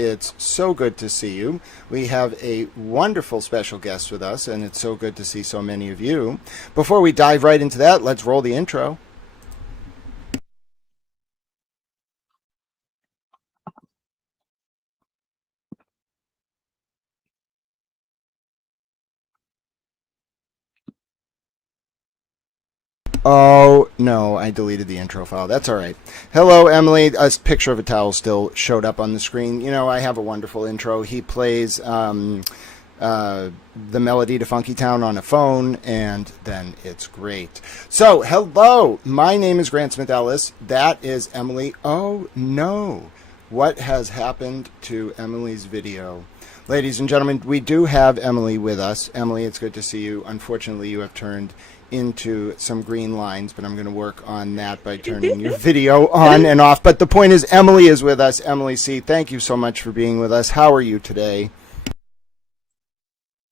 It's so good to see you. We have a wonderful special guest with us, and it's so good to see so many of you. Before we dive right into that, let's roll the intro. Oh, no, I deleted the intro file. That's all right. Hello, Emily. A picture of a towel still showed up on the screen. You know, I have a wonderful intro. He plays the melody to Funky Town on a phone, and then it's great. So, hello. My name is Grant Smith Ellis. That is Emily. Oh, no. What has happened to Emily's video? Ladies and gentlemen, we do have Emily with us. Emily, it's good to see you. Unfortunately, you have turned into some green lines, but I'm going to work on that by turning your video on and off. But the point is, Emily is with us. Emily C., thank you so much for being with us. How are you today?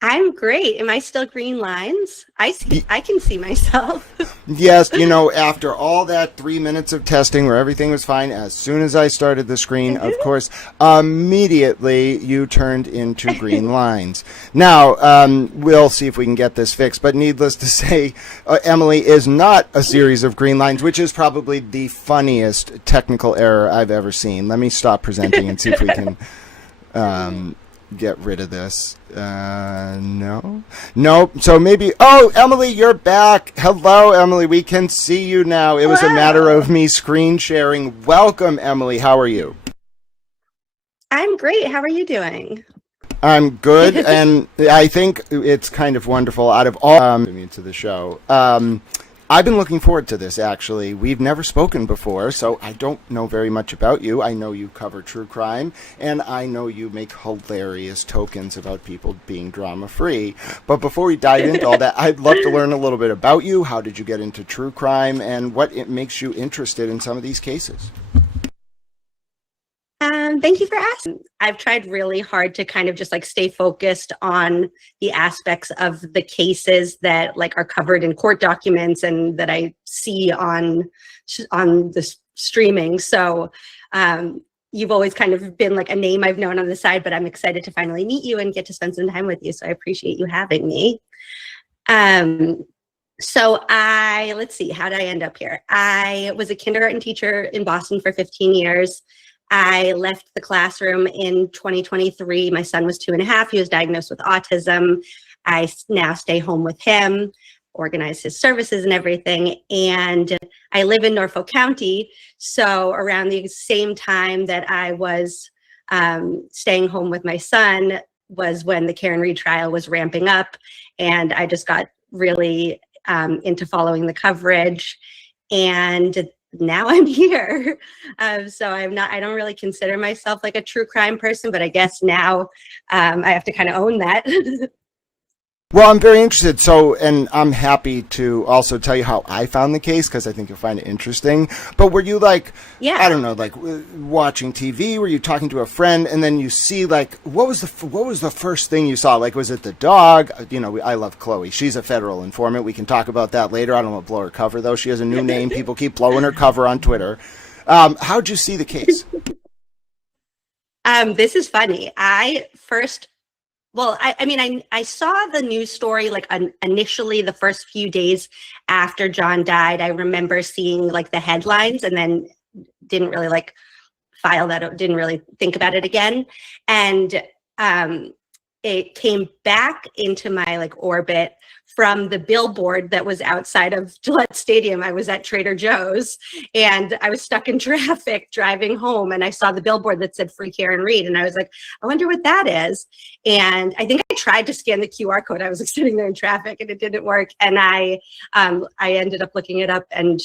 I'm great. Am I still green lines? I can see myself. Yes, you know, after all that 3 minutes of testing where everything was fine, as soon as I started the screen, of course, immediately you turned into green lines. Now, we'll see if we can get this fixed, but needless to say, Emily is not a series of green lines, which is probably the funniest technical error I've ever seen. Let me stop presenting and see if we can get rid of this. No. So maybe, oh, Emily, you're back. Hello, Emily. We can see you now. It was a matter of me screen sharing. Welcome, Emily. How are you? I'm great. How are you doing? I'm good, and I think it's kind of wonderful out of all to the show. I've been looking forward to this, actually. We've never spoken before, so I don't know very much about you. I know you cover true crime, and I know you make hilarious tokens about people being drama-free. But before we dive into all that, I'd love to learn a little bit about you. How did you get into true crime, and what it makes you interested in some of these cases? Thank you for asking. I've tried really hard to kind of just like stay focused on the aspects of the cases that like are covered in court documents and that I see on the streaming. So you've always kind of been like a name I've known on the side, but I'm excited to finally meet you and get to spend some time with you. So I appreciate you having me. So let's see, how did I end up here? I was a kindergarten teacher in Boston for 15 years. I left the classroom in 2023. My son was 2.5. He was diagnosed with autism. I now stay home with him, organize his services and everything. And I live in Norfolk County. So around the same time that I was staying home with my son was when the Karen Read trial was ramping up. And I just got really into following the coverage. And now I'm here. So I don't really consider myself like a true crime person, but I guess now I have to kind of own that. Well, I'm very interested. So, and I'm happy to also tell you how I found the case, because I think you'll find it interesting. But were you like, I don't know, like watching TV? Were you talking to a friend, and then you see like, what was the first thing you saw? Like, was it the dog? You know, I love Chloe. She's a federal informant. We can talk about that later. I don't want to blow her cover though. She has a new name. People keep blowing her cover on Twitter. How'd you see the case? This is funny. I saw the news story like initially the first few days after John died. I remember seeing like the headlines and then didn't really like didn't really think about it again. And it came back into my like orbit from the billboard that was outside of Gillette Stadium. I was at Trader Joe's and I was stuck in traffic driving home, and I saw the billboard that said "Free Karen Read," and I was like, I wonder what that is. And I think I tried to scan the QR code. I was like sitting there in traffic and it didn't work. And I ended up looking it up and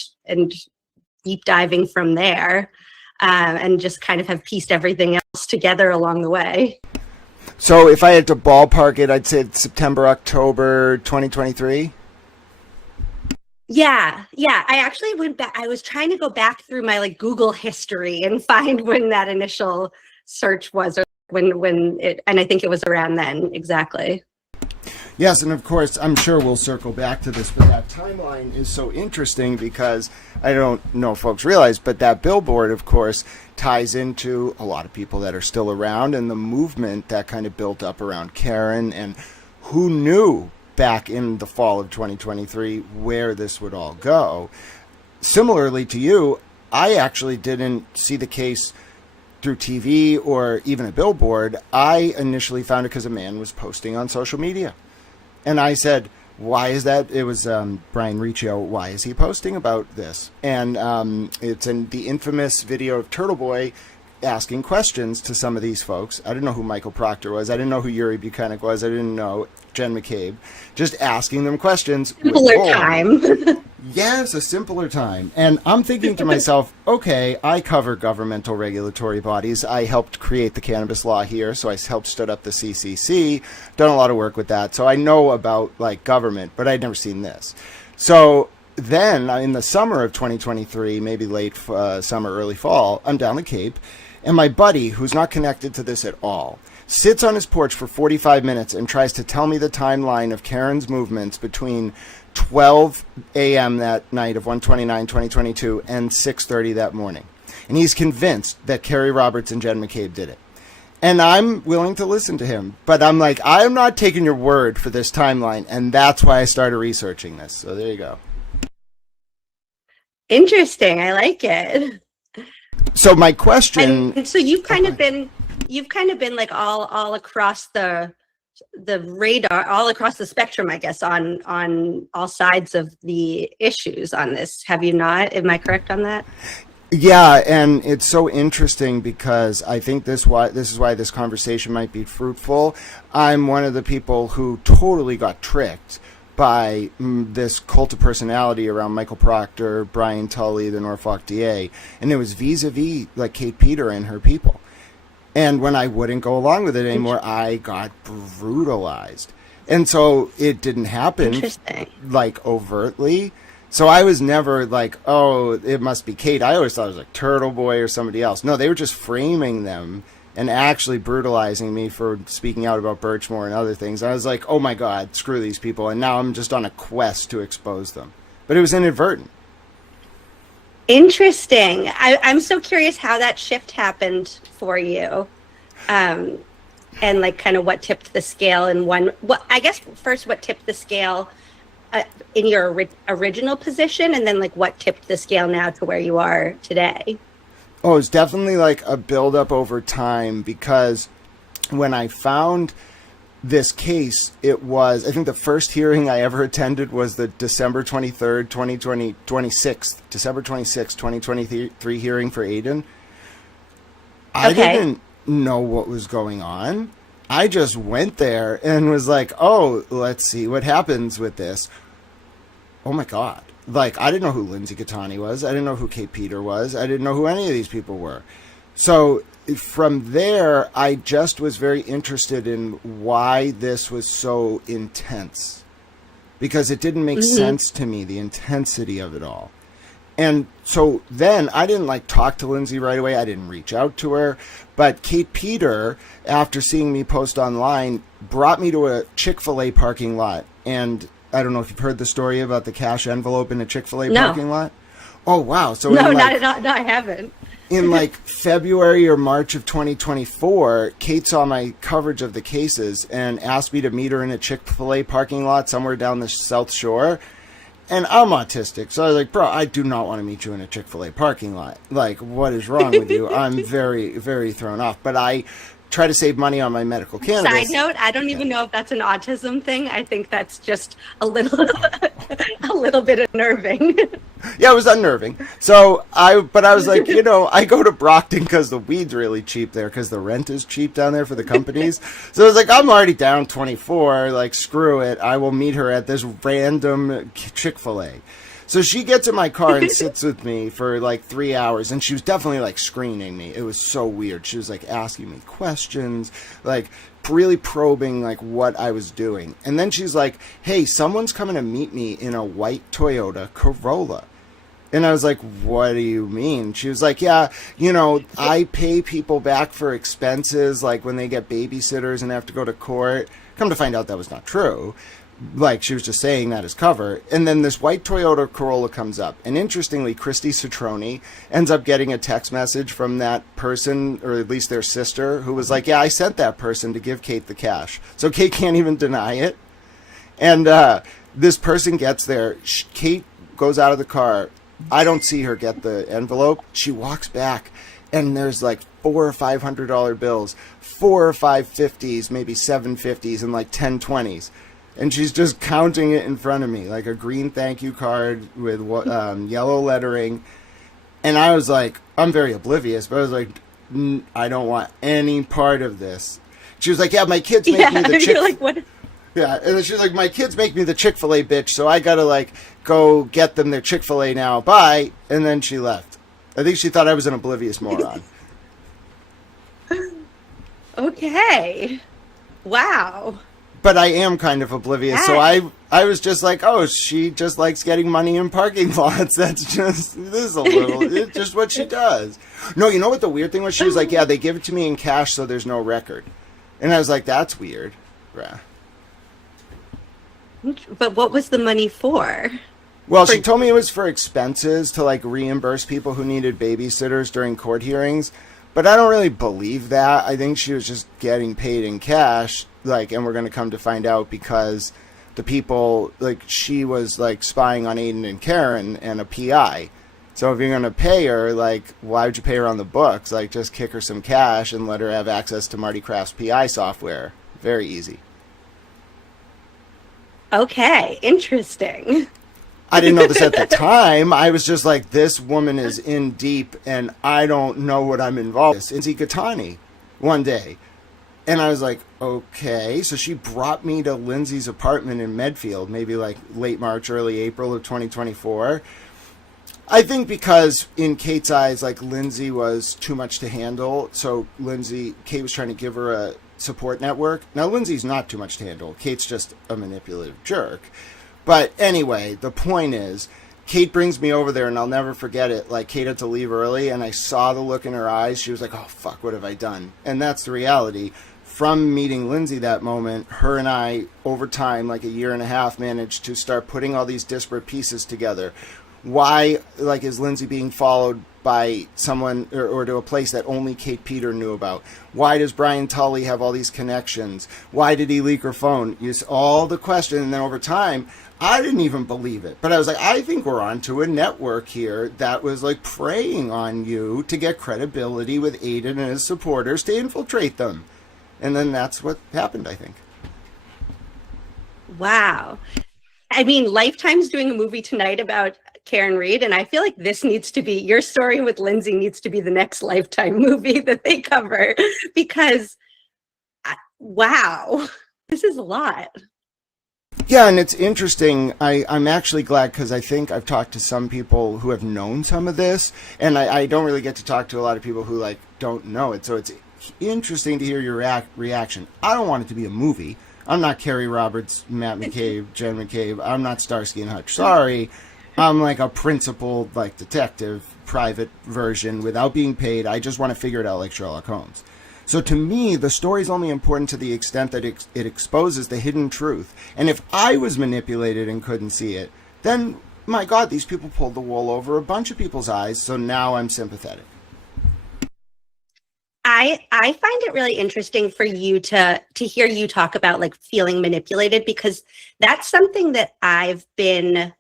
deep diving from there, and just kind of have pieced everything else together along the way. So if I had to ballpark it, I'd say it's September, October 2023. Yeah. I actually went back. I was trying to go back through my like Google history and find when that initial search was, or when it, and I think it was around then exactly. Yes, and of course, I'm sure we'll circle back to this, but that timeline is so interesting because I don't know if folks realize, but that billboard, of course, ties into a lot of people that are still around and the movement that kind of built up around Karen. And who knew back in the fall of 2023 where this would all go? Similarly to you, I actually didn't see the case through TV or even a billboard. I initially found it because a man was posting on social media. And I said, why is that? It was Brian Riccio. Why is he posting about this? And it's in the infamous video of Turtle Boy asking questions to some of these folks. I didn't know who Michael Proctor was. I didn't know who Yuri Buchanan was. I didn't know Jen McCabe. Just asking them questions. Simpler time. Yes, a simpler time. And I'm thinking to myself, okay, I cover governmental regulatory bodies. I helped create the cannabis law here, so I helped stood up the CCC, done a lot of work with that. So I know about like government, but I'd never seen this. So then in the summer of 2023, maybe late summer, early fall, I'm down the Cape, and my buddy, who's not connected to this at all, sits on his porch for 45 minutes and tries to tell me the timeline of Karen's movements between 12 a.m. that night of 1/29/2022 and 6:30 that morning. And he's convinced that Kerry Roberts and Jen McCabe did it. And I'm willing to listen to him. But I'm like, I'm not taking your word for this timeline. And that's why I started researching this. So there you go. Interesting. I like it. So my question... And so you've kind of been like all across the radar, all across the spectrum, I guess, on all sides of the issues on this. Have you not? Am I correct on that? Yeah, and it's so interesting because I think this is why this conversation might be fruitful. I'm one of the people who totally got tricked by this cult of personality around Michael Proctor, Brian Tully, the Norfolk DA, and it was vis-a-vis like Kate Peter and her people. And when I wouldn't go along with it anymore, I got brutalized. And so it didn't happen like overtly. So I was never like, oh, it must be Kate. I always thought it was like Turtle Boy or somebody else. No, they were just framing them and actually brutalizing me for speaking out about Birchmore and other things. I was like, oh my God, screw these people. And now I'm just on a quest to expose them. But it was inadvertent. Interesting. I'm so curious how that shift happened for you. And like kind of what tipped the scale in I guess first what tipped the scale in your original position, and then like what tipped the scale now to where you are today? Oh, it's definitely like a buildup over time, because when I found this case, it was, I think the first hearing I ever attended was the December 23rd, 26th, December 26th, 2023 hearing for Aiden. I didn't know what was going on. I just went there and was like, oh, let's see what happens with this. Oh my God. Like, I didn't know who Lindsay Catani was. I didn't know who Kate Peter was. I didn't know who any of these people were. So from there, I just was very interested in why this was so intense, because it didn't make sense to me, the intensity of it all. And so then I didn't like talk to Lindsay right away. I didn't reach out to her. But Kate Peter, after seeing me post online, brought me to a Chick-fil-A parking lot. And I don't know if you've heard the story about the cash envelope in a Chick-fil-A parking lot. Oh, wow. So no, not at all. No, I haven't. In like February or March of 2024, Kate saw my coverage of the cases and asked me to meet her in a Chick-fil-A parking lot somewhere down the South Shore. And I'm autistic, so I was like, bro, I do not want to meet you in a Chick-fil-A parking lot. Like, what is wrong with you? I'm very, very thrown off. But I try to save money on my medical cannabis. Side note, I don't even know if that's an autism thing. I think that's just a little bit unnerving. Yeah, it was unnerving. So I was like, I go to Brockton because the weed's really cheap there, because the rent is cheap down there for the companies. So I was like, I'm already down 24. Like, screw it. I will meet her at this random Chick-fil-A. So she gets in my car and sits with me for like 3 hours, and she was definitely like screening me. It was so weird. She was like asking me questions, like really probing like what I was doing. And then she's like, hey, someone's coming to meet me in a white Toyota Corolla. And I was like, what do you mean? She was like, yeah, I pay people back for expenses, like when they get babysitters and have to go to court. Come to find out that was not true. like she was just saying that as cover. And then this white Toyota Corolla comes up, and interestingly, Christy Citroni ends up getting a text message from that person, or at least their sister, who was like, yeah, I sent that person to give Kate the cash. So Kate can't even deny it. And this person gets there. Kate goes out of the car. I don't see her get the envelope. She walks back, and there's like $400 or $500 bills, 4 or 5 50s, maybe 7 50s, and like 10 20s. And she's just counting it in front of me, like a green thank you card with yellow lettering. And I was like, I'm very oblivious, but I was like, I don't want any part of this. She was like, yeah, my kids make me the You're like, what? Yeah, and then she's like, my kids make me the Chick-fil-A bitch, so I gotta like go get them their Chick-fil-A now. Bye. And then she left. I think she thought I was an oblivious moron. Okay. Wow. But I am kind of oblivious, so I was just like, oh, she just likes getting money in parking lots. That's just, this is a little, it's just what she does. No, you know what the weird thing was? She was like, yeah, they give it to me in cash, so there's no record. And I was like, that's weird. Yeah. But what was the money for? Well, she told me it was for expenses to like reimburse people who needed babysitters during court hearings. But I don't really believe that. I think she was just getting paid in cash, like, and we're going to come to find out because the people, like, she was, like, spying on Aiden and Karen and a PI. So if you're going to pay her, like, why would you pay her on the books? Like, just kick her some cash and let her have access to Marty Kraft's PI software. Very easy. Okay, interesting. I didn't know this at the time. I was just like, this woman is in deep, and I don't know what I'm involved in. Lindsay Gattani one day. And I was like, okay. So she brought me to Lindsay's apartment in Medfield, maybe like late March, early April of 2024. I think because in Kate's eyes, like Lindsay was too much to handle. So Kate was trying to give her a support network. Now, Lindsay's not too much to handle. Kate's just a manipulative jerk. But anyway, the point is, Kate brings me over there, and I'll never forget it. Like, Kate had to leave early, and I saw the look in her eyes. She was like, oh, fuck, what have I done? And that's the reality. From meeting Lindsay that moment, her and I, over time, like a year and a half, managed to start putting all these disparate pieces together. Why, like, is Lindsay being followed by someone or to a place that only Kate Peter knew about? Why does Brian Tully have all these connections? Why did he leak her phone? All the questions, and then over time, I didn't even believe it. But I was like, I think we're onto a network here that was like preying on you to get credibility with Aiden and his supporters to infiltrate them. And then that's what happened, I think. Wow. I mean, Lifetime's doing a movie tonight about Karen Reed, and I feel like this needs to be, your story with Lindsay needs to be the next Lifetime movie that they cover, because, wow, this is a lot. Yeah, and it's interesting. I'm actually glad because I think I've talked to some people who have known some of this, and I don't really get to talk to a lot of people who like don't know it. So it's interesting to hear your reaction. I don't want it to be a movie. I'm not Kerry Roberts, Matt McCabe, Jen McCabe. I'm not Starsky and Hutch. Sorry. I'm like a principled, like detective, private version without being paid. I just want to figure it out like Sherlock Holmes. So to me, the story's only important to the extent that it exposes the hidden truth. And if I was manipulated and couldn't see it, then, my God, these people pulled the wool over a bunch of people's eyes, so now I'm sympathetic. I find it really interesting for you to hear you talk about like feeling manipulated, because that's something that I've been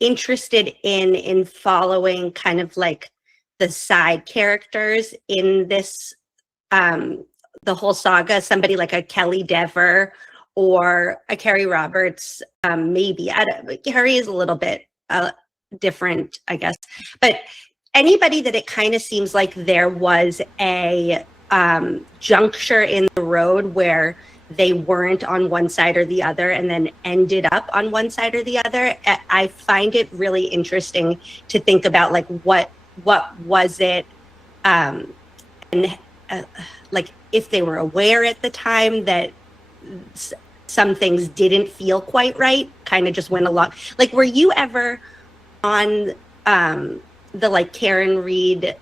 interested in following, kind of like the side characters in this, the whole saga, somebody like a Kelly Dever or a Kerry Roberts, maybe. Kerry is a little bit different, I guess. But anybody that it kind of seems like there was a juncture in the road where they weren't on one side or the other and then ended up on one side or the other. I find it really interesting to think about like what was it, and like if they were aware at the time that some things didn't feel quite right, kind of just went along. Like, were you ever on the like Karen Reed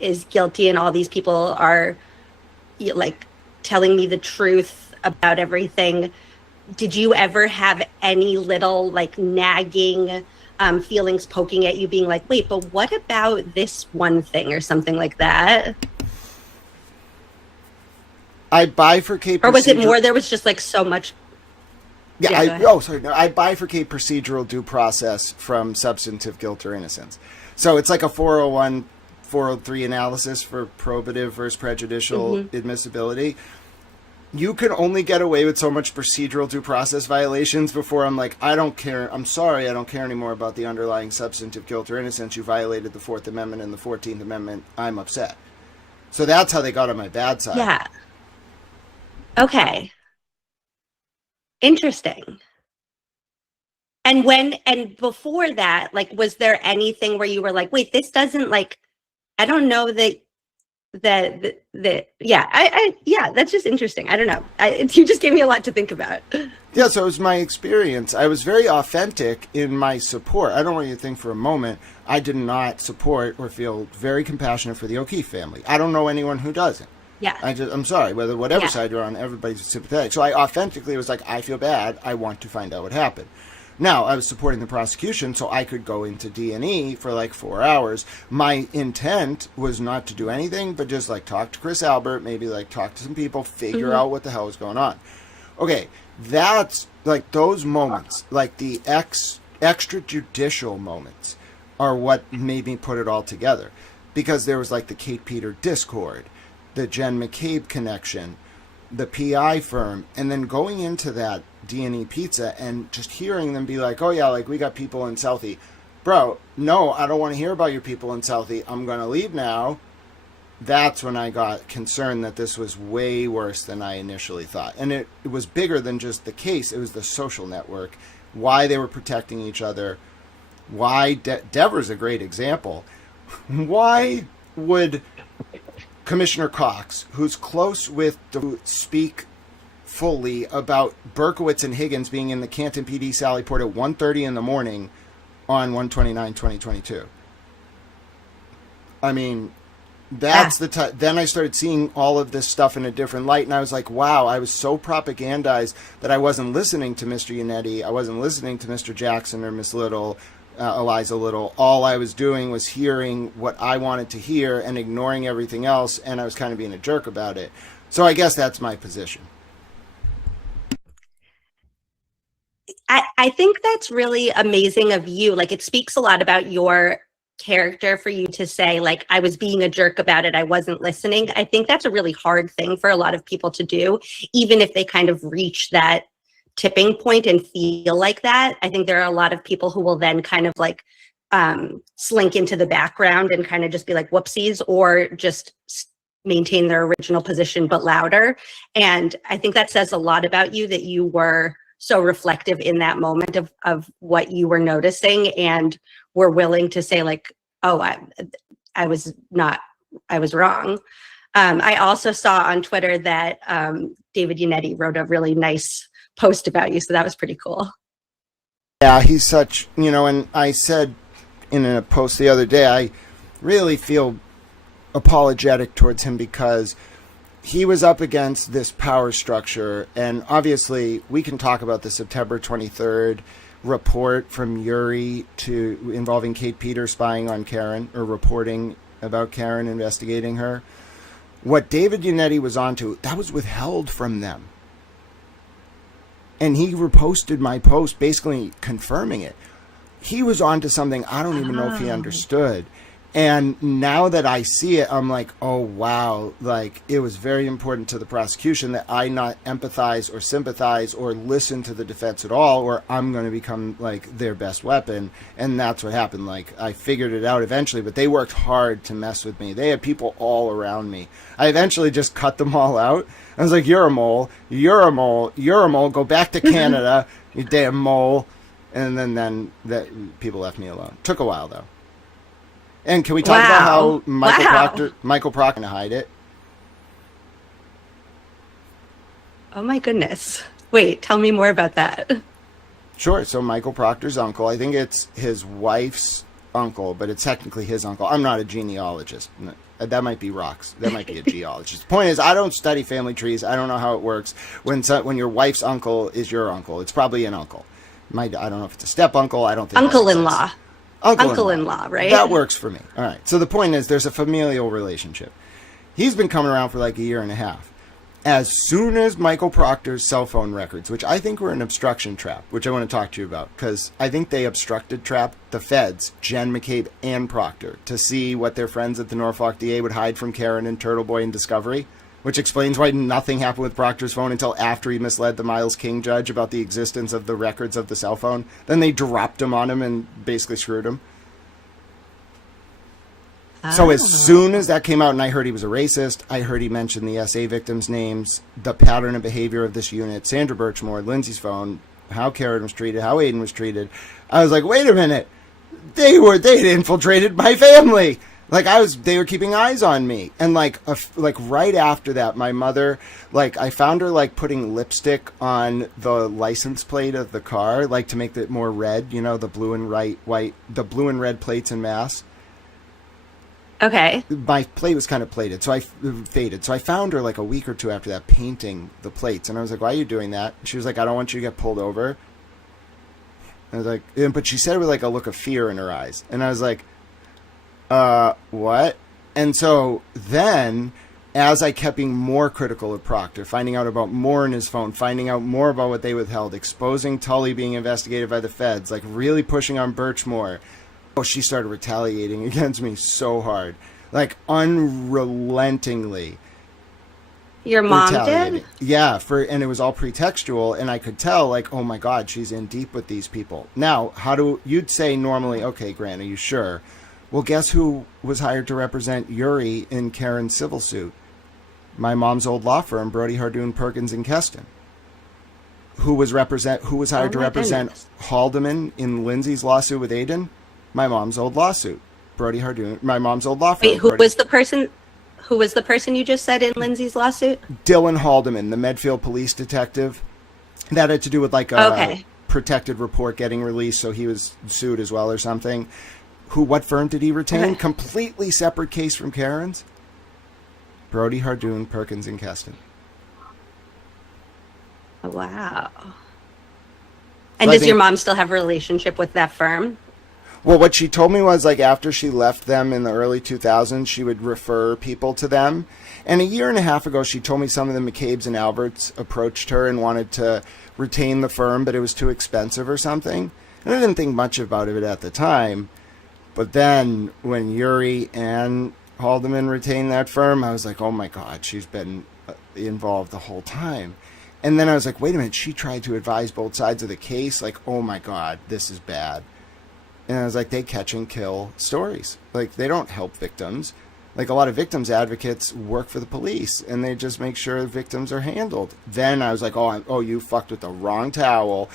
is guilty and all these people are like telling me the truth about everything did you ever have any little like nagging feelings poking at you, being like, wait, but what about this one thing or something like that? I bifurcate, or was it more there was just like so much? Yeah, Yeah, go ahead. no, I bifurcate procedural due process from substantive guilt or innocence. So it's like a 401, 403 analysis for probative versus prejudicial admissibility. You can only get away with so much procedural due process violations before I'm like, I don't care. I'm sorry, I don't care anymore about the underlying substantive guilt or innocence. You violated the Fourth Amendment and the 14th Amendment. I'm upset. So that's how they got on my bad side. Yeah. Okay. Interesting. And before that, like, was there anything where you were like, wait, this doesn't like, I don't know that yeah, yeah, that's just interesting. I don't know. You just gave me a lot to think about. Yeah, so it was my experience. I was very authentic in my support. I don't want you to think for a moment I did not support or feel very compassionate for the O'Keefe family. I don't know anyone who doesn't. Yeah. I'm sorry, whatever side you're on, everybody's sympathetic. So I authentically was like, I feel bad. I want to find out what happened. Now, I was supporting the prosecution, so I could go into D&E for like 4 hours. My intent was not to do anything, but just like talk to Chris Albert, maybe like talk to some people, figure out what the hell is going on. Okay, that's like those moments, like the extrajudicial moments are what made me put it all together. Because there was like the Kate Peter discord, the Jen McCabe connection, the PI firm, and then going into that D&E Pizza and just hearing them be like, oh yeah, like we got people in Southie. Bro, no, I don't want to hear about your people in Southie. I'm going to leave now. That's when I got concerned that this was way worse than I initially thought. And it was bigger than just the case. It was the social network, why they were protecting each other, why Dever's a great example. Why would Commissioner Cox, who's close with to speak fully about Berkowitz and Higgins being in the Canton PD Sally Port at 1:30 in the morning on 1/29/2022. I mean, that's the time. Then I started seeing all of this stuff in a different light, and I was like, wow, I was so propagandized that I wasn't listening to Mr. Yannetti, I wasn't listening to Mr. Jackson or Miss Little, Eliza Little. All I was doing was hearing what I wanted to hear and ignoring everything else, and I was kind of being a jerk about it. So I guess that's my position. I think that's really amazing of you. Like, it speaks a lot about your character for you to say, like, I was being a jerk about it, I wasn't listening. I think that's a really hard thing for a lot of people to do, even if they kind of reach that tipping point and feel like that. I think there are a lot of people who will then kind of like slink into the background and kind of just be like whoopsies, or just maintain their original position but louder. And I think that says a lot about you, that you were so reflective in that moment of what you were noticing and were willing to say like, oh, I was wrong. I also saw on Twitter that David Yannetti wrote a really nice post about you, so that was pretty cool. Yeah, he's such, and I said in a post the other day, I really feel apologetic towards him because he was up against this power structure, and obviously we can talk about the September 23rd report from Yuri involving Kate Peter spying on Karen, or reporting about Karen, investigating her. What David Yannetti was onto, that was withheld from them. And he reposted my post basically confirming it. He was onto something I don't even know if he understood. And now that I see it, I'm like, oh, wow. Like, it was very important to the prosecution that I not empathize or sympathize or listen to the defense at all, or I'm going to become, like, their best weapon. And that's what happened. Like, I figured it out eventually, but they worked hard to mess with me. They had people all around me. I eventually just cut them all out. I was like, you're a mole. You're a mole. You're a mole. Go back to Canada, you damn mole. And then that people left me alone. Took a while, though. And can we talk about how Michael Proctor hide it? Oh my goodness. Wait, tell me more about that. Sure. So Michael Proctor's uncle, I think it's his wife's uncle, but it's technically his uncle. I'm not a genealogist. That might be rocks. That might be a geologist. The point is, I don't study family trees. I don't know how it works. When your wife's uncle is your uncle, it's probably an uncle. I don't know if it's a step uncle. I don't think uncle-in-law. Uncle-in-law, right? That works for me. All right. So the point is, there's a familial relationship. He's been coming around for like a year and a half. As soon as Michael Proctor's cell phone records, which I think were an obstruction trap, which I want to talk to you about, because I think they trapped the feds, Jen McCabe and Proctor, to see what their friends at the Norfolk DA would hide from Karen and Turtle Boy and Discovery, which explains why nothing happened with Proctor's phone until after he misled the Miles King judge about the existence of the records of the cell phone. Then they dropped him on him and basically screwed him. So as soon as that came out and I heard he was a racist, I heard he mentioned the SA victims' names, the pattern of behavior of this unit, Sandra Birchmore, Lindsay's phone, how Karen was treated, how Aiden was treated. I was like, wait a minute. They'd infiltrated my family. They were keeping eyes on me. And right after that, my mother, I found her putting lipstick on the license plate of the car, to make it more red, the blue and blue and red plates in Mass. Okay. My plate was kind of faded, so I found her a week or two after that painting the plates, and I was like, "Why are you doing that?" She was like, "I don't want you to get pulled over." I was like, but she said it with a look of fear in her eyes, and I was like, what?" And so then, as I kept being more critical of Proctor, finding out about more in his phone, finding out more about what they withheld, exposing Tully being investigated by the feds, really pushing on Birchmore. Oh, she started retaliating against me so hard, unrelentingly. Your mom did? Yeah, and it was all pretextual, and I could tell, oh my God, she's in deep with these people. Now, you'd say normally, okay, Grant, are you sure? Well, guess who was hired to represent Yuri in Karen's civil suit? My mom's old law firm, Brody Hardoon, Perkins and Keston. Who was hired to represent goodness. Haldeman in Lindsay's lawsuit with Aiden? My mom's old lawsuit, Brody Hardoon. My mom's old law firm. Wait, who was the person you just said in Lindsay's lawsuit? Dylan Haldeman, the Medfield police detective. That had to do with a protected report getting released, so he was sued as well or something. What firm did he retain? Okay. Completely separate case from Karen's. Brody Hardoon, Perkins and Keston. Wow. And does your mom still have a relationship with that firm? Well, what she told me was after she left them in the early 2000s, she would refer people to them. And a year and a half ago, she told me some of the McCabe's and Alberts approached her and wanted to retain the firm, but it was too expensive or something. And I didn't think much about it at the time. But then when Yuri and Haldeman retained that firm, I was like, oh my God, she's been involved the whole time. And then I was like, wait a minute, she tried to advise both sides of the case. Oh my God, this is bad. And I was like, they catch and kill stories. They don't help victims. A lot of victims advocates work for the police, and they just make sure victims are handled. Then I was like, oh, you fucked with the wrong towel.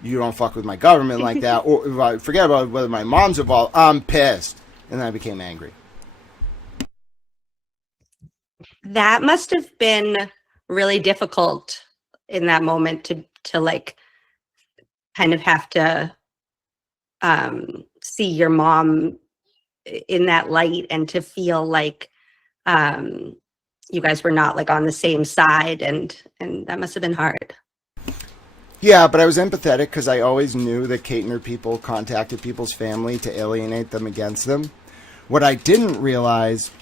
You don't fuck with my government like that. Or if I forget about whether my mom's involved, I'm pissed. And then I became angry. That must have been really difficult in that moment to kind of have to see your mom in that light and to feel you guys were not on the same side, and that must have been hard. Yeah, but I was empathetic because I always knew that Kate and her people contacted people's family to alienate them against them. What I didn't realize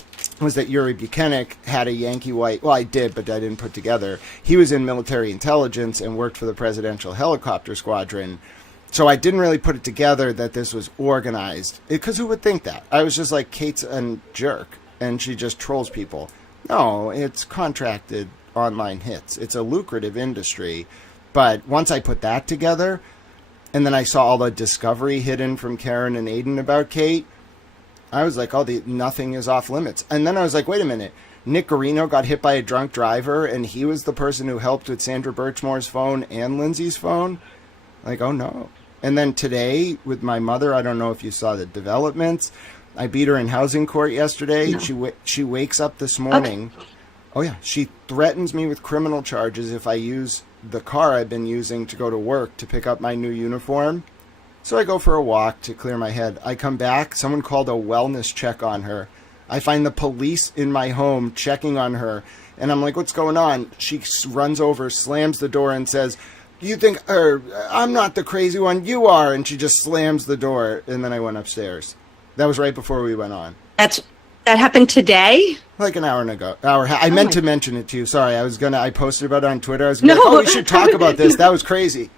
was that Yuri Buchanan had a Yankee wife. Well, I did, but I didn't put together. He was in military intelligence and worked for the Presidential Helicopter Squadron. So I didn't really put it together that this was organized. Because who would think that? I was just like, Kate's a jerk, and she just trolls people. No, it's contracted online hits. It's a lucrative industry. But once I put that together, and then I saw all the discovery hidden from Karen and Aiden about Kate, I was like, nothing is off limits. And then I was like, wait a minute. Nick Garino got hit by a drunk driver, and he was the person who helped with Sandra Birchmore's phone and Lindsay's phone? Oh no. And then today, with my mother, I don't know if you saw the developments. I beat her in housing court yesterday. No. She wakes up this morning. Okay. Oh, yeah. She threatens me with criminal charges if I use the car I've been using to go to work to pick up my new uniform. So I go for a walk to clear my head. I come back. Someone called a wellness check on her. I find the police in my home checking on her, and I'm like, what's going on? She runs over, slams the door, and says, you think, I'm not the crazy one, you are. And she just slams the door, and then I went upstairs. That was right before we went on. That happened today? Like an hour ago. I meant to mention it to you. Sorry, I posted about it on Twitter. I was like, we should talk about this. That was crazy.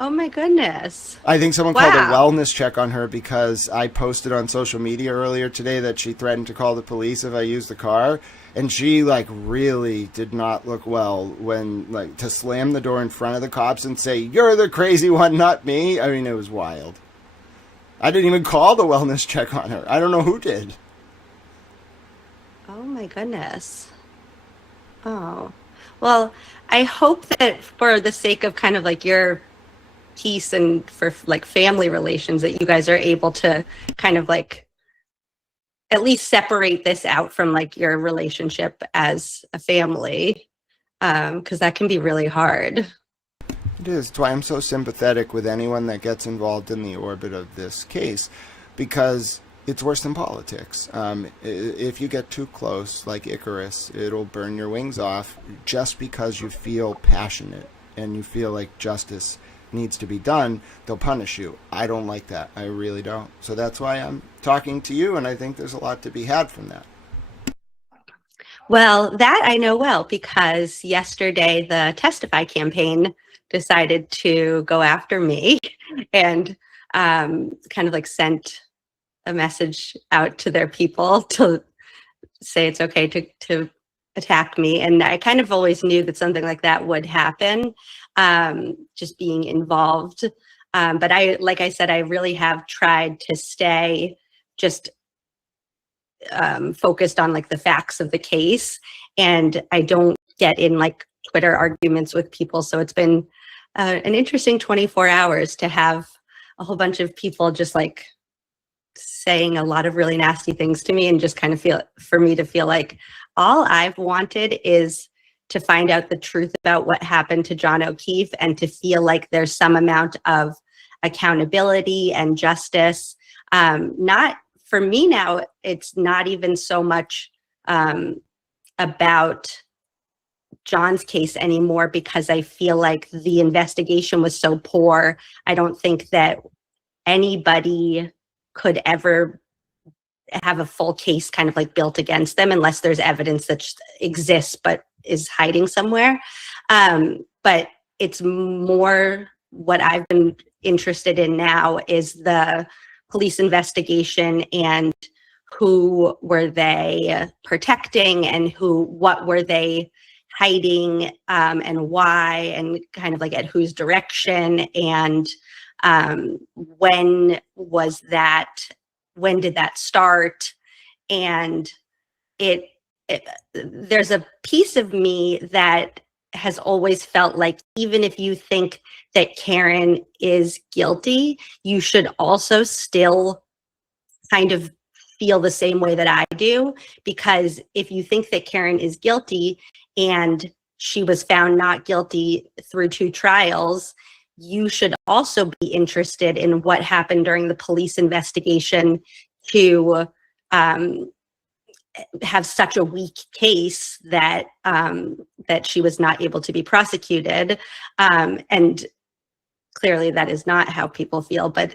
Oh my goodness. I think someone called a wellness check on her because I posted on social media earlier today that she threatened to call the police if I used the car. And she really did not look well when to slam the door in front of the cops and say, you're the crazy one, not me. I mean, it was wild. I didn't even call the wellness check on her. I don't know who did. Oh my goodness. Oh, well, I hope that for the sake of kind of your peace and for family relations that you guys are able to kind of at least separate this out from your relationship as a family, because that can be really hard. It is. That's why I'm so sympathetic with anyone that gets involved in the orbit of this case, because it's worse than politics. If you get too close, like Icarus, it'll burn your wings off just because you feel passionate and you feel like justice needs to be done. They'll punish you. I don't like that. I really don't. So that's why I'm talking to you, and I think there's a lot to be had from that. Well, that I know well, because yesterday the Testify campaign decided to go after me and kind of sent a message out to their people to say it's okay to attack me. And I kind of always knew that something like that would happen, just being involved. But like I said, I really have tried to stay just focused on the facts of the case, and I don't get in Twitter arguments with people. So it's been an interesting 24 hours to have a whole bunch of people just saying a lot of really nasty things to me, and just kind of for me to feel like all I've wanted is to find out the truth about what happened to John O'Keefe, and to feel like there's some amount of accountability and justice. Not for me now, it's not even so much about John's case anymore, because I feel like the investigation was so poor. I don't think that anybody could ever have a full case kind of built against them unless there's evidence that exists but is hiding somewhere. But it's more what I've been interested in now is the police investigation, and who were they protecting, and what were they hiding, and why, and kind of at whose direction, and when did that start? And there's a piece of me that has always felt like, even if you think that Karen is guilty, you should also still kind of feel the same way that I do, because if you think that Karen is guilty and she was found not guilty through 2 trials, you should also be interested in what happened during the police investigation to have such a weak case that that she was not able to be prosecuted. And clearly that is not how people feel, but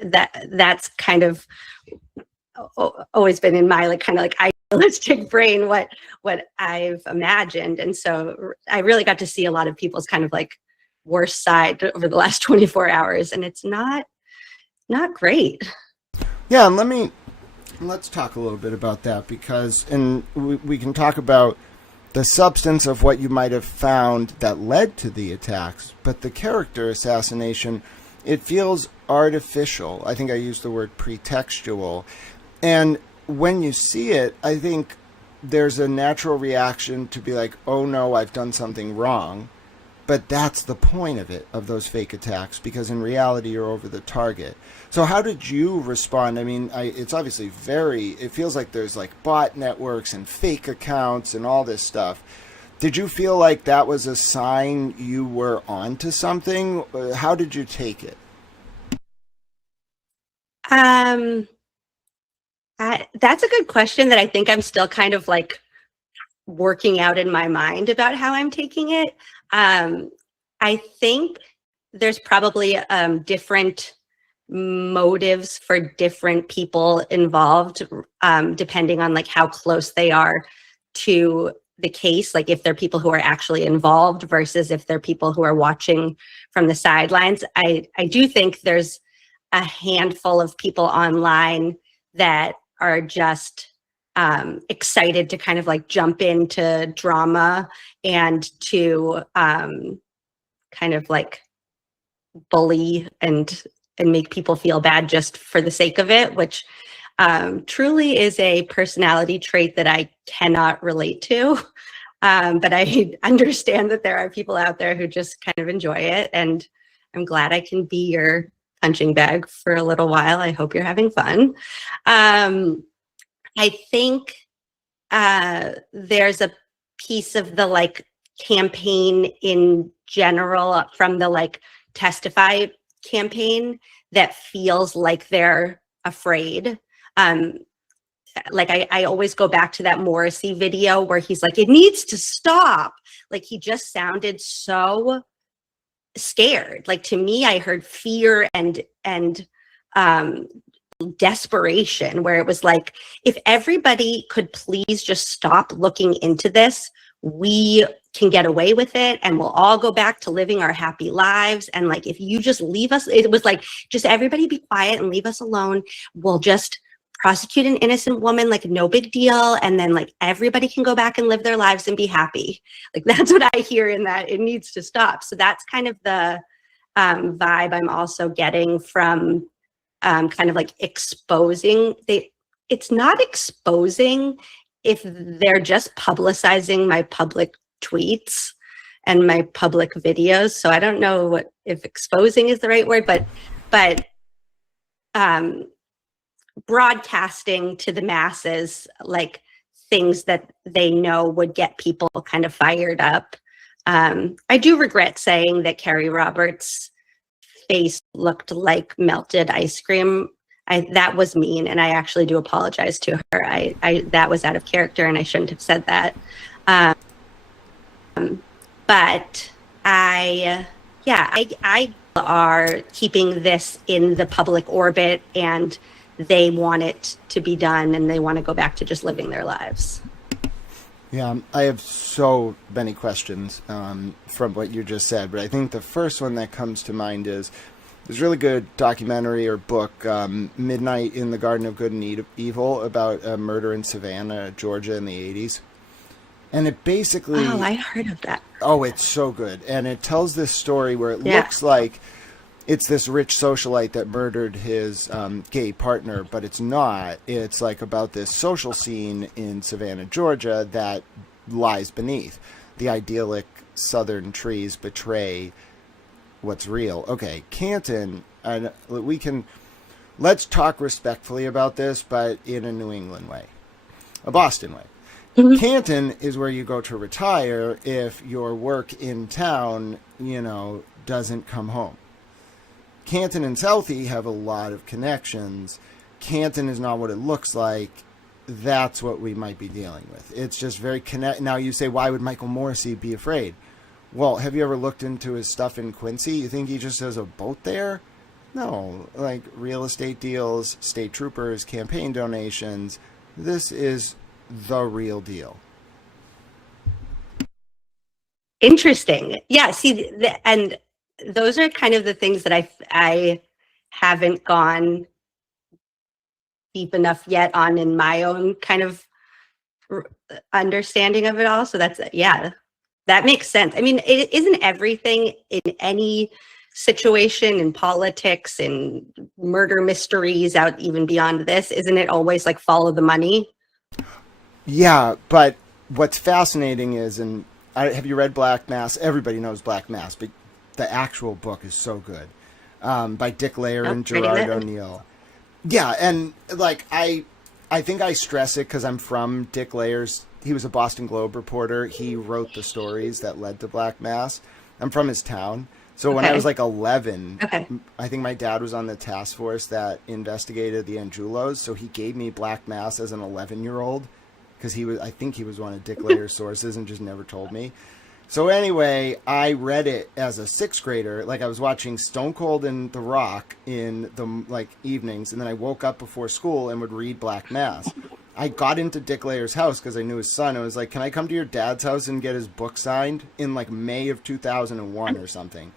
that's kind of always been in my idealistic brain what I've imagined. And so I really got to see a lot of people's kind of worst side over the last 24 hours, and it's not great. Yeah, and let's talk a little bit about that, because we can talk about the substance of what you might have found that led to the attacks, but the character assassination, it feels artificial. I think I used the word pretextual. And when you see it, I think there's a natural reaction to be like, oh no, I've done something wrong. But that's the point of it, of those fake attacks, because in reality, you're over the target. So how did you respond? I mean, it's obviously it feels like there's bot networks and fake accounts and all this stuff. Did you feel like that was a sign you were onto something? How did you take it? I That's a good question that I think I'm still kind of like working out in my mind about how I'm taking it. I think there's probably different motives for different people involved, depending on like how close they are to the case, like if they're people who are actually involved versus if they're people who are watching from the sidelines. I do think there's a handful of people online that are just excited to kind of like jump into drama and to kind of like bully and make people feel bad just for the sake of it, which truly is a personality trait that I cannot relate to. But I understand that there are people out there who just kind of enjoy it. And I'm glad I can be your punching bag for a little while. I hope you're having fun. I think there's a piece of the like campaign in general from the like Testify campaign that feels like they're afraid. Like I always go back to that Morrissey video where he's like, it needs to stop. Like he just sounded so scared. Like to me, I heard fear and desperation, where it was like, if everybody could please just stop looking into this, we can get away with it and we'll all go back to living our happy lives. And like, if you just leave us, it was like, just everybody be quiet and leave us alone. We'll just prosecute an innocent woman, like no big deal. And then like everybody can go back and live their lives and be happy. Like that's what I hear in that. It needs to stop. So that's kind of the vibe I'm also getting from kind of like exposing. It's not exposing if they're just publicizing my public tweets and my public videos. So I don't know if exposing is the right word, but broadcasting to the masses like things that they know would get people kind of fired up. I do regret saying that Carrie Roberts' face looked like melted ice cream. That was mean, and I actually do apologize to her. That was out of character, and I shouldn't have said that. But I are keeping this in the public orbit, and they want it to be done, and they want to go back to just living their lives. Yeah, I have so many questions from what you just said, but I think the first one that comes to mind is there's a really good documentary or book, Midnight in the Garden of Good and Evil, about a murder in Savannah, Georgia in the 80s. And it basically... Oh, I heard of that. Oh, it's so good. And it tells this story where it looks like it's this rich socialite that murdered his gay partner, but it's not. It's like about this social scene in Savannah, Georgia that lies beneath. The idyllic southern trees betray what's real. Okay, Canton, let's talk respectfully about this, but in a New England way, a Boston way. Mm-hmm. Canton is where you go to retire if your work in town, doesn't come home. Canton and Southie have a lot of connections. Canton is not what it looks like. That's what we might be dealing with. It's just very Now you say, why would Michael Morrissey be afraid? Well, have you ever looked into his stuff in Quincy? You think he just has a boat there? No, like real estate deals, state troopers, campaign donations. This is the real deal. Interesting. Yeah, see, and those are kind of the things that I haven't gone deep enough yet on in my own kind of understanding of it all. So that makes sense. I mean, it isn't everything in any situation in politics and murder mysteries out even beyond this. Isn't it always like follow the money? Yeah, but what's fascinating is, and have you read Black Mass? Everybody knows Black Mass, but the actual book is so good, by Dick Layer and Gerard O'Neill. Yeah, and like I think I stress it because I'm from Dick Layer's. He was a Boston Globe reporter. He wrote the stories that led to Black Mass. I'm from his town, So when I was Okay. like 11, Okay. I think my dad was on the task force that investigated the Angelos. So he gave me Black Mass as an 11-year-old because I think he was one of Dick Layer's sources and just never told me. So anyway, I read it as a sixth grader. Like I was watching Stone Cold and The Rock in the like evenings, and then I woke up before school and would read Black Mass. I got into Dick Layer's house because I knew his son. I was like, "Can I come to your dad's house and get his book signed?" In like May of 2001 or something.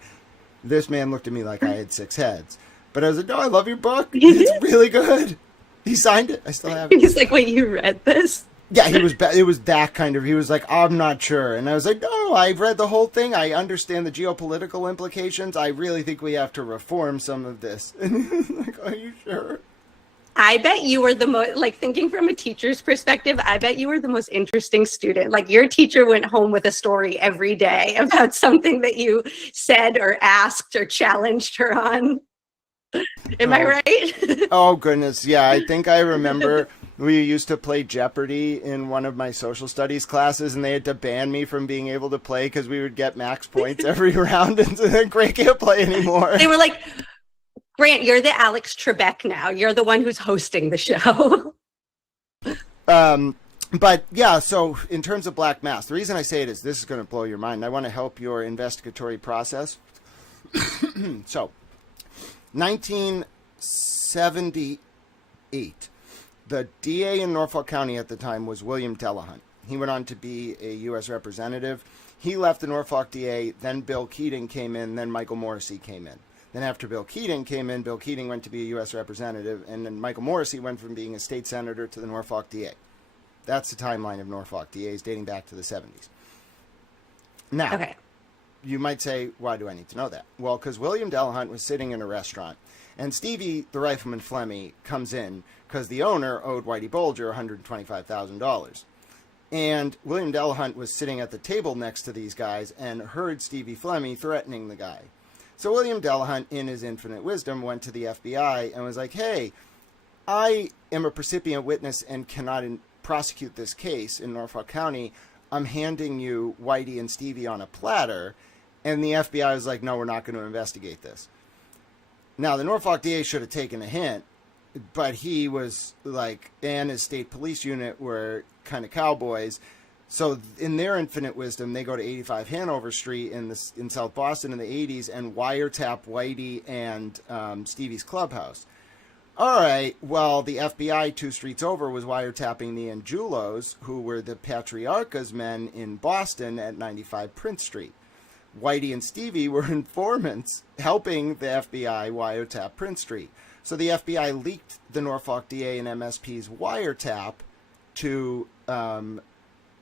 This man looked at me like I had six heads. But I was like, "No, I love your book. It's really good." He signed it. I still have it. He's like, wait, you read this? Yeah, he was. It was that kind of. He was like, "I'm not sure," and I was like, "No, I've read the whole thing. I understand the geopolitical implications. I really think we have to reform some of this." And he was like, "Are you sure?" I bet you were the most, like thinking from a teacher's perspective, I bet you were the most interesting student. Like your teacher went home with a story every day about something that you said or asked or challenged her on. Am I Oh, right? oh goodness, yeah. I think I remember we used to play Jeopardy in one of my social studies classes, and they had to ban me from being able to play because we would get max points every round, and then Gray can't play anymore. They were like, Grant, you're the Alex Trebek now. You're the one who's hosting the show. But yeah, so in terms of Black Mass, the reason I say it is this is going to blow your mind. I want to help your investigatory process. So, 1978, the DA in Norfolk County at the time was William Delahunt. He went on to be a U.S. representative. He left the Norfolk DA, then Bill Keating came in, then Michael Morrissey came in. Then after Bill Keating came in, Bill Keating went to be a U.S. representative, and then Michael Morrissey went from being a state senator to the Norfolk DA. That's the timeline of Norfolk DAs dating back to the 70s. Now, Okay. you might say, why do I need to know that? Well, because William Delahunt was sitting in a restaurant, and Stevie, the rifleman Flemmy, comes in because the owner owed Whitey Bulger $125,000. And William Delahunt was sitting at the table next to these guys and heard Stevie Flemmy threatening the guy. So William Delahunt, in his infinite wisdom, went to the FBI and was like, "Hey, I am a precipient witness and cannot prosecute this case in Norfolk County. I'm handing you Whitey and Stevie on a platter." And the FBI was like, "No, we're not going to investigate this." Now, the Norfolk DA should have taken a hint, but he was like, and his state police unit were kind of cowboys. So in their infinite wisdom, they go to 85 Hanover Street in South Boston in the 80s and wiretap Whitey and Stevie's clubhouse. All right, well, the FBI 2 streets over was wiretapping the Angelos, who were the Patriarca's men in Boston at 95 Prince Street. Whitey and Stevie were informants helping the FBI wiretap Prince Street. So the FBI leaked the Norfolk DA and MSP's wiretap to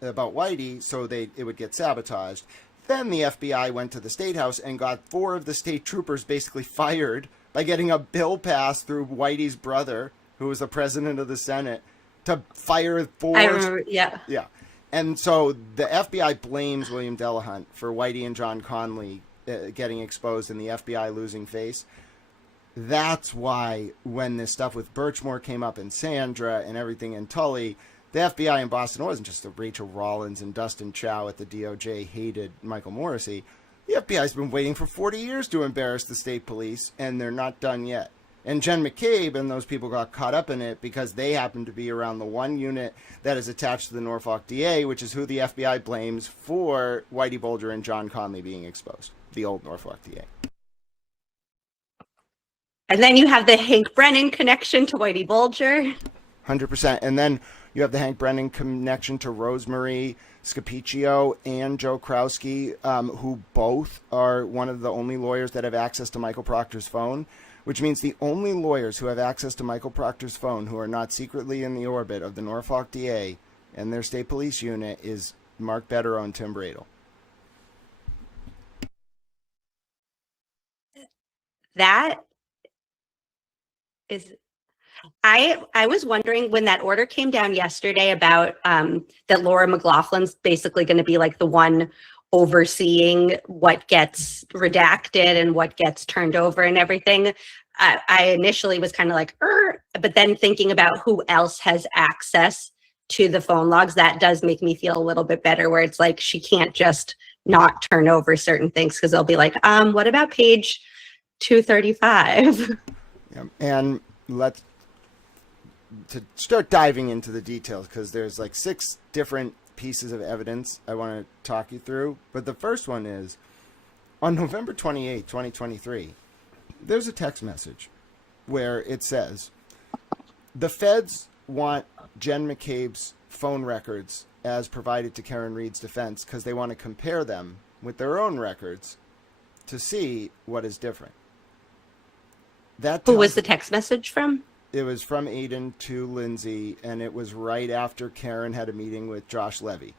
about Whitey so it would get sabotaged. Then the FBI went to the State House and got 4 of the state troopers basically fired by getting a bill passed through Whitey's brother, who was the president of the Senate, to fire 4. I remember, yeah. Yeah. And so the FBI blames William Delahunt for Whitey and John Conley getting exposed and the FBI losing face. That's why when this stuff with Birchmore came up and Sandra and everything in Tully, the FBI in Boston, it wasn't just the Rachel Rollins and Dustin Chow at the DOJ hated Michael Morrissey. The FBI's been waiting for 40 years to embarrass the state police, and they're not done yet. And Jen McCabe and those people got caught up in it because they happen to be around the one unit that is attached to the Norfolk DA, which is who the FBI blames for Whitey Bulger and John Conley being exposed, the old Norfolk DA. And then you have the Hank Brennan connection to Whitey Bulger. 100%. And then you have the Hank Brennan connection to Rosemary Scapiccio and Joe Krowski, who both are one of the only lawyers that have access to Michael Proctor's phone, which means the only lawyers who have access to Michael Proctor's phone who are not secretly in the orbit of the Norfolk DA and their state police unit is Mark Bettero and Tim Bradle. That is, I was wondering when that order came down yesterday about that Laura McLaughlin's basically going to be like the one overseeing what gets redacted and what gets turned over and everything. I initially was kind of like, but then thinking about who else has access to the phone logs, that does make me feel a little bit better, where it's like she can't just not turn over certain things because they'll be like, what about page 235? Yeah. And let's to start diving into the details, because there's like 6 different pieces of evidence I want to talk you through. But the first one is on November 28, 2023, there's a text message where it says, the feds want Jen McCabe's phone records as provided to Karen Reed's defense because they want to compare them with their own records to see what is different. Who was the text message from? It was from Aiden to Lindsay, and it was right after Karen had a meeting with Josh Levy.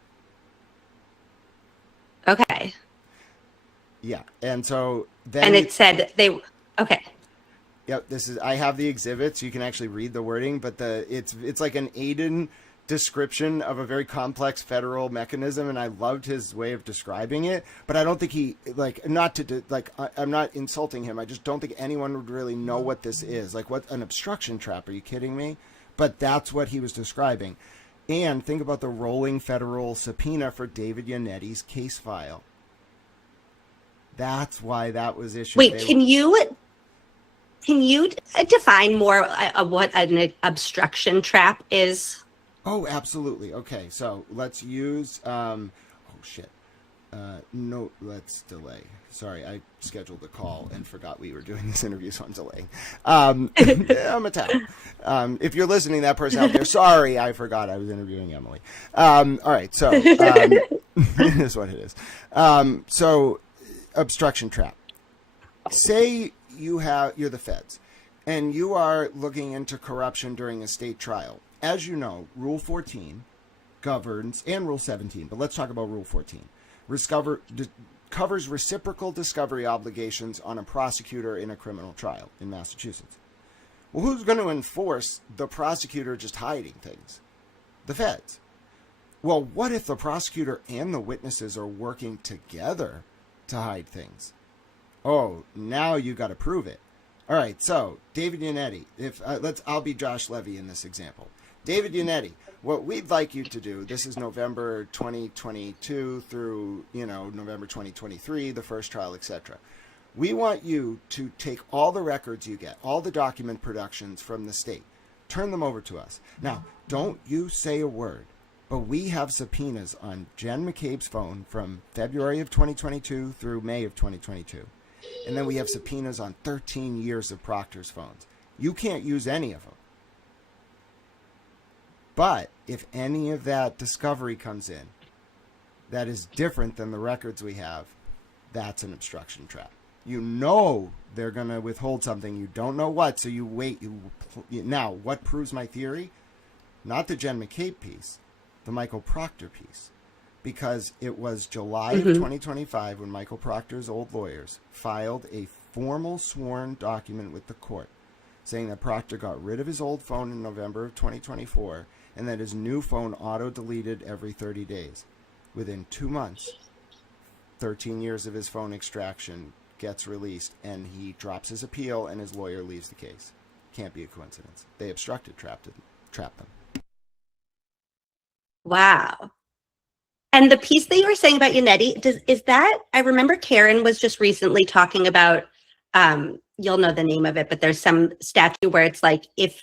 Okay. Yeah, and so then... And it said they... Okay. Yep, I have the exhibit, so you can actually read the wording, but it's like an Aiden description of a very complex federal mechanism, and I loved his way of describing it. But I don't think he I'm not insulting him. I just don't think anyone would really know what this is. Like, what an obstruction trap? Are you kidding me? But that's what he was describing. And think about the rolling federal subpoena for David Yannetti's case file. That's why that was issued. Wait, can you define more of what an obstruction trap is? Oh, absolutely. Okay, so let's use, let's delay. Sorry, I scheduled a call and forgot we were doing this interview, so I'm delaying. I'm Italian. If you're listening, that person out there, sorry, I forgot I was interviewing Emily. All right, so it is what it is. So obstruction trap. Say you're the feds, and you are looking into corruption during a state trial. As you know, Rule 14 governs, and Rule 17, but let's talk about Rule 14, covers reciprocal discovery obligations on a prosecutor in a criminal trial in Massachusetts. Well, who's going to enforce the prosecutor just hiding things? The feds. Well, what if the prosecutor and the witnesses are working together to hide things? Oh, now you got to prove it. All right, so David Yannetti, I'll be Josh Levy in this example. David Yannetti, what we'd like you to do, this is November 2022 through, November 2023, the first trial, etc. We want you to take all the records you get, all the document productions from the state, turn them over to us. Now, don't you say a word, but we have subpoenas on Jen McCabe's phone from February of 2022 through May of 2022. And then we have subpoenas on 13 years of Proctor's phones. You can't use any of them. But if any of that discovery comes in that is different than the records we have, that's an obstruction trap. You know they're going to withhold something. You don't know what, so you wait. Now, what proves my theory? Not the Jen McCabe piece, the Michael Proctor piece. Because it was July of 2025 when Michael Proctor's old lawyers filed a formal sworn document with the court saying that Proctor got rid of his old phone in November of 2024 and that his new phone auto-deleted every 30 days. Within 2 months, 13 years of his phone extraction gets released, and he drops his appeal and his lawyer leaves the case. Can't be a coincidence. They obstructed, trapped them. Wow. And the piece that you were saying about Yannetti, is that, I remember Karen was just recently talking about, you'll know the name of it, but there's some statute where it's like, if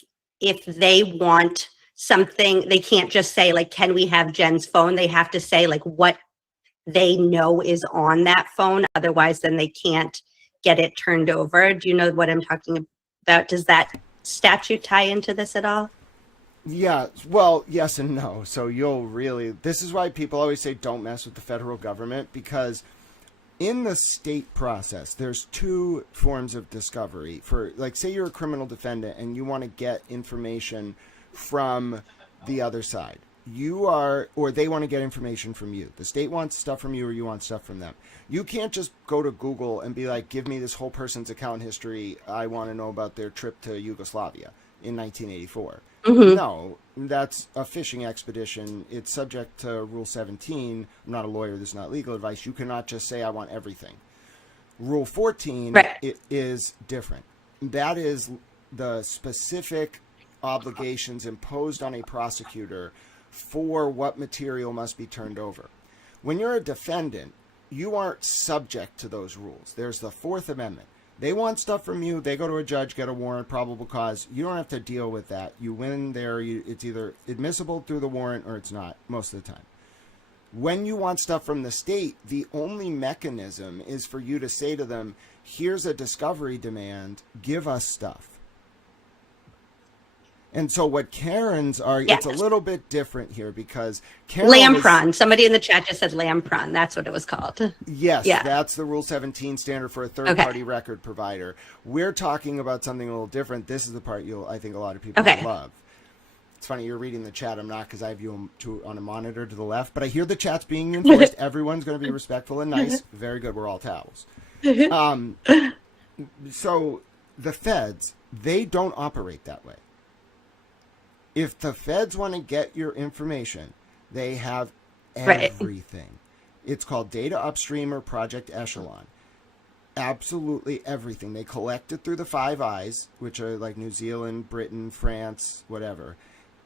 they want something, they can't just say like, can we have Jen's phone? They have to say like what they know is on that phone. Otherwise, then they can't get it turned over. Do you know what I'm talking about? Does that statute tie into this at all? Yeah, well, yes and no. So this is why people always say don't mess with the federal government, because in the state process, there's 2 forms of discovery. For, like, say you're a criminal defendant and you want to get information from the other side. Or they want to get information from you. The state wants stuff from you or you want stuff from them. You can't just go to Google and be like, give me this whole person's account history. I want to know about their trip to Yugoslavia in 1984. No, that's a fishing expedition. It's subject to Rule 17. I'm not a lawyer. This is not legal advice. You cannot just say, I want everything. Rule 14 it is different. That is the specific obligations imposed on a prosecutor for what material must be turned over. When you're a defendant, you aren't subject to those rules. There's the Fourth Amendment. They want stuff from you. They go to a judge, get a warrant, probable cause. You don't have to deal with that. You win there. It's either admissible through the warrant or it's not most of the time. When you want stuff from the state, the only mechanism is for you to say to them, here's a discovery demand, give us stuff. And so what Karens are, it's a little bit different here because Karen Lampron. Somebody in the chat just said Lampron. That's what it was called. Yes, that's the Rule 17 standard for a third-party record provider. We're talking about something a little different. This is the part I think a lot of people will love. It's funny, you're reading the chat. I'm not, because I have you on a monitor to the left. But I hear the chat's being enforced. Everyone's going to be respectful and nice. Very good. We're all towels. So the feds, they don't operate that way. If the feds want to get your information, they have everything. It's called Data Upstream or Project Echelon. Absolutely everything. They collect it through the Five Eyes, which are like New Zealand, Britain, France, whatever.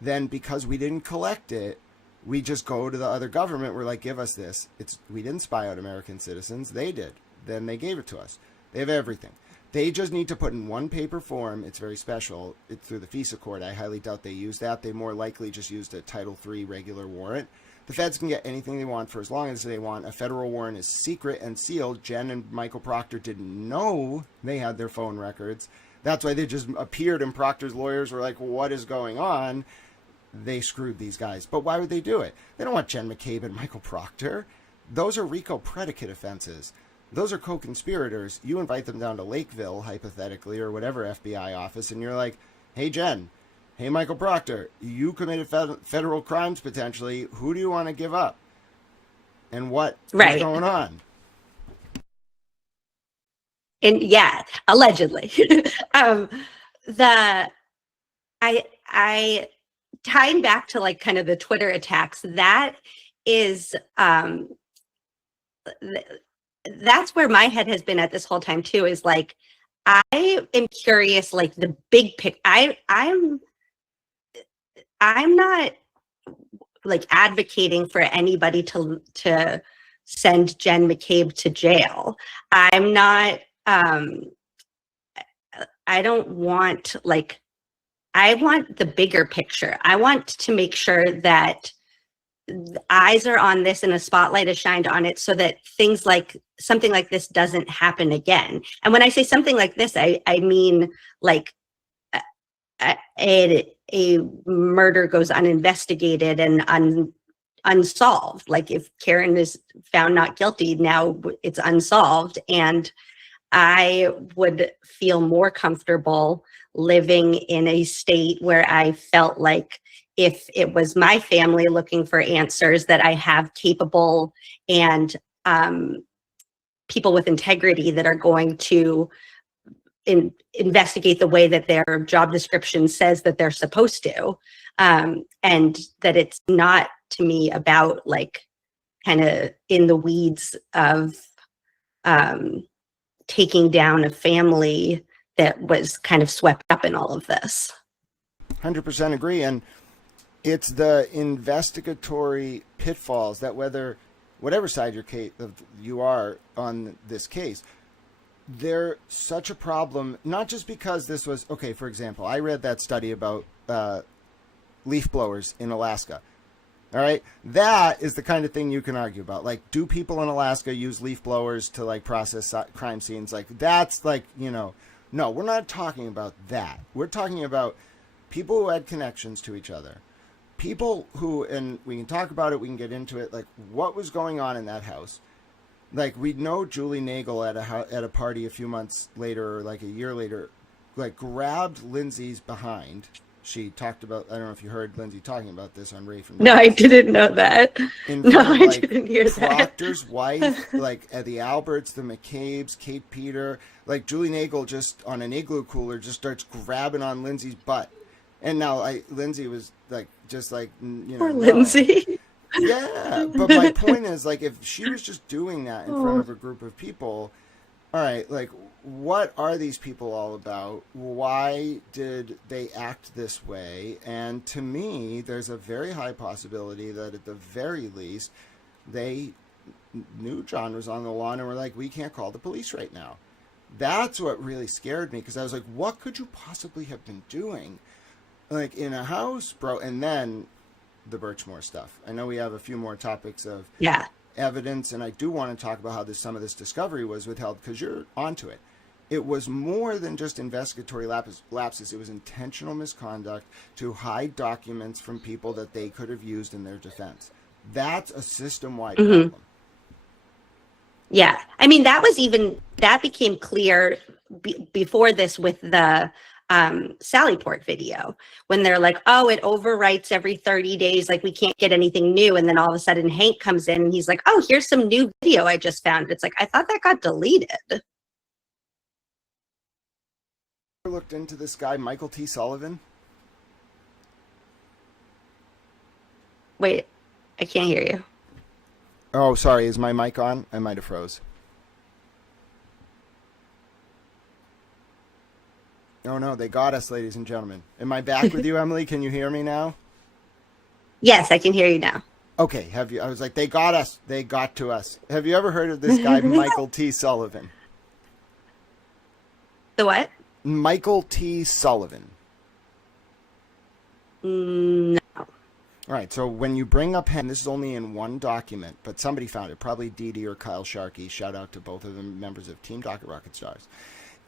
Then because we didn't collect it, we just go to the other government. We're like, give us this. We didn't spy out American citizens. They did. Then they gave it to us. They have everything. They just need to put in one paper form. It's very special. It's through the FISA court. I highly doubt they use that. They more likely just used a Title III regular warrant. The feds can get anything they want for as long as they want. A federal warrant is secret and sealed. Jen and Michael Proctor didn't know they had their phone records. That's why they just appeared, and Proctor's lawyers were like, what is going on? They screwed these guys. But why would they do it? They don't want Jen McCabe and Michael Proctor. Those are RICO predicate offenses. Those are co-conspirators. You invite them down to Lakeville, hypothetically, or whatever FBI office, and you're like, hey, Jen, hey, Michael Proctor, you committed federal crimes potentially. Who do you want to give up? And what is going on? And allegedly. I tying back to like kind of the Twitter attacks, that is that's where my head has been at this whole time too, is like, I am curious, like the big pic. I'm not like advocating for anybody to send Jen McCabe to jail. I'm not, I don't want I want the bigger picture. I want to make sure that eyes are on this and a spotlight is shined on it so that something like this doesn't happen again. And when I say something like this, I mean like a murder goes uninvestigated and unsolved. Like if Karen is found not guilty, now it's unsolved. And I would feel more comfortable living in a state where I felt like if it was my family looking for answers, that I have capable and people with integrity that are going to investigate the way that their job description says that they're supposed to. And that it's not, to me, about like kind of in the weeds of taking down a family that was kind of swept up in all of this. 100% agree. And it's the investigatory pitfalls that whatever side you are on this case, they're such a problem, not just because this was, okay, for example, I read that study about leaf blowers in Alaska. All right. That is the kind of thing you can argue about. Like, do people in Alaska use leaf blowers to like process crime scenes? Like, that's like, no, we're not talking about that. We're talking about people who had connections to each other. People who, and we can talk about it, we can get into it, like what was going on in that house. Like, we know Julie Nagel at a party a few months later, or like a year later, like grabbed Lindsay's behind. She talked about, I don't know if you heard Lindsay talking about this on Ray from No, I didn't know that. I didn't hear Proctor's that. wife, like at the Alberts, the McCabes, Kate Peter, like Julie Nagel just on an igloo cooler just starts grabbing on Lindsay's butt. And now Lindsay was like, just like, Poor Lindsay. Yeah, but my point is, like, if she was just doing that in front of a group of people, all right, like, what are these people all about? Why did they act this way? And to me, there's a very high possibility that at the very least, they knew John was on the lawn and were like, we can't call the police right now. That's what really scared me, because I was like, what could you possibly have been doing? Like, in a house, bro. And then the Birchmore stuff. I know we have a few more topics of evidence, and I do want to talk about how some of this discovery was withheld, because you're onto it. It was more than just investigatory lapses. It was intentional misconduct to hide documents from people that they could have used in their defense. That's a system-wide problem. Yeah. I mean, that became clear before this with the Sallyport video, when they're like, oh, it overwrites every 30 days. Like, we can't get anything new. And then all of a sudden Hank comes in and he's like, oh, here's some new video I just found. It's like, I thought that got deleted. Looked into this guy, Michael T. Sullivan? Wait, I can't hear you. Oh, sorry. Is my mic on? I might have froze. Oh, no. They got us, ladies and gentlemen. Am I back with you, Emily? Can you hear me now? Yes, I can hear you now. Okay. I was like, they got us. They got to us. Have you ever heard of this guy, Michael T. Sullivan? The what? Michael T. Sullivan. No. All right, so when you bring up him, this is only in one document, but somebody found it, probably Dee Dee or Kyle Sharkey. Shout out to both of them, members of Team Docket Rocket Stars.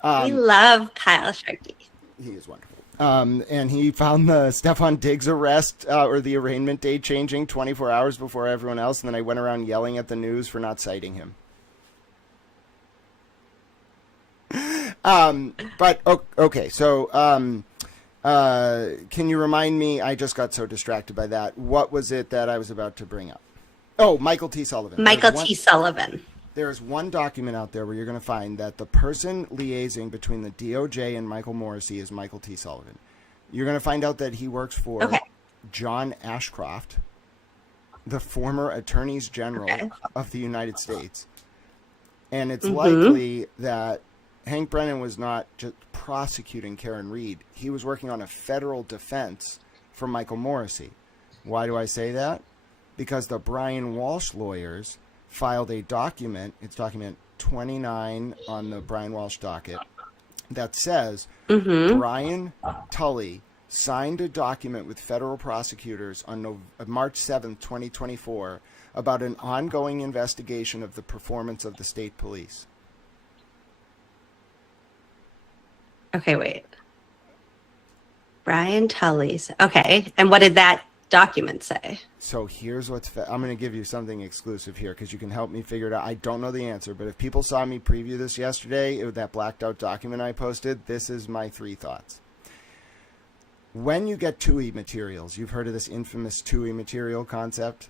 We love Kyle Sharkey. He is wonderful. And he found the Stefan Diggs arrest or the arraignment date changing 24 hours before everyone else, and then I went around yelling at the news for not citing him. But, okay, so... can you remind me? I just got so distracted by that. What was it that I was about to bring up? Oh, Michael T. Sullivan. Sullivan. There's one document out there where you're going to find that the person liaising between the DOJ and Michael Morrissey is Michael T. Sullivan. You're going to find out that he works for John Ashcroft, the former Attorneys General of the United States. And it's likely that Hank Brennan was not just prosecuting Karen Reed. He was working on a federal defense for Michael Morrissey. Why do I say that? Because the Brian Walsh lawyers filed a document, it's document 29 on the Brian Walsh docket, that says Brian Tully signed a document with federal prosecutors on March 7th, 2024, about an ongoing investigation of the performance of the state police. Okay, wait. Brian Tully's. Okay. And what did that document say? So here's what's... I'm going to give you something exclusive here because you can help me figure it out. I don't know the answer, but if people saw me preview this yesterday, that blacked out document I posted, this is my 3 thoughts. When you get TUI materials, you've heard of this infamous TUI material concept?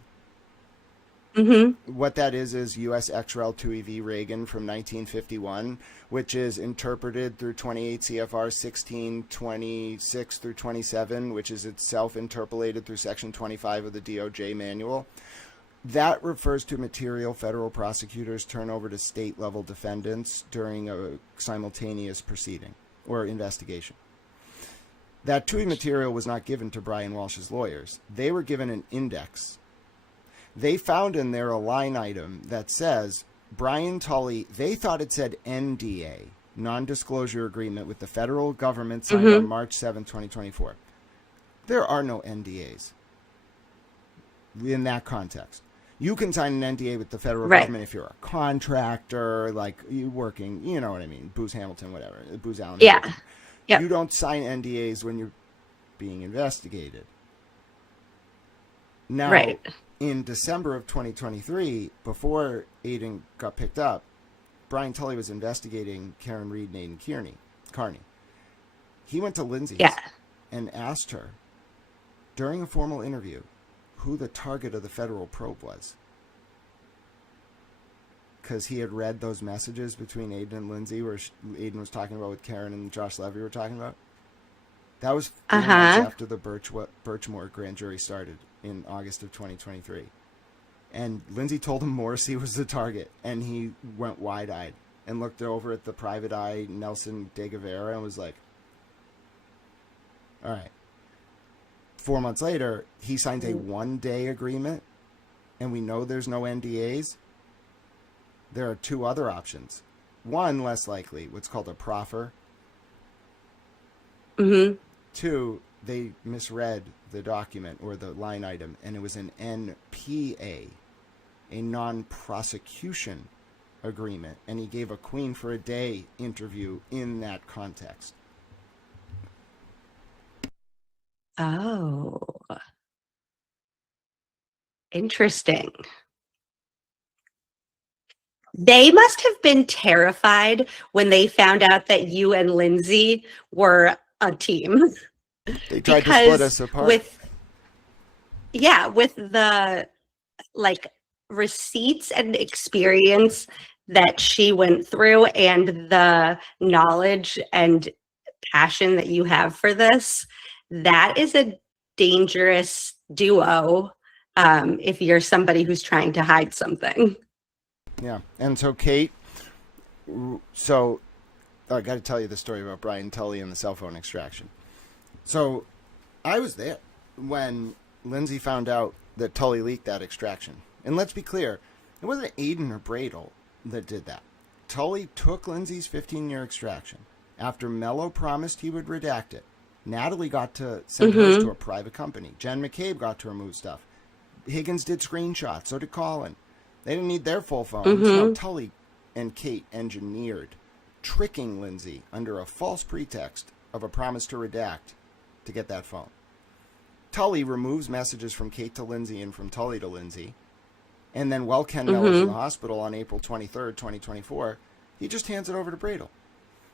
What that is U.S. XREL 2EV Reagan from 1951, which is interpreted through 28 CFR 1626 through 27, which is itself interpolated through Section 25 of the DOJ manual. That refers to material federal prosecutors turn over to state-level defendants during a simultaneous proceeding or investigation. That TUI material was not given to Brian Walsh's lawyers. They were given an index. They found in there a line item that says, Brian Tully, they thought it said NDA, non-disclosure agreement with the federal government signed on March 7, 2024. There are no NDAs in that context. You can sign an NDA with the federal government if you're a contractor, like you working, you know what I mean, Booz Hamilton, whatever, Booz Allen. Yeah. You don't sign NDAs when you're being investigated. Now, in December of 2023, before Aiden got picked up, Brian Tully was investigating Karen Reed and Aiden Carney. He went to Lindsay's and asked her, during a formal interview, who the target of the federal probe was. Because he had read those messages between Aiden and Lindsay where Aiden was talking about what Karen and Josh Levy were talking about. That was 4 months after the Birchmore grand jury started in August of 2023. And Lindsay told him Morrissey was the target, and he went wide-eyed and looked over at the private eye Nelson De Guevara and was like, all right. 4 months later, he signs a 1-day agreement, and we know there's no NDAs. There are two other options. One, less likely, what's called a proffer. Mm-hmm. Two, they misread the document or the line item, and it was an NPA, a non-prosecution agreement, and he gave a Queen for a Day interview in that context. Oh, interesting. They must have been terrified when they found out that you and Lindsay were a team. They tried to split Because us apart. with the like receipts and experience that she went through and the knowledge and passion that you have for this, that is a dangerous duo, if you're somebody who's trying to hide something. Yeah. And so Kate, so I got to tell you the story about Brian Tully and the cell phone extraction. So I was there when Lindsay found out that Tully leaked that extraction. And let's be clear, it wasn't Aiden or Bradle that did that. Tully took Lindsay's 15-year extraction. After Mello promised he would redact it, Natalie got to send hers to a private company. Jen McCabe got to remove stuff. Higgins did screenshots. So did Colin. They didn't need their full phones. No, Tully and Kate engineered tricking Lindsay under a false pretext of a promise to redact to get that phone. Tully removes messages from Kate to Lindsay and from Tully to Lindsay. And then while Ken Mello's in the hospital on April 23rd, 2024, he just hands it over to Bradle.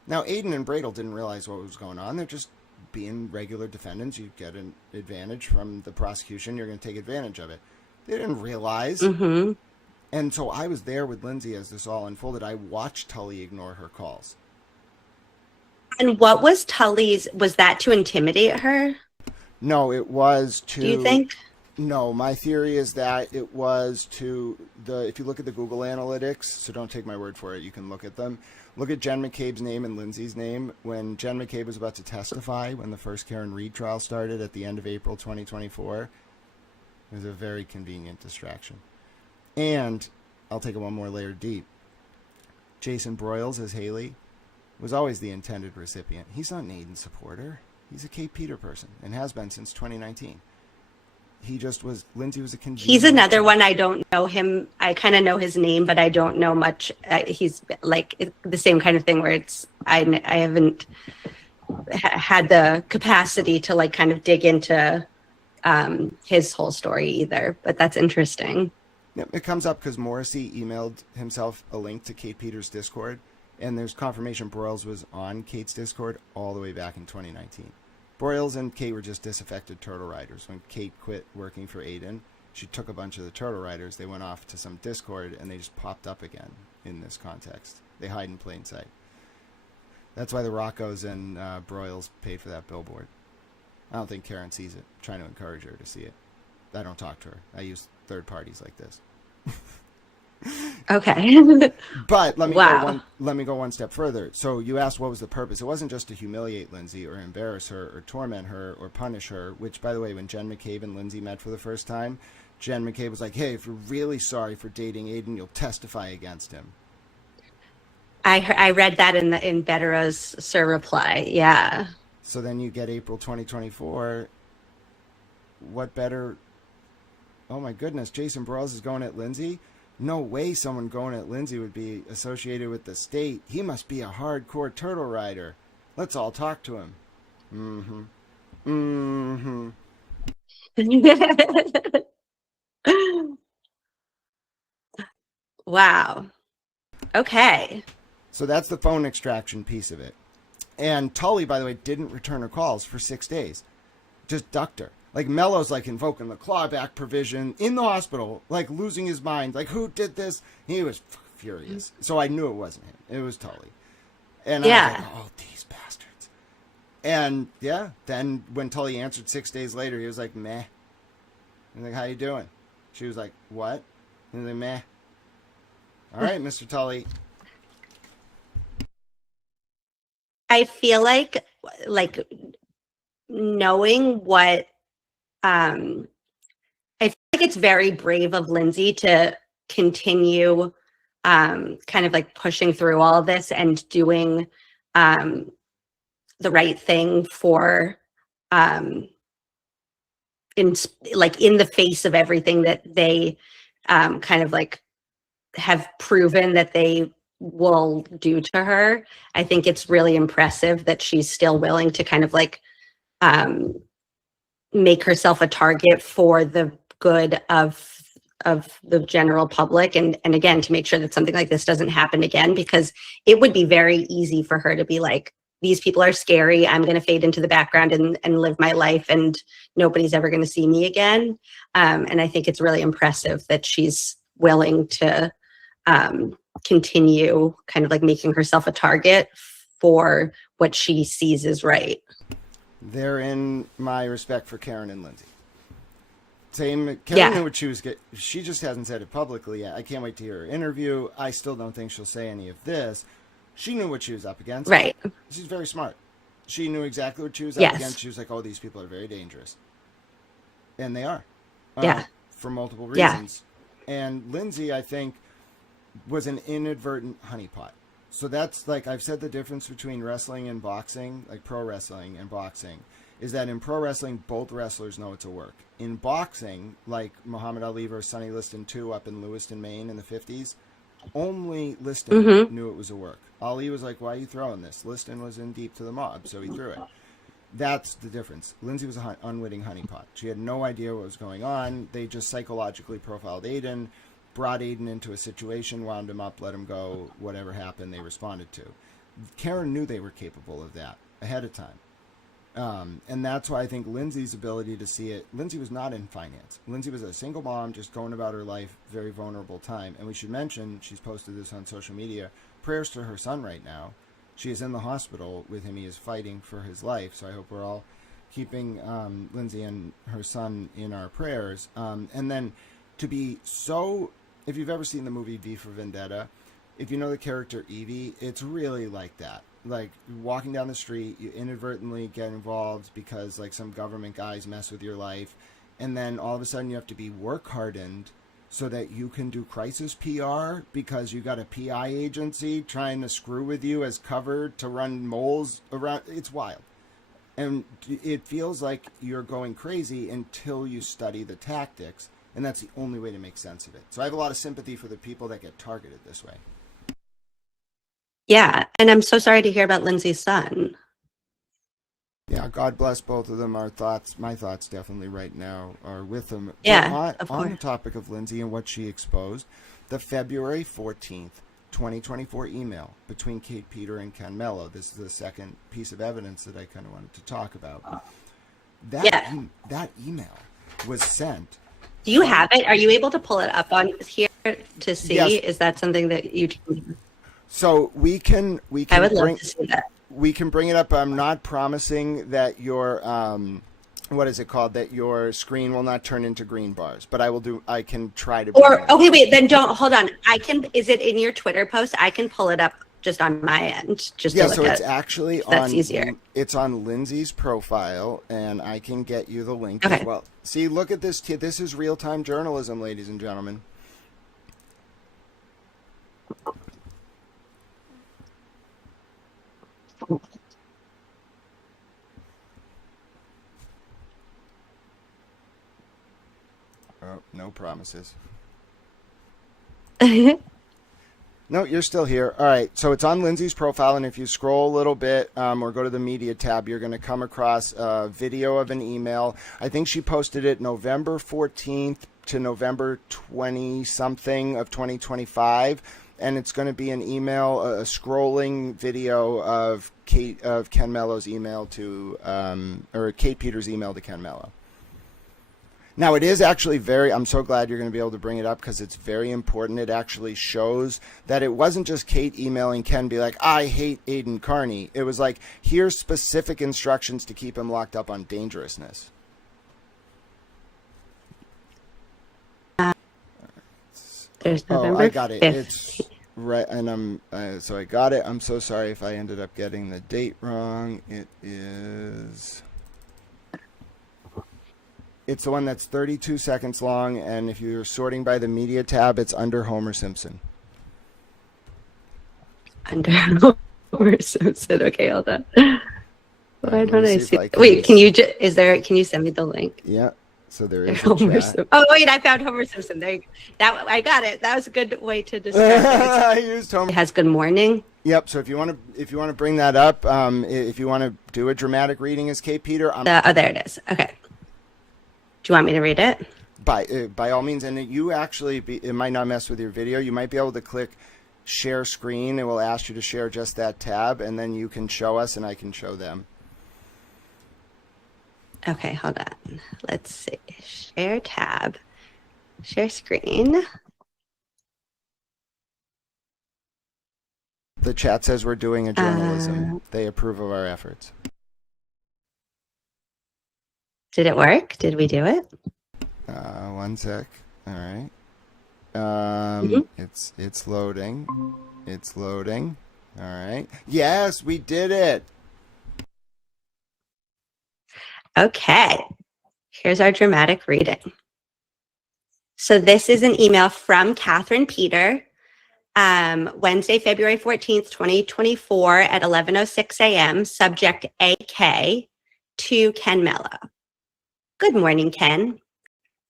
Now, Aiden and Bradle didn't realize what was going on. They're just being regular defendants. You get an advantage from the prosecution. You're going to take advantage of it. They didn't realize. And so I was there with Lindsay as this all unfolded. I watched Tully ignore her calls. And what was Tully's? Was that to intimidate her? No, it was to... Do you think? No, my theory is that it was to the... If you look at the Google Analytics, so don't take my word for it, you can look at them. Look at Jen McCabe's name and Lindsay's name. When Jen McCabe was about to testify, when the first Karen Reed trial started at the end of April 2024, it was a very convenient distraction. And I'll take it one more layer deep. Jason Broyles as Haley was always the intended recipient. He's not an Aiden supporter. He's a Kate Peter person and has been since 2019. He just was, Lindsay was a convenient... He's another one. I don't know him. I kind of know his name, but I don't know much. He's like the same kind of thing where it's, I haven't had the capacity to like kind of dig into his whole story either, but that's interesting. Yep, it comes up because Morrissey emailed himself a link to Kate Peters' Discord, and there's confirmation Broyles was on Kate's Discord all the way back in 2019. Broyles and Kate were just disaffected Turtle Riders. When Kate quit working for Aiden, she took a bunch of the Turtle Riders, they went off to some Discord, and they just popped up again in this context. They hide in plain sight. That's why the Roccos and Broyles paid for that billboard. I don't think Karen sees it. I'm trying to encourage her to see it. I don't talk to her. I use third parties like this. Okay. But let me go one step further. So you asked what was the purpose. It wasn't just to humiliate Lindsay or embarrass her or torment her or punish her, which, by the way, when Jen McCabe and Lindsay met for the first time, Jen McCabe was like, hey, if you're really sorry for dating Aiden, you'll testify against him. I read that in Bettero's Sir reply. Yeah. So then you get April 2024. What better... Oh my goodness, Jason Broyles is going at Lindsay? No way someone going at Lindsay would be associated with the state. He must be a hardcore Turtle Rider. Let's all talk to him. Wow. Okay. So that's the phone extraction piece of it. And Tully, by the way, didn't return her calls for 6 days. Just ducked her. Like, Mello's, like, invoking the clawback provision in the hospital, like, losing his mind. Like, who did this? He was furious. So I knew it wasn't him. It was Tully. And I was like, oh, these bastards. And, yeah, then when Tully answered 6 days later, he was like, meh. He's like, how you doing? She was like, what? He was like, meh. All right, Mr. Tully. I feel like knowing what... I feel like it's very brave of Lindsay to continue kind of like pushing through all of this and doing the right thing for in the face of everything that they kind of like have proven that they will do to her. I think it's really impressive that she's still willing to kind of like make herself a target for the good of the general public, and again, to make sure that something like this doesn't happen again, because it would be very easy for her to be like, these people are scary, I'm going to fade into the background and live my life, and nobody's ever going to see me again. And I think it's really impressive that she's willing to continue kind of like making herself a target for what she sees as right. Therein my respect for Karen and Lindsay. Karen knew what she was getting. She just hasn't said it publicly yet. I can't wait to hear her interview. I still don't think she'll say any of this. She knew what she was up against. Right. She's very smart. She knew exactly what she was up against. She was like, oh, these people are very dangerous. And they are. For multiple reasons. Yeah. And Lindsay, I think, was an inadvertent honeypot. So that's like, I've said the difference between wrestling and boxing, like pro wrestling and boxing, is that in pro wrestling, both wrestlers know it's a work. In boxing, like Muhammad Ali versus Sonny Liston 2 up in Lewiston, Maine in the 50s, only Liston knew it was a work. Ali was like, why are you throwing this? Liston was in deep to the mob, so he threw it. That's the difference. Lindsay was an unwitting honeypot. She had no idea what was going on. They just psychologically profiled Aiden, brought Aiden into a situation, wound him up, let him go. Whatever happened, they responded to. Karen knew they were capable of that ahead of time. And that's why I think Lindsay's ability to see it, Lindsay was not in finance. Lindsay was a single mom just going about her life, very vulnerable time. And we should mention, she's posted this on social media, prayers to her son right now. She is in the hospital with him. He is fighting for his life. So I hope we're all keeping Lindsay and her son in our prayers. And then to be so, if you've ever seen the movie V for Vendetta, if you know the character Evie, it's really like that. Like walking down the street, you inadvertently get involved because like some government guys mess with your life, and then all of a sudden you have to be work hardened so that you can do crisis PR because you got a PI agency trying to screw with you as cover to run moles around. It's wild. And it feels like you're going crazy until you study the tactics, and that's the only way to make sense of it. So I have a lot of sympathy for the people that get targeted this way. Yeah, and I'm so sorry to hear about Lindsay's son. Yeah, God bless both of them. My thoughts definitely right now are with them. Yeah, on the topic of Lindsay and what she exposed, the February 14th, 2024 email between Kate Peter and Ken Mello. This is the second piece of evidence that I kind of wanted to talk about. That email was sent. Do you have it? Are you able to pull it up on here to see? Yes. Is that something that you can... So we can I would love to see that. We can bring it up. I'm not promising that your what is it called? That your screen will not turn into green bars, but I can try to. Okay, wait. Then hold on. Is it in your Twitter post? I can pull it up just on my end. It's actually on. That's easier. It's on Lindsay's profile, and I can get you the link as well. See, look at this. This is real-time journalism, ladies and gentlemen. Oh, no promises. No, you're still here. All right, so it's on Lindsay's profile, and if you scroll a little bit or go to the media tab, you're going to come across a video of an email. I think she posted it November 14th to November 20-something of 2025, and it's going to be an email, a scrolling video of Ken Mello's email to, or Kate Peters' email to Ken Mello. Now, it is actually I'm so glad you're going to be able to bring it up because it's very important. It actually shows that it wasn't just Kate emailing Ken, be like, I hate Aiden Carney. It was like, here's specific instructions to keep him locked up on dangerousness. There's November I got it. 5th. It's right, and so I got it. I'm so sorry if I ended up getting the date wrong. It's the one that's 32 seconds long, and if you're sorting by the media tab, it's under Homer Simpson. under Homer Simpson. Okay, hold on. Why let don't me I see if see? I can Wait, can you can you send me the link? Yeah. So there is a Homer chat. Simpson. Oh wait, I found Homer Simpson. There you go. That I got it. That was a good way to describe it. I used Homer. It has good morning. Yep. So if you want to bring that up, if you want to do a dramatic reading as Kate Peter, Oh, there it is. Okay. Do you want me to read it? by all means. And you actually it might not mess with your video. You might be able to click share screen. It will ask you to share just that tab, and then you can show us, and I can show them. Okay, hold on. Let's see. Share tab. Share screen. The chat says we're doing a journalism. They approve of our efforts. Did it work? Did we do it? 1 sec. All right. It's loading. It's loading. All right. Yes, we did it. Okay. Here's our dramatic reading. So this is an email from Catherine Peter, Wednesday, February 14th, 2024 at 11:06 a.m. Subject AK to Ken Mello. Good morning, Ken.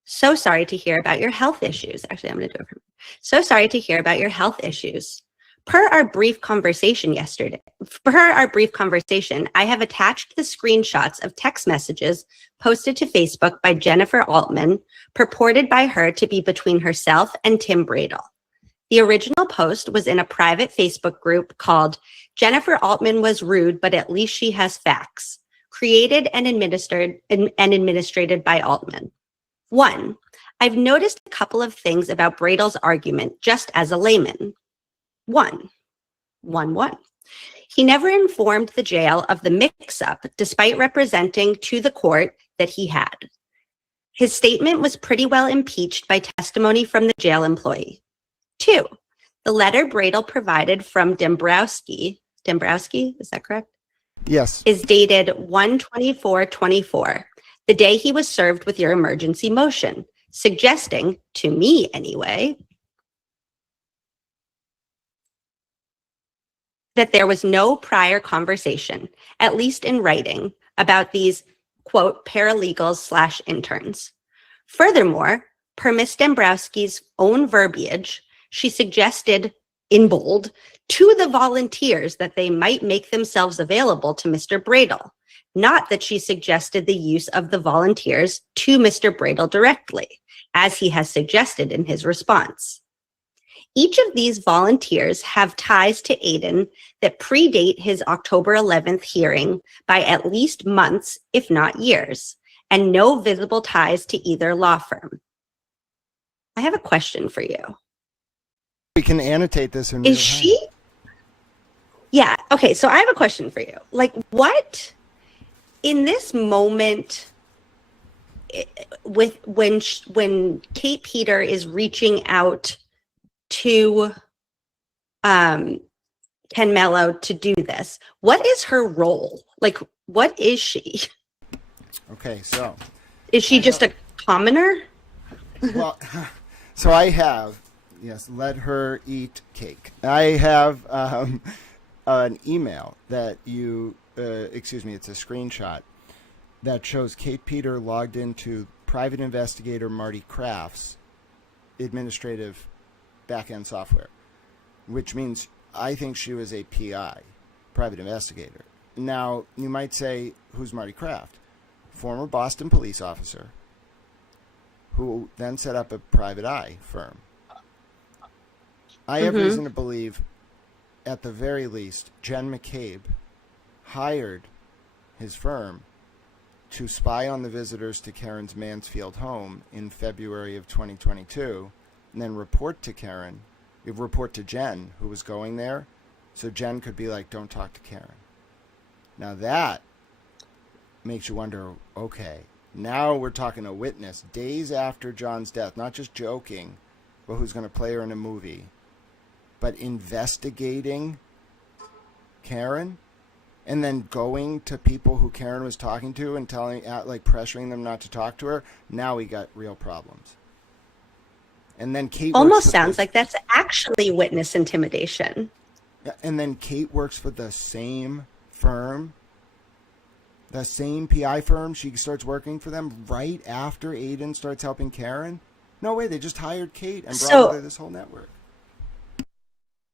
So sorry to hear about your health issues. Actually, I'm going to do it for me. So sorry to hear about your health issues. Per our brief conversation, I have attached the screenshots of text messages posted to Facebook by Jennifer Altman, purported by her to be between herself and Tim Bradel. The original post was in a private Facebook group called Jennifer Altman Was Rude, but at least she has facts, created and administrated by Altman. 1. I've noticed a couple of things about Bradel's argument just as a layman. 1. He never informed the jail of the mix-up, despite representing to the court that he had. His statement was pretty well impeached by testimony from the jail employee. 2. The letter Bradel provided from Dombrowski, is that correct? Yes. Is dated 1/24/24, the day he was served with your emergency motion, suggesting, to me anyway, that there was no prior conversation, at least in writing, about these, quote, paralegals/interns. Furthermore, per Ms. Dombrowski's own verbiage, she suggested, in bold, to the volunteers that they might make themselves available to Mr. Bradel, not that she suggested the use of the volunteers to Mr. Bradel directly, as he has suggested in his response. Each of these volunteers have ties to Aiden that predate his October 11th hearing by at least months, if not years, and no visible ties to either law firm. I have a question for you. We can annotate this in real time. Is she? Yeah. Okay. So I have a question for you. Like, what in this moment, with when Kate Peter is reaching out to Ken Mello to do this, what is her role? Like, what is she? Okay, so is she just a commoner? Well, so I have, yes, let her eat cake. I have an email that you, it's a screenshot that shows Kate Peter logged into private investigator Marty Kraft's administrative back-end software, which means I think she was a PI, private investigator. Now, you might say, who's Marty Kraft? Former Boston police officer who then set up a private eye firm. I have reason to believe, at the very least, Jen McCabe hired his firm to spy on the visitors to Karen's Mansfield home in February of 2022, and then report to Jen, who was going there, so Jen could be like, don't talk to Karen. Now that makes you wonder, okay, now we're talking a witness days after John's death, not just joking, but who's going to play her in a movie, but investigating Karen, and then going to people who Karen was talking to and pressuring them not to talk to her. Now we got real problems. And then Kate almost sounds like that's actually witness intimidation. And then Kate works for the same firm, the same PI firm. She starts working for them right after Aiden starts helping Karen. No way, they just hired Kate and brought her this whole network.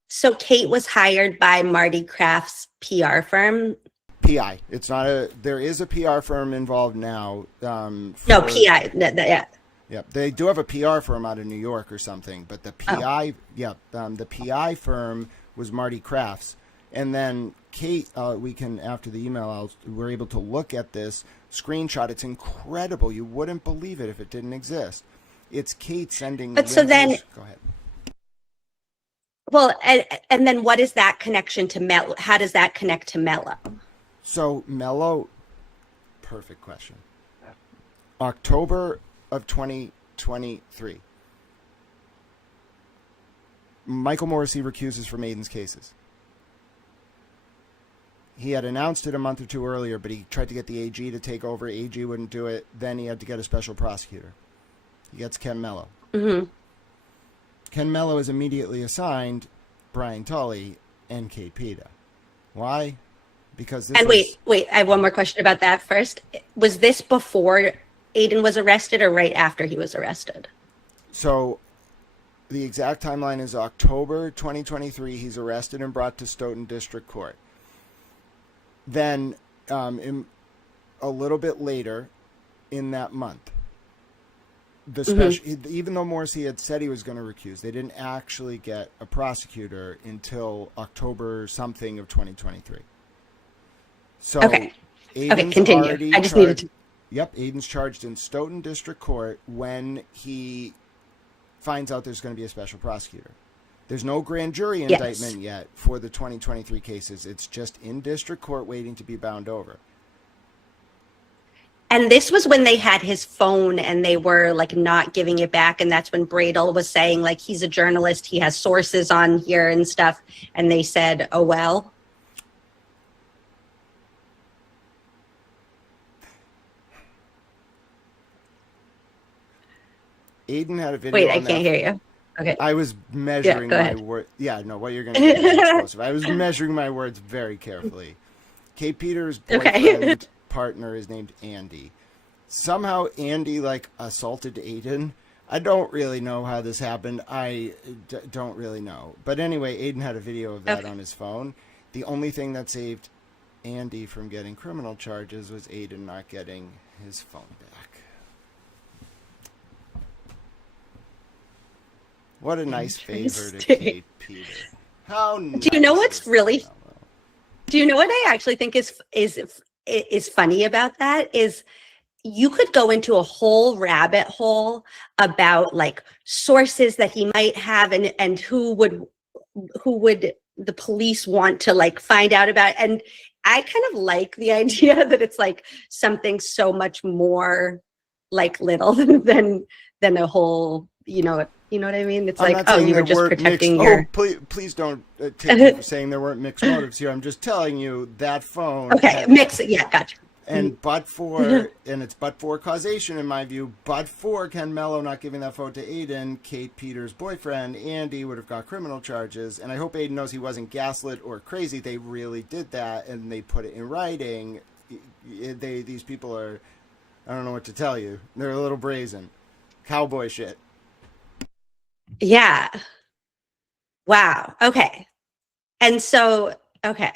So Kate was hired by Marty Kraft's PR firm. PI. It's not a. There is a PR firm involved now. No, PI. Yeah. Yeah, they do have a PR firm out of New York or something, but the PI, the PI firm was Marty Kraft's, and then Kate. We can after the email, we're able to look at this screenshot. It's incredible. You wouldn't believe it if it didn't exist. It's Kate sending. But so then, go ahead. Well, and then what is that connection to Mello? How does that connect to Mello? So Mello, perfect question. October of 2023. Michael Morrissey recuses from Aiden's cases. He had announced it a month or two earlier, but he tried to get the AG to take over. AG wouldn't do it. Then he had to get a special prosecutor. He gets Ken Mello. Mm-hmm. Ken Mello is immediately assigned Brian Tully and Kate Pita. Why? Because this. And wait, I have one more question about that first. Was this before Aiden was arrested or right after he was arrested? So the exact timeline is October 2023. He's arrested and brought to Stoughton District Court. Then a little bit later in that month, even though Morrissey had said he was going to recuse, they didn't actually get a prosecutor until October something of 2023. So okay, continue. I just needed to. Yep, Aiden's charged in Stoughton District Court when he finds out there's going to be a special prosecutor. There's no grand jury indictment yet for the 2023 cases. It's just in district court waiting to be bound over. And this was when they had his phone and they were like not giving it back. And that's when Bradel was saying like, he's a journalist. He has sources on here and stuff. And they said, oh, well. Aiden had a video. Wait, I can't hear you. Okay. I was measuring my words. Yeah, no, what you're going to do is explosive. I was measuring my words very carefully. Kate Peters' boyfriend partner is named Andy. Somehow Andy like assaulted Aiden. I don't really know how this happened. I don't really know. But anyway, Aiden had a video of that on his phone. The only thing that saved Andy from getting criminal charges was Aiden not getting his phone back. What a nice favor to Kate Peter. How nice. Do you know what's really? Do you know what I actually think is funny about that is you could go into a whole rabbit hole about like sources that he might have and who would the police want to like find out about. And I kind of like the idea that it's like something so much more like little than a whole, you know what I mean? It's like, oh, you were just protecting your... Oh, please don't take me for saying there weren't mixed motives here. I'm just telling you that phone... Okay, yeah, gotcha. And it's but for causation, in my view, but for Ken Mello not giving that phone to Aiden, Kate Peters' boyfriend, Andy, would have got criminal charges. And I hope Aiden knows he wasn't gaslit or crazy. They really did that, and they put it in writing. These people are... I don't know what to tell you. They're a little brazen. Cowboy shit. Yeah. Wow. Okay. And so, okay.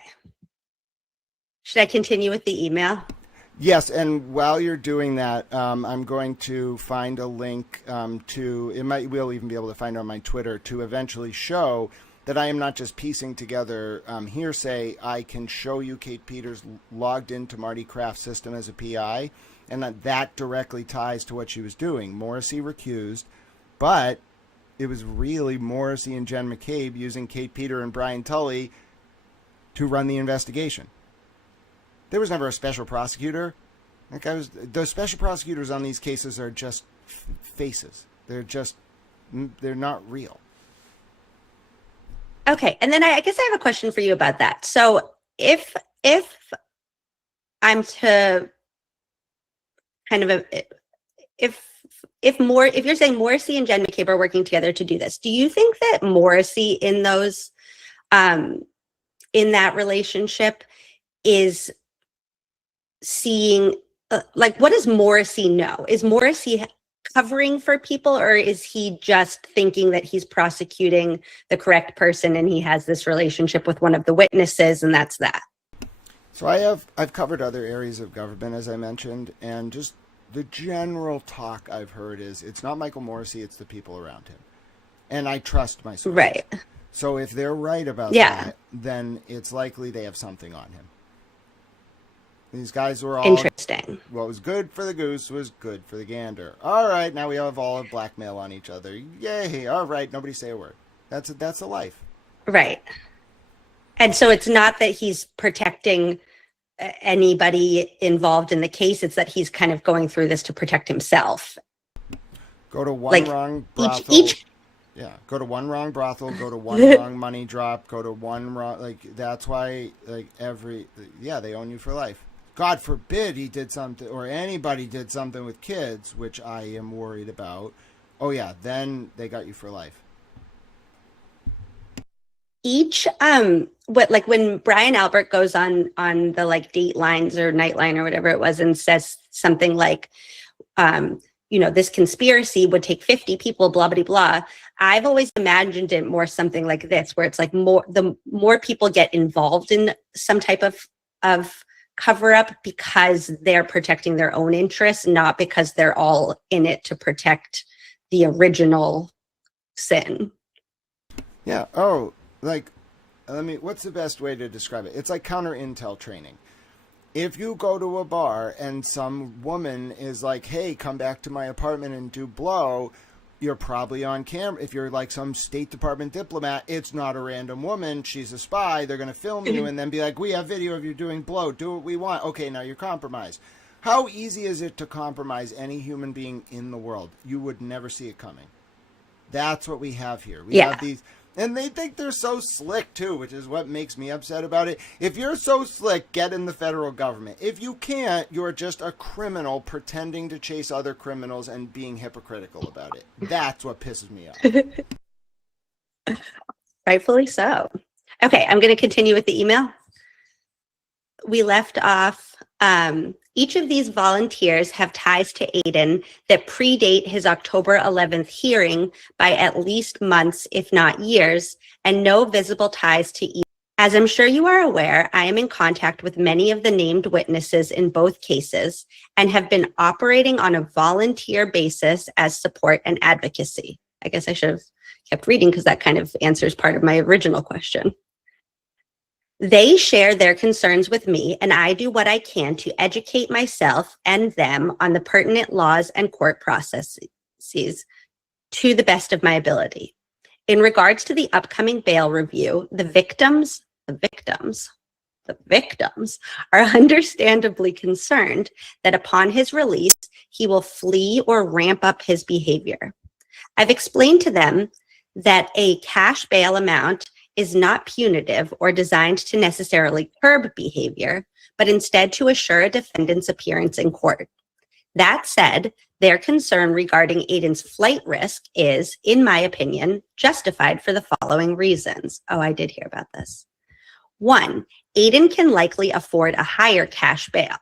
Should I continue with the email? Yes. And while you're doing that, I'm going to find a link we'll even be able to find it on my Twitter to eventually show that I am not just piecing together hearsay. I can show you Kate Peters logged into Marty Kraft's system as a PI, and that directly ties to what she was doing. Morrissey recused, but it was really Morrissey and Jen McCabe using Kate Peter and Brian Tully to run the investigation. There was never a special prosecutor. Those special prosecutors on these cases are just faces. They're not real. Okay, and then I guess I have a question for you about that. So if I'm to kind of if you're saying Morrissey and Jen McCabe are working together to do this, do you think that Morrissey in those in that relationship is seeing, like, what does Morrissey know? Is Morrissey covering for people, or is he just thinking that he's prosecuting the correct person and he has this relationship with one of the witnesses and that's that? So I've covered other areas of government, as I mentioned, and just the general talk I've heard is it's not Michael Morrissey, it's the people around him. And I trust my sources. Right. So if they're right about that, then it's likely they have something on him. These guys were all interesting. What was good for the goose was good for the gander. All right, now we have all of blackmail on each other. Yay! All right, nobody say a word. That's a life. Right. And so it's not that he's protecting anybody involved in the case. It's that he's kind of going through this to protect himself. Go to one like wrong brothel. Yeah, go to one wrong brothel, go to one wrong money drop, go to one wrong, like, that's why, like, they own you for life. God forbid he did something, or anybody did something with kids, which I am worried about. Oh yeah, then they got you for life. Like when Brian Albert goes on the like Datelines or Nightline or whatever it was and says something like, this conspiracy would take 50 people, blah, blah, blah. I've always imagined it more something like this, where it's like the more people get involved in some type of cover up because they're protecting their own interests, not because they're all in it to protect the original sin. Yeah. Oh, like, what's the best way to describe it? It's like counter intel training. If you go to a bar and some woman is like, hey, come back to my apartment and do blow, you're probably on camera. If you're like some State Department diplomat, it's not a random woman. She's a spy. They're going to film you and then be like, we have video of you doing blow. Do what we want. Okay, now you're compromised. How easy is it to compromise any human being in the world? You would never see it coming. That's what we have here. We have these... And they think they're so slick, too, which is what makes me upset about it. If you're so slick, get in the federal government. If you can't, you're just a criminal pretending to chase other criminals and being hypocritical about it. That's what pisses me off. Rightfully so. Okay, I'm going to continue with the email. We left off, each of these volunteers have ties to Aiden that predate his October 11th hearing by at least months, if not years, and no visible ties to either. As I'm sure you are aware, I am in contact with many of the named witnesses in both cases and have been operating on a volunteer basis as support and advocacy. I guess I should have kept reading because that kind of answers part of my original question. They share their concerns with me, and I do what I can to educate myself and them on the pertinent laws and court processes to the best of my ability. In regards to the upcoming bail review, the victims are understandably concerned that upon his release, he will flee or ramp up his behavior. I've explained to them that a cash bail amount is not punitive or designed to necessarily curb behavior, but instead to assure a defendant's appearance in court. That said, their concern regarding Aiden's flight risk is, in my opinion, justified for the following reasons. Oh, I did hear about this. 1, Aiden can likely afford a higher cash bail.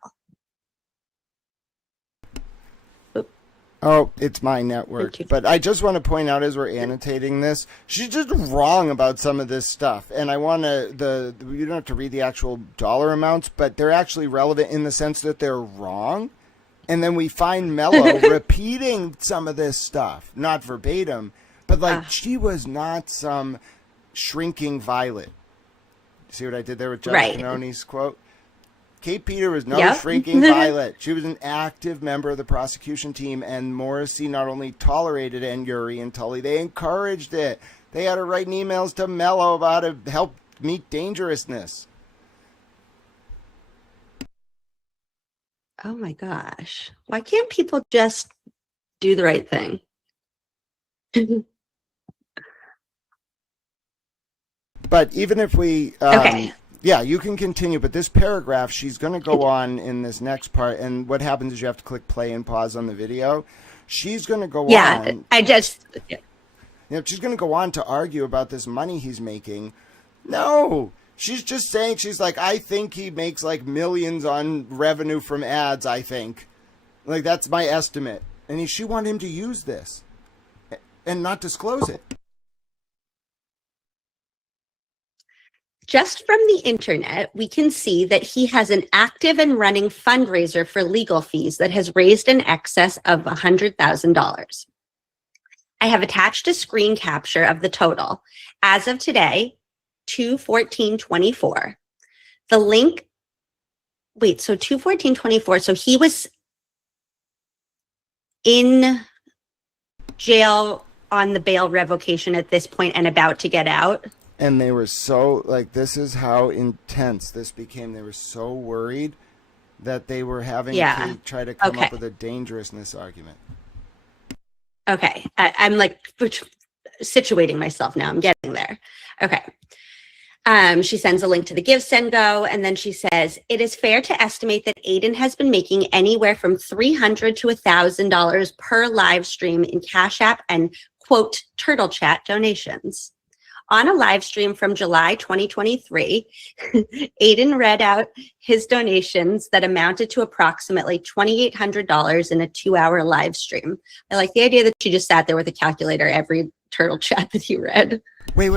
Oh, it's my network. But I just want to point out as we're annotating this, she's just wrong about some of this stuff. And I want to, you don't have to read the actual dollar amounts, but they're actually relevant in the sense that they're wrong. And then we find Mello repeating some of this stuff, not verbatim, but like she was not some shrinking violet. See what I did there with Judge Canoni's quote? Kate Peter was no shrinking violet. She was an active member of the prosecution team, and Morrissey not only tolerated it, and Yuri and Tully, they encouraged it. They had her writing emails to Mello about how to help meet dangerousness. Oh my gosh. Why can't people just do the right thing? But even if we... okay. Yeah, you can continue, but this paragraph, she's going to go on in this next part, and what happens is you have to click play and pause on the video. She's going to go on. Yeah, she's going to go on to argue about this money he's making. No, She's just saying, she's like, I think he makes like millions on revenue from ads, I think. Like, that's my estimate. And she wanted him to use this and not disclose it. Just from the internet, we can see that he has an active and running fundraiser for legal fees that has raised in excess of $100,000. I have attached a screen capture of the total. As of today, 2/14/24. The link, wait, so 2/14/24, so he was in jail on the bail revocation at this point and about to get out. And they were so, like, this is how intense this became. They were so worried that they were having to try to come up with a dangerousness argument. Okay. I'm like situating myself now. I'm getting there. Okay. She sends a link to the Give, Send, Go, and then she says, it is fair to estimate that Aiden has been making anywhere from $300 to $1,000 per live stream in Cash App and, quote, Turtle Chat donations. On a live stream from July 2023, Aiden read out his donations that amounted to approximately $2,800 in a 2-hour live stream. I like the idea that she just sat there with a calculator every Turtle Chat that he read. Wait.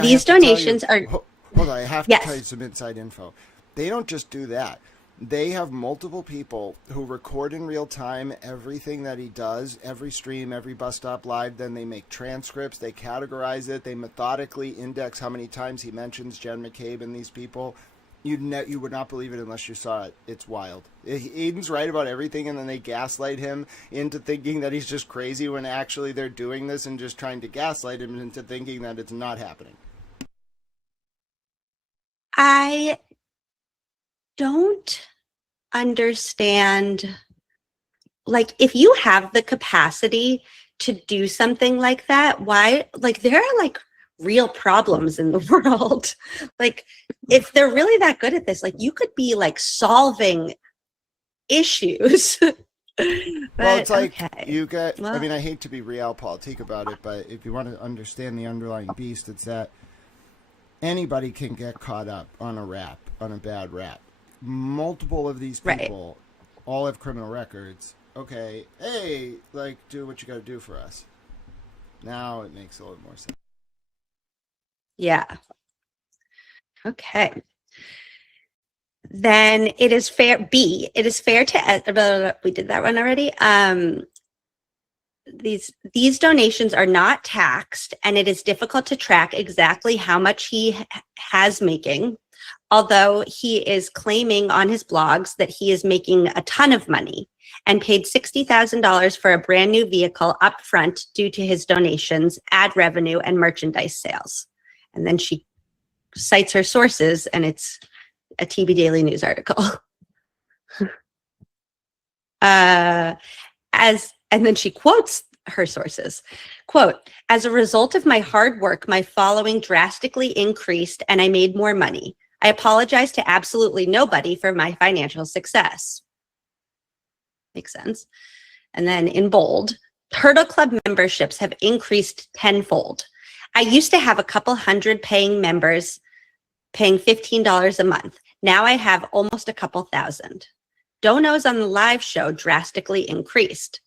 These donations are... Hold on, I have to tell you some inside info. They don't just do that. They have multiple people who record in real time everything that he does, every stream, every bus stop live. Then they make transcripts, they categorize it, they methodically index how many times he mentions Jen McCabe and these people. You would not believe it unless you saw it. It's wild. Aiden's right about everything, and then they gaslight him into thinking that he's just crazy when actually they're doing this and just trying to gaslight him into thinking that it's not happening. I don't understand, like, if you have the capacity to do something like that, why, like, there are like real problems in the world. Like, if they're really that good at this, like, you could be like solving issues. Well, it's like you get, I mean, I hate to be realpolitik about it, but if you want to understand the underlying beast, it's that anybody can get caught up on a bad rap. Multiple of these people all have criminal records. Okay, hey, like, do what you got to do for us. Now it makes a little more sense. Yeah. Okay. Then it is fair. B, it is fair to, we did that one already. These donations are not taxed, and it is difficult to track exactly how much he has making, although he is claiming on his blogs that he is making a ton of money and paid $60,000 for a brand new vehicle up front due to his donations, ad revenue, and merchandise sales. And then she cites her sources, and it's a TB Daily News article. And then she quotes her sources. Quote, as a result of my hard work, my following drastically increased and I made more money. I apologize to absolutely nobody for my financial success. Makes sense. And then in bold, Turtle Club memberships have increased tenfold. I used to have a couple hundred paying members paying $15 a month. Now I have almost a couple thousand. Donos on the live show drastically increased.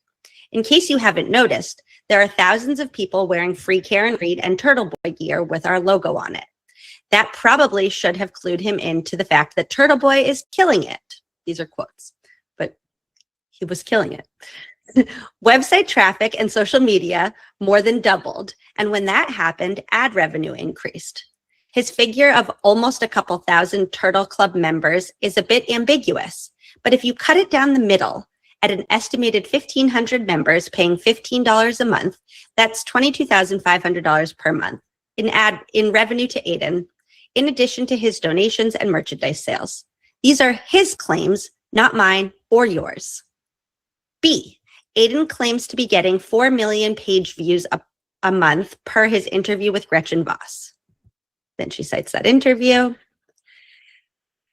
In case you haven't noticed, there are thousands of people wearing Free Karen Reed and Turtle Boy gear with our logo on it. That probably should have clued him into the fact that Turtle Boy is killing it. These are quotes, but he was killing it. Website traffic and social media more than doubled. And when that happened, ad revenue increased. His figure of almost a couple thousand Turtle Club members is a bit ambiguous, but if you cut it down the middle, at an estimated 1,500 members paying $15 a month, that's $22,500 per month in revenue to Aiden, in addition to his donations and merchandise sales. These are his claims, not mine or yours. B, Aiden claims to be getting 4 million page views a month per his interview with Gretchen Voss. Then she cites that interview.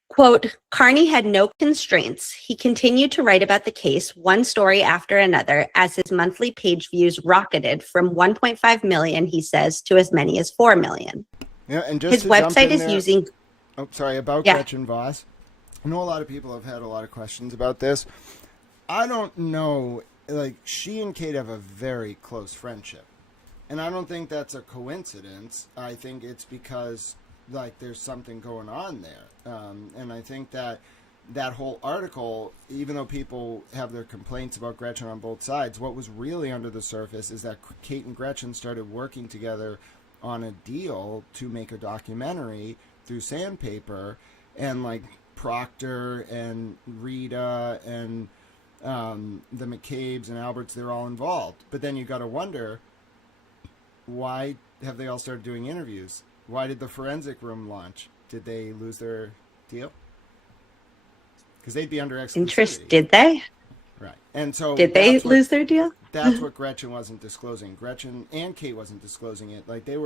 Quote, Carney had no constraints. He continued to write about the case, one story after another, as his monthly page views rocketed from 1.5 million, he says, to as many as 4 million. Yeah, and just his website is using... Oh, sorry, about Yeah. Gretchen Voss. I know a lot of people have had a lot of questions about this. I don't know. Like, she and Kate have a very close friendship. And I don't think that's a coincidence. I think it's because, like, there's something going on there. And I think that that whole article, even though people have their complaints about Gretchen on both sides, what was really under the surface is that Kate and Gretchen started working together on a deal to make a documentary through Sandpaper, and like Proctor and Rita and the McCabe's and Alberts, they're all involved. But then you got to wonder, why have they all started doing interviews? Why did the forensic room launch? Did they lose their deal? Because they'd be under exclusivity. Did they? Right. And so did they lose their deal? That's what Gretchen wasn't disclosing. Gretchen and Kate wasn't disclosing it. Like, it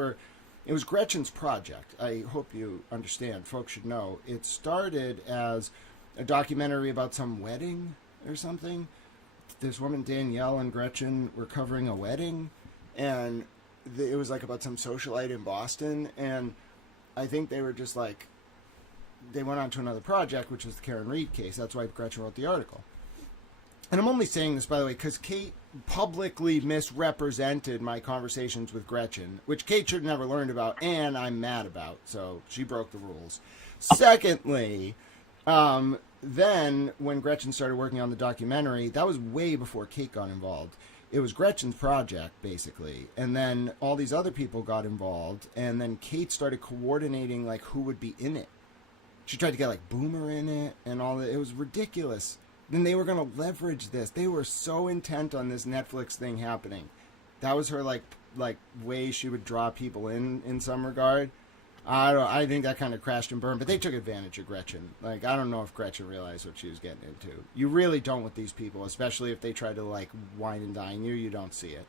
was Gretchen's project. I hope you understand. Folks should know. It started as a documentary about some wedding or something. This woman, Danielle, and Gretchen were covering a wedding, and it was like about some socialite in Boston, and I think they were just like, they went on to another project, which was the Karen Reed case. That's why Gretchen wrote the article. And I'm only saying this, by the way, because Kate publicly misrepresented my conversations with Gretchen, which Kate should have never learned about, and I'm mad about. So she broke the rules. Secondly, then when Gretchen started working on the documentary, that was way before Kate got involved. It was Gretchen's project, basically. And then all these other people got involved, and then Kate started coordinating, like, who would be in it. She tried to get, like, Boomer in it and all that. It was ridiculous. Then they were going to leverage this. They were so intent on this Netflix thing happening. That was her, like way she would draw people in some regard. I think that kind of crashed and burned, but they took advantage of Gretchen. Like, I don't know if Gretchen realized what she was getting into. You really don't with these people, especially if they try to, like, wine and dine you. You don't see it.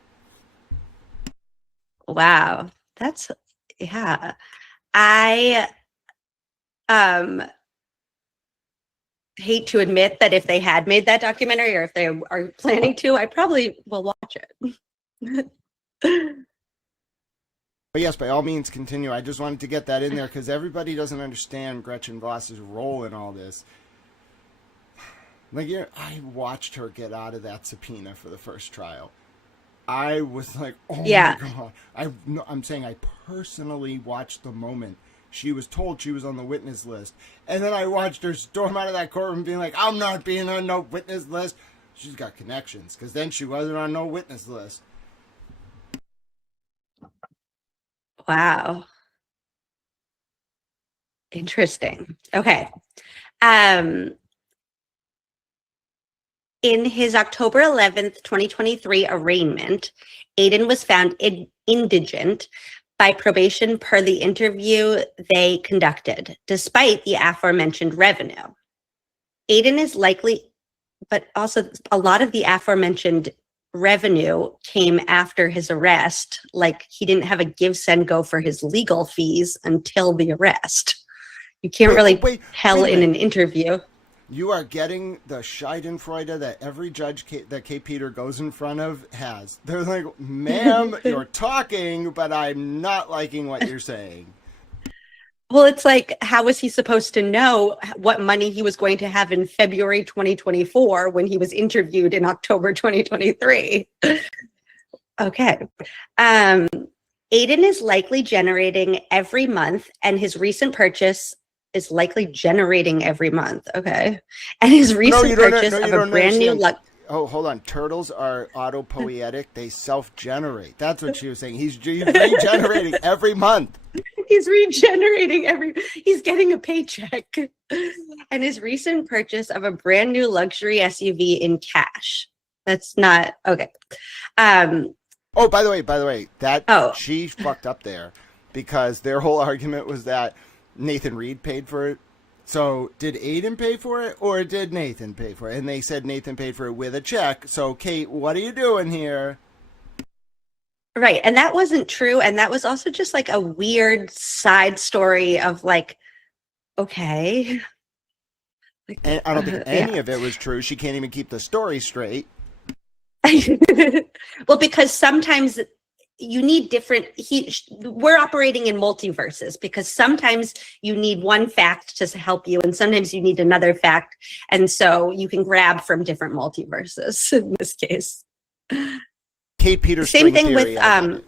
Wow. That's, yeah. I hate to admit that if they had made that documentary, or if they are planning to, I probably will watch it. But yes, by all means, continue. I just wanted to get that in there because everybody doesn't understand Gretchen Voss's role in all this. Like, I watched her get out of that subpoena for the first trial. I was like, oh my God. I'm saying I personally watched the moment she was told she was on the witness list. And then I watched her storm out of that courtroom being like, I'm not being on no witness list. She's got connections, because then she wasn't on no witness list. Wow. Interesting. Okay. In his October 11th, 2023 arraignment, Aiden was found indigent by probation per the interview they conducted, despite the aforementioned revenue. Aiden is likely, but also a lot of the aforementioned revenue came after his arrest. Like, he didn't have a give, send, go for his legal fees until the arrest. You can't really tell in an interview. You are getting the schadenfreude that every judge that Kate Peter goes in front of has. They're like, ma'am, you're talking, but I'm not liking what you're saying. Well, it's like, how was he supposed to know what money he was going to have in February 2024 when he was interviewed in October 2023? Okay. Aiden is likely generating every month, and his recent purchase is likely generating every month. Okay. And his recent purchase of a brand new oh, hold on. Turtles are autopoietic. They self-generate. That's what she was saying. He's regenerating every month. He's regenerating he's getting a paycheck. And his recent purchase of a brand new luxury SUV in cash. That's not okay. Oh, by the way, she fucked up there, because their whole argument was that Nathan Reed paid for it. So did Aiden pay for it, or did Nathan pay for it? And they said Nathan paid for it with a check. So, Kate, what are you doing here? Right. And that wasn't true. And that was also just like a weird side story of like, okay. And I don't think any of it was true. She can't even keep the story straight. Well, because sometimes you need different, we're operating in multiverses because sometimes you need one fact to help you and sometimes you need another fact. And so you can grab from different multiverses in this case. Kate Peters Same thing theory, with,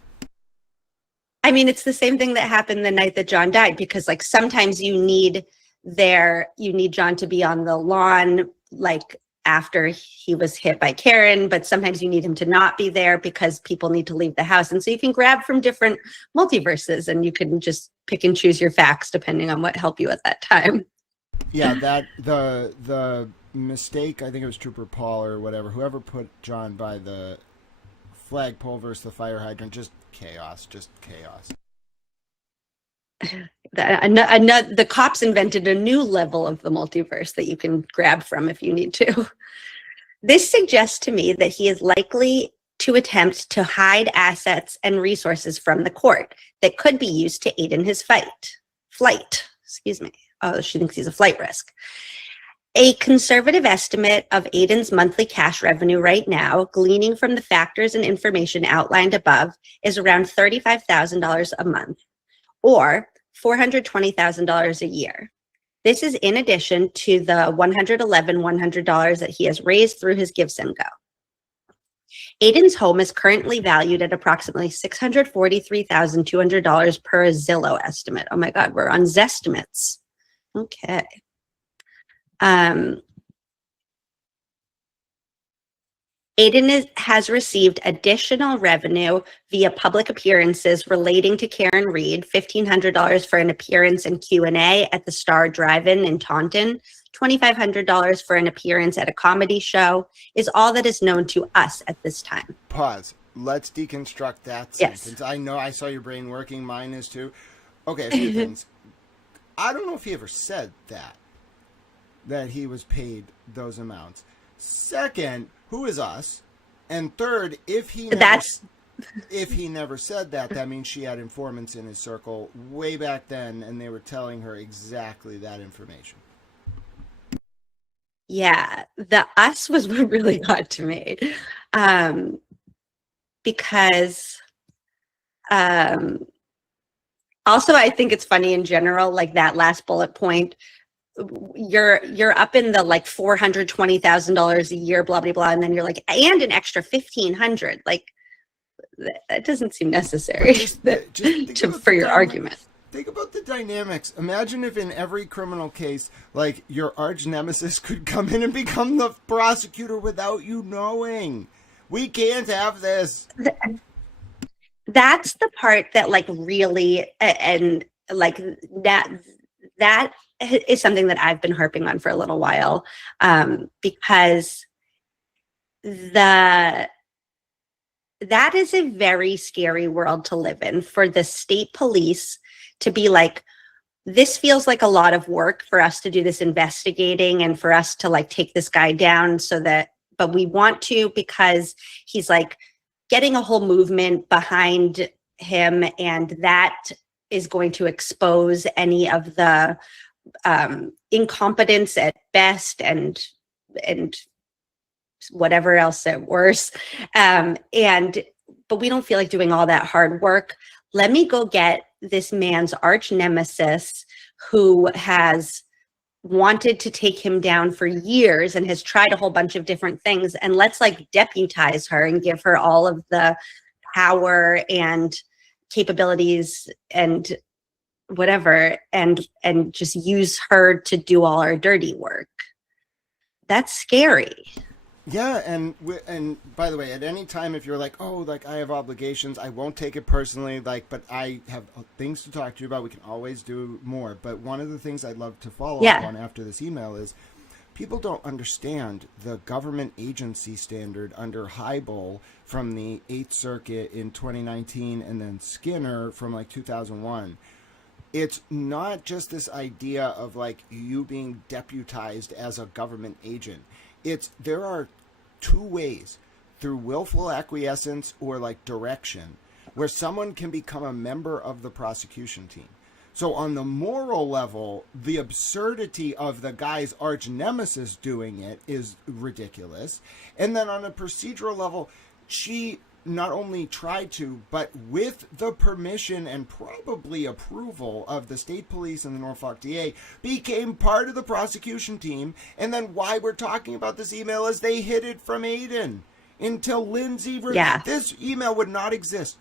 I mean, it's the same thing that happened the night that John died, because like sometimes you need John to be on the lawn, like after he was hit by Karen, but sometimes you need him to not be there because people need to leave the house. And so you can grab from different multiverses and you can just pick and choose your facts depending on what help you at that time. Yeah, that the mistake, I think it was Trooper Paul or whatever, whoever put John by the flagpole versus the fire hydrant, just chaos. The cops invented a new level of the multiverse that you can grab from if you need to. This suggests to me that he is likely to attempt to hide assets and resources from the court that could be used to aid in his flight. Excuse me. Oh, she thinks he's a flight risk. A conservative estimate of Aiden's monthly cash revenue right now, gleaning from the factors and information outlined above, is around $35,000 a month, or $420,000 a year. This is in addition to the $111,100 that he has raised through his Give Send Go. Aiden's home is currently valued at approximately $643,200 per Zillow estimate. Oh my God, we're on Zestimates. Okay. Aiden has received additional revenue via public appearances relating to Karen Reed, $1,500 for an appearance and Q&A at the Star Drive-In in Taunton, $2,500 for an appearance at a comedy show, is all that is known to us at this time. Pause. Let's deconstruct that sentence. I know I saw your brain working. Mine is too. Okay, a few things. I don't know if he ever said that he was paid those amounts. Second, who is us? And third, if he never said that, that means she had informants in his circle way back then, and they were telling her exactly that information. Yeah, the us was what really got to me, because also I think it's funny in general, like that last bullet point. You're up in the like $420,000 a year, blah blah blah, and then you're like, and an extra $1,500. Like that doesn't seem necessary for your argument. Think about the dynamics. Imagine if in every criminal case, like your arch nemesis could come in and become the prosecutor without you knowing. We can't have this. That's the part that like really, and like that is something that I've been harping on for a little while, because that is a very scary world to live in, for the state police to be like, this feels like a lot of work for us to do this investigating and for us to like take this guy down, but we want to because he's like getting a whole movement behind him, and that is going to expose any of the incompetence at best and whatever else at worst. But we don't feel like doing all that hard work. Let me go get this man's arch nemesis who has wanted to take him down for years and has tried a whole bunch of different things. And let's like deputize her and give her all of the power and capabilities and whatever, and just use her to do all our dirty work. That's scary. Yeah, and by the way, at any time, if you're like, oh, like I have obligations, I won't take it personally, like, but I have things to talk to you about, we can always do more. But one of the things I'd love to follow up on after this email is people don't understand the government agency standard under Hybel from the 8th Circuit in 2019 and then Skinner from like 2001. It's not just this idea of like you being deputized as a government agent. There are two ways, through willful acquiescence or like direction, where someone can become a member of the prosecution team. So on the moral level, the absurdity of the guy's arch nemesis doing it is ridiculous. And then on a procedural level, she not only tried to, but with the permission and probably approval of the state police and the Norfolk DA, became part of the prosecution team. And then why we're talking about this email is they hid it from Aiden until Lindsay. Yeah. This email would not exist.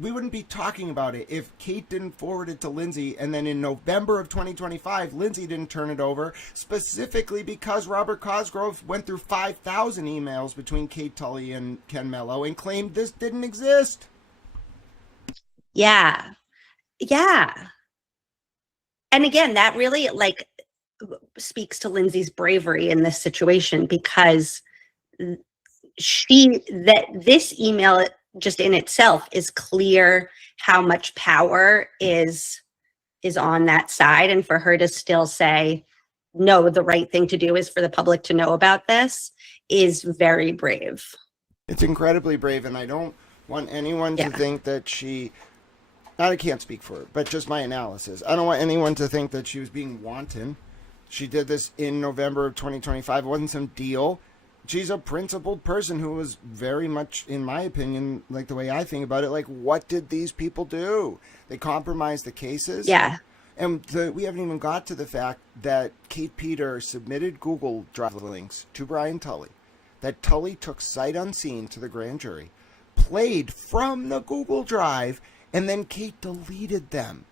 We wouldn't be talking about it if Kate didn't forward it to Lindsay, and then in November of 2025, Lindsay didn't turn it over, specifically because Robert Cosgrove went through 5,000 emails between Kate Tully and Ken Mello and claimed this didn't exist. Yeah. Yeah. And again, that really like speaks to Lindsay's bravery in this situation, because this email just in itself is clear how much power is on that side. And for her to still say, no, the right thing to do is for the public to know about this, is very brave. It's incredibly brave, and I don't want anyone to think that I can't speak for her, but just my analysis. I don't want anyone to think that she was being wanton. She did this in November of 2025. It wasn't some deal. She's a principled person who was very much, in my opinion, like the way I think about it, like, what did these people do? They compromised the cases. Yeah. And we haven't even got to the fact that Kate Peter submitted Google Drive links to Brian Tully, that Tully took sight unseen to the grand jury, played from the Google Drive, and then Kate deleted them.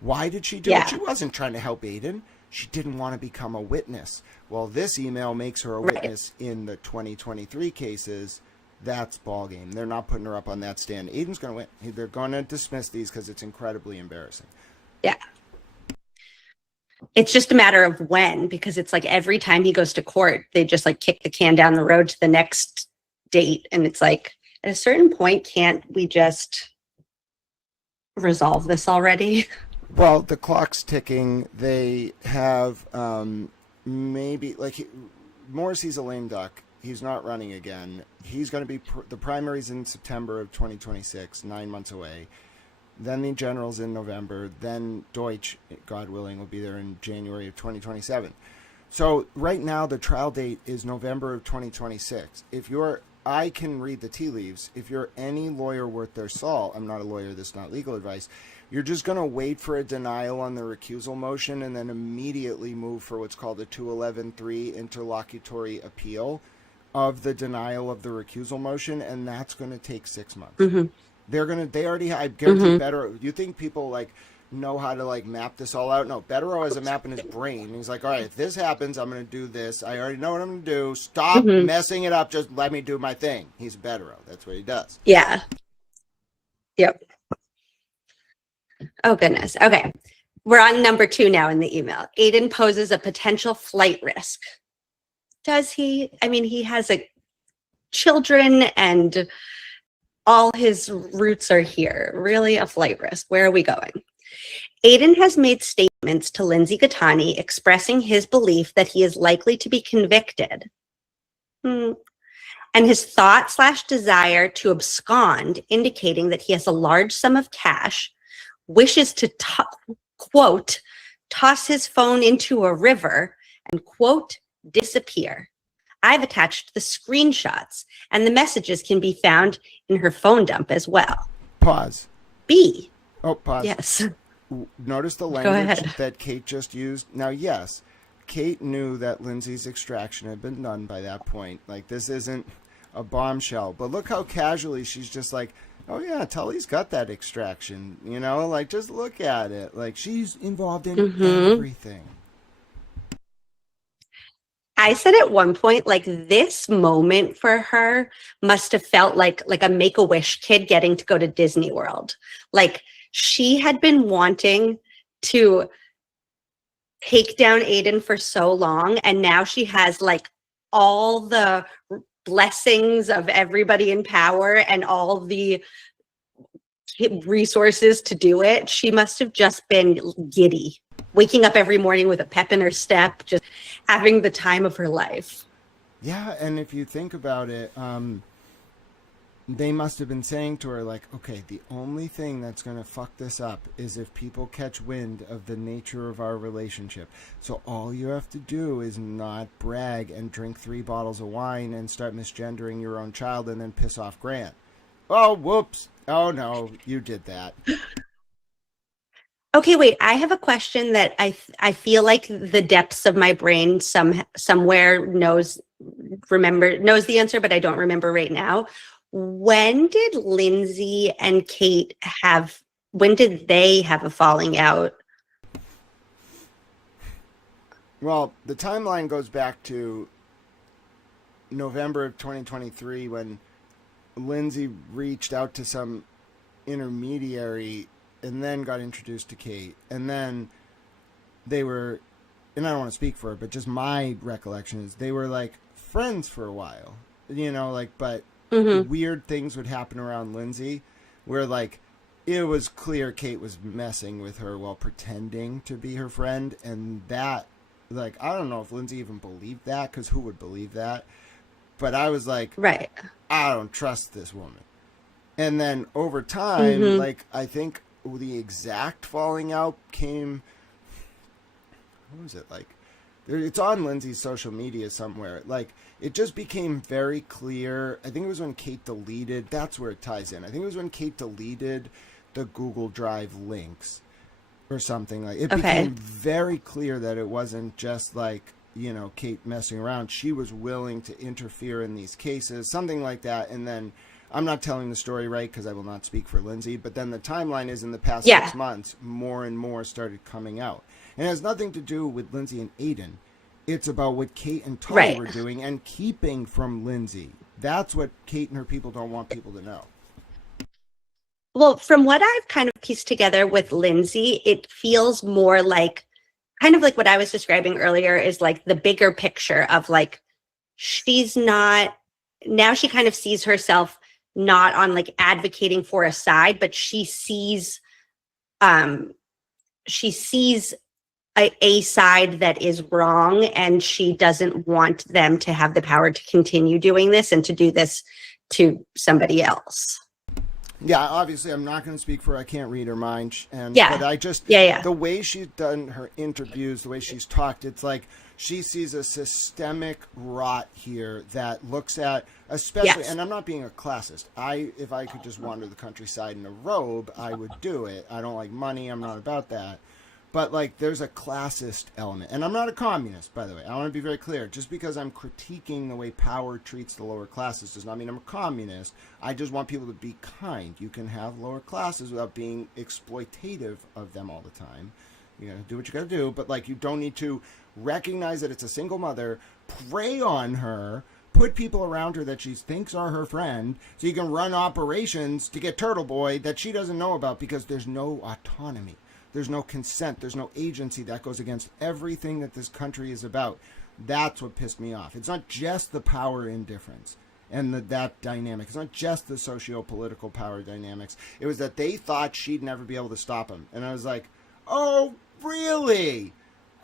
Why did she do it? She wasn't trying to help Aiden. She didn't want to become a witness. Well, this email makes her a witness in the 2023 cases. That's ballgame. They're not putting her up on that stand. Aiden's going to win. They're going to dismiss these because it's incredibly embarrassing. Yeah. It's just a matter of when, because it's like every time he goes to court, they just like kick the can down the road to the next date. And it's like, at a certain point, can't we just resolve this already? Well, the clock's ticking. They have maybe, like, Morrissey's a lame duck. He's not running again. He's going to be, the primary's in September of 2026, 9 months away. Then the general's in November. Then Deutsch, God willing, will be there in January of 2027. So right now the trial date is November of 2026. I can read the tea leaves. If you're any lawyer worth their salt, I'm not a lawyer, this is not legal advice, you're just going to wait for a denial on the recusal motion and then immediately move for what's called a 211-3 interlocutory appeal of the denial of the recusal motion, and that's going to take 6 months. Mm-hmm. I guarantee Better, you think people like know how to like map this all out? No, Bettero has a map in his brain. He's like, all right, if this happens, I'm going to do this. I already know what I'm going to do. Stop messing it up. Just let me do my thing. He's Bettero. That's what he does. Yeah. Yep. Oh, goodness. Okay. We're on number 2 now in the email. Aiden poses a potential flight risk. Does he? I mean, he has children and all his roots are here. Really a flight risk. Where are we going? Aiden has made statements to Lindsay Gattani expressing his belief that he is likely to be convicted. And his thought/desire to abscond, indicating that he has a large sum of cash, wishes to, quote, toss his phone into a river and, quote, disappear. I've attached the screenshots, and the messages can be found in her phone dump as well. Pause. B. Oh, pause. Yes. Notice the language that Kate just used. Now, yes, Kate knew that Lindsay's extraction had been done by that point. Like, this isn't a bombshell. But look how casually she's just like, oh, yeah, Tully's got that extraction. You know, like, just look at it. Like, she's involved in everything. I said at one point, like, this moment for her must have felt like a Make-A-Wish kid getting to go to Disney World. Like, she had been wanting to take down Aiden for so long, and now she has like all the blessings of everybody in power and all the resources to do it. She must have just been giddy, waking up every morning with a pep in her step, just having the time of her life. Yeah, and if you think about it, they must have been saying to her, like, okay, the only thing that's going to fuck this up is if people catch wind of the nature of our relationship. So all you have to do is not brag and drink 3 bottles of wine and start misgendering your own child and then piss off Grant. Oh, whoops. Oh, no, you did that. Okay, wait. I have a question that I feel like the depths of my brain somewhere knows the answer, but I don't remember right now. When did Lindsay and Kate have? When did they have a falling out? Well, the timeline goes back to November of 2023 when Lindsay reached out to some intermediary and then got introduced to Kate. And then they were, and I don't want to speak for her, but just my recollection is they were like friends for a while, like, but weird things would happen around Lindsay where like it was clear Kate was messing with her while pretending to be her friend. And that, like, I don't know if Lindsay even believed that, because who would believe that? But I was like, Right. I don't trust this woman. And then over time, like, I think the exact falling out came, what was it like? It's on Lindsay's social media somewhere. Like, it just became very clear. I think it was when Kate deleted, that's where it ties in. I think it was when Kate deleted the Google Drive links or something. Like, it became very clear that it wasn't just like, Kate messing around. She was willing to interfere in these cases, something like that. And then I'm not telling the story right because I will not speak for Lindsay, but then the timeline is in the past 6 months, more and more started coming out. And it has nothing to do with Lindsay and Aiden. It's about what Kate and Tony were doing and keeping from Lindsay. That's what Kate and her people don't want people to know. Well, from what I've kind of pieced together with Lindsay, it feels more like kind of like what I was describing earlier is like the bigger picture of like, she's not, now she kind of sees herself not on like advocating for a side, but she sees a side that is wrong, and she doesn't want them to have the power to continue doing this and to do this to somebody else. Yeah, obviously, I'm not going to speak for her. I can't read her mind. But I just, the way she's done her interviews, the way she's talked, it's like she sees a systemic rot here that looks at, especially, and I'm not being a classist. If I could just wander the countryside in a robe, I would do it. I don't like money. I'm not about that. But, like, there's a classist element. And I'm not a communist, by the way. I want to be very clear. Just because I'm critiquing the way power treats the lower classes does not mean I'm a communist. I just want people to be kind. You can have lower classes without being exploitative of them all the time. You got to do what you got to do. But, like, you don't need to recognize that it's a single mother, prey on her, put people around her that she thinks are her friend, so you can run operations to get Turtle Boy that she doesn't know about because there's no autonomy. There's no consent. There's no agency. That goes against everything that this country is about. That's what pissed me off. It's not just the power indifference and that dynamic. It's not just the socio-political power dynamics. It was that they thought she'd never be able to stop him. And I was like, oh, really?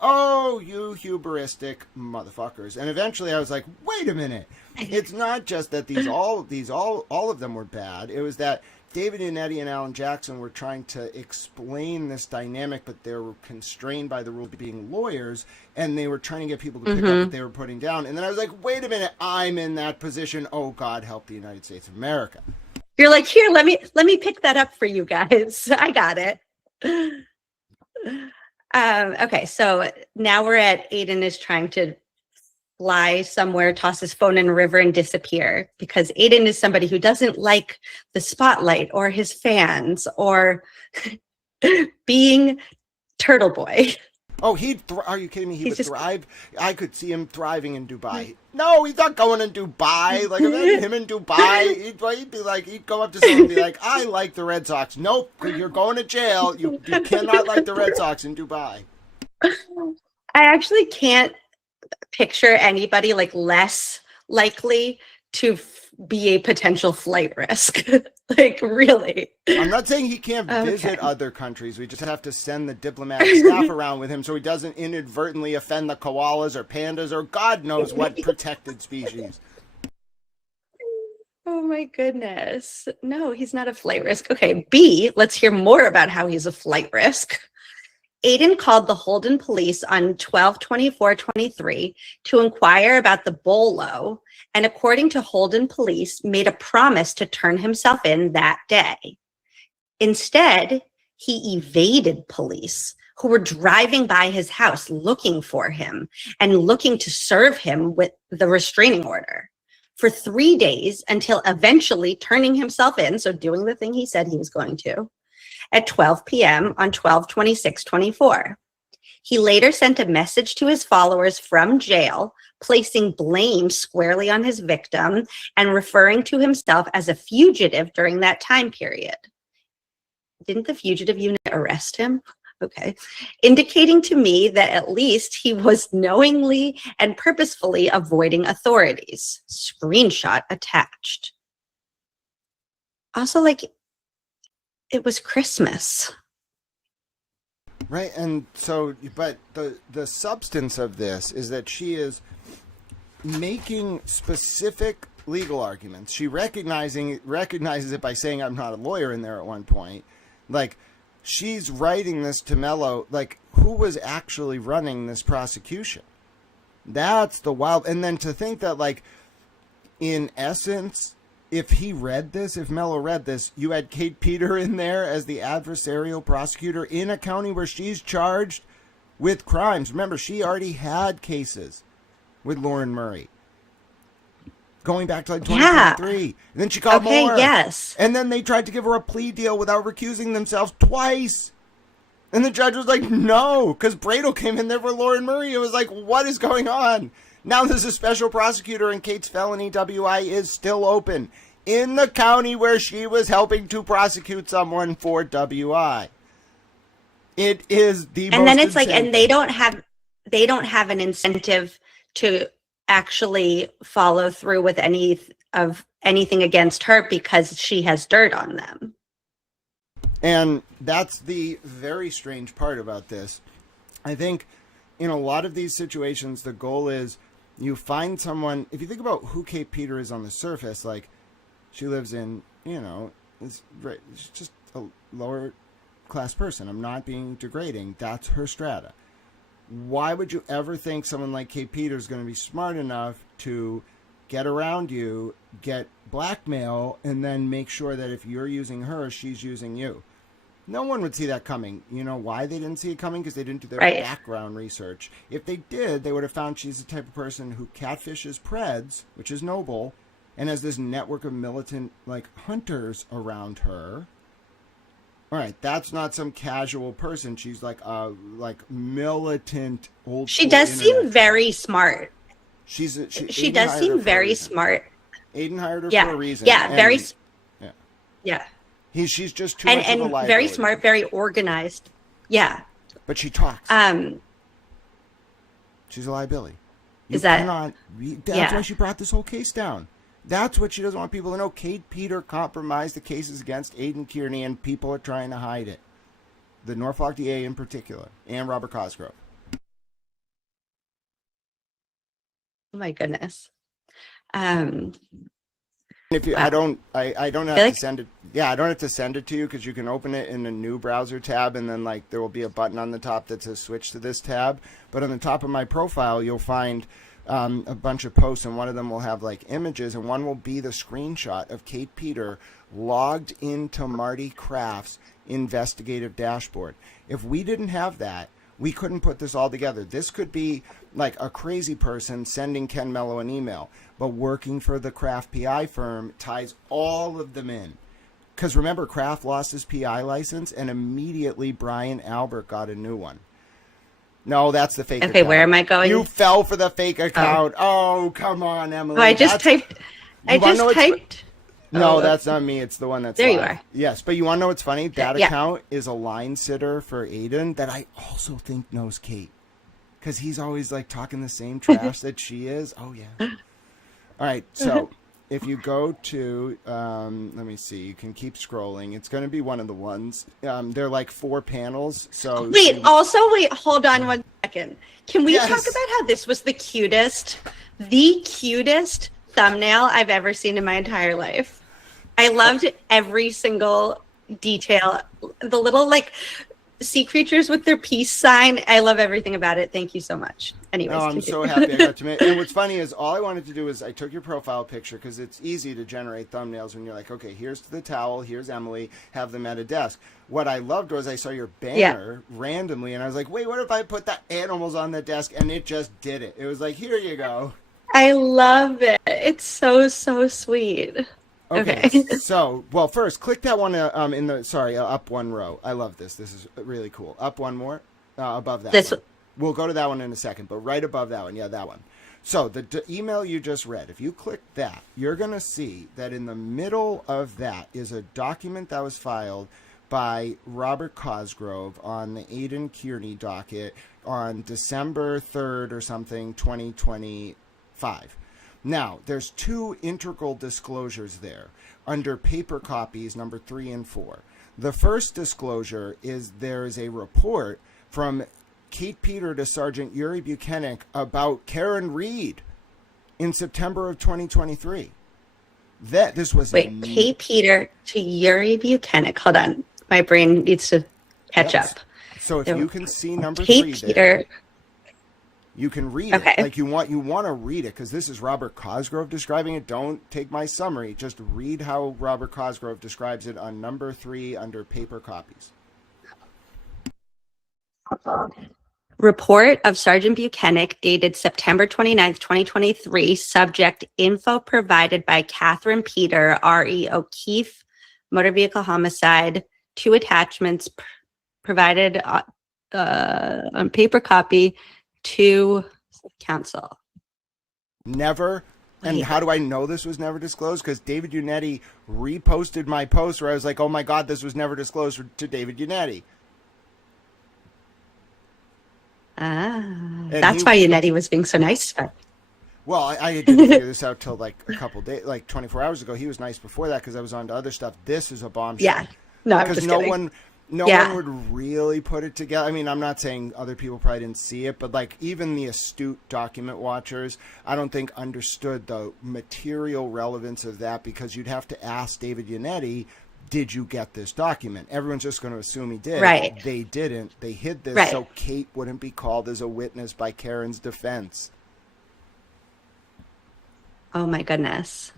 Oh, you hubristic motherfuckers. And eventually I was like, wait a minute. It's not just that all of them were bad. It was that David Yannetti and Alan Jackson were trying to explain this dynamic, but they were constrained by the rule of being lawyers, and they were trying to get people to pick up what they were putting down. And then I was like, wait a minute, I'm in that position. Oh, God, help the United States of America. You're like, here, let me pick that up for you guys. I got it. Okay, so now we're at Aiden is trying to fly somewhere, toss his phone in a river, and disappear because Aiden is somebody who doesn't like the spotlight or his fans or being Turtle Boy. Oh, are you kidding me? He would thrive. I could see him thriving in Dubai. No, he's not going in Dubai. Like, imagine him in Dubai. He'd be like, he'd go up to someone and be like, I like the Red Sox. Nope, you're going to jail. You cannot like the Red Sox in Dubai. I actually can't picture anybody like less likely to be a potential flight risk. Like, really. I'm not saying he can't visit other countries. We just have to send the diplomatic staff around with him so he doesn't inadvertently offend the koalas or pandas or God knows what protected species. Oh my goodness. No, he's not a flight risk. Okay, B, let's hear more about how he's a flight risk. Aiden called the Holden police on 12/24/23 to inquire about the bolo, and according to Holden police, made a promise to turn himself in that day. Instead, he evaded police who were driving by his house looking for him and looking to serve him with the restraining order for 3 days until eventually turning himself in, so doing the thing he said he was going to, at 12 p.m. on 12/26/24. He later sent a message to his followers from jail, placing blame squarely on his victim and referring to himself as a fugitive during that time period. Didn't the fugitive unit arrest him? Okay. Indicating to me that at least he was knowingly and purposefully avoiding authorities. Screenshot attached. Also, like, it was Christmas. Right, and so, but the substance of this is that she is making specific legal arguments. She recognizes it by saying, "I'm not a lawyer," in there at one point. Like, she's writing this to Mello, like, who was actually running this prosecution? That's the wild. And then to think that, like, in essence, if he read this, if Mello read this, you had Kate Peter in there as the adversarial prosecutor in a county where she's charged with crimes. Remember, she already had cases with Lauren Murray going back to like 2023. And then she called more. Yes. And then they tried to give her a plea deal without recusing themselves twice. And the judge was like, no, because Bradle came in there for Lauren Murray. It was like, what is going on? Now there's a special prosecutor and Kate's felony WI is still open in the county where she was helping to prosecute someone for WI. It is the and most then it's like, insane and they don't have an incentive to actually follow through with anything against her because she has dirt on them. And that's the very strange part about this. I think in a lot of these situations, the goal is you find someone. If you think about who Kate Peter is on the surface, like, she lives in, she's just a lower class person. I'm not being degrading. That's her strata. Why would you ever think someone like Kate Peter is going to be smart enough to get around you, get blackmail, and then make sure that if you're using her, she's using you? No one would see that coming. You know why they didn't see it coming? Because they didn't do their background research. If they did, they would have found she's the type of person who catfishes Preds, which is noble, and has this network of militant, like, hunters around her. All right, that's not some casual person. She's like a militant old. She does seem very smart. She She does seem very smart. Aiden hired her for a reason. Yeah, yeah. She's just too much of a liability. Very smart, very organized. Yeah. But she talks. She's a liability. That's why she brought this whole case down. That's what she doesn't want people to know. Kate Peter compromised the cases against Aiden Kearney, and people are trying to hide it. The Norfolk DA in particular, and Robert Cosgrove. Oh my goodness. If you, I don't have to send it. Yeah, I don't have to send it to you because you can open it in a new browser tab, and then like there will be a button on the top that says switch to this tab. But on the top of my profile, you'll find a bunch of posts, and one of them will have like images, and one will be the screenshot of Kate Peter logged into Marty Kraft's investigative dashboard. If we didn't have that, we couldn't put this all together. This could be like a crazy person sending Ken Mello an email, but working for the Kraft PI firm ties all of them in. Because remember, Kraft lost his PI license, and immediately Brian Albert got a new one. No, that's the fake account. Okay, where am I going? You fell for the fake account. Oh come on, Emily. Oh, I just typed. No, that's not me. It's the one that's there. live. You are. Yes, but you want to know what's funny? That account is a line sitter for Aiden that I also think knows Kate. Because he's always like talking the same trash that she is. Oh, yeah. All right, so if you go to, let me see, you can keep scrolling. It's going to be one of the ones. They're like 4 panels. So wait, hold on 1 second. Can we talk about how this was the cutest thumbnail I've ever seen in my entire life? I loved every single detail. The little like sea creatures with their peace sign. I love everything about it. Thank you so much. Anyways, Oh, I'm so happy I got to make. And what's funny is all I wanted to do is I took your profile picture because it's easy to generate thumbnails when you're like, okay, here's the towel, here's Emily, have them at a desk. What I loved was I saw your banner randomly, and I was like, wait, what if I put the animals on the desk? And it just did it. It was like, here you go. I love it. It's so sweet. Okay. So, well, first, click that one in the, up one row. I love this. This is really cool. Up one more, above that one. We'll go to that one in a second, but right above that one. Yeah, that one. So the email you just read, if you click that, you're going to see that in the middle of that is a document that was filed by Robert Cosgrove on the Aidan Kearney docket on December 3rd or something, 2025. Now, there's two integral disclosures there under paper copies number 3 and 4. The first disclosure is there is a report from Kate Peter to Sergeant Yuri Buchanan about Karen Reed in September of 2023. That this was Kate Peter to Yuri Buchanan. Hold on, my brain needs to catch up. So if you can see number Kate 3 Peter. there, you can read it. Like you want to read it because this is Robert Cosgrove describing it. Don't take my summary. Just read how Robert Cosgrove describes it on number 3 under paper copies. Report of Sergeant Buchanan dated September 29th, 2023. Subject info provided by Catherine Peter, R.E. O'Keefe, motor vehicle homicide. 2 attachments provided on paper copy to counsel. Never. And how do I know this was never disclosed? Because David Unetti reposted my post where I was like, oh my God, this was never disclosed to David Unetti. That's why Unetti was being so nice to her. Well, I didn't figure this out till like a couple days, like 24 hours ago. He was nice before that because I was on to other stuff. This is a bombshell. Yeah. No, because no one would really put it together. I mean, I'm not saying other people probably didn't see it, but like even the astute document watchers, I don't think understood the material relevance of that because you'd have to ask David Unetti, did you get this document? Everyone's just going to assume he did. Right. They didn't. They hid this so Kate wouldn't be called as a witness by Karen's defense. Oh my goodness.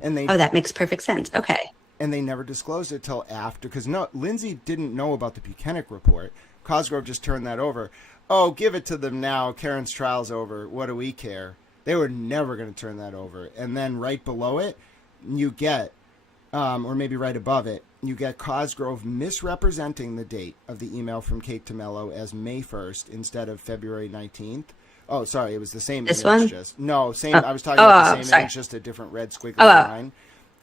And that makes perfect sense. Okay. And they never disclosed it till after, because Lindsay didn't know about the Buchanan report. Cosgrove just turned that over. Oh, give it to them now. Karen's trial's over. What do we care? They were never going to turn that over. And then right below it, you get, or maybe right above it, you get Cosgrove misrepresenting the date of the email from Kate Tamello as May 1st instead of February 19th. Oh, sorry, it was the same this image. One? Same. I was talking about the same image, just a different red squiggly line.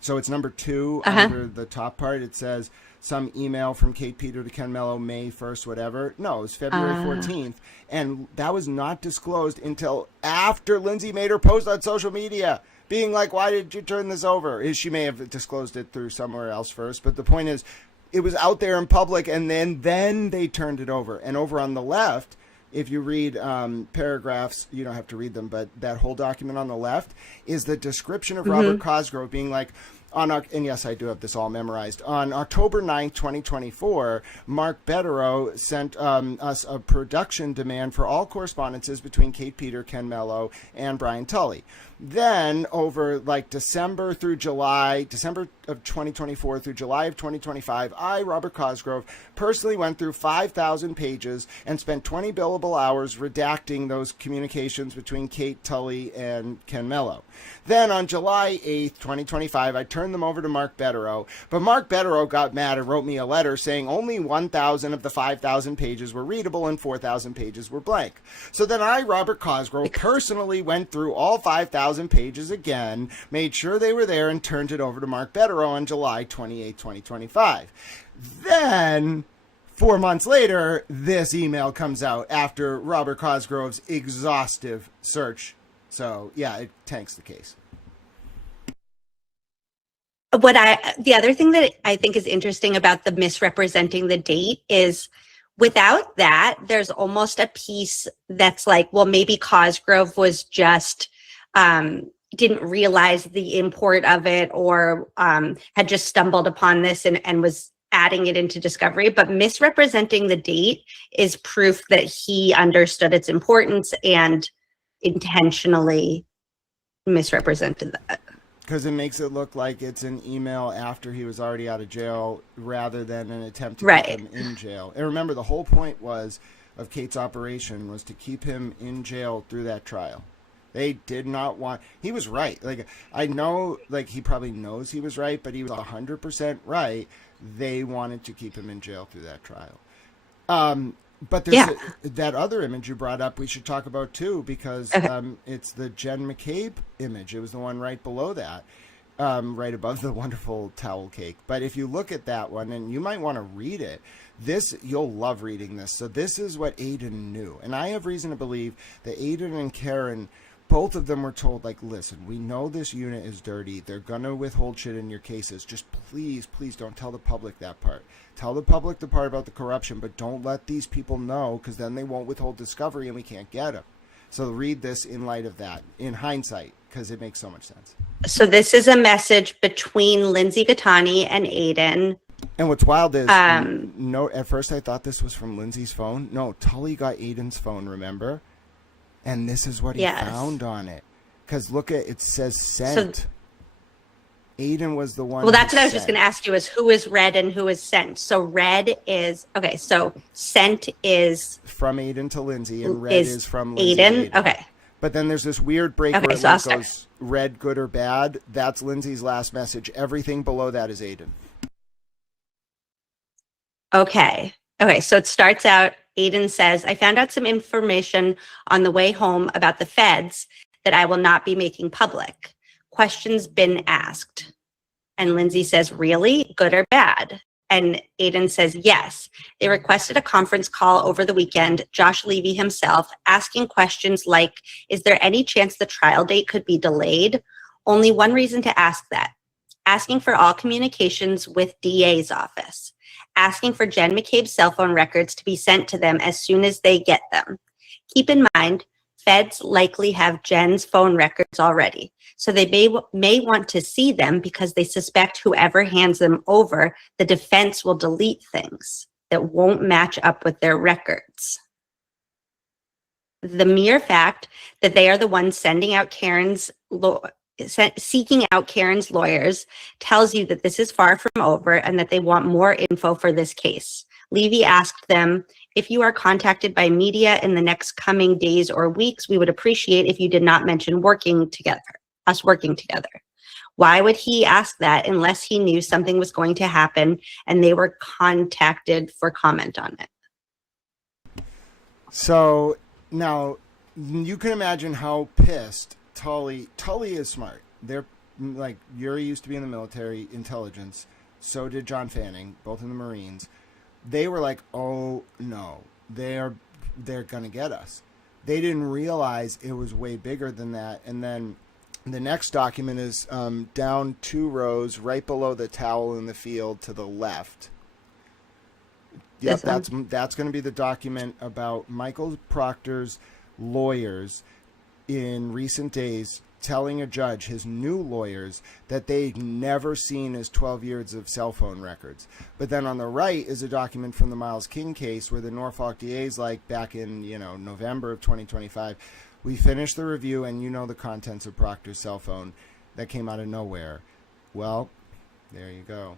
So it's number 2 under the top part. It says some email from Kate Peter to Ken Mello, May 1st, whatever. No, it was February 14th. And that was not disclosed until after Lindsay made her post on social media being like, why did you turn this over? She may have disclosed it through somewhere else first. But the point is, it was out there in public, and then they turned it over. And over on the left, if you read paragraphs, you don't have to read them, but that whole document on the left is the description of Robert Cosgrove being like, and yes, I do have this all memorized. On October 9th, 2024, Mark Betterow sent us a production demand for all correspondences between Kate Peter, Ken Mello, and Brian Tully. Then over like December of 2024 through July of 2025, I, Robert Cosgrove, personally went through 5,000 pages and spent 20 billable hours redacting those communications between Kate Tully and Ken Mello. Then on July 8th, 2025, I turned them over to Mark Betterow, but Mark Betterow got mad and wrote me a letter saying only 1,000 of the 5,000 pages were readable and 4,000 pages were blank. So then I, Robert Cosgrove, personally went through all 5,000 pages again, made sure they were there, and turned it over to Mark Betterow on July 28, 2025. Then 4 months later, this email comes out after Robert Cosgrove's exhaustive search. So yeah, it tanks the case. The other thing that I think is interesting about the misrepresenting the date is without that, there's almost a piece that's like, well, maybe Cosgrove was just didn't realize the import of it, or had just stumbled upon this and was adding it into discovery, but misrepresenting the date is proof that he understood its importance and intentionally misrepresented that. Because it makes it look like it's an email after he was already out of jail rather than an attempt to keep him in jail. And remember, the whole point of Kate's operation was to keep him in jail through that trial. They did not want... He was right. Like, I know, like, he probably knows he was right, but he was 100% right. They wanted to keep him in jail through that trial. But there's that other image you brought up we should talk about, too, because it's the Jen McCabe image. It was the one right below that, right above the wonderful towel cake. But if you look at that one, and you might want to read it, you'll love reading this. So this is what Aiden knew. And I have reason to believe that Aiden and Karen... Both of them were told, like, listen, we know this unit is dirty. They're going to withhold shit in your cases. Just please, please don't tell the public that part. Tell the public the part about the corruption, but don't let these people know because then they won't withhold discovery and we can't get them. So read this in light of that, in hindsight, because it makes so much sense. So this is a message between Lindsay Gattani and Aiden. And what's wild is, at first I thought this was from Lindsay's phone. No, Tully got Aiden's phone, remember? And this is what he found on it. Because look at it says sent. So, Aiden was the one. Well, that's what I was just going to ask you is who is read and who is sent. So read is, okay, so sent is. From Aiden to Lindsay and read is from Lindsay Aiden. Okay. But then there's this weird break where it goes read, good or bad. That's Lindsay's last message. Everything below that is Aiden. Okay. Okay, so it starts out, Aiden says, I found out some information on the way home about the feds that I will not be making public. Questions been asked. And Lindsay says, really? Good or bad? And Aiden says, yes. They requested a conference call over the weekend, Josh Levy himself, asking questions like, is there any chance the trial date could be delayed? Only one reason to ask that. Asking for all communications with DA's office. Asking for Jen McCabe's cell phone records to be sent to them as soon as they get them. Keep in mind, feds likely have Jen's phone records already, so they may want to see them because they suspect whoever hands them over, the defense will delete things that won't match up with their records. The mere fact that they are the ones seeking out Karen's lawyers tells you that this is far from over and that they want more info for this case. Levy asked them, if you are contacted by media in the next coming days or weeks, we would appreciate if you did not mention us working together. Why would he ask that unless he knew something was going to happen and they were contacted for comment on it? So now you can imagine how pissed Tully is smart. They're like, Yuri used to be in the military intelligence. So did John Fanning, both in the Marines. They were like, oh no, they're going to get us. They didn't realize it was way bigger than that. And then the next document is down 2 rows right below the towel in the field to the left. Yep, that's going to be the document about Michael Proctor's lawyers in recent days telling a judge, his new lawyers, that they'd never seen his 12 years of cell phone records. But then on the right is a document from the Miles King case where the Norfolk DA's like, back in, November of 2025, we finished the review and the contents of Proctor's cell phone that came out of nowhere. Well, there you go.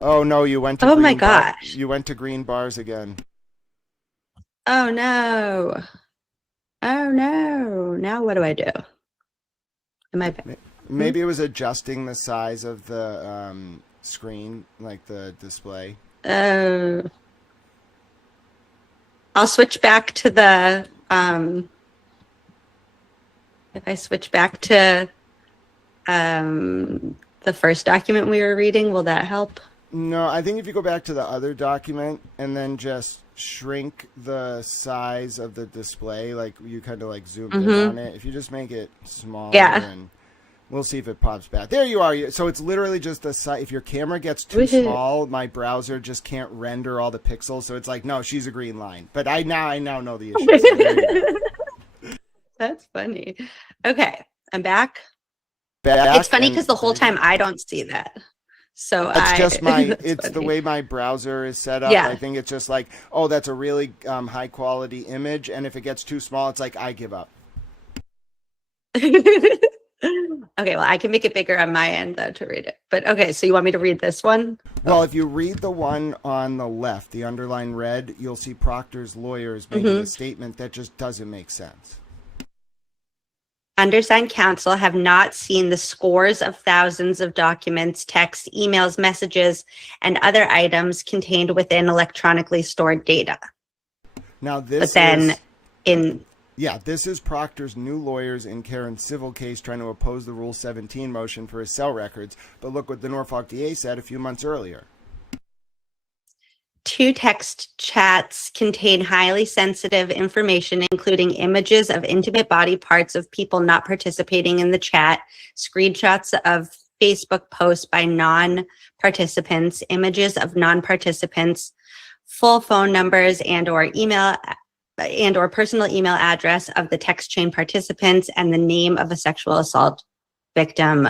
Oh no, you went to my gosh. You went to green bars again. Oh no. Oh no. Now what do I do? Am I Maybe it was adjusting the size of the screen, like the display. I'll switch back to the if I switch back to the first document we were reading, will that help? No, I think if you go back to the other document and then just shrink the size of the display, like you kind of like zoomed in on it, if you just make it smaller, and we'll see if it pops back. There you are. So it's literally just the size. If your camera gets too small, my browser just can't render all the pixels. So it's like, no, she's a green line. But I now know the issue. So That's funny. Okay. I'm back. Back. It's funny because the whole time I don't see that. So that's just my, that's it's funny. the way my browser is set up. Yeah. I think it's just like, oh, that's a really high quality image. And if it gets too small, it's like, I give up. Okay, well, I can make it bigger on my end though to read it. But okay, so you want me to read this one? Well, if you read the one on the left, the underlined red, you'll see Proctor's lawyers making a statement that just doesn't make sense. Undersigned counsel have not seen the scores of thousands of documents, texts, emails, messages, and other items contained within electronically stored data. Now, this But then is... in... Yeah, this is Proctor's new lawyers in Karen's civil case trying to oppose the Rule 17 motion for his cell records. But look what the Norfolk DA said a few months earlier. 2 text chats contain highly sensitive information, including images of intimate body parts of people not participating in the chat, screenshots of Facebook posts by non-participants, images of non-participants, full phone numbers and or email and or personal email address of the text chain participants, and the name of a sexual assault victim.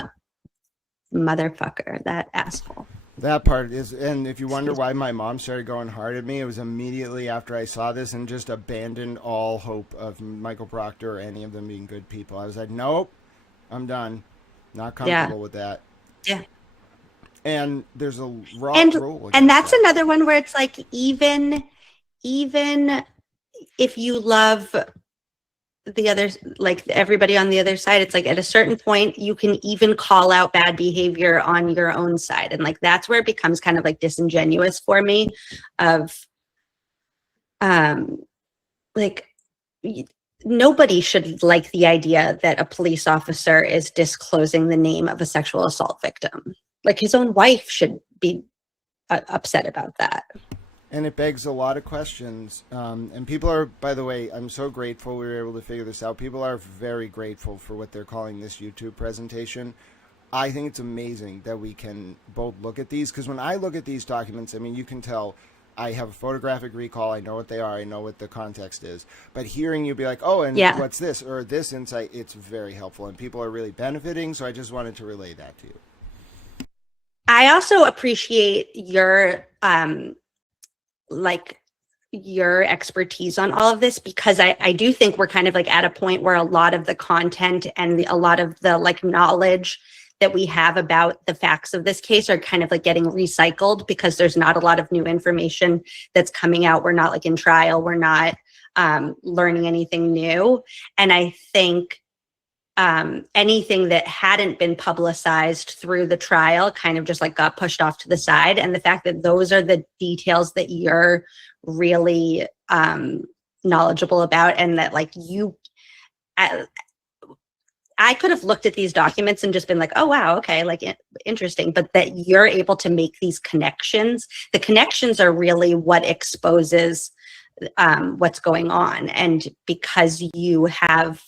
Motherfucker, that asshole. That part is, and if you wonder why my mom started going hard at me, it was immediately after I saw this and just abandoned all hope of Michael Proctor or any of them being good people. I was like, nope, I'm done. Not comfortable with that. Yeah. And there's a raw rule. And that's another one where it's like, even if you love the others, like everybody on the other side, it's like at a certain point you can even call out bad behavior on your own side, and like that's where it becomes kind of like disingenuous for me of like nobody should like the idea that a police officer is disclosing the name of a sexual assault victim. Like his own wife should be upset about that. And it begs a lot of questions. And people are, by the way, I'm so grateful we were able to figure this out. People are very grateful for what they're calling this YouTube presentation. I think it's amazing that we can both look at these, because when I look at these documents, I mean, you can tell I have a photographic recall. I know what they are. I know what the context is. But hearing you be like, oh, and what's this? Or this insight, it's very helpful. And people are really benefiting. So I just wanted to relay that to you. I also appreciate your like your expertise on all of this, because I do think we're kind of like at a point where a lot of the content and a lot of the like knowledge that we have about the facts of this case are kind of like getting recycled, because there's not a lot of new information that's coming out. We're not like in trial. We're not learning anything new. And I think anything that hadn't been publicized through the trial kind of just like got pushed off to the side. And the fact that those are the details that you're really knowledgeable about, and that like I could have looked at these documents and just been like, oh, wow, okay, like interesting. But that you're able to make these connections. The connections are really what exposes what's going on. And because you have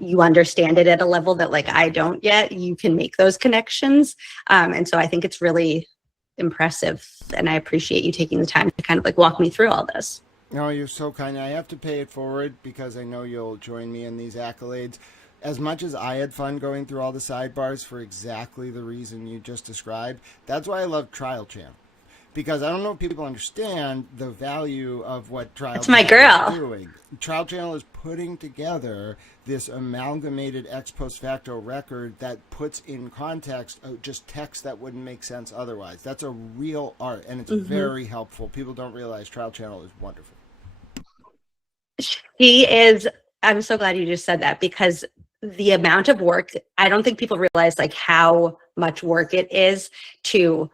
you understand it at a level that like I don't yet, you can make those connections. And so I think it's really impressive, and I appreciate you taking the time to kind of like walk me through all this. No, you're so kind. I have to pay it forward because I know you'll join me in these accolades. As much as I had fun going through all the sidebars for exactly the reason you just described, that's why I love Trial Channel. Because I don't know if people understand the value of what Trial Channel is doing. Trial Channel is putting together this amalgamated ex post facto record that puts in context just text that wouldn't make sense otherwise. That's a real art, and it's very helpful. People don't realize Trial Channel is wonderful. She is. I'm so glad you just said that, because the amount of work, I don't think people realize like how much work it is to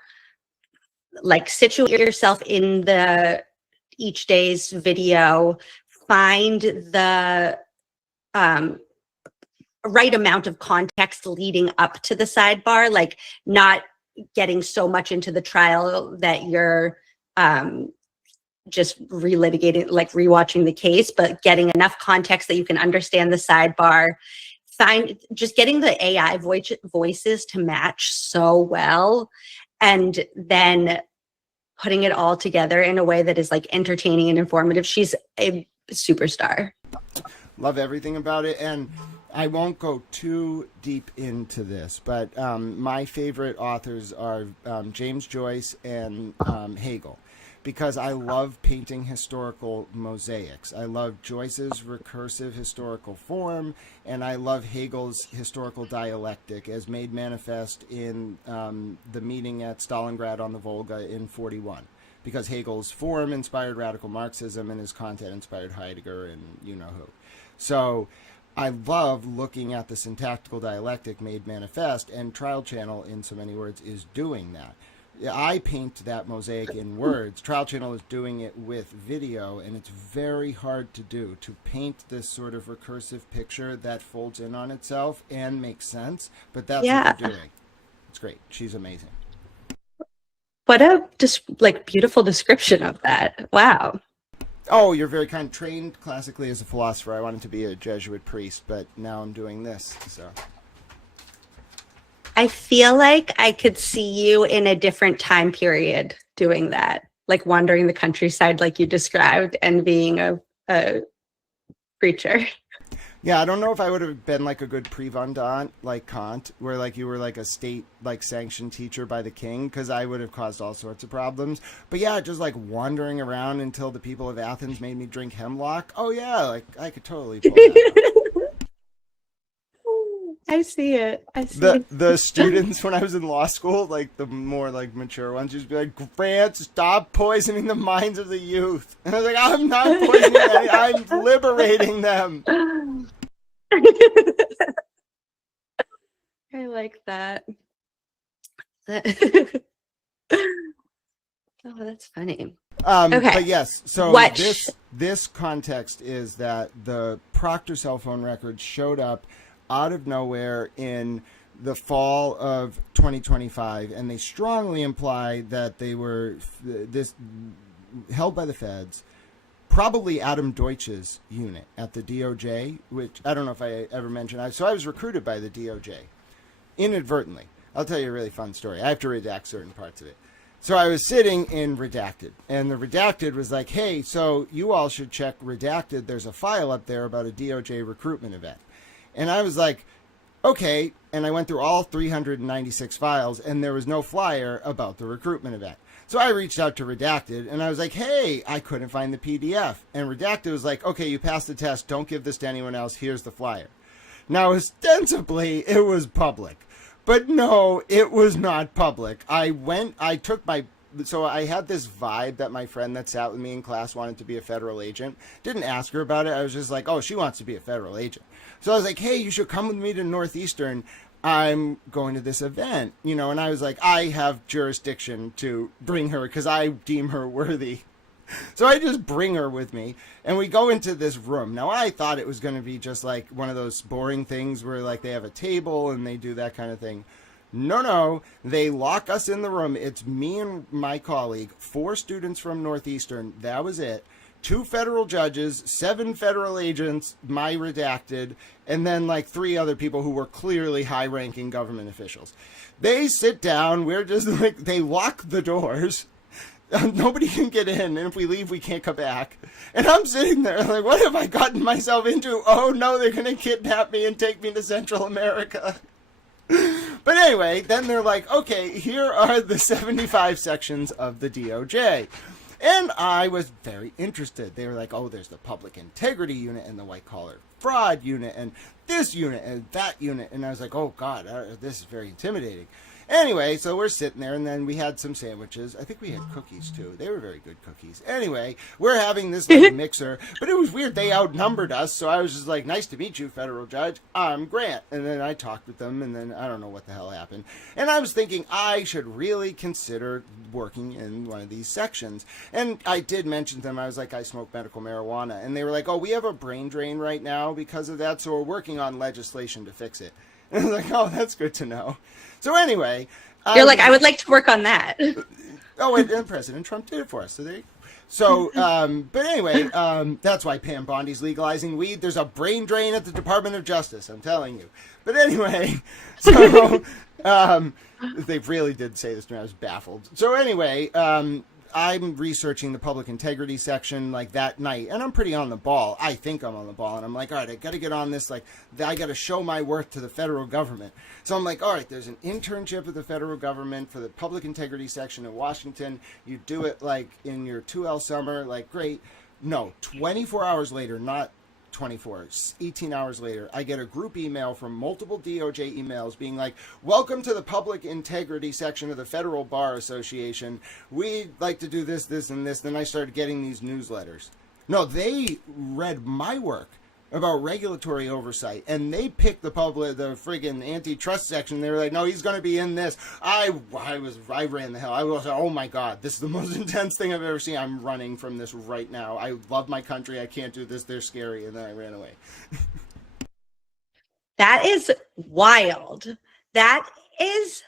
like situate yourself in the each day's video, find the right amount of context leading up to the sidebar, like not getting so much into the trial that you're just relitigating, like rewatching the case, but getting enough context that you can understand the sidebar. Just getting the AI voices to match so well, and then putting it all together in a way that is like entertaining and informative. She's a superstar. Love everything about it. And I won't go too deep into this, but my favorite authors are James Joyce and Hegel, because I love painting historical mosaics. I love Joyce's recursive historical form, and I love Hegel's historical dialectic as made manifest in the meeting at Stalingrad on the Volga in 41. Because Hegel's form inspired radical Marxism and his content inspired Heidegger and you know who. So I love looking at the syntactical dialectic made manifest, and Trial Channel, in so many words, is doing that. I paint that mosaic in words. Trial Channel is doing it with video, and it's very hard to do, to paint this sort of recursive picture that folds in on itself and makes sense, but that's what they're doing. It's great. She's amazing. What a beautiful description of that. Wow. Oh, you're very kind. Trained classically as a philosopher. I wanted to be a Jesuit priest, but now I'm doing this, so... I feel like I could see you in a different time period doing that, like wandering the countryside like you described and being a preacher. Yeah, I don't know if I would have been like a good privandant like Kant, where like you were like a state like sanctioned teacher by the king, because I would have caused all sorts of problems. But yeah, just like wandering around until the people of Athens made me drink hemlock. Oh yeah, like I could totally pull that off. I see it. I see it. The students when I was in law school, like the more like mature ones, used to be like, Grant, stop poisoning the minds of the youth. And I was like, I'm not poisoning them, I'm liberating them. I like that. Oh, that's funny. Okay. But yes, so this context is that the Proctor cell phone records showed up out of nowhere in the fall of 2025, and they strongly imply that they were held by the feds, probably Adam Deutsch's unit at the DOJ, which I don't know if I ever mentioned. So I was recruited by the DOJ inadvertently. I'll tell you a really fun story. I have to redact certain parts of it. So I was sitting in Redacted, and the Redacted was like, hey, so you all should check Redacted. There's a file up there about a DOJ recruitment event. And I was like, okay. And I went through all 396 files, and there was no flyer about the recruitment event. So I reached out to Redacted, and I was like, hey, I couldn't find the PDF. And Redacted was like, okay, you passed the test. Don't give this to anyone else. Here's the flyer. Now, ostensibly, it was public. But no, it was not public. So I had this vibe that my friend that sat with me in class wanted to be a federal agent. Didn't ask her about it. I was just like, oh, she wants to be a federal agent. So I was like, hey, you should come with me to Northeastern. I'm going to this event, and I was like, I have jurisdiction to bring her because I deem her worthy. So I just bring her with me, and we go into this room. Now, I thought it was going to be just like one of those boring things where like they have a table and they do that kind of thing. No, they lock us in the room. It's me and my colleague, 4 students from Northeastern. That was it. 2 federal judges, 7 federal agents, my Redacted, and then like 3 other people who were clearly high-ranking government officials. They sit down. We're just like, they lock the doors. Nobody can get in, and if we leave, we can't come back. And I'm sitting there like, what have I gotten myself into? Oh no, they're going to kidnap me and take me to Central America. But anyway, then they're like, okay, here are the 75 sections of the DOJ. And I was very interested. They were like, oh, there's the public integrity unit and the white collar fraud unit and this unit and that unit. And I was like, oh, God, this is very intimidating. Anyway, so we're sitting there, and then we had some sandwiches. I think we had cookies, too. They were very good cookies. Anyway, we're having this like mixer, but it was weird. They outnumbered us, so I was just like, nice to meet you, federal judge. I'm Grant. And then I talked with them, and then I don't know what the hell happened. And I was thinking I should really consider working in one of these sections. And I did mention to them, I was like, I smoke medical marijuana. And they were like, oh, we have a brain drain right now because of that, so we're working on legislation to fix it. And I was like, oh, that's good to know. So anyway, you're like, I would like to work on that. Oh, and President Trump did it for us. So there you go. So, but anyway, that's why Pam Bondi's legalizing weed. There's a brain drain at the Department of Justice, I'm telling you. But anyway, so they really did say this to me. I was baffled. So anyway, I'm researching the public integrity section like that night, and I'm pretty on the ball. I think I'm on the ball, and I'm like, all right, I got to get on this. Like, I got to show my worth to the federal government. So I'm like, all right, there's an internship at the federal government for the public integrity section in Washington. You do it like in your 2L summer, like great. No, 24 hours later, not 24, 18 hours later, I get a group email from multiple DOJ emails being like, welcome to the public integrity section of the Federal Bar Association. We'd like to do this, this, and this. Then I started getting these newsletters. No, they read my work about regulatory oversight, and they picked the friggin' antitrust section. They were like, no, he's going to be in this. I ran the hell. I was like, oh my God, this is the most intense thing I've ever seen. I'm running from this right now. I love my country. I can't do this. They're scary. And then I ran away. That is wild. That is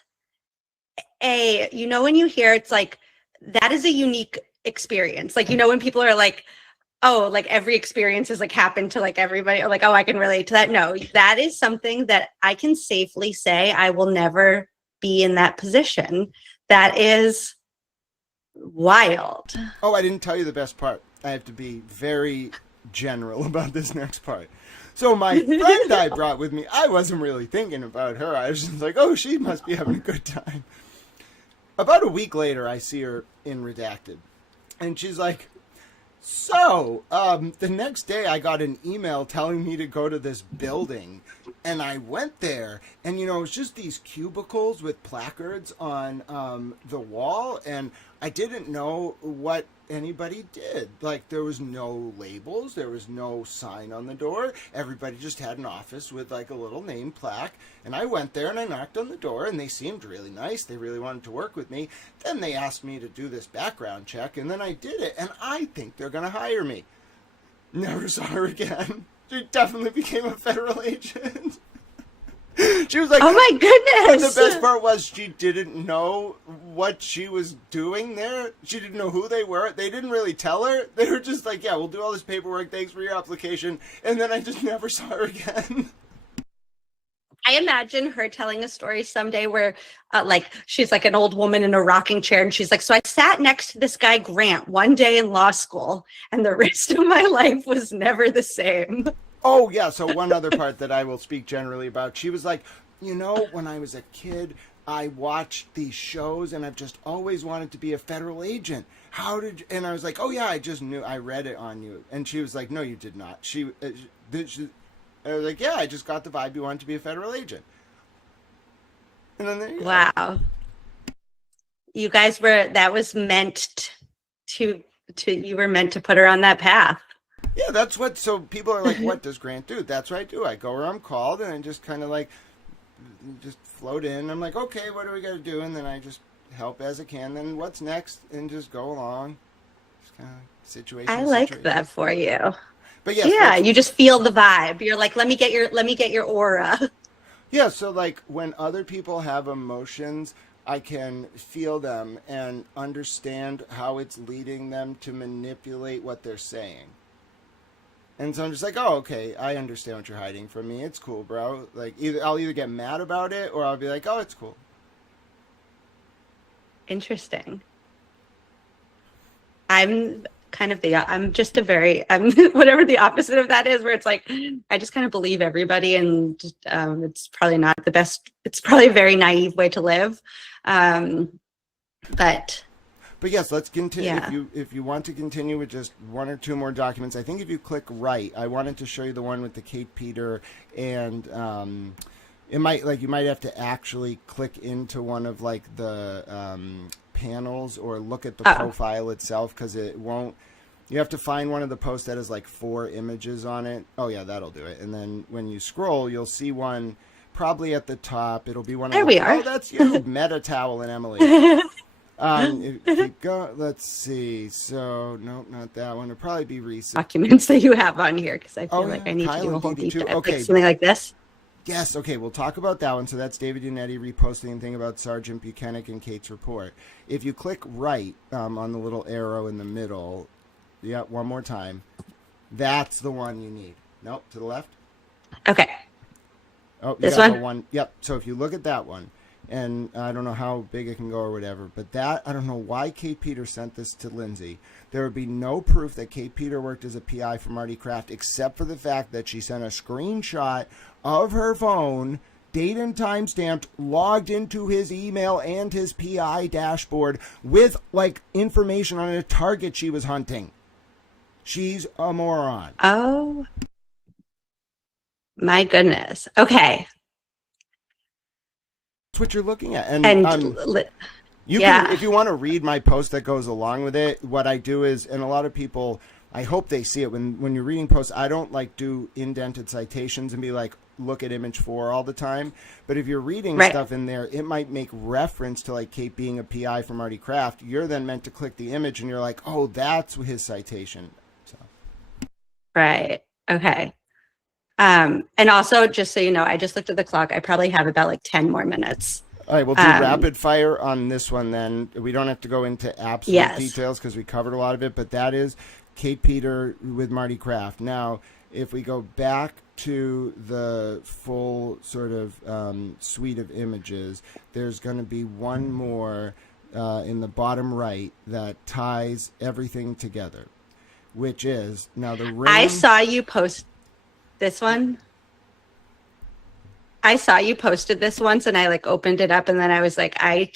when you hear it's like, that is a unique experience. Like, when people are like, oh, like every experience has like happened to like everybody, or like, oh, I can relate to that. No, that is something that I can safely say I will never be in that position. That is wild. Oh, I didn't tell you the best part. I have to be very general about this next part. So my friend I brought with me, I wasn't really thinking about her. I was just like, oh, she must be having a good time. About a week later, I see her in Redacted. And she's like, so, the next day I got an email telling me to go to this building, and I went there, and, it was just these cubicles with placards on the wall, and I didn't know what anybody did. Like, there was no labels, there was no sign on the door. Everybody just had an office with, like, a little name plaque, and I went there and I knocked on the door, and they seemed really nice. They really wanted to work with me. Then they asked me to do this background check, and then I did it, and I think they're going to hire me. Never saw her again. She definitely became a federal agent. She was like, oh my goodness. The best part was she didn't know what she was doing there. She didn't know who they were. They didn't really tell her. They were just like, yeah, we'll do all this paperwork. Thanks for your application. And then I just never saw her again. I imagine her telling a story someday where like she's like an old woman in a rocking chair, and she's like, so I sat next to this guy Grant one day in law school, and the rest of my life was never the same. Oh, yeah. So one other part that I will speak generally about, she was like, when I was a kid, I watched these shows and I've just always wanted to be a federal agent. And I was like, oh, yeah, I just knew. I read it on you. And she was like, no, you did not. I was like, yeah, I just got the vibe you wanted to be a federal agent. And then there you go. Wow. You guys that was meant you were meant to put her on that path. Yeah, so people are like, what does Grant do? That's what I do. I go where I'm called, and I just kind of like, just float in. I'm like, okay, what do we got to do? And then I just help as I can. Then what's next? And just go along. Just kind of situation. I like that for you. But yes, yeah, you just feel the vibe. You're like, let me get your aura. Yeah, so like when other people have emotions, I can feel them and understand how it's leading them to manipulate what they're saying. And so I'm just like, oh, okay, I understand what you're hiding from me. It's cool, bro. Like, I'll either get mad about it or I'll be like, oh, it's cool. Interesting. I'm just whatever the opposite of that is, where it's like, I just kind of believe everybody, and it's probably not the best. It's probably a very naive way to live. But yes, let's continue. Yeah. If you want to continue with just one or two more documents, I think if you click right, I wanted to show you the one with the Kate Peter, and you might have to actually click into one of like the panels or look at the profile itself, because it won't. You have to find one of the posts that has like 4 images on it. Oh yeah, that'll do it. And then when you scroll, you'll see one probably at the top. It'll be one. There we are. Oh, that's you, Meta Towel and Emily. If you go, let's see. So, no, not that one. It'll probably be recent documents that you have on here, because I feel like I need to do a whole deep dive. Okay. Like something like this. Yes. Okay. We'll talk about that one. So that's David Unetti reposting a thing about Sergeant Buchanan and Kate's report. If you click right on the little arrow in the middle, yeah, one more time. That's the one you need. Nope. To the left. Okay. Oh, this one. Yep. So if you look at that one, and I don't know how big it can go or whatever. But that, I don't know why Kate Peter sent this to Lindsay. There would be no proof that Kate Peter worked as a PI for Marty Kraft, except for the fact that she sent a screenshot of her phone, date and time stamped, logged into his email and his PI dashboard with like information on a target she was hunting. She's a moron. Oh my goodness. Okay. That's what you're looking at. And you yeah. can, if you want to read my post that goes along with it, what I do is, and a lot of people, I hope they see it when you're reading posts. I don't like do indented citations and be like, look at image 4 all the time. But if you're reading stuff in there, it might make reference to like Kate being a PI for Marty Kraft. You're then meant to click the image and you're like, oh, that's his citation. So. Right. Okay. And also, just so you know, I just looked at the clock. I probably have about like 10 more minutes. All right, we'll do rapid fire on this one then. We don't have to go into absolute details because we covered a lot of it, but that is Kate Peter with Marty Kraft. Now, if we go back to the full sort of suite of images, there's going to be one more in the bottom right that ties everything together, which is, now the ring... I saw you post this one. I saw you posted this once and I like opened it up and then I was like, I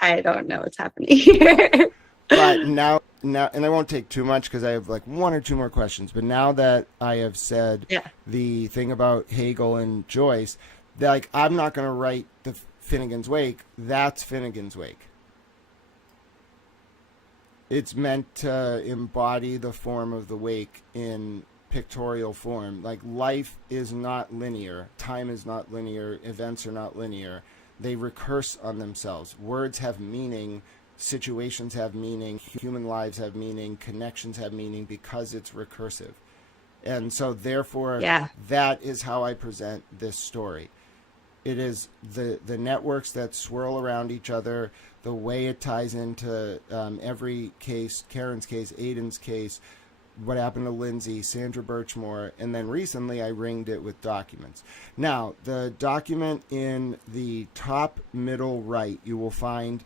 don't know what's happening here. But now, and I won't take too much because I have like 1 or 2 more questions. But now that I have said the thing about Hegel and Joyce, like I'm not going to write the Finnegan's Wake. That's Finnegan's Wake. It's meant to embody the form of the wake in pictorial form. Like life is not linear, time is not linear, events are not linear. They recurse on themselves. Words have meaning, situations have meaning, human lives have meaning, connections have meaning because it's recursive. And so therefore that is how I present this story. It is the networks that swirl around each other, the way it ties into every case, Karen's case, Aiden's case, what happened to Lindsay, Sandra Birchmore, and then recently I ringed it with documents. Now, the document in the top middle right, you will find,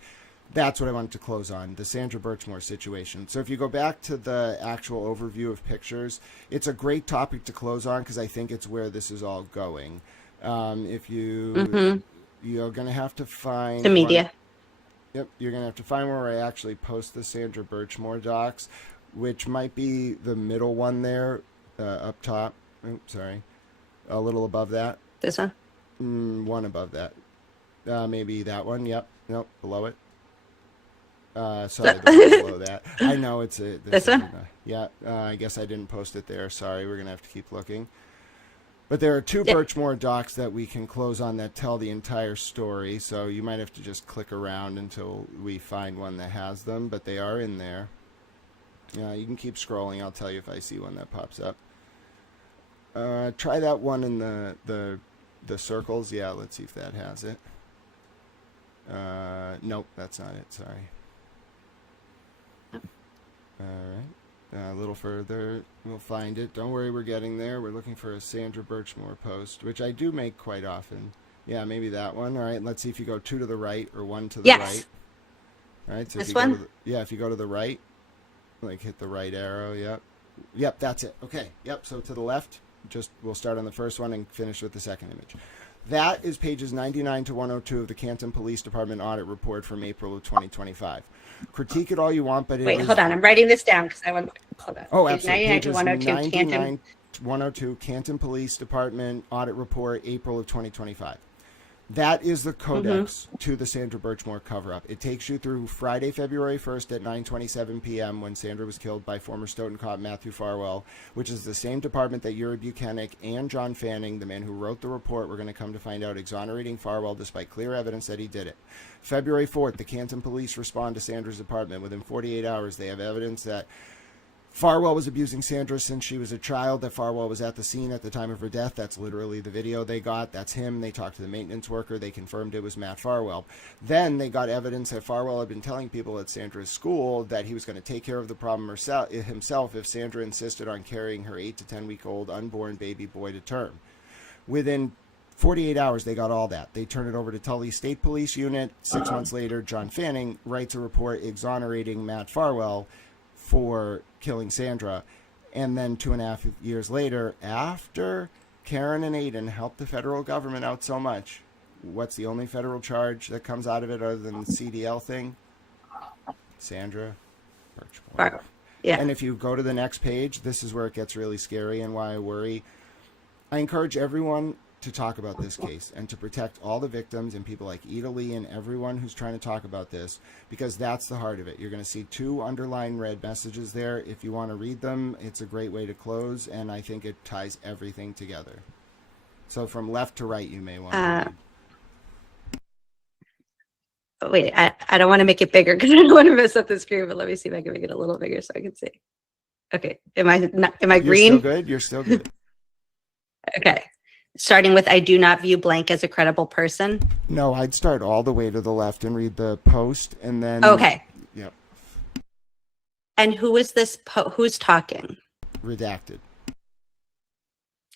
that's what I wanted to close on, the Sandra Birchmore situation. So if you go back to the actual overview of pictures, it's a great topic to close on because I think it's where this is all going. If you, you're going to have to find... The media. Yep, you're going to have to find where I actually post the Sandra Birchmore docs, which might be the middle one there, up top. Oops, sorry. A little above that. This one? One above that. Maybe that one. Yep. Nope, below it. Sorry, the one below that. I know it's a... This one? Yeah, I guess I didn't post it there. Sorry, we're going to have to keep looking. But there are 2 Birchmore docs that we can close on that tell the entire story, so you might have to just click around until we find one that has them, but they are in there. You can keep scrolling. I'll tell you if I see one that pops up. Try that one in the circles. Yeah, let's see if that has it. Nope, that's not it. Sorry. All right. A little further, we'll find it. Don't worry, we're getting there. We're looking for a Sandra Birchmore post, which I do make quite often. Yeah, maybe that one. All right, let's see if you go 2 to the right or 1 to the right. All right, so this if you one? go to if you go to the right, like hit the right arrow. Yep, that's it. Okay, yep, so to the left, we'll start on the first one and finish with the second image. That is pages 99 to 102 of the Canton Police Department audit report from April of 2025. Critique it all you want, but Wait, hold on. I'm writing this down because I want to... Hold on. Oh, absolutely. 99 to 102, 99 to 102, Canton Police Department audit report, April of 2025. That is the codex to the Sandra Birchmore cover-up. It takes you through Friday, February 1st at 9:27 p.m. when Sandra was killed by former Stoughton cop Matthew Farwell, which is the same department that Yuri Buchanan and John Fanning, the man who wrote the report, were going to come to find out, exonerating Farwell despite clear evidence that he did it. February 4th, the Canton police respond to Sandra's apartment. Within 48 hours, they have evidence that Farwell was abusing Sandra since she was a child, that Farwell was at the scene at the time of her death. That's literally the video they got. That's him. They talked to the maintenance worker. They confirmed it was Matt Farwell. Then they got evidence that Farwell had been telling people at Sandra's school that he was going to take care of the problem himself if Sandra insisted on carrying her 8 to 10 week old unborn baby boy to term. Within 48 hours, they got all that. They turn it over to Tully State Police Unit. 6 months later, John Fanning writes a report exonerating Matt Farwell for killing Sandra. And then 2.5 years later, after Karen and Aiden helped the federal government out so much, what's the only federal charge that comes out of it other than the CDL thing? Sandra Birchmore. Yeah. And if you go to the next page, this is where it gets really scary and why I worry. I encourage everyone to talk about this case and to protect all the victims and people like Ida Lee and everyone who's trying to talk about this, because that's the heart of it. You're going to see 2 underlined red messages there. If you want to read them, it's a great way to close, and I think it ties everything together. So from left to right, you may want to read. Wait, I don't want to make it bigger because I don't want to mess up the screen, but let me see if I can make it a little bigger so I can see. Okay. Am I green? You're still good? You're still good. Okay. Starting with, I do not view blank as a credible person. No, I'd start all the way to the left and read the post, and then... Okay. Yep. And who is this? Who's talking? Redacted.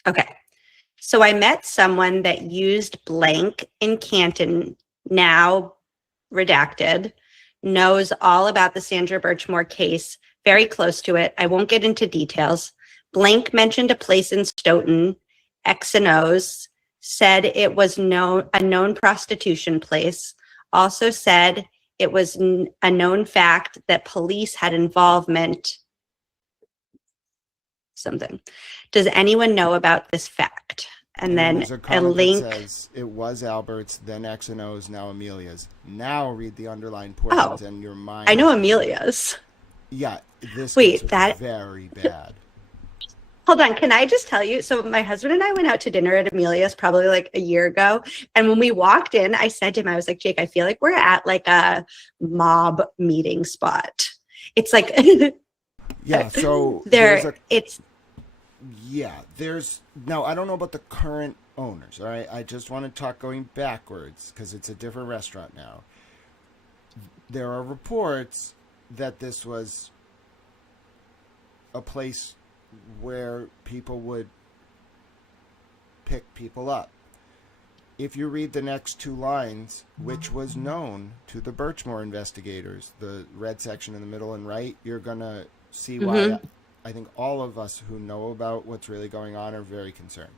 Okay. So I met someone that used blank in Canton, now redacted, knows all about the Sandra Birchmore case, very close to it. I won't get into details. Blank mentioned a place in Stoughton, X and O's, said it was a known prostitution place, also said it was a known fact that police had involvement. Something. Does anyone know about this fact? And then a link that says it was Albert's, then X and O's, now Amelia's. Now read the underlined portions and your mind. I know Amelia's. Yeah, this that very bad. Hold on, can I just tell you? So my husband and I went out to dinner at Amelia's probably like a year ago. And when we walked in, I said to him, I was like, Jake, I feel like we're at like a mob meeting spot. It's like yeah, so no, I don't know about the current owners, all right? I just want to talk going backwards because it's a different restaurant now. There are reports that this was a place where people would pick people up. If you read the next 2 lines, which was known to the Birchmore investigators, the red section in the middle and right, you're going to see why I think all of us who know about what's really going on are very concerned.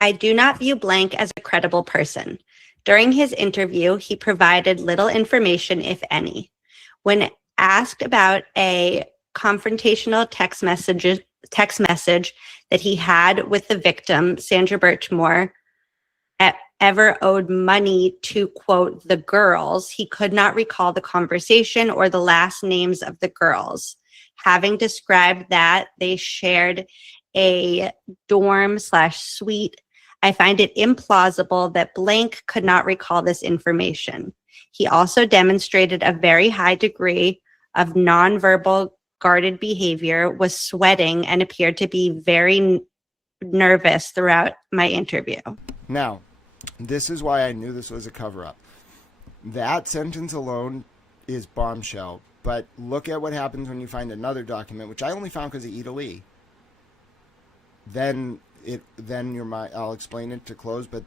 I do not view blank as a credible person. During his interview, he provided little information, if any. When asked about a confrontational text message that he had with the victim, Sandra Birchmore, ever owed money to, quote, the girls, he could not recall the conversation or the last names of the girls. Having described that they shared a dorm/suite, I find it implausible that blank could not recall this information. He also demonstrated a very high degree of nonverbal guarded behavior, was sweating, and appeared to be very nervous throughout my interview. Now, this is why I knew this was a cover-up. That sentence alone is bombshell, but look at what happens when you find another document, which I only found because of Ida Lee. Then I'll explain it to close, but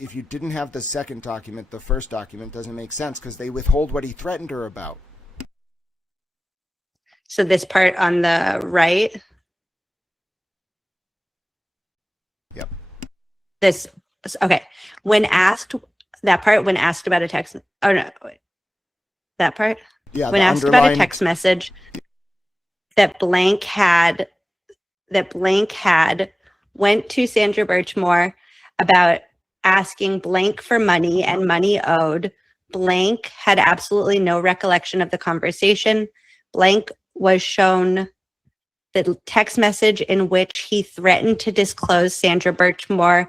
if you didn't have the second document, the first document doesn't make sense because they withhold what he threatened her about. So this part on the right. Yep. Okay. When asked about a text. Oh no. Wait. That part. Yeah. When asked about a text message that blank had went to Sandra Birchmore about asking blank for money and money owed, blank had absolutely no recollection of the conversation. Blank was shown the text message in which he threatened to disclose Sandra Birchmore's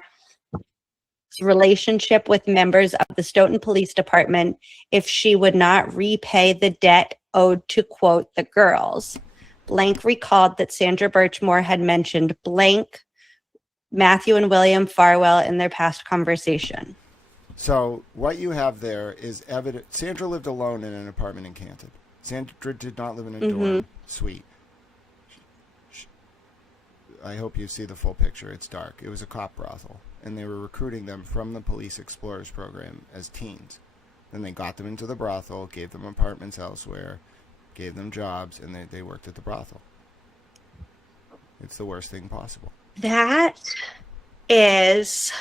relationship with members of the Stoughton Police Department if she would not repay the debt owed to, quote, the girls. Blank recalled that Sandra Birchmore had mentioned blank Matthew and William Farwell in their past conversation. So what you have there is evidence. Sandra lived alone in an apartment in Canton. Sandra did not live in a dorm suite. I hope you see the full picture. It's dark. It was a cop brothel, and they were recruiting them from the Police Explorers program as teens. Then they got them into the brothel, gave them apartments elsewhere, gave them jobs, and they worked at the brothel. It's the worst thing possible. That is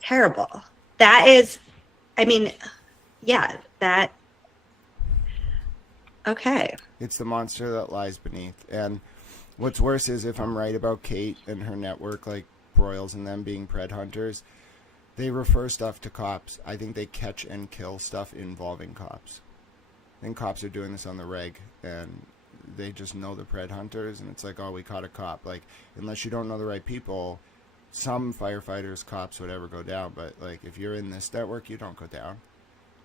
terrible. That is, I mean, yeah, that, okay. It's the monster that lies beneath. And what's worse is if I'm right about Kate and her network, like Broyles and them being pred hunters, they refer stuff to cops. I think they catch and kill stuff involving cops. I think cops are doing this on the reg, and they just know the pred hunters, and it's like, oh, we caught a cop. Like, unless you don't know the right people, some firefighters, cops, whatever, go down. But, like, if you're in this network, you don't go down.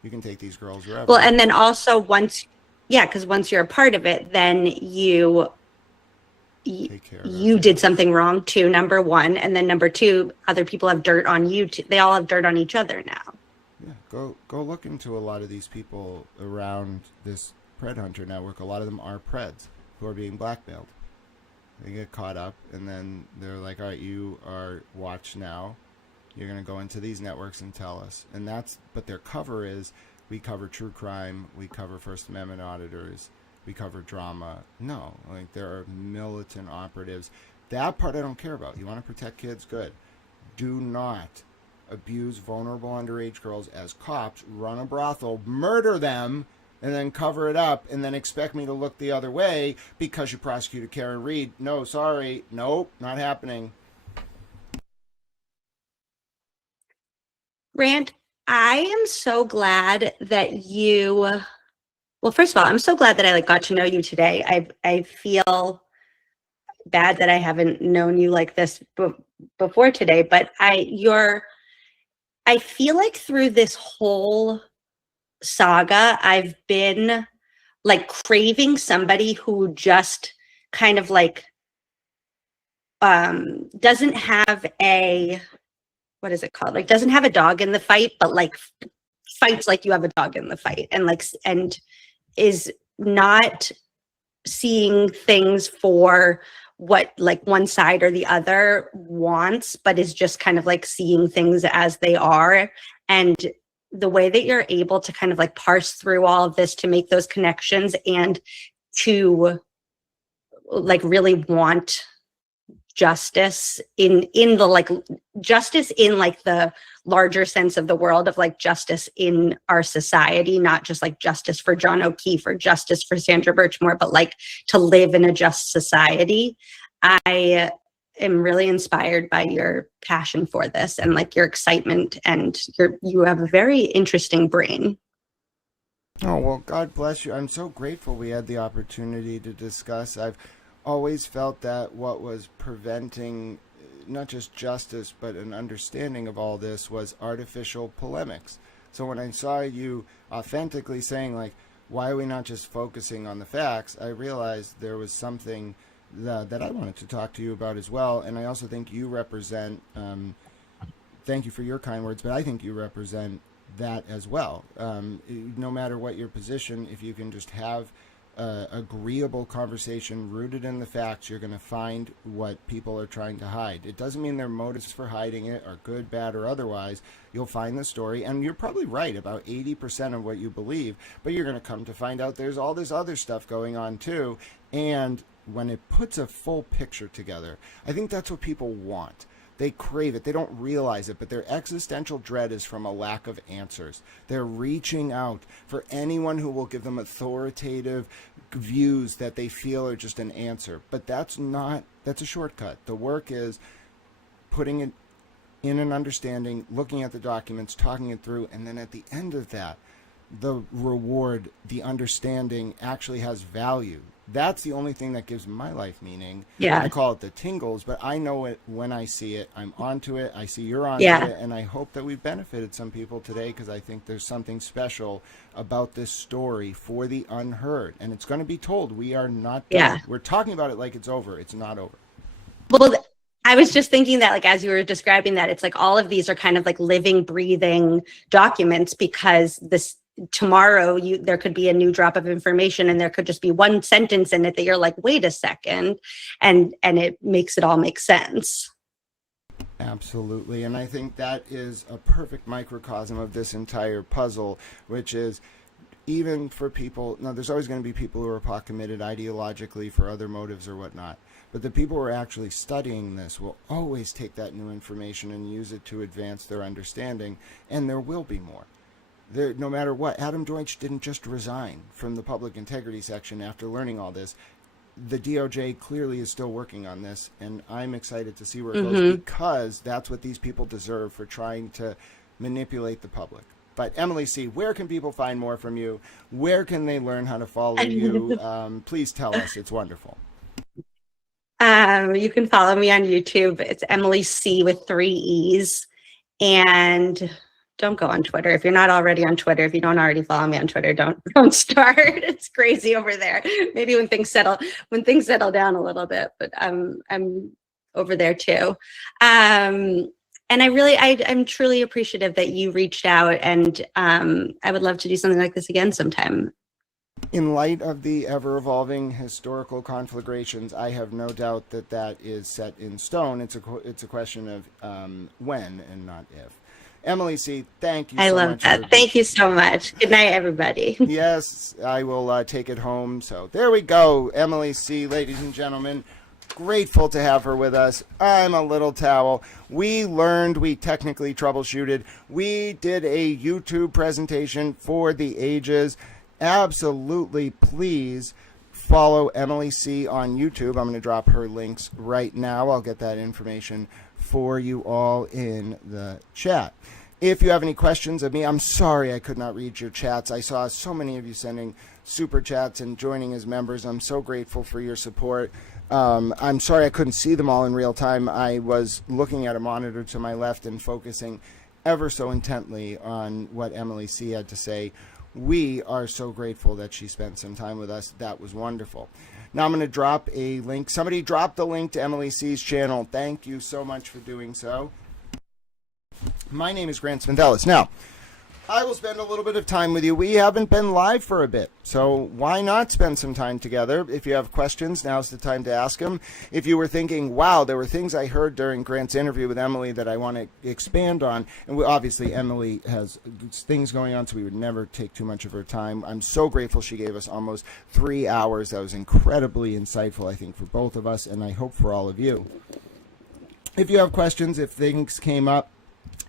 You can take these girls wherever. Well, and then also because once you're a part of it, then you did something wrong too, number one. And then number two, other people have dirt on you too. They all have dirt on each other now. Yeah, go look into a lot of these people around this pred hunter network. A lot of them are preds who are being blackmailed. They get caught up, and then they're like, all right, you are watched now. You're going to go into these networks and tell us. And but their cover is, we cover true crime, we cover First Amendment auditors, we cover drama. No, like, there are militant operatives. That part I don't care about. You want to protect kids? Good. Do not abuse vulnerable underage girls as cops, run a brothel, murder them, and then cover it up, and then expect me to look the other way because you prosecuted Karen Reed. No, sorry. Nope, not happening. Rand, I am so glad that well, first of all, I'm so glad that I got to know you today. I feel bad that I haven't known you like this before today, but I feel like through this whole saga, I've been like craving somebody who just kind of like doesn't have what is it called? Like, doesn't have a dog in the fight, but like fights like you have a dog in the fight, and is not seeing things for what like one side or the other wants, but is just kind of like seeing things as they are. And the way that you're able to kind of like parse through all of this to make those connections and to like really want justice in the like justice in like the larger sense of the world of like justice in our society, not just like justice for John O'Keefe or justice for Sandra Birchmore, but like to live in a just society. I am really inspired by your passion for this and like your excitement, and you have a very interesting brain. Oh, well, God bless you. I'm so grateful we had the opportunity to discuss. I've always felt that what was preventing not just justice, but an understanding of all this was artificial polemics. So when I saw you authentically saying, like, why are we not just focusing on the facts, I realized there was something that I wanted to talk to you about as well. And I also think you represent, thank you for your kind words, but I think you represent that as well. No matter what your position, if you can just have agreeable conversation rooted in the facts, you're going to find what people are trying to hide. It doesn't mean their motives for hiding it are good, bad, or otherwise. You'll find the story, and you're probably right about 80% of what you believe, but you're going to come to find out there's all this other stuff going on too. And when it puts a full picture together, I think that's what people want. They crave it. They don't realize it, but their existential dread is from a lack of answers. They're reaching out for anyone who will give them authoritative views that they feel are just an answer. But that's a shortcut. The work is putting it in an understanding, looking at the documents, talking it through, and then at the end of that, the reward, the understanding actually has value. That's the only thing that gives my life meaning. Yeah. I call it the tingles, but I know it when I see it. I'm onto it. I see you're onto it. And I hope that we've benefited some people today, because I think there's something special about this story for the unheard. And it's going to be told. We are not done. Yeah. We're talking about it like it's over. It's not over. Well, I was just thinking that, like, as you were describing that, it's like all of these are kind of like living, breathing documents, because tomorrow there could be a new drop of information, and there could just be one sentence in it that you're like, wait a second, and it makes it all make sense. Absolutely. And I think that is a perfect microcosm of this entire puzzle, which is, even for people, now there's always going to be people who are pot committed ideologically for other motives or whatnot, but the people who are actually studying this will always take that new information and use it to advance their understanding, and there will be more. There, no matter what, Adam Deutsch didn't just resign from the public integrity section after learning all this. The DOJ clearly is still working on this, and I'm excited to see where it goes, because that's what these people deserve for trying to manipulate the public. But Emily C., where can people find more from you? Where can they learn how to follow you? Please tell us. It's wonderful. You can follow me on YouTube. It's Emily C. with 3 E's. And don't go on Twitter. If you're not already on Twitter, if you don't already follow me on Twitter, don't start. It's crazy over there. Maybe when things settle down a little bit, but I'm over there too. And I'm truly appreciative that you reached out, and I would love to do something like this again sometime. In light of the ever-evolving historical conflagrations, I have no doubt that is set in stone. It's a question of when and not if. Emily C., thank you so much. I love that. Thank you so much. Good night, everybody. Yes, I will take it home. So there we go. Emily C., ladies and gentlemen. Grateful to have her with us. I'm a little towel. We learned, we technically troubleshooted. We did a YouTube presentation for the ages. Absolutely, please follow Emily C. on YouTube. I'm going to drop her links right now. I'll get that information for you all in the chat. If you have any questions of me, I'm sorry I could not read your chats. I saw so many of you sending super chats and joining as members. I'm so grateful for your support. I'm sorry I couldn't see them all in real time. I was looking at a monitor to my left and focusing ever so intently on what Emily C. had to say. We are so grateful that she spent some time with us. That was wonderful. Now I'm going to drop a link. Somebody dropped the link to Emily C.'s channel. Thank you so much for doing so. My name is Grant Smith-Ellis. Now, I will spend a little bit of time with you. We haven't been live for a bit, so why not spend some time together? If you have questions, now's the time to ask them. If you were thinking, wow, there were things I heard during Grant's interview with Emily that I want to expand on, and obviously Emily has things going on, so we would never take too much of her time. I'm so grateful she gave us almost 3 hours. That was incredibly insightful, I think, for both of us, and I hope for all of you. If you have questions, if things came up,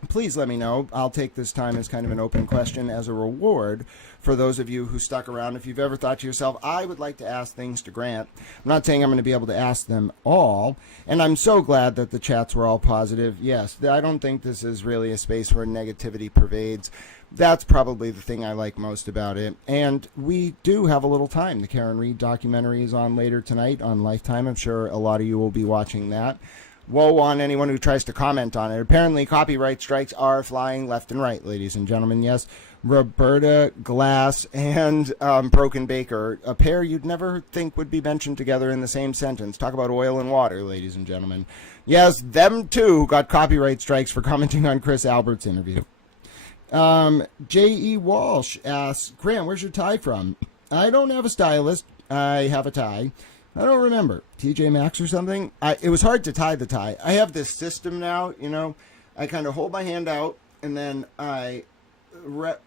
please let me know. I'll take this time as kind of an open question as a reward for those of you who stuck around. If you've ever thought to yourself, I would like to ask things to Grant, I'm not saying I'm going to be able to ask them all, and I'm so glad that the chats were all positive. Yes, I don't think this is really a space where negativity pervades. That's probably the thing I like most about it. And we do have a little time. The Karen Reed documentary is on later tonight on Lifetime. I'm sure a lot of you will be watching that. Woe on anyone who tries to comment on it. Apparently, copyright strikes are flying left and right, ladies and gentlemen. Yes, Roberta Glass and Broken Baker, a pair you'd never think would be mentioned together in the same sentence. Talk about oil and water, ladies and gentlemen. Yes, them too got copyright strikes for commenting on Chris Albert's interview. J.E. Walsh asks, Grant, where's your tie from? I don't have a stylist. I have a tie. I don't remember. TJ Maxx or something? It was hard to tie the tie. I have this system now, you know. I kind of hold my hand out, and then I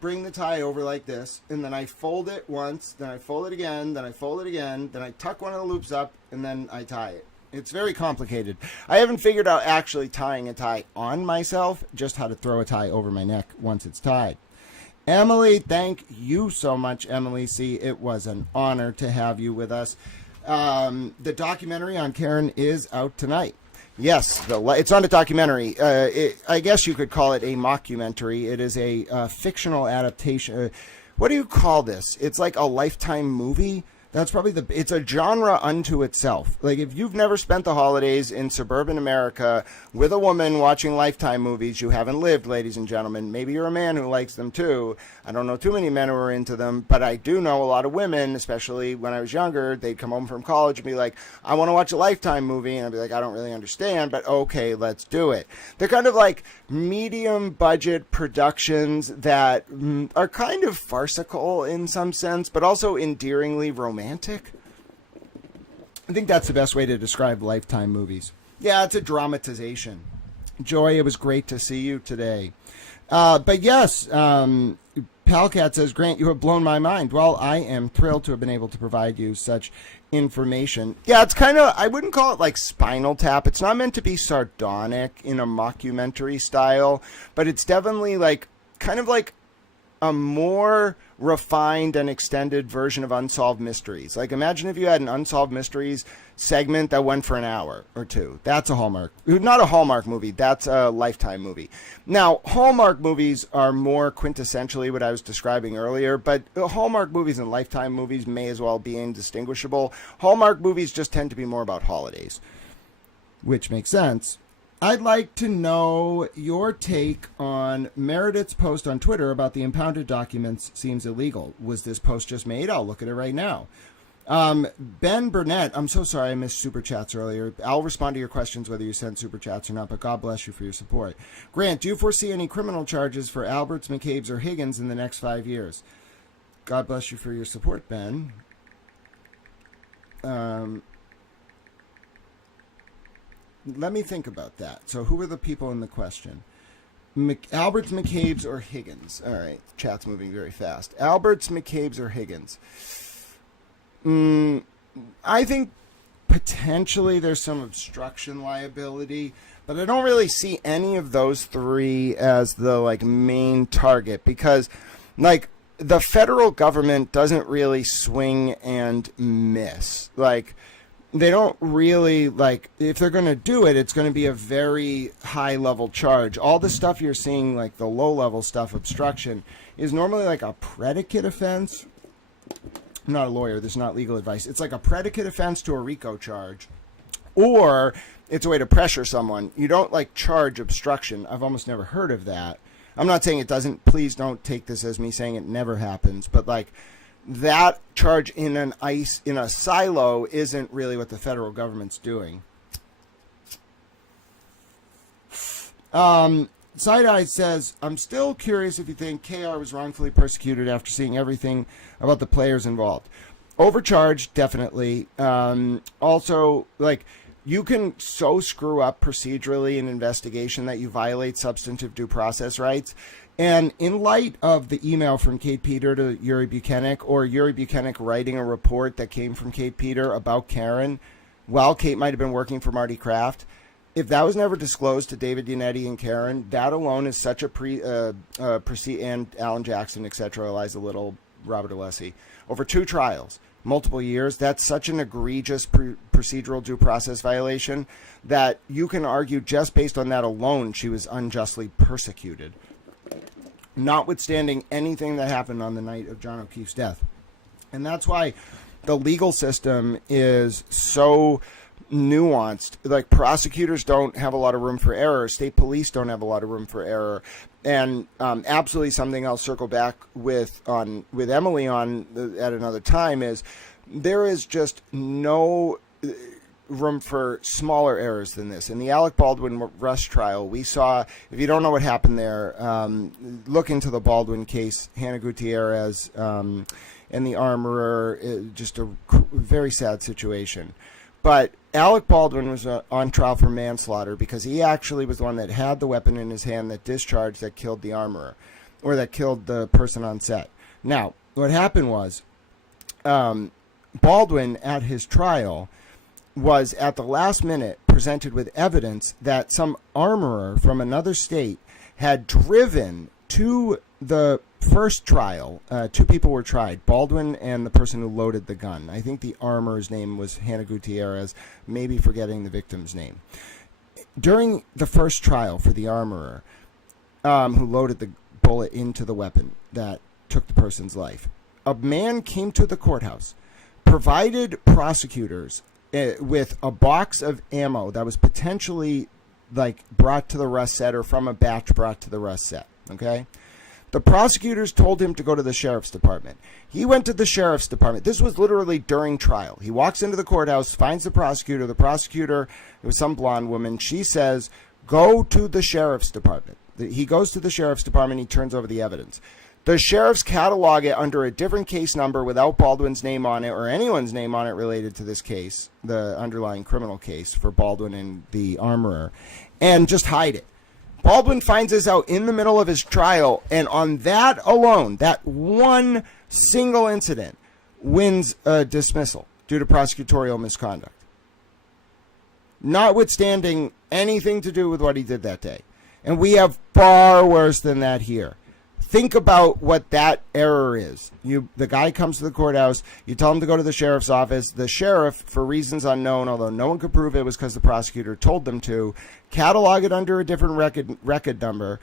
bring the tie over like this, and then I fold it once, then I fold it again, then I fold it again, then I tuck one of the loops up, and then I tie it. It's very complicated. I haven't figured out actually tying a tie on myself, just how to throw a tie over my neck once it's tied. Emily, thank you so much, Emily C. It was an honor to have you with us. The documentary on Karen is out tonight. Yes, it's not a documentary. I guess you could call it a mockumentary. It is a fictional adaptation. What do you call this? It's like a Lifetime movie That's probably it's a genre unto itself. Like, if you've never spent the holidays in suburban America with a woman watching Lifetime movies, you haven't lived, ladies and gentlemen. Maybe you're a man who likes them too. I don't know too many men who are into them, but I do know a lot of women, especially when I was younger. They'd come home from college and be like, I want to watch a Lifetime movie. And I'd be like, I don't really understand, but okay, let's do it. They're kind of like medium budget productions that are kind of farcical in some sense, but also endearingly romantic. I think that's the best way to describe Lifetime movies. Yeah, it's a dramatization. Joy, it was great to see you today. But yes, Palcat says, Grant, you have blown my mind. Well, I am thrilled to have been able to provide you such information. Yeah, it's kind of, I wouldn't call it like Spinal Tap. It's not meant to be sardonic in a mockumentary style, but it's definitely like, kind of like a more refined and extended version of Unsolved Mysteries. Like, imagine if you had an Unsolved Mysteries segment that went for an hour or two. That's a Hallmark. Not a Hallmark movie. That's a Lifetime movie. Now, Hallmark movies are more quintessentially what I was describing earlier, but Hallmark movies and Lifetime movies may as well be indistinguishable. Hallmark movies just tend to be more about holidays, which makes sense. I'd like to know your take on Meredith's post on Twitter about the impounded documents seems illegal. Was this post just made? I'll look at it right now. Ben Burnett, I'm so sorry I missed Super Chats earlier. I'll respond to your questions whether you sent Super Chats or not, but God bless you for your support. Grant, do you foresee any criminal charges for Alberts, McCabe's, or Higgins in the next 5 years? God bless you for your support, Ben. Let me think about that. So who are the people in the question? Alberts, McCabe's, or Higgins? All right. Chat's moving very fast. Alberts, McCabe's, or Higgins? I think potentially there's some obstruction liability, but I don't really see any of those three as the like main target because like the federal government doesn't really swing and miss. Like, they don't really, like, if they're going to do it, it's going to be a very high-level charge. All the stuff you're seeing, like the low-level stuff, obstruction, is normally like a predicate offense. I'm not a lawyer. This is not legal advice. It's like a predicate offense to a RICO charge. Or it's a way to pressure someone. You don't, like, charge obstruction. I've almost never heard of that. I'm not saying it doesn't. Please don't take this as me saying it never happens. But, like, that charge in a silo isn't really what the federal government's doing. Side-Eye says, I'm still curious if you think KR was wrongfully persecuted after seeing everything about the players involved. Overcharged, definitely. Also, like, you can so screw up procedurally an investigation that you violate substantive due process rights. And in light of the email from Kate Peter to Yuri Buchanan, or Yuri Buchanan writing a report that came from Kate Peter about Karen, while Kate might have been working for Marty Kraft, if that was never disclosed to David Yannetti and Karen, that alone is such a and Alan Jackson, etc., Eliza Little, Robert Alessi, over 2 trials, multiple years, that's such an egregious procedural due process violation that you can argue just based on that alone she was unjustly persecuted, notwithstanding anything that happened on the night of John O'Keefe's death. And that's why the legal system is so nuanced. Like, prosecutors don't have a lot of room for error. State police don't have a lot of room for error. And absolutely something I'll circle back with Emily on at another time is there is just no room for smaller errors than this. In the Alec Baldwin Rush trial, we saw, if you don't know what happened there, look into the Baldwin case, Hannah Gutierrez and the armorer, just a very sad situation. But Alec Baldwin was on trial for manslaughter because he actually was the one that had the weapon in his hand that discharged, that killed the armorer, or that killed the person on set. Now, what happened was Baldwin, at his trial, was at the last minute presented with evidence that some armorer from another state had driven to the first trial. 2 people were tried, Baldwin and the person who loaded the gun. I think the armorer's name was Hannah Gutierrez, maybe forgetting the victim's name. During the first trial for the armorer who loaded the bullet into the weapon that took the person's life, a man came to the courthouse, provided prosecutors with a box of ammo that was potentially like brought to the rust set or from a batch brought to the rust set. Okay. The prosecutors told him to go to the sheriff's department. He went to the sheriff's department. This was literally during trial. He walks into the courthouse, finds the prosecutor. The prosecutor, it was some blonde woman. She says, go to the sheriff's department. He goes to the sheriff's department. He turns over the evidence. The sheriffs catalog it under a different case number without Baldwin's name on it or anyone's name on it related to this case, the underlying criminal case for Baldwin and the armorer, and just hide it. Baldwin finds this out in the middle of his trial, and on that alone, that one single incident, wins a dismissal due to prosecutorial misconduct. Notwithstanding anything to do with what he did that day. And we have far worse than that here. Think about what that error is. The guy comes to the courthouse, you tell him to go to the sheriff's office. The sheriff, for reasons unknown, although no one could prove it was because the prosecutor told them to, catalog it under a different record number,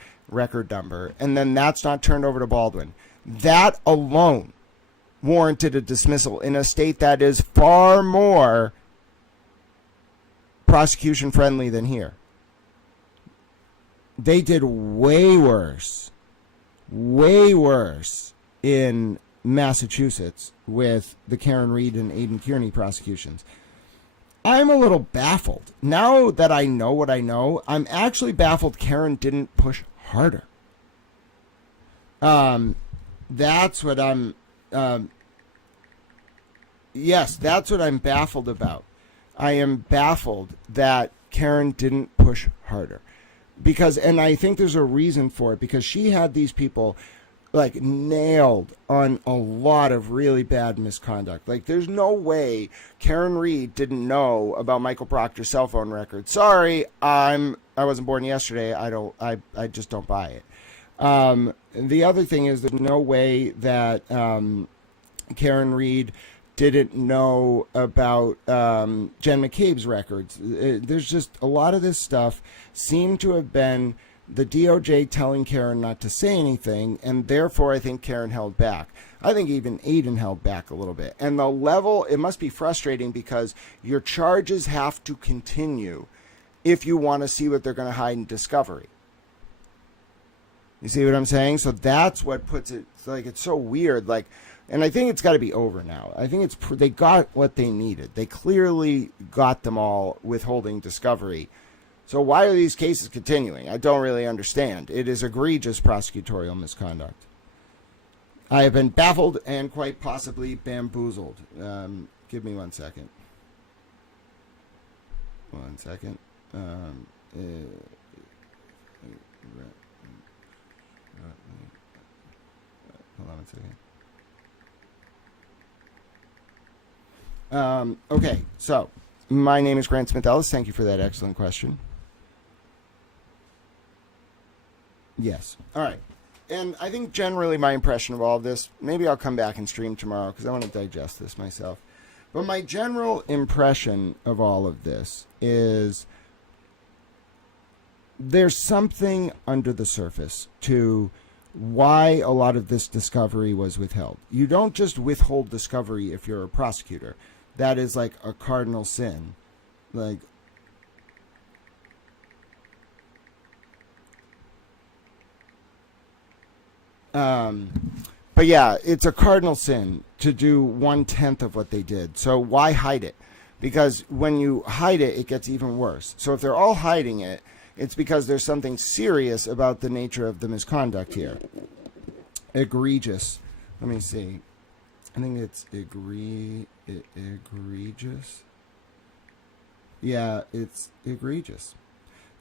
and then that's not turned over to Baldwin. That alone warranted a dismissal in a state that is far more prosecution friendly than here. They did way worse in Massachusetts with the Karen Reed and Aidan Kearney prosecutions. I'm a little baffled. Now that I know what I know, I'm actually baffled Karen didn't push harder. That's what I'm that's what I'm baffled about. I am baffled that Karen didn't push harder. And I think there's a reason for it, because she had these people like nailed on a lot of really bad misconduct. Like, there's no way Karen Reed didn't know about Michael Proctor's cell phone record. Sorry, I wasn't born yesterday. I just don't buy it. The other thing is there's no way that Karen Reed didn't know about Jen McCabe's records. There's just a lot of this stuff seemed to have been the DOJ telling Karen not to say anything, and therefore I think Karen held back. I think even Aidan held back a little bit. And the level, it must be frustrating because your charges have to continue if you want to see what they're going to hide in discovery. You see what I'm saying? So that's what puts it, like, it's so weird. Like, and I think it's got to be over now. I think they got what they needed. They clearly got them all withholding discovery. So why are these cases continuing? I don't really understand. It is egregious prosecutorial misconduct. I have been baffled and quite possibly bamboozled. Give me 1 second. 1 second. Hold on 1 second. Okay, so my name is Grant Smith Ellis. Thank you for that excellent question. Yes. All right. And I think generally my impression of all of this, maybe I'll come back and stream tomorrow because I want to digest this myself. But my general impression of all of this is there's something under the surface to why a lot of this discovery was withheld. You don't just withhold discovery if you're a prosecutor. That is like a cardinal sin. Like, but yeah, it's a cardinal sin to do 1/10 of what they did. So why hide it? Because when you hide it, it gets even worse. So if they're all hiding it, it's because there's something serious about the nature of the misconduct here. Egregious. Let me see. I think it's egregious. Yeah, it's egregious.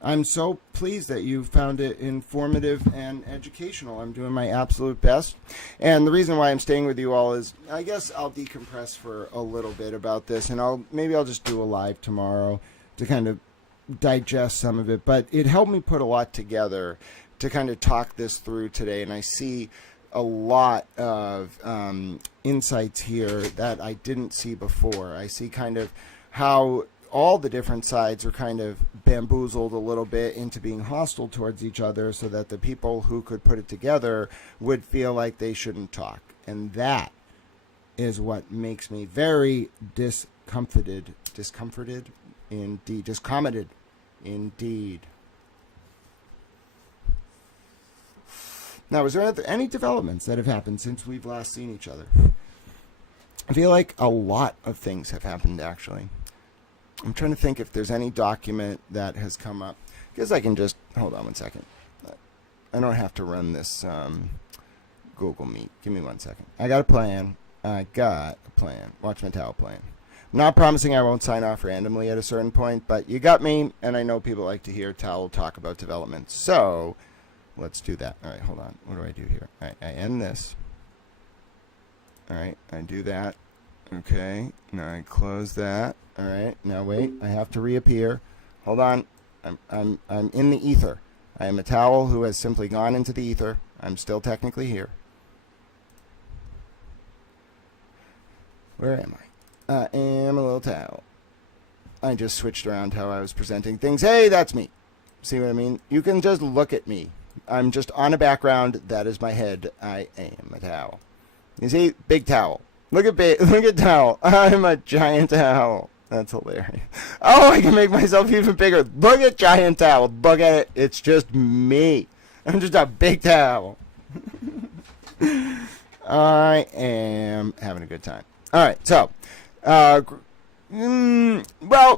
I'm so pleased that you found it informative and educational. I'm doing my absolute best. And the reason why I'm staying with you all is I guess I'll decompress for a little bit about this, and maybe I'll just do a live tomorrow to kind of digest some of it. But it helped me put a lot together to kind of talk this through today, and I see a lot of insights here that I didn't see before. I see kind of how all the different sides are kind of bamboozled a little bit into being hostile towards each other so that the people who could put it together would feel like they shouldn't talk. And that is what makes me very discomforted indeed. Now, is there any developments that have happened since we've last seen each other? I feel like a lot of things have happened, actually. I'm trying to think if there's any document that has come up. Because I can just... Hold on one second. I don't have to run this Google Meet. Give me 1 second. I got a plan. Watch my towel plan. I'm not promising I won't sign off randomly at a certain point, but you got me, and I know people like to hear Towel talk about development. So... let's do that. All right, hold on. What do I do here? All right, I end this. All right, I do that. Okay, now I close that. All right, now wait. I have to reappear. Hold on. I'm in the ether. I am a towel who has simply gone into the ether. I'm still technically here. Where am I? I am a little towel. I just switched around how I was presenting things. Hey, that's me. See what I mean? You can just look at me. I'm just on a background. That is my head. I am a towel. You see? Big towel. Look at towel. I'm a giant towel. That's hilarious. Oh, I can make myself even bigger. Look at giant towel. Look at it. It's just me. I'm just a big towel. I am having a good time. All right. So, well,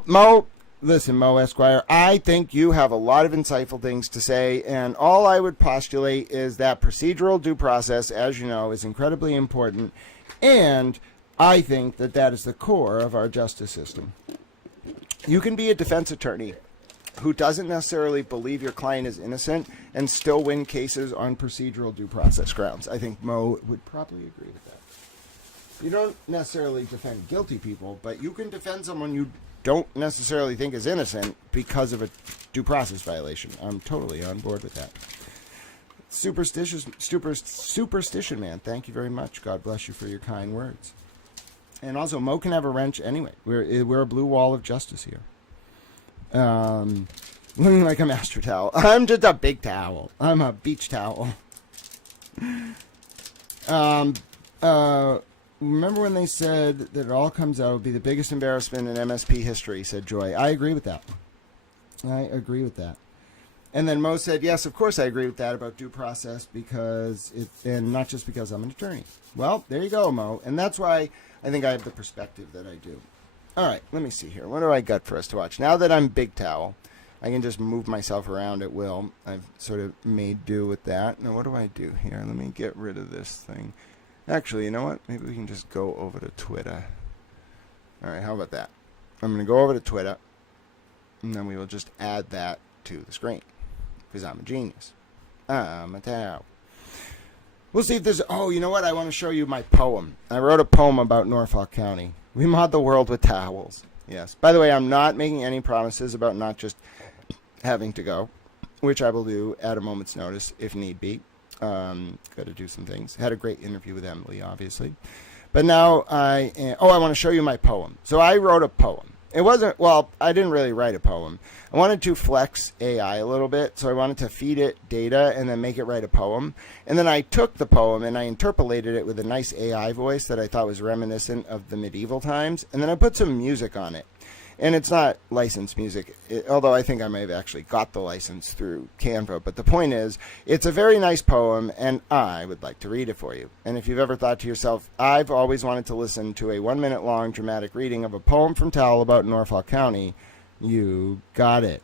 Mo... Listen, Mo Esquire, I think you have a lot of insightful things to say, and all I would postulate is that procedural due process, as you know, is incredibly important, and I think that that is the core of our justice system. You can be a defense attorney who doesn't necessarily believe your client is innocent and still win cases on procedural due process grounds. I think Mo would probably agree with that. You don't necessarily defend guilty people, but you can defend someone you don't necessarily think is innocent because of a due process violation. I'm totally on board with that. Superstition man, thank you very much. God bless you for your kind words. And also, Mo can have a wrench anyway. We're a blue wall of justice here. Looking like a master towel. I'm just a big towel. I'm a beach towel. Remember when they said that it all comes out, it would be the biggest embarrassment in MSP history, said Joy. I agree with that. And then Mo said, yes, of course I agree with that about due process, and not just because I'm an attorney. Well, there you go, Mo. And that's why I think I have the perspective that I do. All right, let me see here. What do I got for us to watch? Now that I'm Big Towel, I can just move myself around at will. I've sort of made do with that. Now, what do I do here? Let me get rid of this thing. Actually, you know what? Maybe we can just go over to Twitter. All right, how about that? I'm going to go over to Twitter, and then we will just add that to the screen, because I'm a genius. I'm a towel. We'll see if there's... Oh, you know what? I want to show you my poem. I wrote a poem about Norfolk County. We mod the world with towels. Yes. By the way, I'm not making any promises about not just having to go, which I will do at a moment's notice if need be. Got to do some things. Had a great interview with Emily, obviously. But now I want to show you my poem. So I wrote a poem. It wasn't, well, I didn't really write a poem. I wanted to flex AI a little bit, so I wanted to feed it data and then make it write a poem. And then I took the poem and I interpolated it with a nice AI voice that I thought was reminiscent of the medieval times. And then I put some music on it. And it's not licensed music, although I think I may have actually got the license through Canva. But the point is, it's a very nice poem, and I would like to read it for you. And if you've ever thought to yourself, I've always wanted to listen to a 1-minute-long dramatic reading of a poem from Towel about Norfolk County, you got it.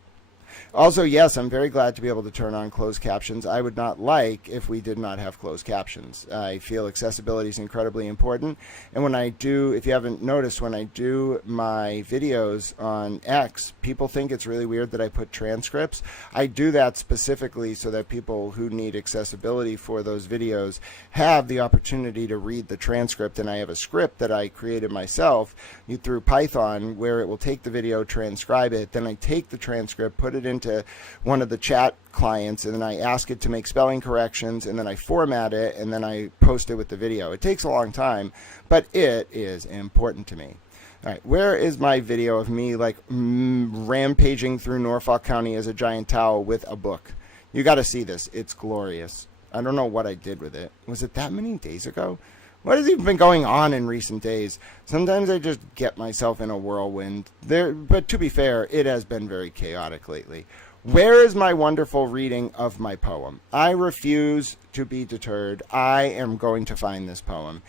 Also, yes, I'm very glad to be able to turn on closed captions. I would not like if we did not have closed captions. I feel accessibility is incredibly important. And when I do, if you haven't noticed, when I do my videos on X, people think it's really weird that I put transcripts. I do that specifically so that people who need accessibility for those videos have the opportunity to read the transcript. And I have a script that I created myself through Python where it will take the video, transcribe it, then I take the transcript, put it into one of the chat clients, and then I ask it to make spelling corrections, and then I format it, and then I post it with the video. It takes a long time, but it is important to me. All right, where is my video of me like rampaging through Norfolk County as a giant towel with a book? You got to see this. It's glorious. I don't know what I did with it. Was it that many days ago? What has even been going on in recent days? Sometimes I just get myself in a whirlwind. But to be fair, it has been very chaotic lately. Where is my wonderful reading of my poem? I refuse to be deterred. I am going to find this poem.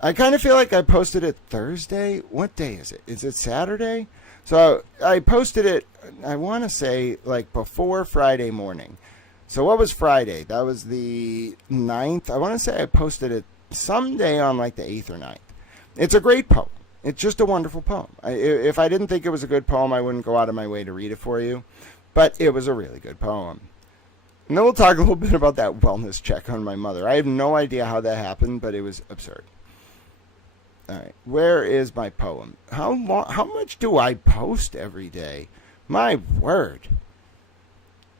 I kind of feel like I posted it Thursday. What day is it? Is it Saturday? So I posted it, I want to say, like before Friday morning. So what was Friday? That was the 9th. I want to say I posted it someday on like the 8th or 9th. It's a great poem. It's just a wonderful poem. If I didn't think it was a good poem, I wouldn't go out of my way to read it for you. But it was a really good poem. And then we'll talk a little bit about that wellness check on my mother. I have no idea how that happened, but it was absurd. All right, where is my poem? How much do I post every day? My word.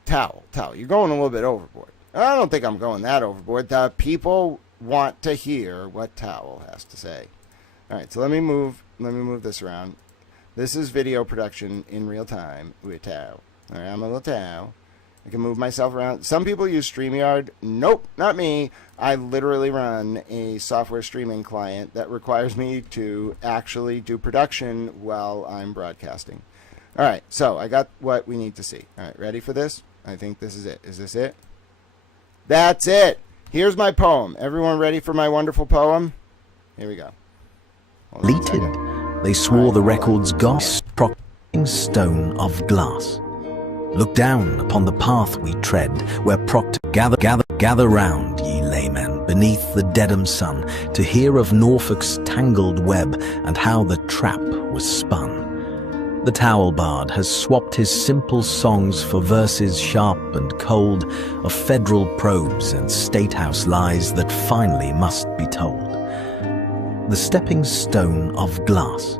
Towel, you're going a little bit overboard. I don't think I'm going that overboard. The people want to hear what Towel has to say. All right, so let me move this around. This is video production in real time with Towel. All right, I'm a little Towel. I can move myself around. Some people use StreamYard. Nope, not me. I literally run a software streaming client that requires me to actually do production while I'm broadcasting. All right, so I got what we need to see. All right, ready for this? I think this is it. Is this it? That's it. Here's my poem. Everyone ready for my wonderful poem? Here we go. Deleted. They swore the record's goss, proclaiming stone of glass. Look down upon the path we tread, where proctor gather round, ye laymen, beneath the Dedham sun, to hear of Norfolk's tangled web and how the trap was spun. The towel bard has swapped his simple songs for verses sharp and cold of federal probes and statehouse lies that finally must be told. The stepping stone of glass.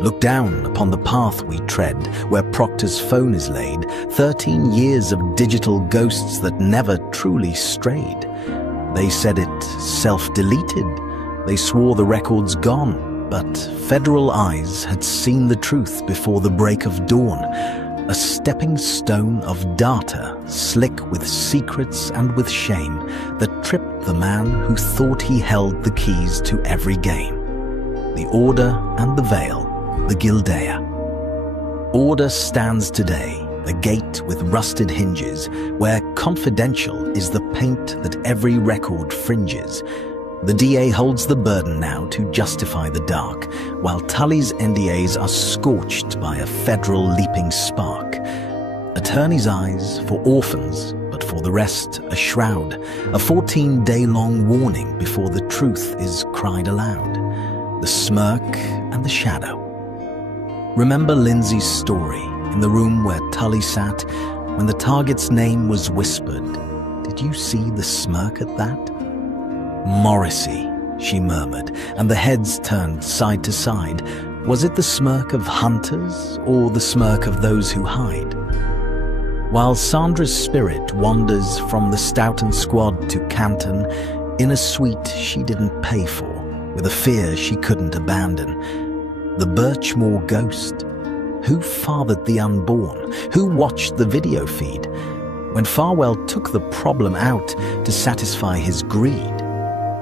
Look down upon the path we tread, where Proctor's phone is laid, 13 years of digital ghosts that never truly strayed. They said it self-deleted, they swore the record's gone, but federal eyes had seen the truth before the break of dawn. A stepping stone of data, slick with secrets and with shame, that tripped the man who thought he held the keys to every game. The Order and the Veil, the Gildea. Order stands today, a gate with rusted hinges, where confidential is the paint that every record fringes. The DA holds the burden now to justify the dark, while Tully's NDAs are scorched by a federal leaping spark. Attorney's eyes for orphans, but for the rest a shroud, a 14-day-long warning before the truth is cried aloud. The smirk and the shadow. Remember Lindsay's story in the room where Tully sat when the target's name was whispered. Did you see the smirk at that? Morrissey, she murmured, and the heads turned side to side. Was it the smirk of hunters or the smirk of those who hide? While Sandra's spirit wanders from the Stoughton squad to Canton, in a suite she didn't pay for, with a fear she couldn't abandon. The Birchmore ghost. Who fathered the unborn? Who watched the video feed? When Farwell took the problem out to satisfy his greed,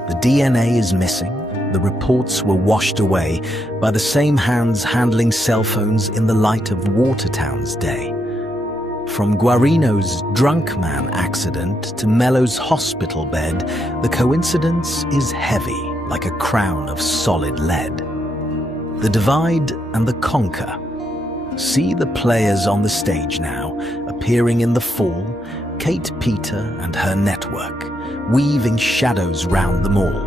the DNA is missing. The reports were washed away by the same hands handling cell phones in the light of Watertown's day. From Guarino's drunk man accident to Mello's hospital bed, the coincidence is heavy like a crown of solid lead. The divide and the conquer. See the players on the stage now, appearing in the fall, Kate Peter and her network, weaving shadows round them all,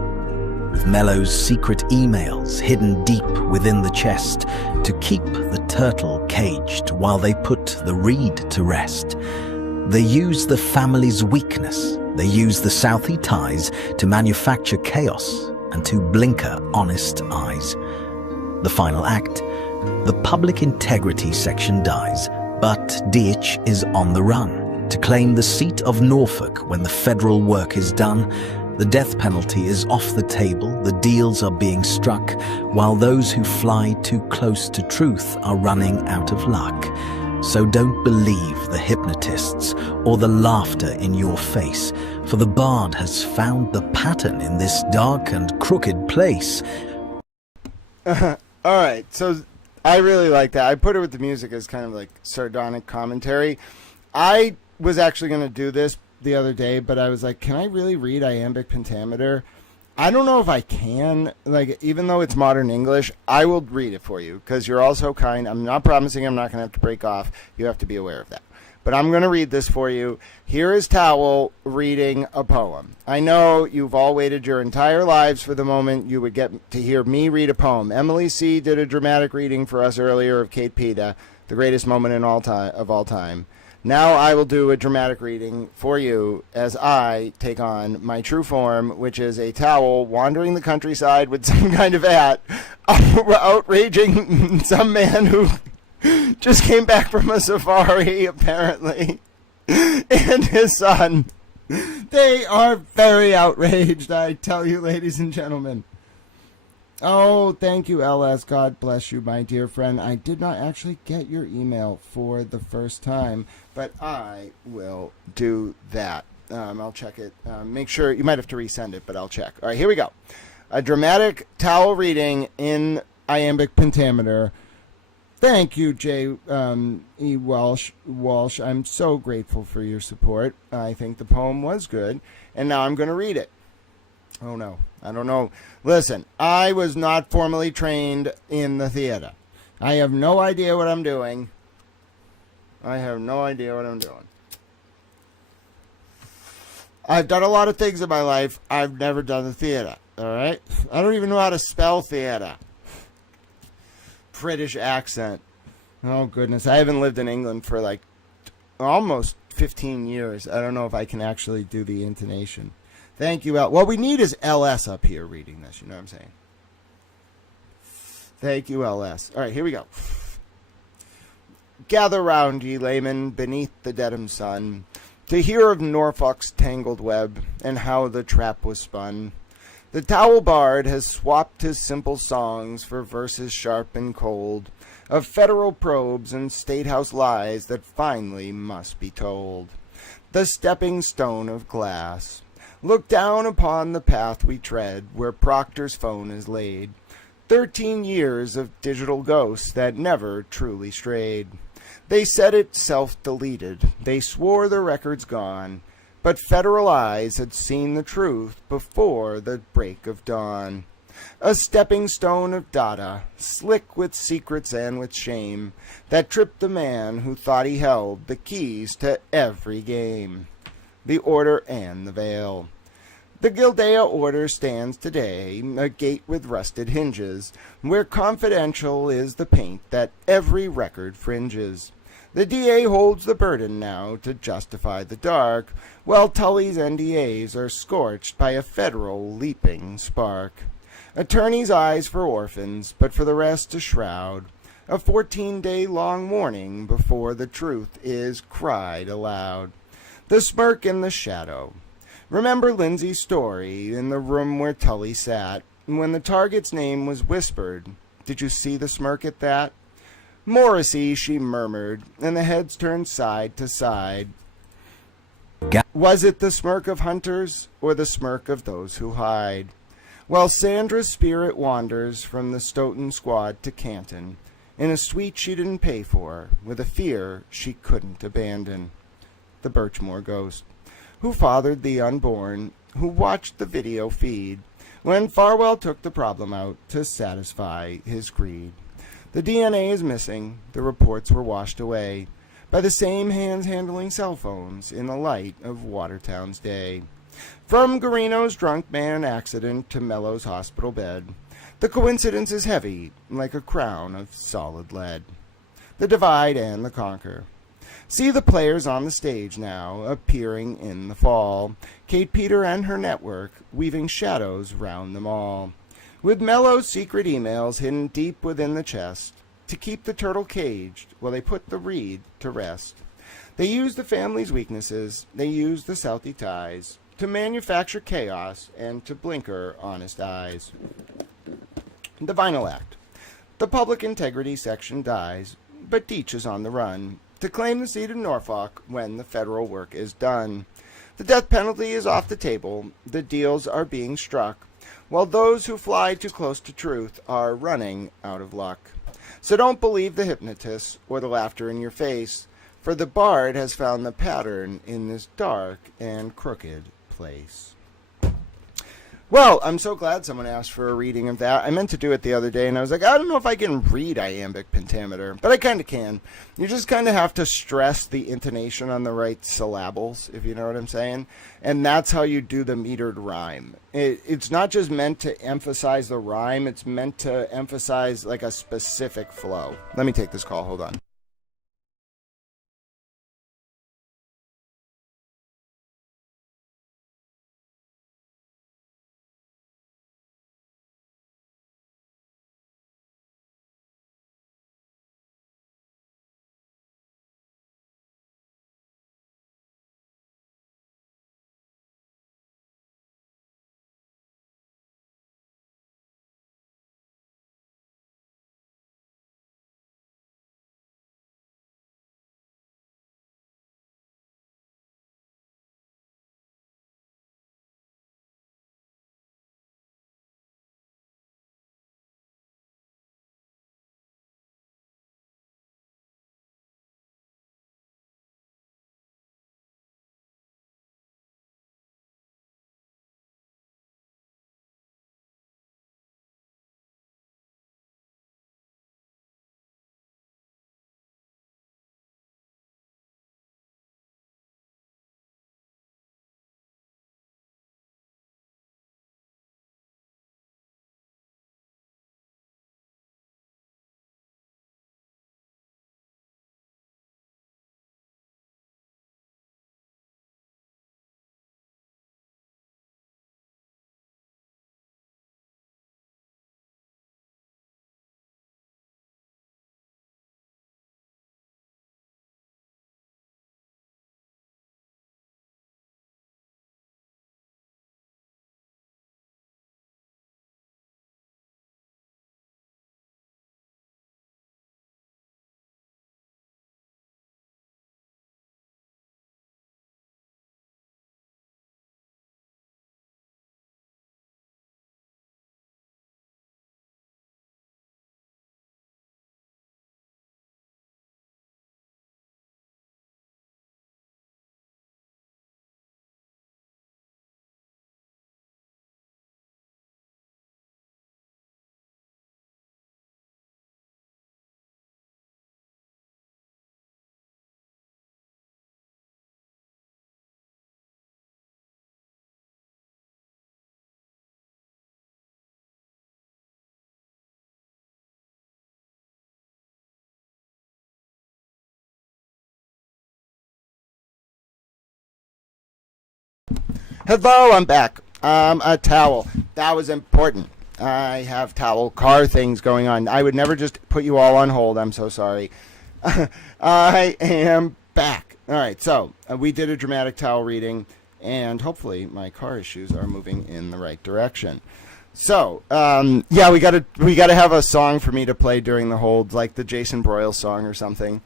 with Mello's secret emails hidden deep within the chest to keep the turtle caged while they put the reed to rest. They use the family's weakness, they use the Southie ties to manufacture chaos and to blinker honest eyes. The final act, the public integrity section dies, but Deitch is on the run to claim the seat of Norfolk when the federal work is done. The death penalty is off the table, the deals are being struck, while those who fly too close to truth are running out of luck. So don't believe the hypnotists or the laughter in your face, for the bard has found the pattern in this dark and crooked place. All right, so I really like that. I put it with the music as kind of like sardonic commentary. I was actually going to do this the other day, but I was like, can I really read iambic pentameter? I don't know if I can. Like, even though it's modern English, I will read it for you because you're all so kind. I'm not promising I'm not going to have to break off. You have to be aware of that. But I'm going to read this for you. Here is Towel reading a poem. I know you've all waited your entire lives for the moment you would get to hear me read a poem. Emily C. did a dramatic reading for us earlier of Kate Pita, the greatest moment of all time. Now I will do a dramatic reading for you as I take on my true form, which is a towel wandering the countryside with some kind of hat, outraging some man who just came back from a safari, apparently, and his son. They are very outraged, I tell you, ladies and gentlemen. Oh, thank you, LS. God bless you, my dear friend. I did not actually get your email for the first time, but I will do that. I'll check it. Make sure, you might have to resend it, but I'll check. All right, here we go. A dramatic towel reading in iambic pentameter. Thank you, J. E. Walsh. I'm so grateful for your support. I think the poem was good, and now I'm going to read it. Oh, no. I don't know. Listen, I was not formally trained in the theater. I have no idea what I'm doing. I've done a lot of things in my life. I've never done the theater, all right? I don't even know how to spell theater. British accent. Oh, goodness. I haven't lived in England for like almost 15 years. I don't know if I can actually do the intonation. Thank you, L. What we need is LS up here reading this. You know what I'm saying? Thank you, LS. All right, here we go. Gather round, ye laymen, beneath the Dedham sun, to hear of Norfolk's tangled web, and how the trap was spun. The towel bard has swapped his simple songs for verses sharp and cold, of federal probes and statehouse lies that finally must be told. The stepping stone of glass. Look down upon the path we tread, where Proctor's phone is laid. 13 years of digital ghosts that never truly strayed. They said it self-deleted. They swore the record's gone. But federal eyes had seen the truth before the break of dawn. A stepping stone of data, slick with secrets and with shame, that tripped the man who thought he held the keys to every game. The Order and the Veil. The Gildea Order stands today, a gate with rusted hinges, where confidential is the paint that every record fringes. The DA holds the burden now to justify the dark, while Tully's NDAs are scorched by a federal leaping spark. Attorneys' eyes for orphans, but for the rest a shroud. A 14-day-long mourning before the truth is cried aloud. The smirk in the shadow. Remember Lindsay's story in the room where Tully sat, when the target's name was whispered. Did you see the smirk at that? Morrissey, she murmured, and the heads turned side to side. Was it the smirk of hunters, or the smirk of those who hide? While Sandra's spirit wanders from the Stoughton squad to Canton, in a suite she didn't pay for, with a fear she couldn't abandon. The Birchmore ghost, who fathered the unborn, who watched the video feed, when Farwell took the problem out to satisfy his greed. The DNA is missing, the reports were washed away by the same hands handling cell phones in the light of Watertown's day. From Garino's drunk man accident to Mello's hospital bed, the coincidence is heavy like a crown of solid lead. The divide and the conquer. See the players on the stage now, appearing in the fall. Kate Peter and her network, weaving shadows round them all. With Mello's secret emails hidden deep within the chest, to keep the turtle caged while they put the reed to rest. They use the family's weaknesses, they use the Southie ties, to manufacture chaos and to blinker honest eyes. The Vinyl Act. The public integrity section dies, but Deitch is on the run. to claim the seat of Norfolk when the federal work is done. The death penalty is off the table. The deals are being struck, while those who fly too close to truth are running out of luck. So don't believe the hypnotist or the laughter in your face, for the bard has found the pattern in this dark and crooked place. Well, I'm so glad someone asked for a reading of that. I meant to do it the other day, and I was like, I don't know if I can read iambic pentameter, but I kind of can. You just kind of have to stress the intonation on the right syllables, if you know what I'm saying. And that's how you do the metered rhyme. It's not just meant to emphasize the rhyme, it's meant to emphasize like a specific flow. Let me take this call, hold on. Hello, I'm back. A towel. That was important. I have towel car things going on. I would never just put you all on hold. I'm so sorry. I am back. All right, so we did a dramatic towel reading, and hopefully my car issues are moving in the right direction. So, yeah, we gotta have a song for me to play during the hold, like the Jason Broyles song or something.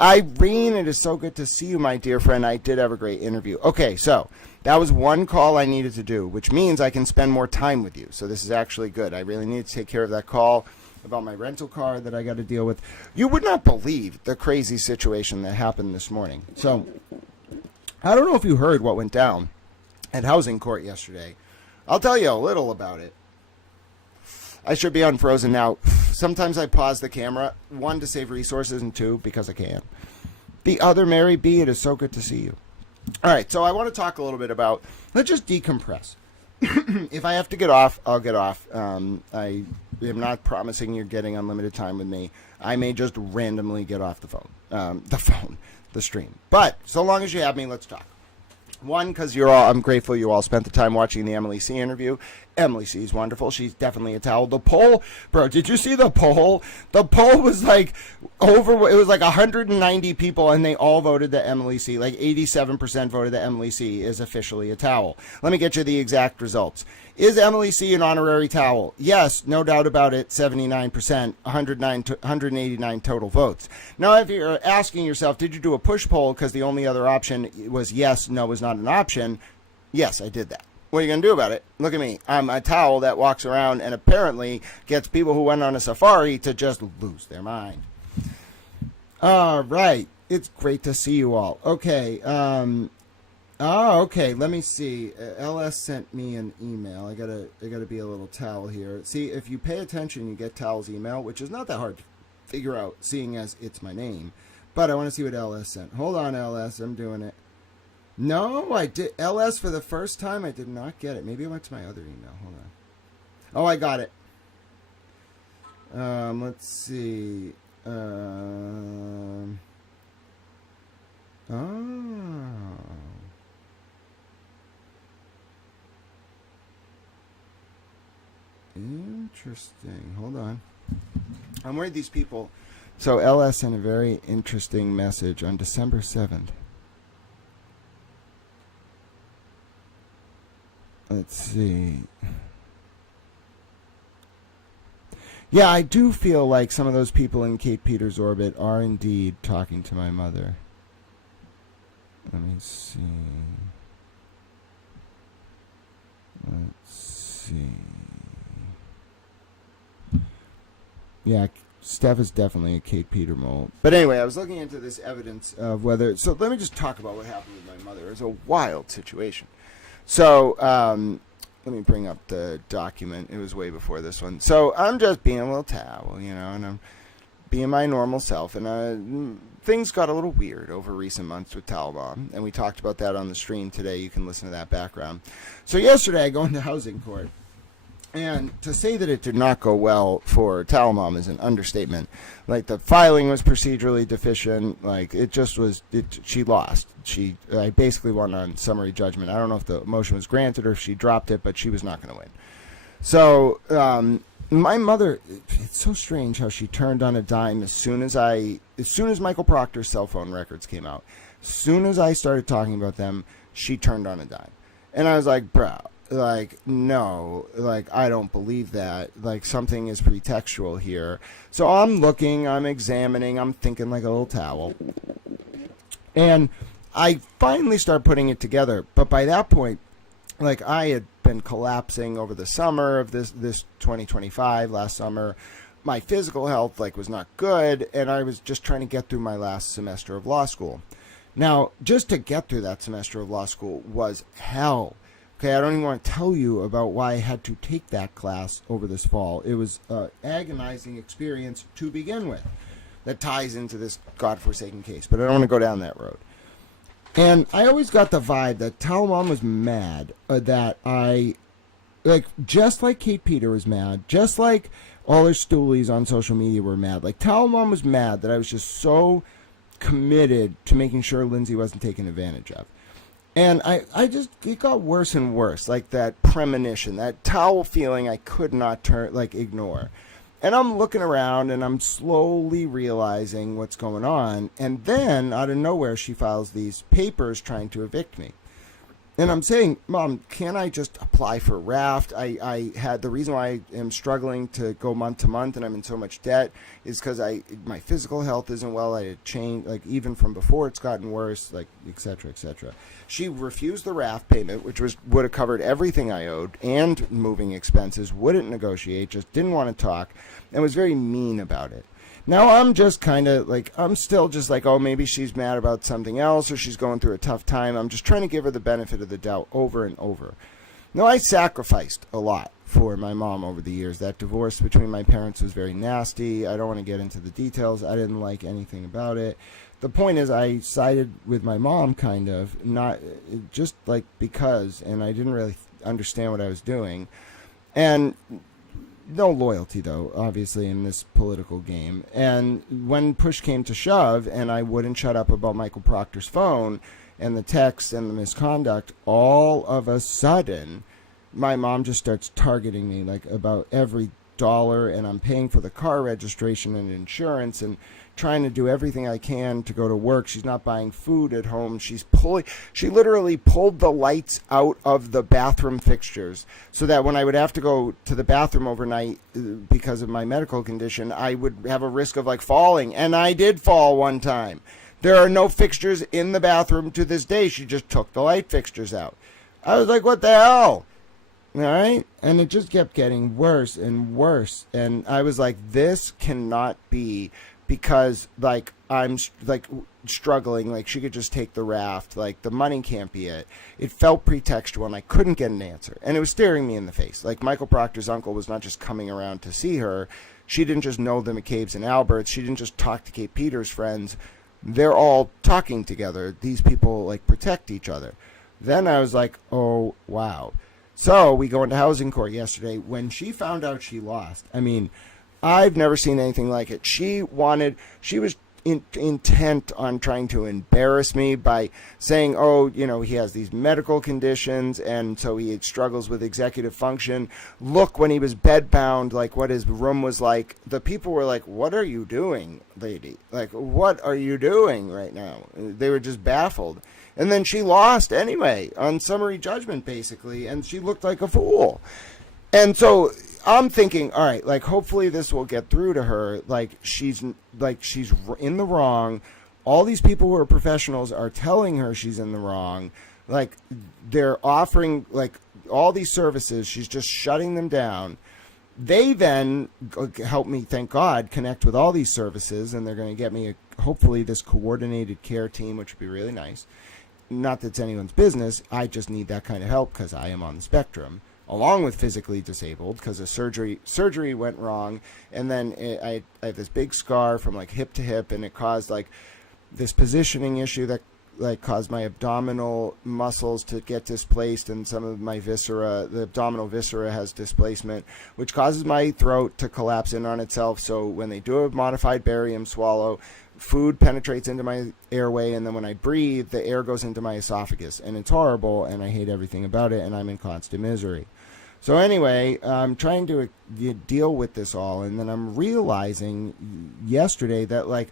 Irene, it is so good to see you, my dear friend. I did have a great interview. Okay, so that was one call I needed to do, which means I can spend more time with you. So this is actually good. I really need to take care of that call about my rental car that I got to deal with. You would not believe the crazy situation that happened this morning. So I don't know if you heard what went down at housing court yesterday. I'll tell you a little about it. I should be unfrozen now. Sometimes I pause the camera, one, to save resources, and two, because I can. The other Mary B, it is so good to see you. All right, so I want to talk a little bit about, let's just decompress. If I have to get off, I'll get off. I am not promising you're getting unlimited time with me. I may just randomly get off the phone, the stream. But so long as you have me, let's talk. One, because I'm grateful you all spent the time watching the Emily C interview. Emily C is wonderful. She's definitely a towel. The poll, bro, did you see the poll? The poll was like it was like 190 people, and they all voted that Emily C. Like 87% voted that Emily C is officially a towel. Let me get you the exact results. Is Emily C an honorary towel? Yes, no doubt about it, 79%, 189 total votes. Now, if you're asking yourself, did you do a push poll because the only other option was yes, no was not an option? Yes, I did that. What are you going to do about it? Look at me. I'm a towel that walks around and apparently gets people who went on a safari to just lose their mind. All right. It's great to see you all. Okay. Okay. Let me see. LS sent me an email. I gotta be a little towel here. See, if you pay attention, you get Towel's email, which is not that hard to figure out, seeing as it's my name. But I want to see what LS sent. Hold on, LS. I'm doing it. No, I did. LS, for the first time, I did not get it. Maybe I went to my other email. Hold on. Oh, I got it. Let's see. Oh. Interesting. Hold on. I'm worried these people... So LS sent a very interesting message on December 7th. Let's see. Yeah, I do feel like some of those people in Kate Peters' orbit are indeed talking to my mother. Let me see. Let's see. Yeah, Steph is definitely a Kate Peter mole. But anyway, I was looking into this evidence of whether... So let me just talk about what happened with my mother. It was a wild situation. So, let me bring up the document. It was way before this one. So, I'm just being a little towel, and I'm being my normal self. And things got a little weird over recent months with Towel Mom. And we talked about that on the stream today. You can listen to that background. So, yesterday I go into housing court. And to say that it did not go well for Towel Mom is an understatement. Like, the filing was procedurally deficient. Like, it just was, she lost. I basically won on summary judgment. I don't know if the motion was granted or if she dropped it, but she was not going to win. So, my mother, it's so strange how she turned on a dime as soon as Michael Proctor's cell phone records came out. As soon as I started talking about them, she turned on a dime. And I was like, bro. Like, no, like, I don't believe that. Like, something is pretextual here. So I'm looking, I'm examining, I'm thinking like a little towel. And I finally start putting it together. But by that point, like, I had been collapsing over the summer of this 2025, last summer. My physical health, like, was not good. And I was just trying to get through my last semester of law school. Now, just to get through that semester of law school was hell. Okay, I don't even want to tell you about why I had to take that class over this fall. It was an agonizing experience to begin with that ties into this godforsaken case, but I don't want to go down that road. And I always got the vibe that Towel Mom was mad that I, like, just like Kate Peter was mad, just like all her stoolies on social media were mad, like, Towel Mom was mad that I was just so committed to making sure Lindsay wasn't taken advantage of. And it got worse and worse, like that premonition, that towel feeling I could not ignore. And I'm looking around and I'm slowly realizing what's going on. And then out of nowhere, she files these papers trying to evict me. And I'm saying, Mom, can't I just apply for raft? I had the reason why I am struggling to go month to month and I'm in so much debt is because my physical health isn't well. I had changed, like, even from before it's gotten worse, like, et cetera, et cetera. She refused the raft payment, which would have covered everything I owed and moving expenses, wouldn't negotiate, just didn't want to talk, and was very mean about it. Now I'm just kind of like, I'm still just like, oh, maybe she's mad about something else or she's going through a tough time. I'm just trying to give her the benefit of the doubt over and over. Now, I sacrificed a lot for my mom over the years. That divorce between my parents was very nasty. I don't want to get into the details. I didn't like anything about it. The point is I sided with my mom, kind of, not just like because, and I didn't really understand what I was doing. And no loyalty, though, obviously, in this political game. And when push came to shove and I wouldn't shut up about Michael Proctor's phone and the text and the misconduct, all of a sudden, my mom just starts targeting me, like, about every dollar, and I'm paying for the car registration and insurance and trying to do everything I can to go to work. She's not buying food at home. She literally pulled the lights out of the bathroom fixtures so that when I would have to go to the bathroom overnight because of my medical condition, I would have a risk of like falling. And I did fall one time. There are no fixtures in the bathroom to this day. She just took the light fixtures out. I was like, what the hell? All right. And it just kept getting worse and worse. And I was like, this cannot be, because like I'm like struggling, like she could just take the raft, like the money can't be it. It felt pretextual and I couldn't get an answer. And it was staring me in the face. Like Michael Proctor's uncle was not just coming around to see her. She didn't just know the McCabe's and Alberts. She didn't just talk to Kate Peters' friends. They're all talking together. These people like protect each other. Then I was like, oh, wow. So we go into housing court yesterday. When she found out she lost, I mean, I've never seen anything like it. She was intent on trying to embarrass me by saying, oh, you know, he has these medical conditions and so he struggles with executive function. Look, when he was bedbound, like what his room was like. The people were like, what are you doing, lady? Like, what are you doing right now? They were just baffled. And then she lost anyway on summary judgment, basically, and she looked like a fool. And so I'm thinking, all right, like hopefully this will get through to her. Like she's in the wrong. All these people who are professionals are telling her she's in the wrong. Like they're offering like all these services. She's just shutting them down. They then help me, thank God, connect with all these services, and they're going to get me hopefully this coordinated care team, which would be really nice. Not that it's anyone's business. I just need that kind of help because I am on the spectrum, along with physically disabled because a surgery went wrong, and then I have this big scar from like hip to hip, and it caused like this positioning issue that like caused my abdominal muscles to get displaced, and some of my viscera, the abdominal viscera has displacement, which causes my throat to collapse in on itself. So when they do a modified barium swallow, food penetrates into my airway, and then when I breathe, the air goes into my esophagus, and it's horrible, and I hate everything about it, and I'm in constant misery. So anyway, I'm trying to deal with this all, and then I'm realizing yesterday that like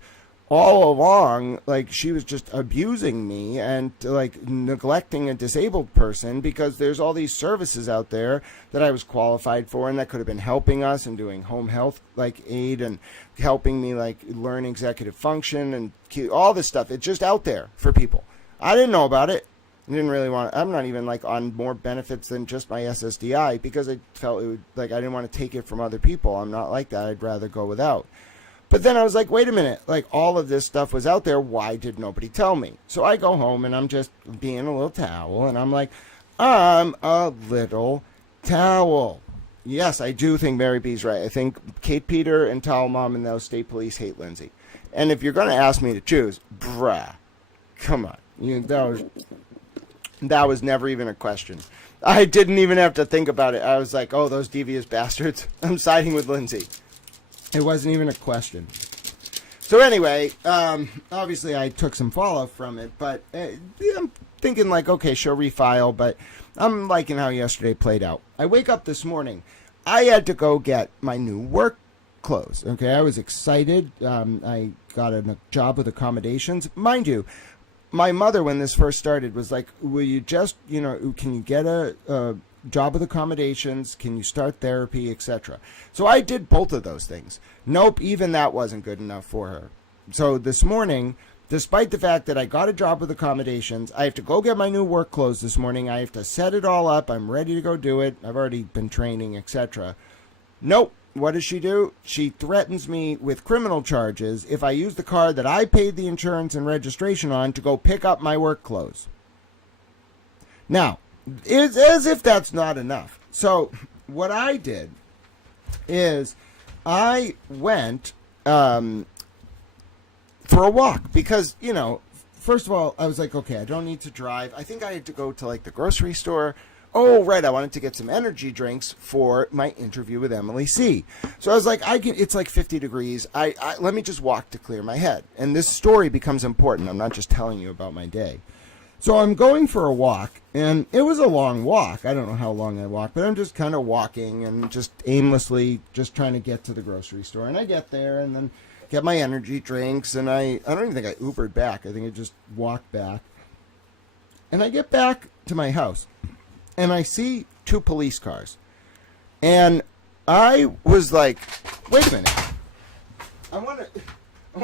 all along, like she was just abusing me and like neglecting a disabled person, because there's all these services out there that I was qualified for and that could have been helping us and doing home health like aid and helping me like learn executive function and all this stuff. It's just out there for people. I didn't know about it. I didn't really want. I'm not even like on more benefits than just my SSDI because I felt it would, like I didn't want to take it from other people. I'm not like that. I'd rather go without. But then I was like, wait a minute, like all of this stuff was out there. Why did nobody tell me? So I go home and I'm just being a little towel, and I'm like, I'm a little towel. Yes, I do think Mary B's right. I think Kate Peter and Towel Mom and those state police hate Lindsay. And if you're going to ask me to choose, bruh, come on. That was never even a question. I didn't even have to think about it. I was like, oh, those devious bastards. I'm siding with Lindsay. It wasn't even a question. So anyway, obviously I took some fallout from it, but I'm thinking like, okay, she'll refile, but I'm liking how yesterday played out. I wake up this morning. I had to go get my new work clothes. Okay, I was excited. I got a job with accommodations. Mind you, my mother, when this first started, was like, will you just, can you get a job with accommodations? Can you start therapy, etc.? So I did both of those things. Nope, even that wasn't good enough for her. So this morning, despite the fact that I got a job with accommodations, I have to go get my new work clothes this morning. I have to set it all up. I'm ready to go do it. I've already been training, etc. Nope. What does she do? She threatens me with criminal charges if I use the car that I paid the insurance and registration on to go pick up my work clothes. Now, it's as if that's not enough. So what I did is I went for a walk because, first of all, I was like, okay, I don't need to drive. I think I had to go to like the grocery store. Oh, right. I wanted to get some energy drinks for my interview with Emily C. So I was like, it's like 50 degrees. Let me just walk to clear my head. And this story becomes important. I'm not just telling you about my day. So I'm going for a walk, and it was a long walk. I don't know how long I walked, but I'm just kind of walking and just aimlessly just trying to get to the grocery store. And I get there and then get my energy drinks, and I don't even think I Ubered back. I think I just walked back. And I get back to my house, and I see 2 police cars. And I was like, wait a minute. I want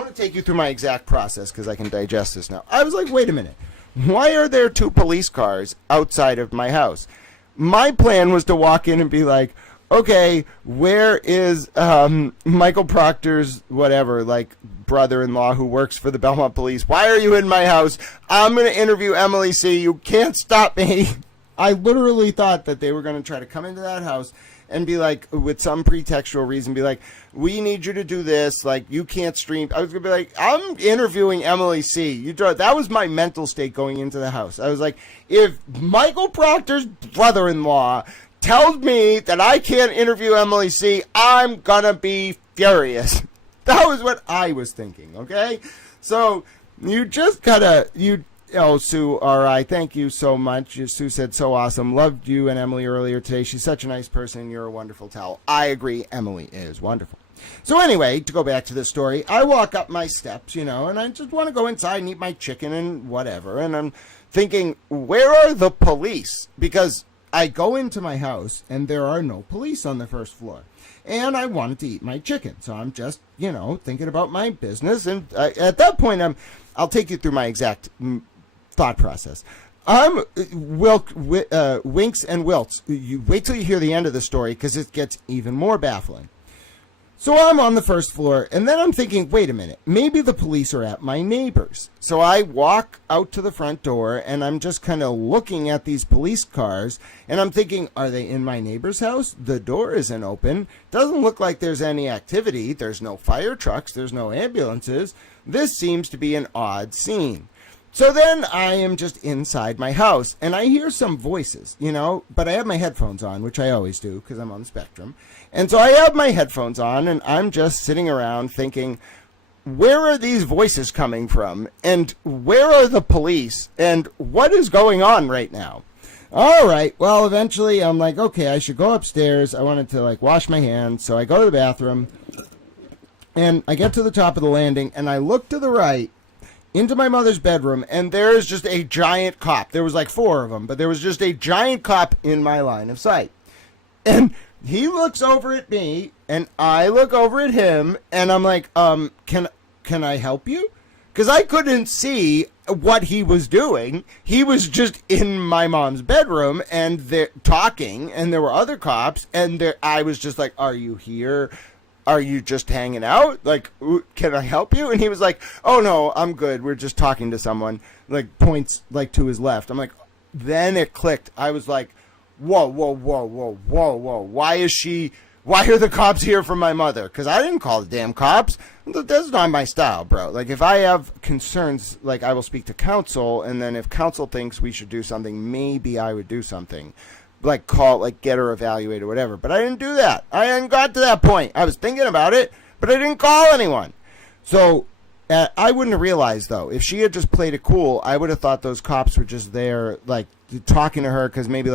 to take you through my exact process because I can digest this now. I was like, wait a minute. Why are there 2 police cars outside of my house? My plan was to walk in and be like, okay, where is Michael Proctor's whatever, like, brother-in-law who works for the Belmont Police? Why are you in my house? I'm going to interview Emily C. You can't stop me. I literally thought that they were going to try to come into that house and be like, with some pretextual reason, be like, we need you to do this. Like, you can't stream. I was going to be like, I'm interviewing Emily C. That was my mental state going into the house. I was like, if Michael Proctor's brother-in-law tells me that I can't interview Emily C., I'm going to be furious. That was what I was thinking, okay? So you just gotta, oh, Sue, R.I., thank you so much. Sue said, so awesome. Loved you and Emily earlier today. She's such a nice person. You're a wonderful towel. I agree. Emily is wonderful. So anyway, to go back to this story, I walk up my steps, and I just want to go inside and eat my chicken and whatever. And I'm thinking, where are the police? Because I go into my house and there are no police on the first floor. And I wanted to eat my chicken. So I'm just, thinking about my business. And at that point, I'll take you through my exact thought process. I'm winks and wilts. You wait till you hear the end of the story because it gets even more baffling. So I'm on the first floor, and then I'm thinking, wait a minute, maybe the police are at my neighbor's. So I walk out to the front door, and I'm just kind of looking at these police cars, and I'm thinking, are they in my neighbor's house? The door isn't open. Doesn't look like there's any activity. There's no fire trucks. There's no ambulances. This seems to be an odd scene. So then I am just inside my house, and I hear some voices, but I have my headphones on, which I always do because I'm on the spectrum. And so I have my headphones on, and I'm just sitting around thinking, where are these voices coming from? And where are the police? And what is going on right now? All right, well, eventually I'm like, okay, I should go upstairs. I wanted to, wash my hands. So I go to the bathroom, and I get to the top of the landing, and I look to the right, into my mother's bedroom, and there is just a giant cop. There was 4 of them, but there was just a giant cop in my line of sight. And he looks over at me, and I look over at him, and I'm like, can I help you? Because I couldn't see what he was doing. He was just in my mom's bedroom, and they're talking, and there were other cops, and I was just like, are you here? Are you just hanging out? Can I help you? And he was like, oh, no, I'm good. We're just talking to someone. Points, to his left. I'm like, then it clicked. I was like, whoa. Why are the cops here for my mother? Because I didn't call the damn cops. That's not my style, bro. If I have concerns, I will speak to counsel. And then if counsel thinks we should do something, maybe I would do something. Call, get her evaluated or whatever. But I didn't do that. I hadn't got to that point. I was thinking about it, but I didn't call anyone. So I wouldn't have realized, though. If she had just played it cool, I would have thought those cops were just there, talking to her because maybe,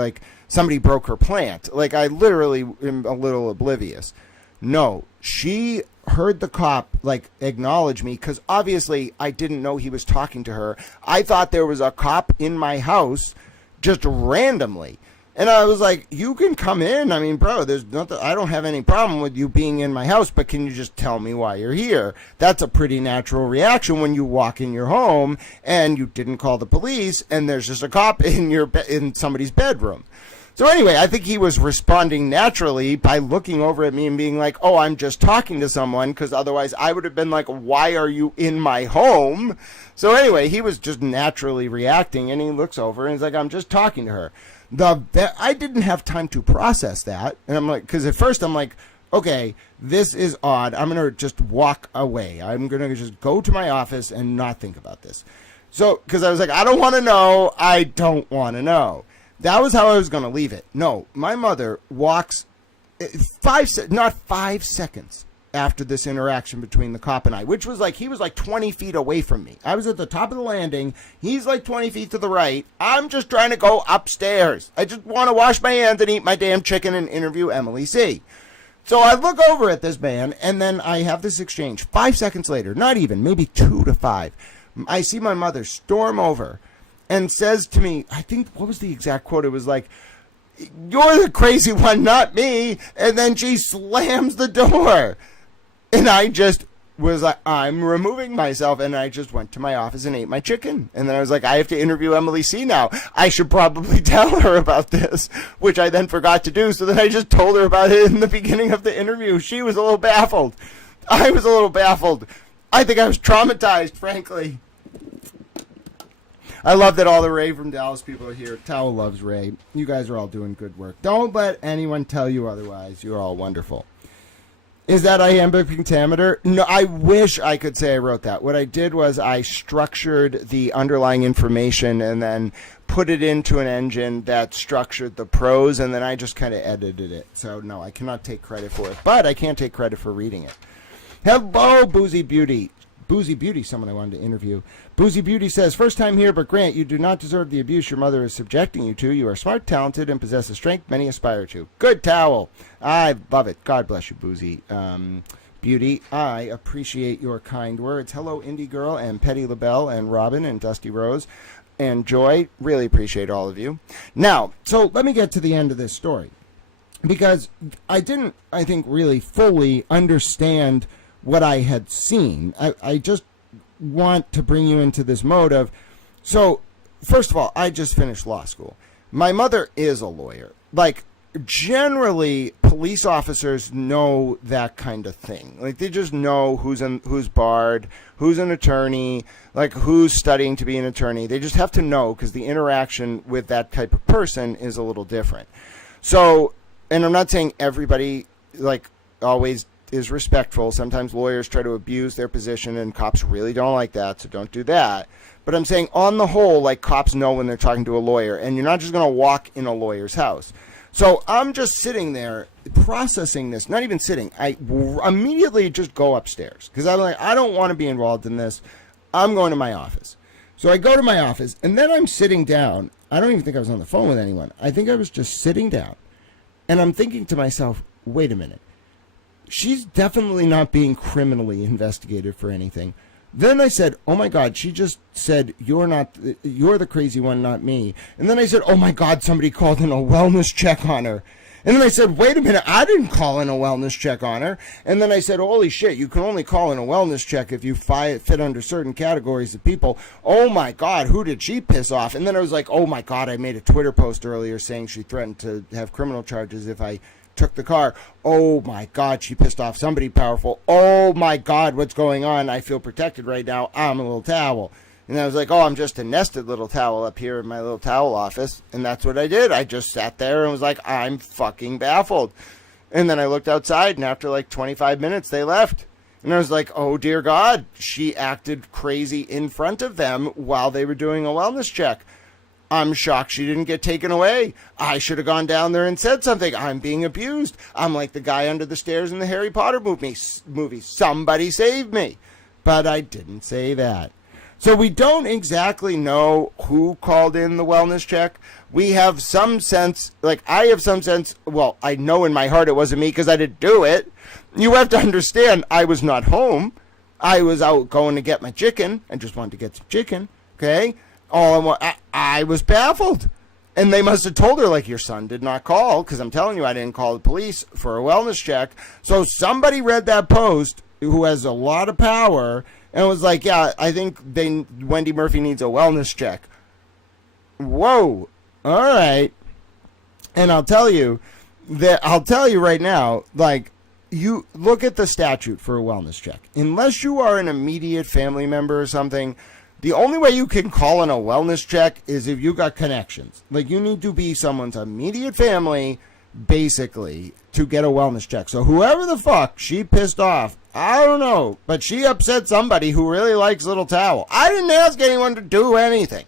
somebody broke her plant. I literally am a little oblivious. No, she heard the cop, acknowledge me because obviously I didn't know he was talking to her. I thought there was a cop in my house just randomly. And I was like, you can come in. I mean, bro, there's nothing. I don't have any problem with you being in my house, but can you just tell me why you're here? That's a pretty natural reaction when you walk in your home and you didn't call the police and there's just a cop in somebody's bedroom. So anyway, I think he was responding naturally by looking over at me and being like, oh, I'm just talking to someone, because otherwise I would have been like, why are you in my home? So anyway, he was just naturally reacting, and he looks over and he's like, I'm just talking to her. I didn't have time to process that, and I'm like, because at first I'm like, okay, this is odd. I'm going to just walk away. I'm going to just go to my office and not think about this. So, because I was like, I don't want to know. I don't want to know. That was how I was going to leave it. No, my mother walks not 5 seconds. after this interaction between the cop and I, which was like, he was like 20 feet away from me. I was at the top of the landing. He's like 20 feet to the right. I'm just trying to go upstairs. I just want to wash my hands and eat my damn chicken and interview Emily C. So I look over at this man, and then I have this exchange. 5 seconds later, not even, maybe 2 to 5, I see my mother storm over and says to me, I think, what was the exact quote? It was like, "You're the crazy one, not me." And then she slams the door. And I just was like, I'm removing myself. And I just went to my office and ate my chicken. And then I was like, I have to interview Emily C now. I should probably tell her about this, which I then forgot to do. So then I just told her about it in the beginning of the interview. She was a little baffled. I was a little baffled. I think I was traumatized, frankly. I love that all the Ray from Dallas people are here. Towel loves Ray. You guys are all doing good work. Don't let anyone tell you otherwise. You're all wonderful. Is that iambic pentameter? No, I wish I could say I wrote that. What I did was I structured the underlying information and then put it into an engine that structured the prose, and then I just kind of edited it. So, no, I cannot take credit for it, but I can take credit for reading it. Hello, Boozy Beauty. Boozy Beauty, someone I wanted to interview. Boozy Beauty says, first time here, but Grant, you do not deserve the abuse your mother is subjecting you to. You are smart, talented, and possess a strength many aspire to. Good towel. I love it. God bless you, Boozy Beauty. I appreciate your kind words. Hello, Indie Girl and Petty LaBelle and Robin and Dusty Rose and Joy. Really appreciate all of you. Now, so let me get to the end of this story, because I didn't, I think, really fully understand what I had seen. I just want to bring you into this mode of, so first of all, I just finished law school. My mother is a lawyer. Like, generally, police officers know that kind of thing. Like, they just know who's barred, who's an attorney, like who's studying to be an attorney. They just have to know, because the interaction with that type of person is a little different. So, and I'm not saying everybody, like, always is respectful. Sometimes lawyers try to abuse their position, and cops really don't like that, so don't do that. But I'm saying, on the whole, like, cops know when they're talking to a lawyer, and you're not just going to walk in a lawyer's house. So I'm just sitting there processing this, not even sitting. I immediately just go upstairs, because I'm like, I don't want to be involved in this. I'm going to my office. So I go to my office, and then I'm sitting down. I don't even think I was on the phone with anyone. I think I was just sitting down, and I'm thinking to myself, wait a minute. She's definitely not being criminally investigated for anything. Then I said, oh my God, she just said, you're the crazy one, not me. And then I said, oh my God, somebody called in a wellness check on her. And then I said, wait a minute, I didn't call in a wellness check on her. And then I said, holy shit, you can only call in a wellness check if you fit under certain categories of people. Oh my God, who did she piss off? And then I was like, oh my God, I made a Twitter post earlier saying she threatened to have criminal charges if I took the car. Oh my God, she pissed off somebody powerful. Oh my God, what's going on? I feel protected right now. I'm a little towel. And I was like, oh, I'm just a nested little towel up here in my little towel office. And that's what I did. I just sat there and was like, I'm fucking baffled. And then I looked outside, and after like 25 minutes, they left. And I was like, oh dear God, she acted crazy in front of them while they were doing a wellness check. I'm shocked she didn't get taken away. I should have gone down there and said something. I'm being abused. I'm like the guy under the stairs in the Harry Potter movie. Somebody save me. But I didn't say that. So we don't exactly know who called in the wellness check. We have some sense, like I have some sense, well, I know in my heart it wasn't me because I didn't do it. You have to understand, I was not home. I was out going to get my chicken. I just wanted to get some chicken, okay? I was baffled. And they must have told her, like, your son did not call, because I'm telling you, I didn't call the police for a wellness check. So somebody read that post who has a lot of power and was like, yeah, I think Wendy Murphy needs a wellness check. Whoa. All right. And I'll tell you right now, like, you look at the statute for a wellness check. Unless you are an immediate family member or something, the only way you can call in a wellness check is if you got connections. Like, you need to be someone's immediate family, basically, to get a wellness check. So whoever the fuck she pissed off, I don't know, but she upset somebody who really likes Little Towel. I didn't ask anyone to do anything.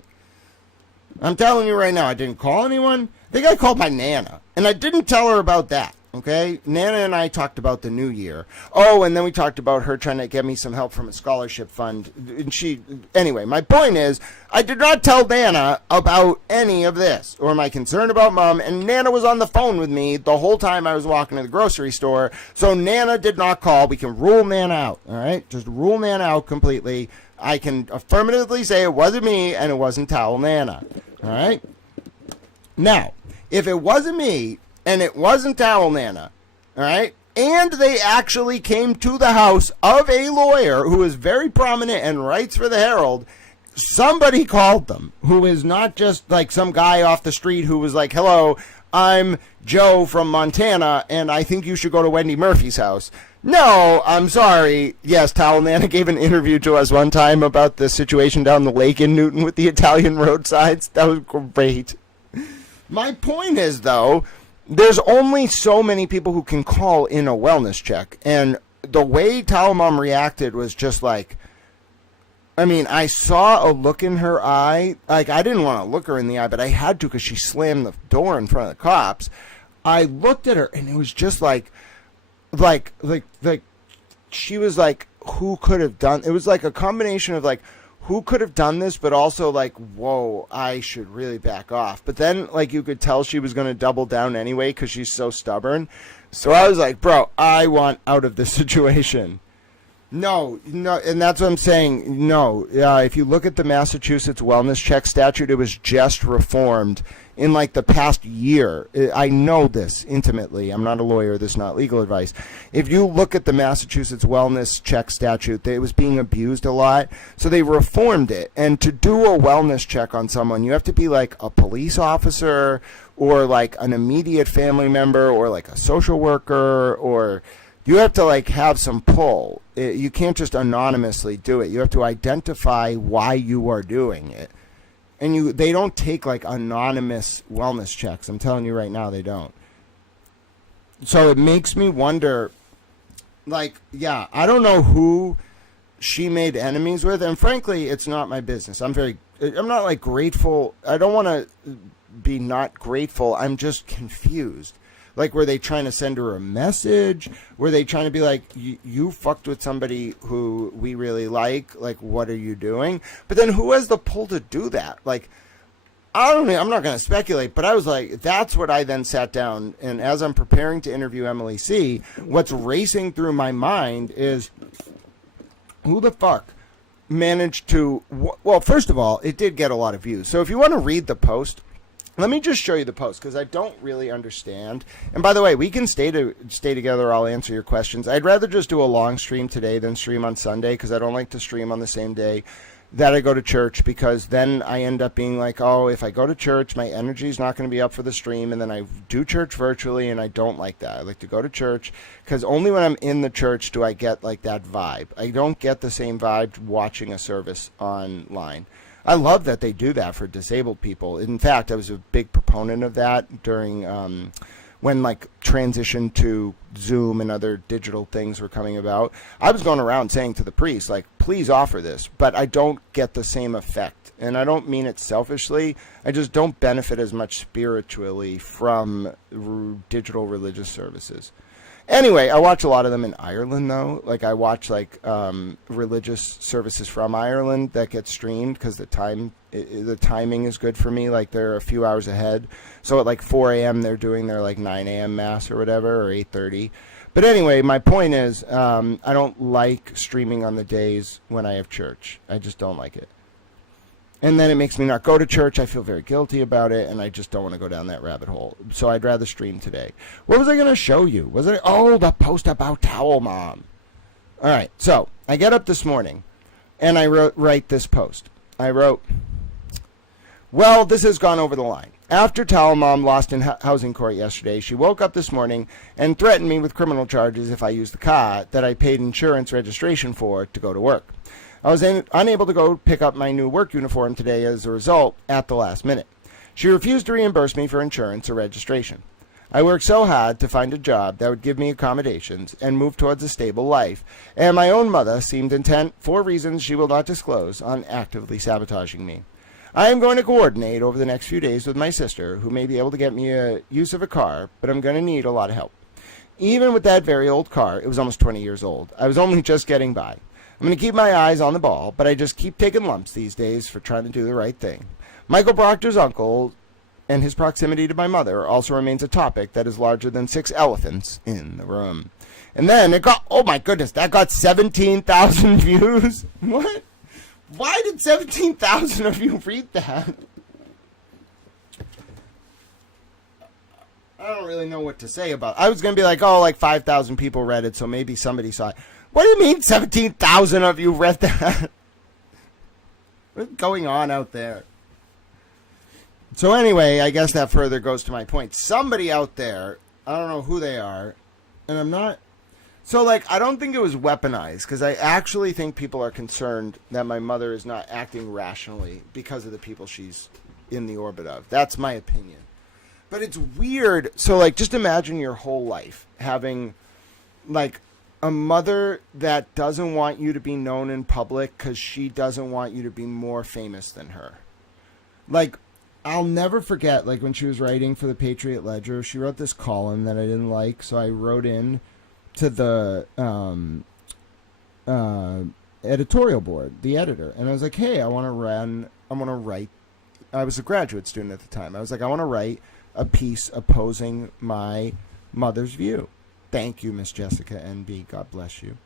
I'm telling you right now, I didn't call anyone. I think I called my Nana, and I didn't tell her about that. Okay, Nana and I talked about the new year. Oh, and then we talked about her trying to get me some help from a scholarship fund. And anyway, my point is, I did not tell Nana about any of this or my concern about Mom, and Nana was on the phone with me the whole time I was walking to the grocery store, so Nana did not call. We can rule Nana out, all right? Just rule Nana out completely. I can affirmatively say it wasn't me and it wasn't Towel Nana, all right? Now, if it wasn't me, and it wasn't Towel Nana, all right? And they actually came to the house of a lawyer who is very prominent and writes for the Herald. Somebody called them, who is not just like some guy off the street who was like, hello, I'm Joe from Montana, and I think you should go to Wendy Murphy's house. No, I'm sorry. Yes, Towel Nana gave an interview to us one time about the situation down the lake in Newton with the Italian roadsides. That was great. My point is, though, there's only so many people who can call in a wellness check. And the way Towel Mom reacted was just like, I mean, I saw a look in her eye. Like, I didn't want to look her in the eye, but I had to because she slammed the door in front of the cops. I looked at her, and it was just like she was like, who could have done? It was like a combination of like, who could have done this, but also like, whoa, I should really back off. But then, like, you could tell she was going to double down anyway because she's so stubborn. So I was like, bro, I want out of this situation. No, and that's what I'm saying. No, if you look at the Massachusetts wellness check statute, it was just reformed in like the past year. I know this intimately. I'm not a lawyer. This is not legal advice. If you look at the Massachusetts wellness check statute, it was being abused a lot. So they reformed it. And to do a wellness check on someone, you have to be like a police officer or like an immediate family member or like a social worker, or you have to like have some pull. You can't just anonymously do it. You have to identify why you are doing it. And they don't take like anonymous wellness checks. I'm telling you right now, they don't. So it makes me wonder, like, yeah, I don't know who she made enemies with. And frankly, it's not my business. I'm not like grateful. I don't want to be not grateful. I'm just confused. Like, were they trying to send her a message? Were they trying to be like, you fucked with somebody who we really like? Like, what are you doing? But then who has the pull to do that? Like, I don't know. I'm not going to speculate, but I was like, that's what I then sat down. And as I'm preparing to interview Emily C., what's racing through my mind is, who the fuck managed to, well, first of all, it did get a lot of views. So if you want to read the post, let me just show you the post because I don't really understand. And by the way, we can stay together. I'll answer your questions. I'd rather just do a long stream today than stream on Sunday because I don't like to stream on the same day that I go to church, because then I end up being like, oh, if I go to church, my energy is not going to be up for the stream. And then I do church virtually, and I don't like that. I like to go to church because only when I'm in the church do I get like that vibe. I don't get the same vibe watching a service online. I love that they do that for disabled people. In fact, I was a big proponent of that during when like transition to Zoom and other digital things were coming about. I was going around saying to the priest, like, please offer this, but I don't get the same effect. And I don't mean it selfishly. I just don't benefit as much spiritually from digital religious services. Anyway, I watch a lot of them in Ireland, though. Like, I watch, like, religious services from Ireland that get streamed because the timing is good for me. Like, they're a few hours ahead. So at, like, 4 a.m., they're doing their, like, 9 a.m. Mass or whatever, or 8:30. But anyway, my point is, I don't like streaming on the days when I have church. I just don't like it. And then it makes me not go to church. I feel very guilty about it, and I just don't want to go down that rabbit hole. So I'd rather stream today. What was I going to show you? Was it? Oh, the post about Towel Mom. All right, so I get up this morning, and I write this post. I wrote, well, this has gone over the line. After Towel Mom lost in housing court yesterday, she woke up this morning and threatened me with criminal charges if I use the car that I paid insurance registration for to go to work. I was unable to go pick up my new work uniform today as a result at the last minute. She refused to reimburse me for insurance or registration. I worked so hard to find a job that would give me accommodations and move towards a stable life, and my own mother seemed intent, for reasons she will not disclose, on actively sabotaging me. I am going to coordinate over the next few days with my sister, who may be able to get me a use of a car, but I'm going to need a lot of help. even with that very old car, it was almost 20 years old. I was only just getting by. I'm going to keep my eyes on the ball, but I just keep taking lumps these days for trying to do the right thing. Michael Proctor's uncle and his proximity to my mother also remains a topic that is larger than 6 elephants in the room. And then it got, oh my goodness, that got 17,000 views. What? Why did 17,000 of you read that? I don't really know what to say about it. I was going to be like, oh, like 5,000 people read it, so maybe somebody saw it. What do you mean 17,000 of you read that? What's going on out there? So anyway, I guess that further goes to my point. Somebody out there, I don't know who they are, and I'm not... So, like, I don't think it was weaponized, because I actually think people are concerned that my mother is not acting rationally because of the people she's in the orbit of. That's my opinion. But it's weird. So, like, just imagine your whole life having, like, a mother that doesn't want you to be known in public because she doesn't want you to be more famous than her. Like, I'll never forget, like, when she was writing for the Patriot Ledger, she wrote this column that I didn't like, so I wrote in to the editorial board, the editor, and I was like, hey, I want to write, I was a graduate student at the time, I was like, I want to write a piece opposing my mother's view. Thank you, Miss Jessica NB, God bless you.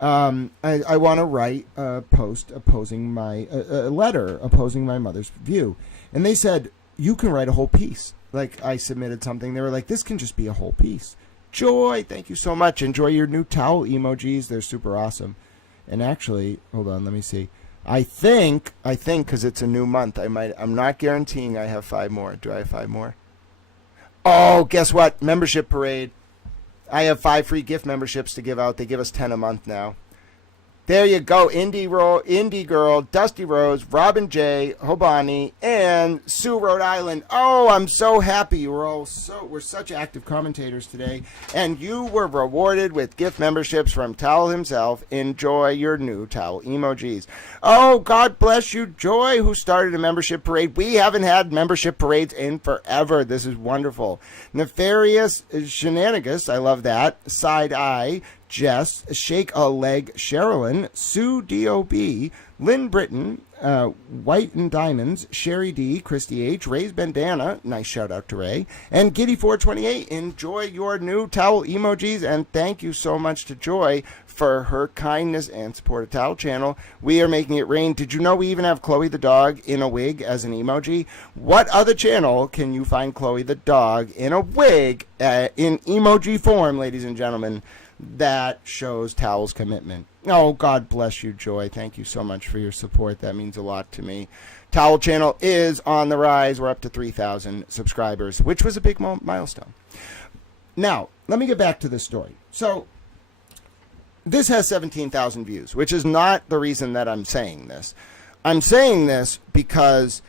I want to write a post opposing a letter opposing my mother's view. And they said, you can write a whole piece. Like, I submitted something. They were like, this can just be a whole piece. Joy, thank you so much. Enjoy your new towel emojis. They're super awesome. And actually, hold on, let me see. I think, because it's a new month, I'm not guaranteeing I have 5 more. Do I have 5 more? Oh, guess what? Membership parade. I have 5 free gift memberships to give out. They give us 10 a month now. There you go. Indie Girl, Dusty Rose, Robin J, Hobani, and Sue, Rhode Island. Oh, I'm so happy. We're such active commentators today. And you were rewarded with gift memberships from Towel himself. Enjoy your new towel emojis. Oh, God bless you, Joy, who started a membership parade. We haven't had membership parades in forever. This is wonderful. Nefarious Shenanigans. I love that. Side Eye. Jess, Shake a Leg, Sherilyn, Sue D.O.B., Lynn Britton, White and Diamonds, Sherry D., Christy H., Ray's Bandana, nice shout out to Ray, and Giddy428. Enjoy your new towel emojis, and thank you so much to Joy for her kindness and support of Towel Channel. We are making it rain. Did you know we even have Chloe the dog in a wig as an emoji? What other channel can you find Chloe the dog in a wig in emoji form, ladies and gentlemen? That shows Towel's commitment. Oh, God bless you, Joy. Thank you so much for your support. That means a lot to me. Towel Channel is on the rise. We're up to 3,000 subscribers, which was a big milestone. Now, let me get back to this story. So, this has 17,000 views, which is not the reason that I'm saying this. I'm saying this because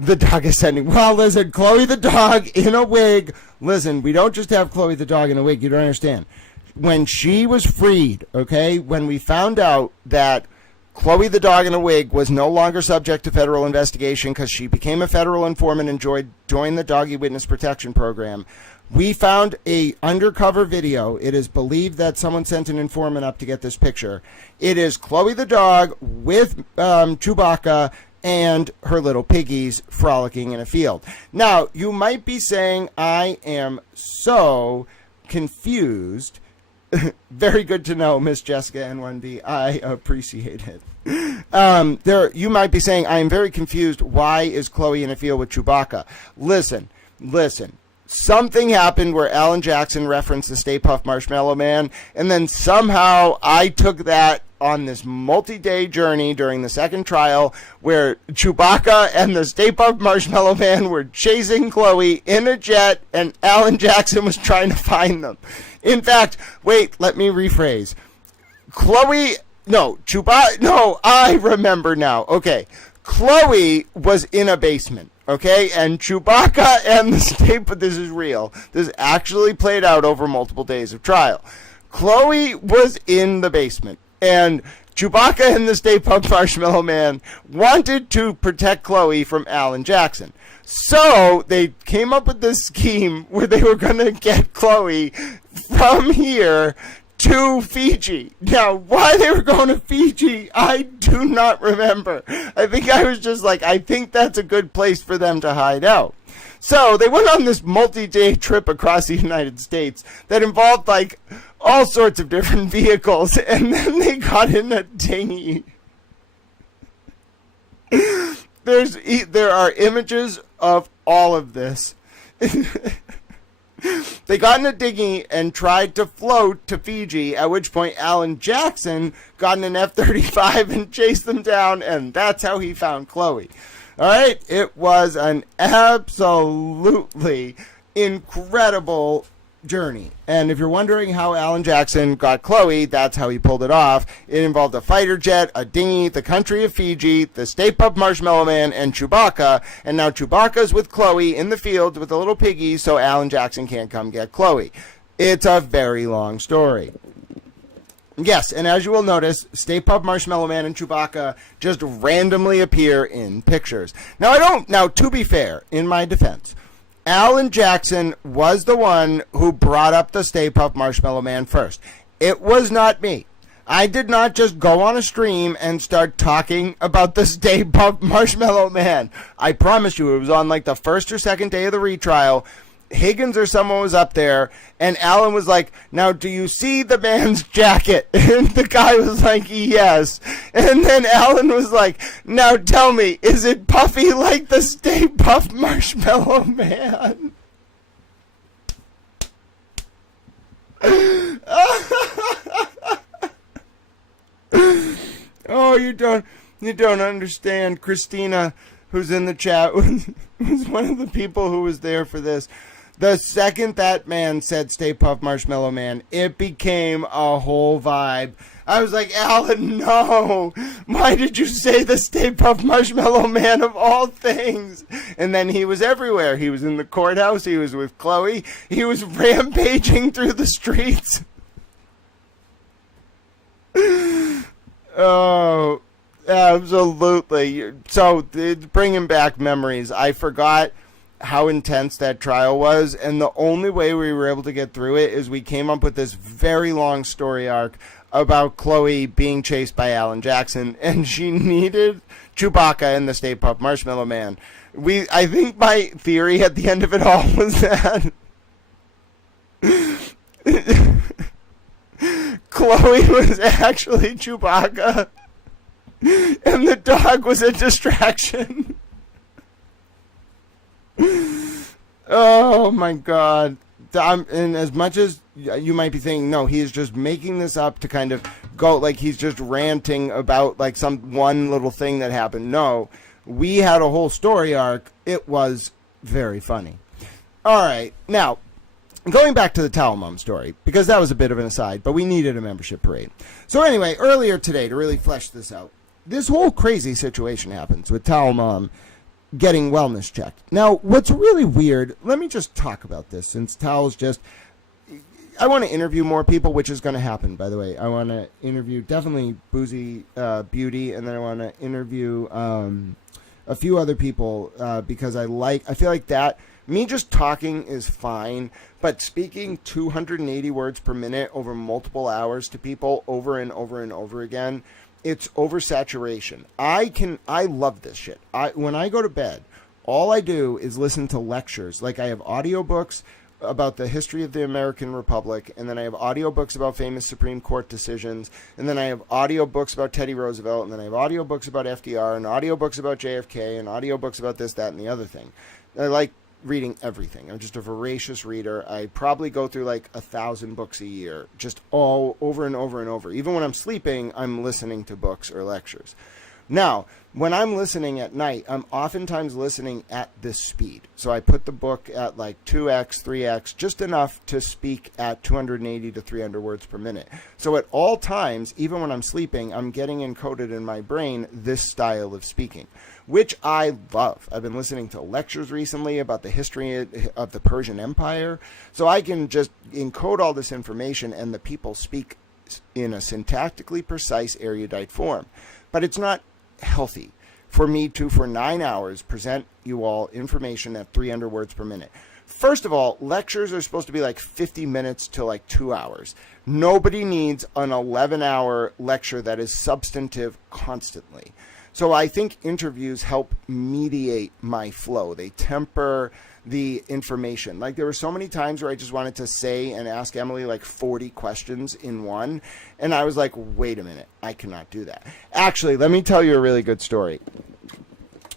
the dog is sending. Well, listen, Chloe the dog in a wig. Listen, we don't just have Chloe the dog in a wig. You don't understand. When she was freed, okay, when we found out that Chloe the dog in a wig was no longer subject to federal investigation because she became a federal informant and joined the Doggy Witness Protection Program, we found a undercover video. It is believed that someone sent an informant up to get this picture. It is Chloe the dog with Chewbacca and her little piggies frolicking in a field. Now, you might be saying, I am so confused. Very good to know, Miss Jessica N1B. I appreciate it. You might be saying, I am very confused. Why is Chloe in a field with Chewbacca? Listen. Something happened where Alan Jackson referenced the Stay Puft Marshmallow Man, and then somehow I took that on this multi-day journey during the second trial where Chewbacca and the Stay Puft Marshmallow Man were chasing Chloe in a jet, and Alan Jackson was trying to find them. In fact, wait, let me rephrase. I remember now. Okay, Chloe was in a basement. Okay, and Chewbacca and the state, but this is real. This actually played out over multiple days of trial. Chloe was in the basement, and Chewbacca and the Stay Puft Marshmallow Man wanted to protect Chloe from Alan Jackson. So they came up with this scheme where they were going to get Chloe from here to Fiji. Now, why they were going to Fiji, I do not remember. I think I was just like, I think that's a good place for them to hide out. So they went on this multi-day trip across the United States that involved like all sorts of different vehicles, and then they got in a dinghy. There are images of all of this. They got in a dinghy and tried to float to Fiji, at which point Alan Jackson got in an F-35 and chased them down, and that's how he found Chloe. All right, it was an absolutely incredible journey. And if you're wondering how Alan Jackson got Chloe, that's how he pulled it off. It involved a fighter jet, a dinghy, the country of Fiji, the Stay Puft Marshmallow Man, and Chewbacca. And now Chewbacca's with Chloe in the field with the little piggy, so Alan Jackson can't come get Chloe. It's a very long story. Yes, and as you will notice, Stay Puft Marshmallow Man and Chewbacca just randomly appear in pictures. Now, to be fair, in my defense, Alan Jackson was the one who brought up the Stay Puft Marshmallow Man first. It was not me. I did not just go on a stream and start talking about the Stay Puft Marshmallow Man. I promise you, it was on like the first or second day of the retrial. Higgins or someone was up there, and Alan was like, now do you see the man's jacket? And the guy was like, yes. And then Alan was like, now tell me, is it puffy like the Stay Puft Marshmallow Man? Oh, you don't understand. Christina, who's in the chat, was one of the people who was there for this. The second that man said Stay Puft Marshmallow Man, it became a whole vibe. I was like, Alan, no. Why did you say the Stay Puft Marshmallow Man of all things? And then he was everywhere. He was in the courthouse. He was with Chloe. He was rampaging through the streets. Oh, absolutely. So, bringing back memories. I forgot how intense that trial was, and the only way we were able to get through it is we came up with this very long story arc about Chloe being chased by Alan Jackson, and she needed Chewbacca and the Stay Puft Marshmallow Man. I think my theory at the end of it all was that Chloe was actually Chewbacca, and the dog was a distraction. Oh my god. And as much as you might be thinking, no, he is just making this up to kind of go, like he's just ranting about like some one little thing that happened. No, we had a whole story arc. It was very funny. Alright, now, going back to the Towel Mom story, because that was a bit of an aside, but we needed a membership parade. So anyway, earlier today, to really flesh this out, this whole crazy situation happens with Towel Mom getting wellness checked. Now, what's really weird, let me just talk about this, since Towel's just, I want to interview more people, which is going to happen, by the way. I want to interview definitely Boozy Beauty, and then I want to interview a few other people, because I feel like that, me just talking is fine, but speaking 280 words per minute over multiple hours to people over and over and over again, it's oversaturation. I love this shit. When I go to bed, all I do is listen to lectures. Like I have audiobooks about the history of the American Republic, and then I have audiobooks about famous Supreme Court decisions, and then I have audiobooks about Teddy Roosevelt, and then I have audiobooks about FDR, and audiobooks about JFK, and audiobooks about this, that, and the other thing. I like reading everything. I'm just a voracious reader. I probably go through like 1,000 books a year, just all over and over and over. Even when I'm sleeping, I'm listening to books or lectures. Now, when I'm listening at night, I'm oftentimes listening at this speed. So I put the book at like 2x, 3x, just enough to speak at 280 to 300 words per minute. So at all times, even when I'm sleeping, I'm getting encoded in my brain this style of speaking, which I love. I've been listening to lectures recently about the history of the Persian Empire, so I can just encode all this information, and the people speak in a syntactically precise, erudite form. But it's not healthy for me to, for 9 hours, present you all information at 300 words per minute. First of all, lectures are supposed to be like 50 minutes to like 2 hours. Nobody needs an 11-hour lecture that is substantive constantly. So I think interviews help mediate my flow. They temper the information. Like, there were so many times where I just wanted to say and ask Emily like 40 questions in one. And I was like, wait a minute, I cannot do that. Actually, let me tell you a really good story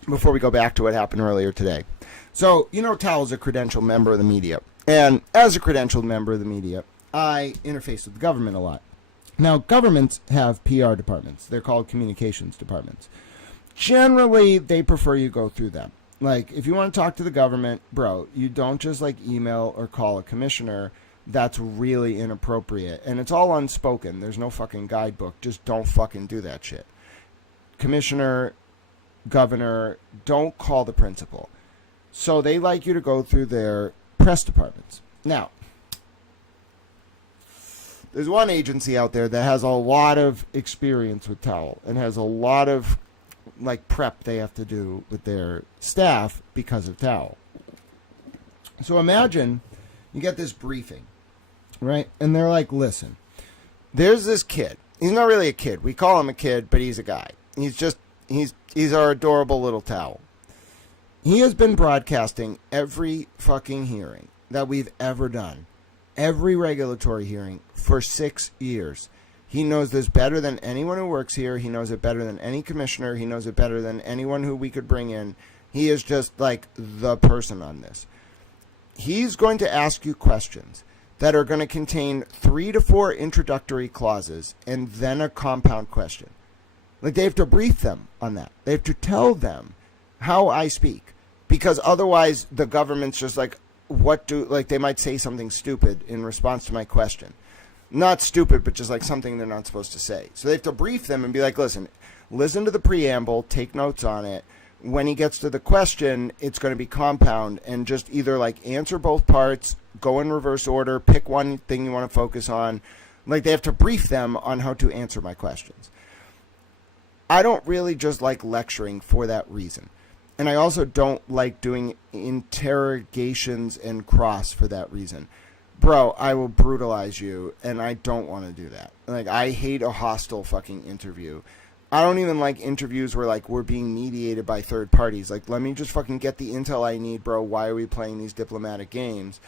before we go back to what happened earlier today. So, you know, Tal is a credentialed member of the media. And as a credentialed member of the media, I interface with the government a lot. Now, governments have PR departments. They're called communications departments. Generally, they prefer you go through them. Like, if you want to talk to the government, bro, you don't just like email or call a commissioner. That's really inappropriate. And it's all unspoken. There's no fucking guidebook. Just don't fucking do that shit. Commissioner, governor, don't call the principal. So they like you to go through their press departments. Now, there's one agency out there that has a lot of experience with Towel and has a lot of like prep they have to do with their staff because of Towel. So imagine you get this briefing, right? And they're like, listen, there's this kid. He's not really a kid. We call him a kid, but he's a guy. He's our adorable little Towel. He has been broadcasting every fucking hearing that we've ever done, every regulatory hearing for 6 years. He knows this better than anyone who works here. He knows it better than any commissioner. He knows it better than anyone who we could bring in. He is just like the person on this. He's going to ask you questions that are going to contain 3 to 4 introductory clauses and then a compound question. Like, they have to brief them on that. They have to tell them how I speak, because otherwise the government's just like, they might say something stupid in response to my question. Not stupid, but just like something they're not supposed to say. So they have to brief them and be like, listen to the preamble, take notes on it. When he gets to the question, it's going to be compound, and just either like answer both parts, go in reverse order, pick one thing you want to focus on. Like, they have to brief them on how to answer my questions. I don't really just like lecturing for that reason. And I also don't like doing interrogations and cross for that reason. Bro, I will brutalize you, and I don't want to do that. Like, I hate a hostile fucking interview. I don't even like interviews where, like, we're being mediated by third parties. Like, let me just fucking get the intel I need, bro. Why are we playing these diplomatic games?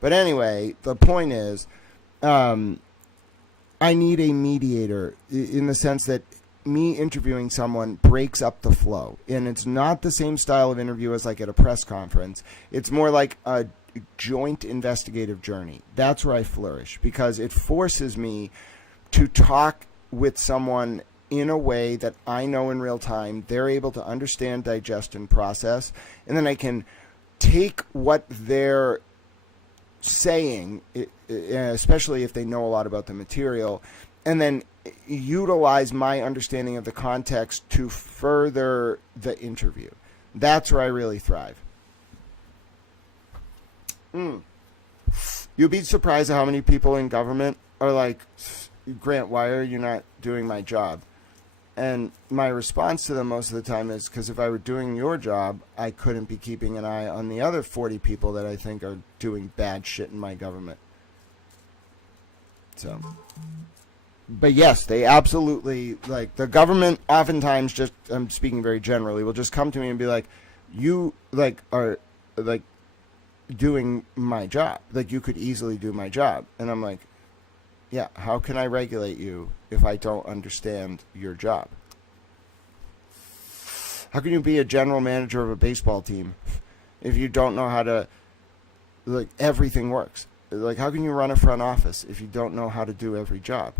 But anyway, the point is, I need a mediator in the sense that me interviewing someone breaks up the flow. And it's not the same style of interview as, like, at a press conference. It's more like a joint investigative journey. That's where I flourish, because it forces me to talk with someone in a way that I know in real time they're able to understand, digest, and process, and then I can take what they're saying, especially if they know a lot about the material, and then utilize my understanding of the context to further the interview. That's where I really thrive. You'd be surprised at how many people in government are like, Grant, why are you not doing my job? And my response to them most of the time is, because if I were doing your job, I couldn't be keeping an eye on the other 40 people that I think are doing bad shit in my government. So, but yes, they absolutely, like, the government oftentimes just, I'm speaking very generally, will just come to me and be like, you, like, are, like, doing my job. Like, you could easily do my job. And I'm like, yeah, how can I regulate you if I don't understand your job? How can you be a general manager of a baseball team if you don't know how to, like, everything works? Like, how can you run a front office if you don't know how to do every job?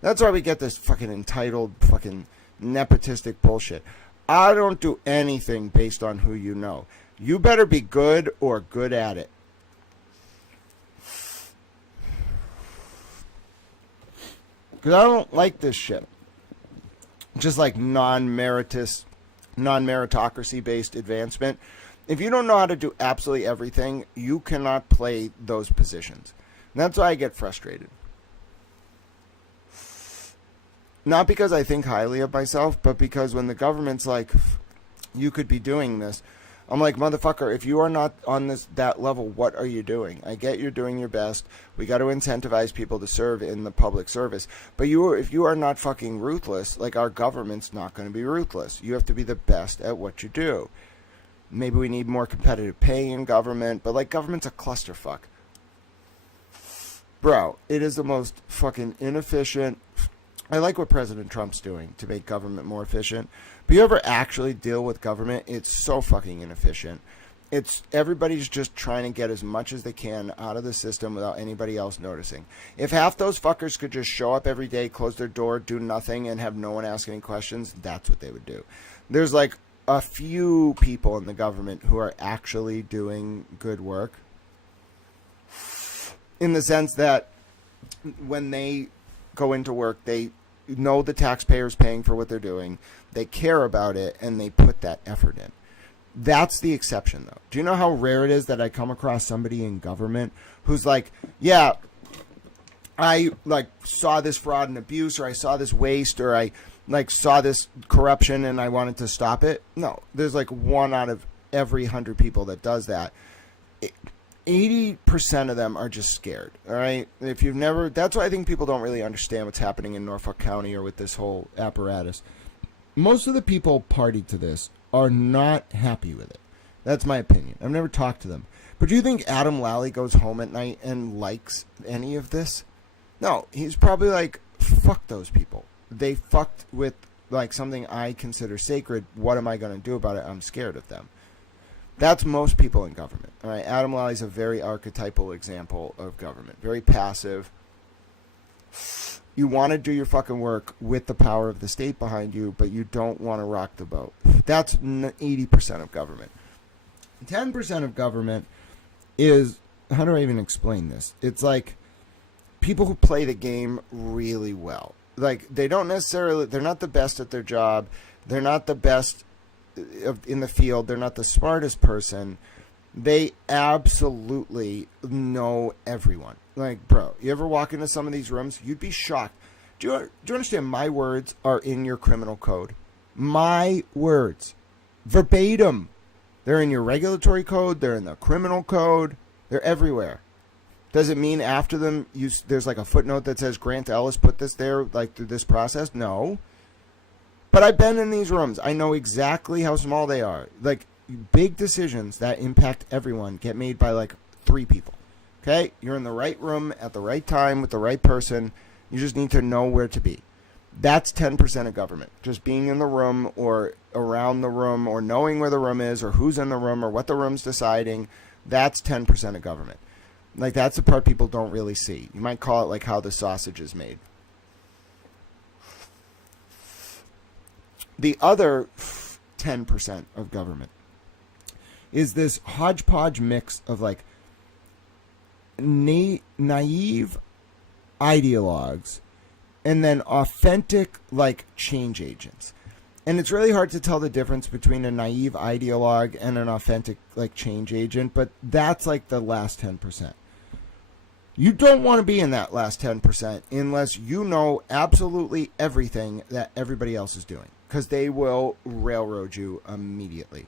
That's why we get this fucking entitled, fucking nepotistic bullshit. I don't do anything based on who you know. You better be good or good at it. Because I don't like this shit. Just like non-meritocracy-based advancement. If you don't know how to do absolutely everything, you cannot play those positions. And that's why I get frustrated. Not because I think highly of myself, but because when the government's like, you could be doing this, I'm like, motherfucker, if you are not on that level, what are you doing? I get you're doing your best. We got to incentivize people to serve in the public service. But if you are not fucking ruthless, like our government's not going to be ruthless. You have to be the best at what you do. Maybe we need more competitive pay in government, but like government's a clusterfuck. Bro, it is the most fucking inefficient. I like what President Trump's doing to make government more efficient. But you ever actually deal with government, it's so fucking inefficient. Everybody's just trying to get as much as they can out of the system without anybody else noticing. If half those fuckers could just show up every day, close their door, do nothing, and have no one ask any questions, that's what they would do. There's like a few people in the government who are actually doing good work, in the sense that when they go into work, they know the taxpayers paying for what they're doing, they care about it, and they put that effort in. That's the exception, though. Do you know how rare it is that I come across somebody in government who's like, yeah, I like saw this fraud and abuse, or I saw this waste, or I like saw this corruption and I wanted to stop it? No, there's like 1 out of every 100 people that does that. 80% of them are just scared. All right. If you've never, that's why I think people don't really understand what's happening in Norfolk County or with this whole apparatus. Most of the people party to this are not happy with it. That's my opinion. I've never talked to them. But do you think Adam Lally goes home at night and likes any of this? No, he's probably like, fuck those people. They fucked with like something I consider sacred. What am I going to do about it? I'm scared of them. That's most people in government. All right, Adam Lally's a very archetypal example of government. Very passive. You want to do your fucking work with the power of the state behind you, but you don't want to rock the boat. That's 80% of government. 10% of government is, how do I even explain this? It's like people who play the game really well. Like, they don't necessarily, they're not the best at their job. They're not the best in the field. They're not the smartest person. They absolutely know everyone. Like, bro, you ever walk into some of these rooms, you'd be shocked. Do you understand my words are in your criminal code? My words. Verbatim. They're in your regulatory code. They're in the criminal code. They're everywhere. Does it mean after them, there's like a footnote that says Grant Ellis put this there, like through this process? No. But I've been in these rooms. I know exactly how small they are. Like, big decisions that impact everyone get made by like 3 people. Okay? You're in the right room at the right time with the right person. You just need to know where to be. That's 10% of government. Just being in the room or around the room or knowing where the room is or who's in the room or what the room's deciding. That's 10% of government. Like, that's the part people don't really see. You might call it like how the sausage is made. The other 10% of government is this hodgepodge mix of like naive ideologues and then authentic like change agents. And it's really hard to tell the difference between a naive ideologue and an authentic like change agent, but that's like the last 10%. You don't want to be in that last 10% unless you know absolutely everything that everybody else is doing, because they will railroad you immediately.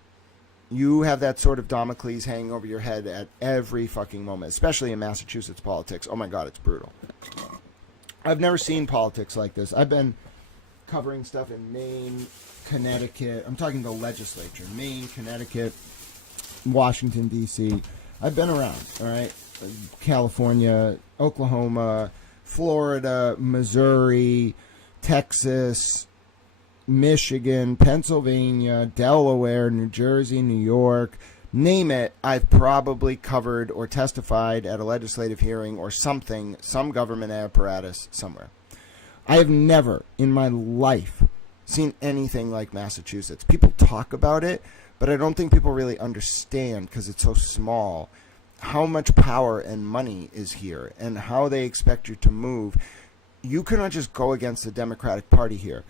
You have that sort of Damocles hanging over your head at every fucking moment, especially in Massachusetts politics. Oh my God, it's brutal. I've never seen politics like this. I've been covering stuff in Maine, Connecticut. I'm talking the legislature. Maine, Connecticut, Washington, D.C. I've been around, all right? California, Oklahoma, Florida, Missouri, Texas, Michigan, Pennsylvania, Delaware, New Jersey, New York, name it. I've probably covered or testified at a legislative hearing or something, some government apparatus somewhere. I have never in my life seen anything like Massachusetts. People talk about it, but I don't think people really understand, because it's so small, how much power and money is here and how they expect you to move. You cannot just go against the Democratic Party here.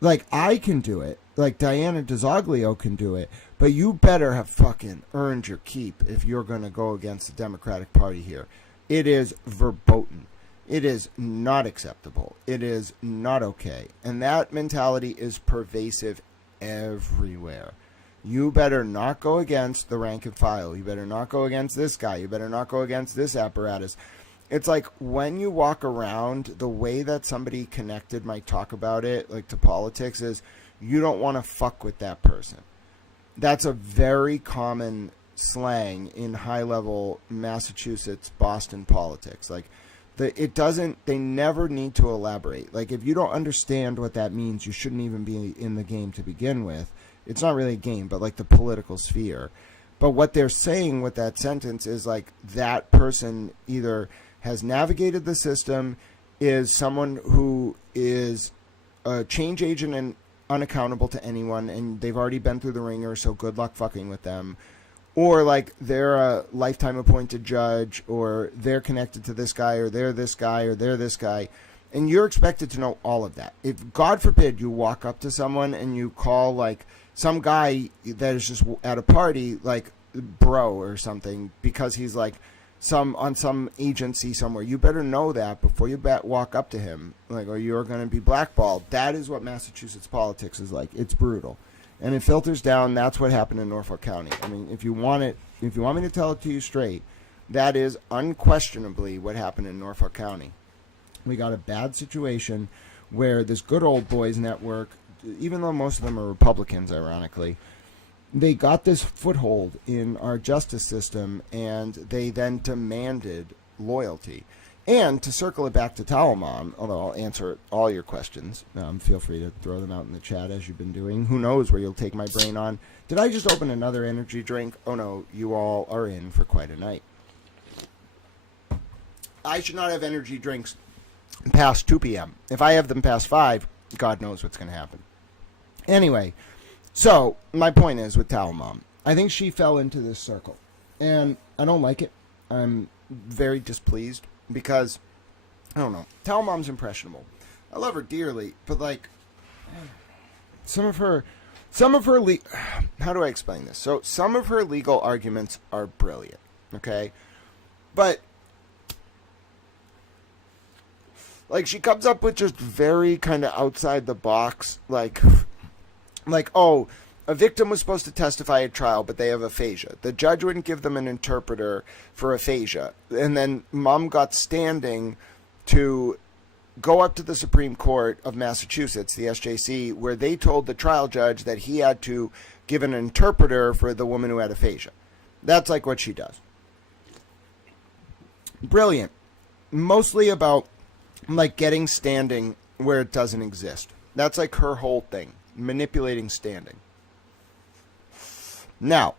Like, I can do it. Like, Diana DeZoglio can do it. But you better have fucking earned your keep if you're going to go against the Democratic Party here. It is verboten. It is not acceptable. It is not okay. And that mentality is pervasive everywhere. You better not go against the rank and file. You better not go against this guy. You better not go against this apparatus. It's like when you walk around, the way that somebody connected might talk about it, like to politics, is you don't want to fuck with that person. That's a very common slang in high-level Massachusetts, Boston politics. Like, they never need to elaborate. Like, if you don't understand what that means, you shouldn't even be in the game to begin with. It's not really a game, but like the political sphere. But what they're saying with that sentence is like that person either has navigated the system, is someone who is a change agent and unaccountable to anyone, and they've already been through the ringer, so good luck fucking with them. Or like they're a lifetime appointed judge, or they're connected to this guy, or they're this guy, or they're this guy. And you're expected to know all of that. If, God forbid, you walk up to someone and you call like some guy that is just at a party like bro or something because he's like on some agency somewhere, you better know that before you walk up to him, like, or you're going to be blackballed. That is what Massachusetts politics is like. It's brutal. And it filters down. That's what happened in Norfolk County. I mean, if you want me to tell it to you straight, that is unquestionably what happened in Norfolk County. We got a bad situation where this good old boys network, even though most of them are Republicans, ironically, they got this foothold in our justice system, and they then demanded loyalty. And to circle it back to Towel Mom, although I'll answer all your questions, feel free to throw them out in the chat as you've been doing. Who knows where you'll take my brain on. Did I just open another energy drink? Oh no, you all are in for quite a night. I should not have energy drinks past 2 p.m. If I have them past 5, God knows what's going to happen. Anyway, so my point is with Towel Mom, I think she fell into this circle, and I don't like it. I'm very displeased because, I don't know, Towel Mom's impressionable. I love her dearly, but like some of her how do I explain this? So some of her legal arguments are brilliant, okay? But like she comes up with just very kind of outside the box, like, oh, a victim was supposed to testify at trial, but they have aphasia. The judge wouldn't give them an interpreter for aphasia. And then Mom got standing to go up to the Supreme Court of Massachusetts, the SJC, where they told the trial judge that he had to give an interpreter for the woman who had aphasia. That's like what she does. Brilliant. Mostly about like getting standing where it doesn't exist. That's like her whole thing. Manipulating standing. Now,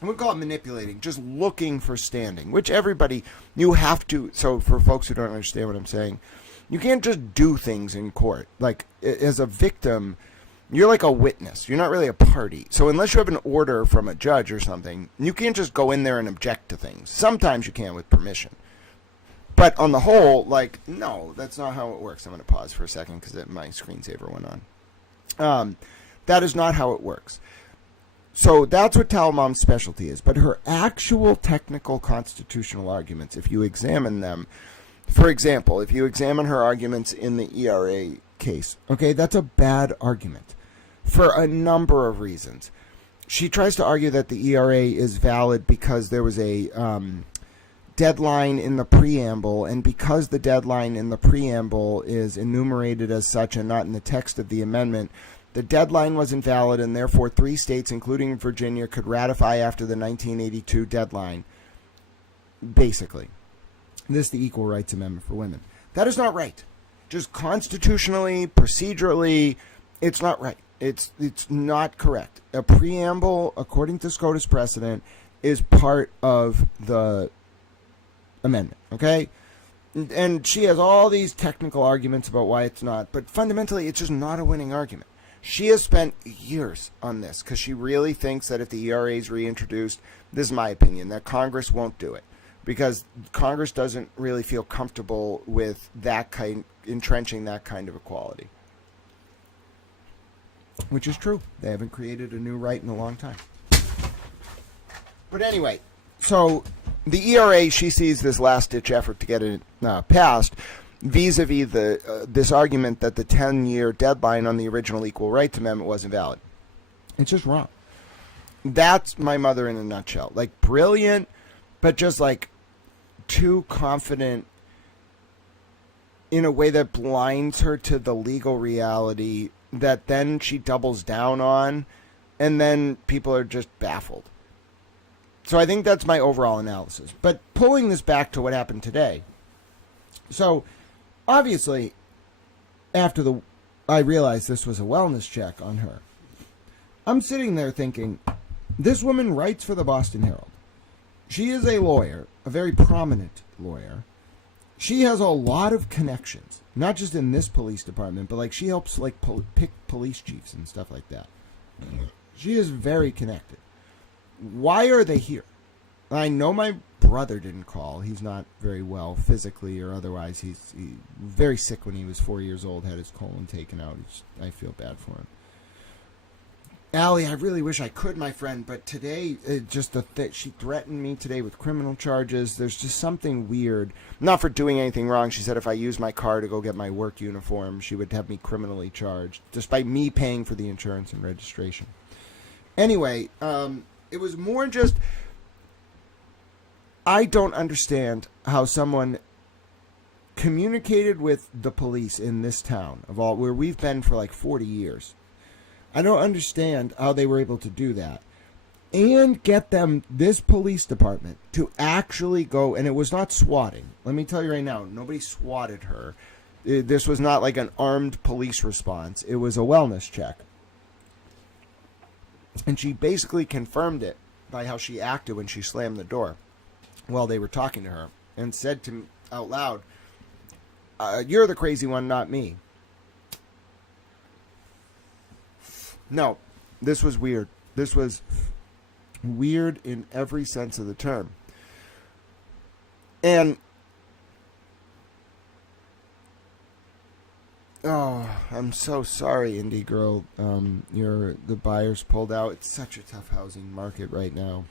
I wouldn't call it manipulating, just looking for standing, which everybody, you have to. So for folks who don't understand what I'm saying, you can't just do things in court. Like, as a victim, you're like a witness. You're not really a party. So unless you have an order from a judge or something, you can't just go in there and object to things. Sometimes you can with permission. But on the whole, like, no, that's not how it works. I'm going to pause for a second because my screensaver went on. That is not how it works. So that's what Towel Mom's specialty is. But her actual technical constitutional arguments, if you examine them, for example, if you examine her arguments in the ERA case, okay, that's a bad argument for a number of reasons. She tries to argue that the ERA is valid because there was a deadline in the preamble, and because the deadline in the preamble is enumerated as such and not in the text of the amendment, the deadline was invalid, and therefore 3 states, including Virginia, could ratify after the 1982 deadline. Basically, this is the Equal Rights Amendment for women. That is not right. Just constitutionally, procedurally, it's not right. It's not correct. A preamble, according to SCOTUS precedent, is part of the amendment, okay? And she has all these technical arguments about why it's not, but fundamentally, it's just not a winning argument. She has spent years on this because she really thinks that if the ERA is reintroduced, this is my opinion, that Congress won't do it because Congress doesn't really feel comfortable with entrenching that kind of equality. Which is true. They haven't created a new right in a long time. But anyway, so the ERA, she sees this last-ditch effort to get it passed, vis-a-vis this argument that the 10-year deadline on the original Equal Rights Amendment wasn't valid. It's just wrong. That's my mother in a nutshell. Like, brilliant, but just, like, too confident in a way that blinds her to the legal reality that then she doubles down on, and then people are just baffled. So I think that's my overall analysis. But pulling this back to what happened today. So, obviously, after I realized this was a wellness check on her, I'm sitting there thinking, this woman writes for the Boston Herald. She is a lawyer, a very prominent lawyer. She has a lot of connections, not just in this police department, but like she helps like pick police chiefs and stuff like that. She is very connected. Why are they here? I know my brother didn't call. He's not very well physically or otherwise. He's very sick when he was 4 years old, had his colon taken out. I feel bad for him. Allie, I really wish I could, my friend, but today, she threatened me today with criminal charges. There's just something weird. Not for doing anything wrong. She said if I used my car to go get my work uniform, she would have me criminally charged, despite me paying for the insurance and registration. Anyway, it was more just, I don't understand how someone communicated with the police in this town, where we've been for like 40 years. I don't understand how they were able to do that and get this police department, to actually go, and it was not swatting. Let me tell you right now, nobody swatted her. This was not like an armed police response. It was a wellness check. And she basically confirmed it by how she acted when she slammed the door while they were talking to her and said to me out loud, "You're the crazy one, not me." No, this was weird. This was weird in every sense of the term. And, oh, I'm so sorry, indie girl. The buyers pulled out. It's such a tough housing market right now.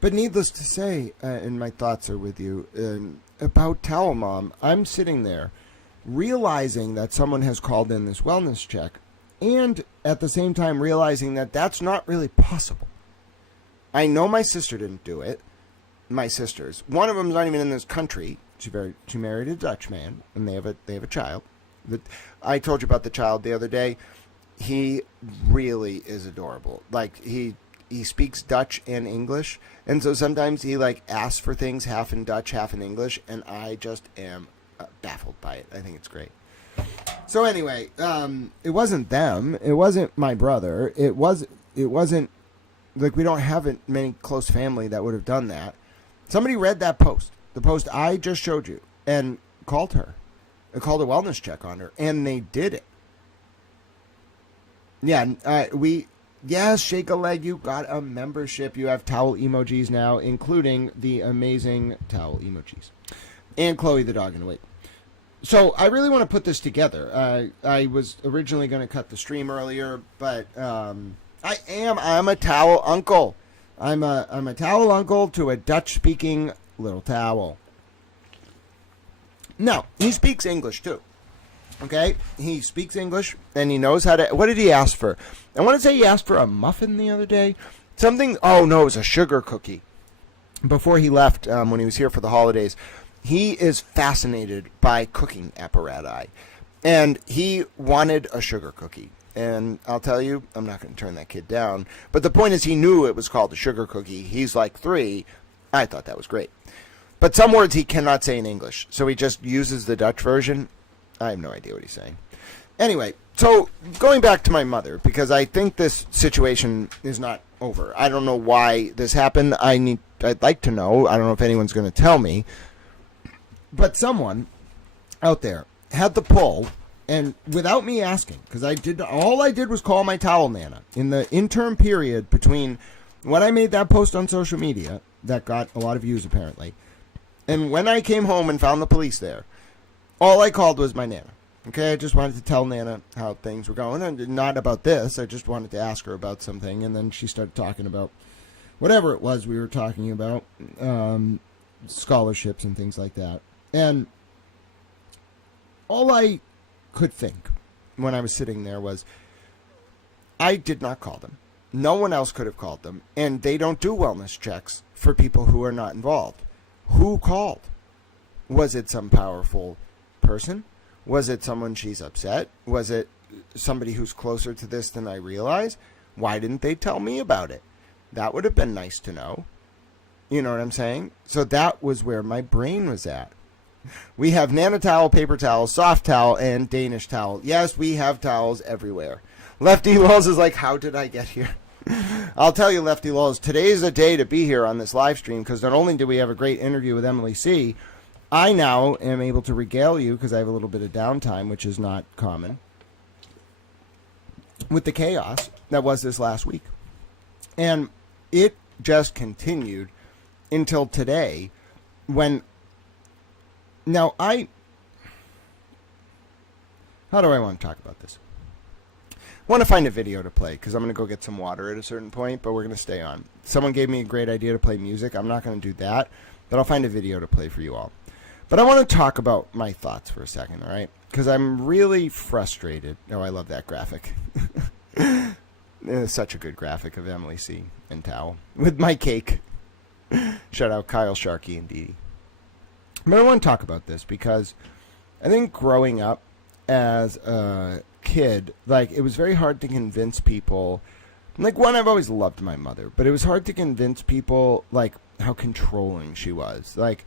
But needless to say, and my thoughts are with you, about Towel Mom, I'm sitting there realizing that someone has called in this wellness check, and at the same time realizing that that's not really possible. I know my sister didn't do it. My sisters. One of them's not even in this country. She married a Dutch man, and they have a child. I told you about the child the other day. He really is adorable. Like, he speaks Dutch and English, and so sometimes he like asks for things half in Dutch, half in English, and I just am baffled by it. I think it's great. So anyway, it wasn't them. It wasn't my brother. It wasn't like we don't have many close family that would have done that. Somebody read that post, the post I just showed you, and called her. They called a wellness check on her, and they did it. Yeah, yes, shake a leg. You got a membership. You have towel emojis now, including the amazing towel emojis, and Chloe the dog in the wait. So I really want to put this together. I was originally going to cut the stream earlier, but I'm a towel uncle. I'm a towel uncle to a Dutch-speaking little towel. No, he speaks English too. Okay, he speaks English and he knows how to. What did he ask for? I want to say he asked for a muffin the other day. Something. Oh no, it was a sugar cookie. Before he left, when he was here for the holidays. He is fascinated by cooking apparatus, and he wanted a sugar cookie. And I'll tell you, I'm not going to turn that kid down. But the point is, he knew it was called a sugar cookie. He's like 3. I thought that was great. But some words he cannot say in English, so he just uses the Dutch version. I have no idea what he's saying. Anyway, so going back to my mother, because I think this situation is not over. I don't know why this happened. I'd like to know. I don't know if anyone's going to tell me. But someone out there had the pull, and without me asking, because all I did was call my towel nana in the interim period between when I made that post on social media that got a lot of views apparently, and when I came home and found the police there. All I called was my nana. Okay, I just wanted to tell Nana how things were going, and not about this. I just wanted to ask her about something, and then she started talking about whatever it was we were talking about, scholarships and things like that. And all I could think when I was sitting there was, I did not call them. No one else could have called them. And they don't do wellness checks for people who are not involved. Who called? Was it some powerful person? Was it someone she's upset? Was it somebody who's closer to this than I realize? Why didn't they tell me about it? That would have been nice to know. You know what I'm saying? So that was where my brain was at. We have nano towel, paper towel, soft towel, and Danish towel. Yes, we have towels everywhere. Lefty Lulz is like, how did I get here? I'll tell you, Lefty Lulz, today is a day to be here on this live stream, because not only do we have a great interview with Emily C., I now am able to regale you, because I have a little bit of downtime, which is not common, with the chaos that was this last week. And it just continued until today, when... Now, how do I want to talk about this? I want to find a video to play, because I'm going to go get some water at a certain point, but we're going to stay on. Someone gave me a great idea to play music. I'm not going to do that, but I'll find a video to play for you all. But I want to talk about my thoughts for a second, all right? Because I'm really frustrated. Oh, I love that graphic. It's such a good graphic of Emily C. and Towel with my cake. Shout out Kyle, Sharkey, and Dee Dee. But I want to talk about this because I think growing up as a kid, like, it was very hard to convince people. Like, one, I've always loved my mother, but it was hard to convince people, like, how controlling she was. Like,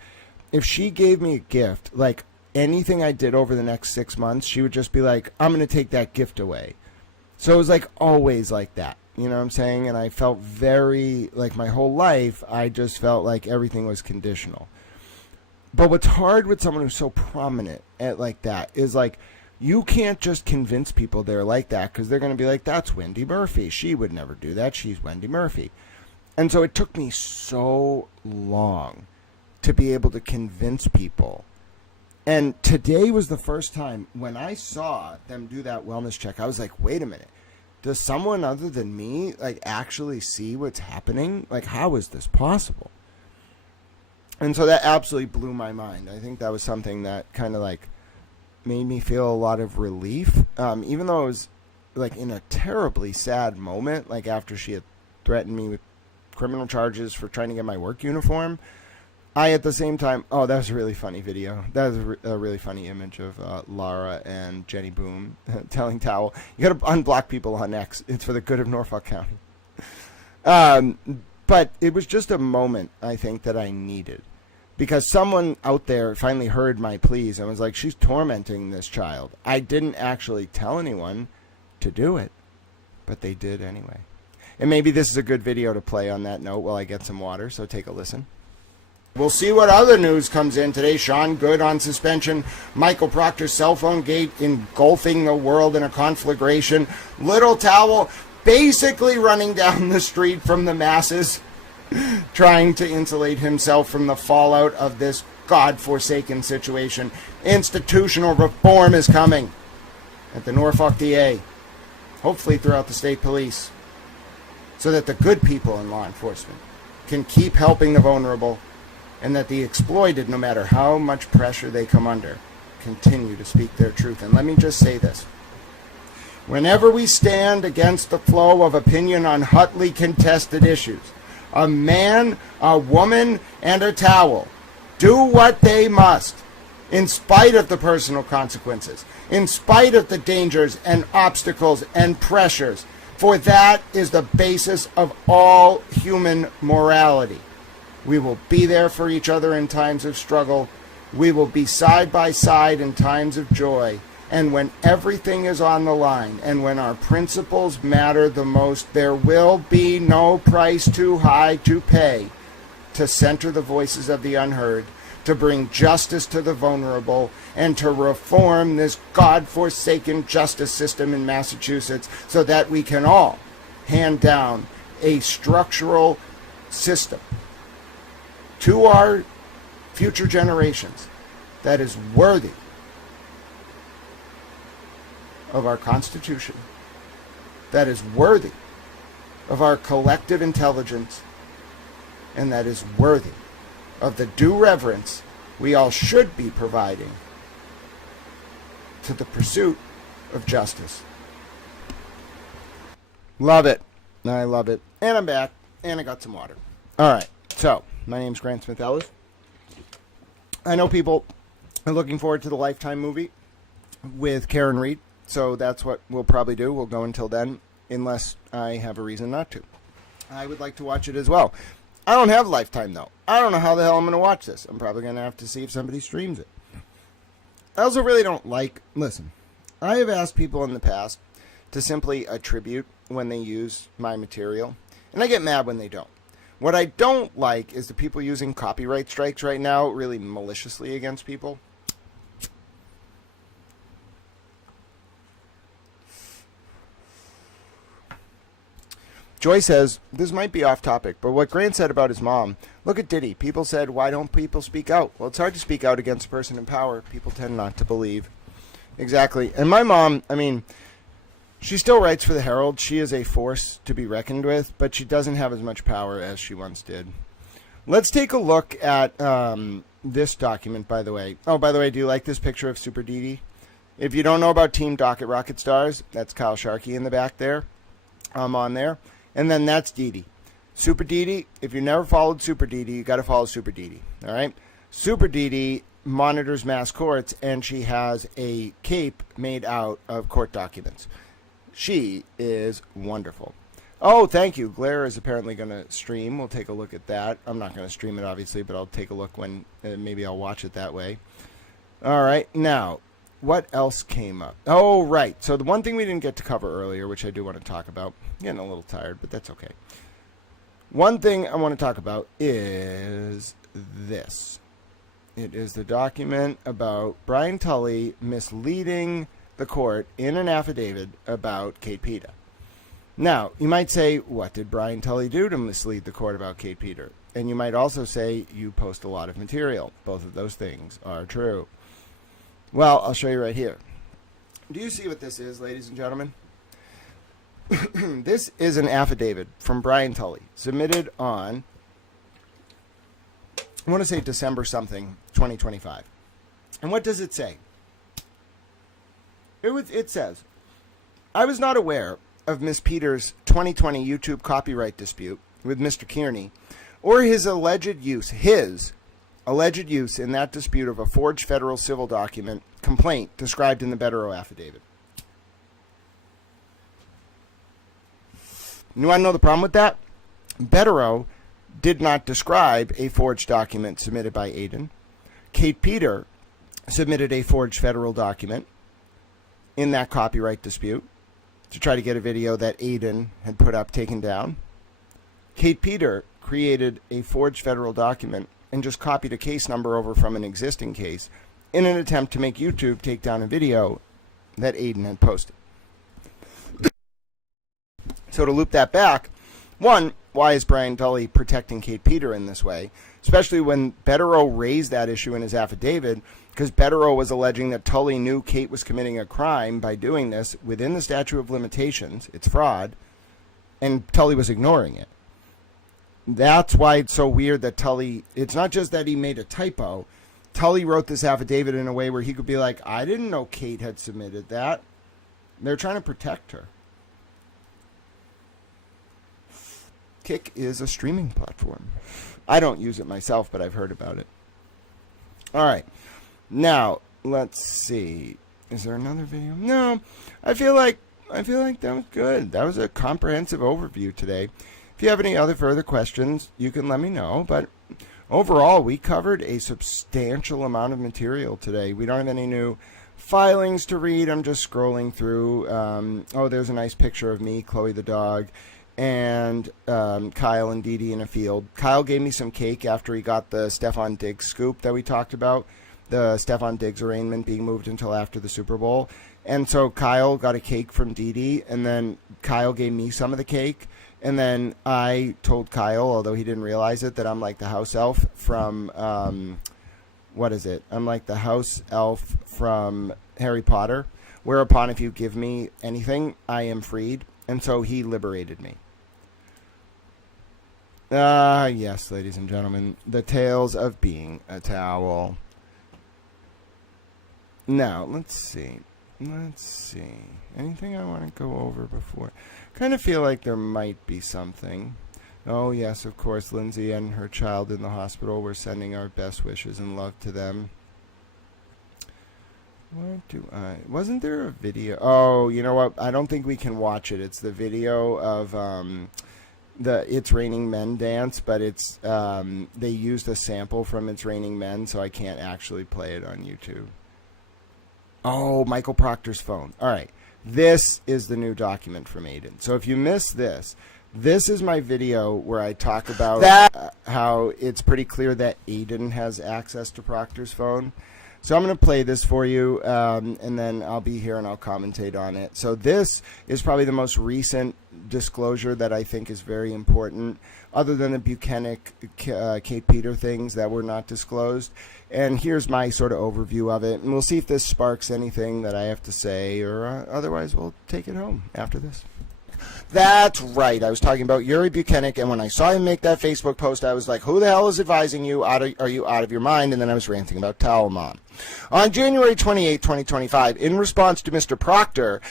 if she gave me a gift, like, anything I did over the next 6 months, she would just be like, I'm going to take that gift away. So it was, like, always like that. You know what I'm saying? And I felt very, like, my whole life, I just felt like everything was conditional. But what's hard with someone who's so prominent at like that is, like, you can't just convince people they're like that, because they're going to be like, that's Wendy Murphy. She would never do that. She's Wendy Murphy. And so it took me so long to be able to convince people. And today was the first time when I saw them do that wellness check, I was like, wait a minute. Does someone other than me, like, actually see what's happening? Like, how is this possible? And so that absolutely blew my mind. I think that was something that kind of, like, made me feel a lot of relief, even though it was, like, in a terribly sad moment, like, after she had threatened me with criminal charges for trying to get my work uniform. I, at the same time, oh, that was a really funny video. That was a really funny image of Lara and Jenny Boom telling Towel, you got to unblock people on X. It's for the good of Norfolk County. But it was just a moment, I think, that I needed. Because someone out there finally heard my pleas and was like, she's tormenting this child. I didn't actually tell anyone to do it, but they did anyway. And maybe this is a good video to play on that note while I get some water, so take a listen. We'll see what other news comes in today. Sean Good on suspension. Michael Proctor's cell phone gate engulfing the world in a conflagration. Little Towel basically running down the street from the masses, trying to insulate himself from the fallout of this God-forsaken situation. Institutional reform is coming at the Norfolk DA, hopefully throughout the state police, so that the good people in law enforcement can keep helping the vulnerable, and that the exploited, no matter how much pressure they come under, continue to speak their truth. And let me just say this. Whenever we stand against the flow of opinion on hotly contested issues, a man, a woman, and a towel do what they must, in spite of the personal consequences, in spite of the dangers and obstacles and pressures, for that is the basis of all human morality. We will be there for each other in times of struggle. We will be side by side in times of joy. And when everything is on the line, and when our principles matter the most, there will be no price too high to pay to center the voices of the unheard, to bring justice to the vulnerable, and to reform this God-forsaken justice system in Massachusetts so that we can all hand down a structural system to our future generations that is worthy of our Constitution, that is worthy of our collective intelligence, and that is worthy of the due reverence we all should be providing to the pursuit of justice. Love it. I love it. And I'm back, and I got some water. All right, so my name's Grant Smith Ellis. I know people are looking forward to the Lifetime movie with Karen Reed, so that's what we'll probably do. We'll go until then, unless I have a reason not to. I would like to watch it as well. I don't have Lifetime, though. I don't know how the hell I'm going to watch this. I'm probably going to have to see if somebody streams it. I also really don't like... Listen, I have asked people in the past to simply attribute when they use my material, and I get mad when they don't. What I don't like is the people using copyright strikes right now really maliciously against people. Joy says, this might be off topic, but what Grant said about his mom, look at Diddy. People said, why don't people speak out? Well, it's hard to speak out against a person in power. People tend not to believe. Exactly. And my mom, I mean, she still writes for the Herald. She is a force to be reckoned with, but she doesn't have as much power as she once did. Let's take a look at this document, by the way. Oh, by the way, do you like this picture of Super Didi? If you don't know about Team Docket Rocket Stars, that's Kyle Sharkey in the back there. I'm on there. And then that's Didi. Super Didi, if you never followed Super Didi, you got to follow Super Didi. All right? Super Didi monitors mass courts, and she has a cape made out of court documents. She is wonderful. Oh, thank you. Glare is apparently going to stream. We'll take a look at that. I'm not going to stream it, obviously, but I'll take a look when maybe I'll watch it that way. All right. Now, what else came up? Oh, right. So the one thing we didn't get to cover earlier, which I do want to talk about, getting a little tired, but that's okay. One thing I want to talk about is this. It is the document about Brian Tully misleading the court in an affidavit about Kate Peter. Now, you might say, what did Brian Tully do to mislead the court about Kate Peter? And you might also say, you post a lot of material. Both of those things are true. Well, I'll show you right here. Do you see what this is, ladies and gentlemen? This is an affidavit from Brian Tully, submitted on, I want to say December something, 2025. And what does it say? It says, I was not aware of Miss Peters' 2020 YouTube copyright dispute with Mr. Kearney, or his alleged use in that dispute of a forged federal civil document complaint described in the Betterow affidavit. You want to know the problem with that? Betterow did not describe a forged document submitted by Aiden. Kate Peter submitted a forged federal document in that copyright dispute to try to get a video that Aiden had put up taken down. Kate Peter created a forged federal document and just copied a case number over from an existing case in an attempt to make YouTube take down a video that Aiden had posted. So to loop that back, one, why is Brian Tully protecting Kate Peter in this way? Especially when Betterow raised that issue in his affidavit, because Betterow was alleging that Tully knew Kate was committing a crime by doing this within the statute of limitations. It's fraud. And Tully was ignoring it. That's why it's so weird that Tully, it's not just that he made a typo. Tully wrote this affidavit in a way where he could be like, I didn't know Kate had submitted that. They're trying to protect her. Kick is a streaming platform. I don't use it myself, but I've heard about it. All right. Now, let's see. Is there another video? No. I feel like that was good. That was a comprehensive overview today. If you have any other further questions, you can let me know. But overall, we covered a substantial amount of material today. We don't have any new filings to read. I'm just scrolling through. Oh, there's a nice picture of me, Chloe the dog, and Kyle and Didi in a field. Kyle gave me some cake after he got the Stefan Diggs scoop that we talked about, the Stefan Diggs arraignment being moved until after the Super Bowl. And so Kyle got a cake from Didi, and then Kyle gave me some of the cake. And then I told Kyle, although he didn't realize it, that I'm like the house elf from, what is it? I'm like the house elf from Harry Potter. Whereupon, if you give me anything, I am freed. And so he liberated me. Yes, ladies and gentlemen, the tales of being a towel. Now, let's see. Anything I want to go over before? Kind of feel like there might be something. Oh, yes, of course, Lindsay and her child in the hospital. We're sending our best wishes and love to them. Wasn't there a video? Oh, you know what? I don't think we can watch it. It's the video of the It's Raining Men dance, but it's they used a sample from It's Raining Men, so I can't actually play it on YouTube. Oh, Michael Proctor's phone. All right. This is the new document from Aiden. So if you missed this, this is my video where I talk about how it's pretty clear that Aiden has access to Proctor's phone. So I'm going to play this for you, and then I'll be here and I'll commentate on it. So this is probably the most recent disclosure that I think is very important, other than the Buchanan Kate Peter things that were not disclosed. And here's my sort of overview of it. And we'll see if this sparks anything that I have to say, or otherwise we'll take it home after this. That's right. I was talking about Yuri Buchanan, and when I saw him make that Facebook post, I was like, who the hell is advising you? Are you out of your mind? And then I was ranting about Towel Mom. On January 28, 2025, in response to Mr. Proctor,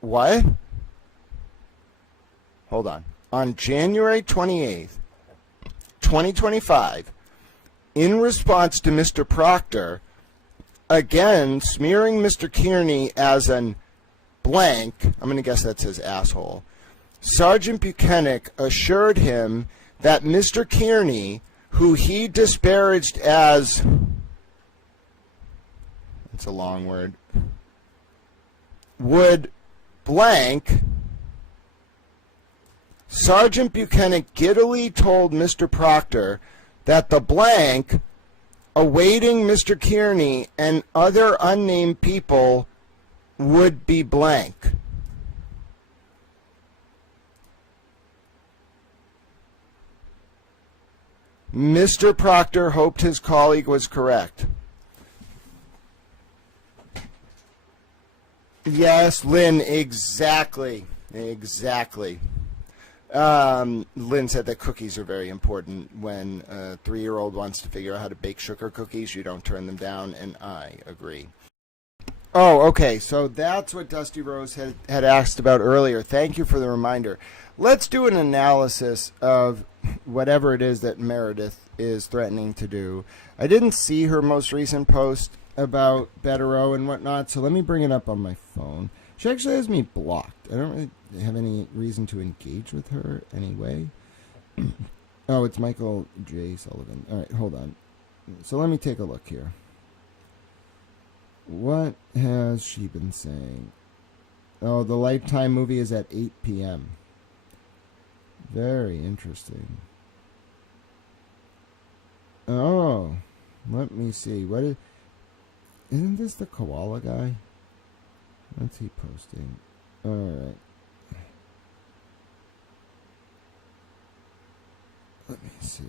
what? Hold on. On January 28th, 2025, in response to Mr. Proctor, again, smearing Mr. Kearney as an blank, I'm going to guess that says asshole, Sergeant Buchanan assured him that Mr. Kearney, who he disparaged as, it's a long word, would blank. Sergeant Buchanan giddily told Mr. Proctor that the blank awaiting Mr. Kearney and other unnamed people would be blank. Mr. Proctor hoped his colleague was correct. Yes, Lynn, exactly. Exactly. Lynn said that cookies are very important. When a 3-year-old wants to figure out how to bake sugar cookies, you don't turn them down, and I agree. Oh, okay, so that's what Dusty Rose had asked about earlier. Thank you for the reminder. Let's do an analysis of whatever it is that Meredith is threatening to do. I didn't see her most recent post about Bettero and whatnot, so let me bring it up on my phone. She actually has me blocked. I don't really have any reason to engage with her anyway. Oh, it's Michael J. Sullivan. All right, hold on. So let me take a look here. What has she been saying? Oh, the Lifetime movie is at 8 p.m. Very interesting. Oh, let me see. Isn't this the koala guy? What's he posting? All right. Let me see.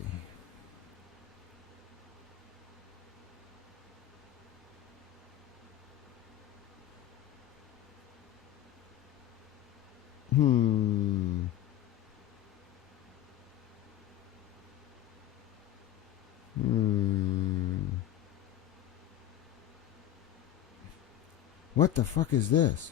What the fuck is this?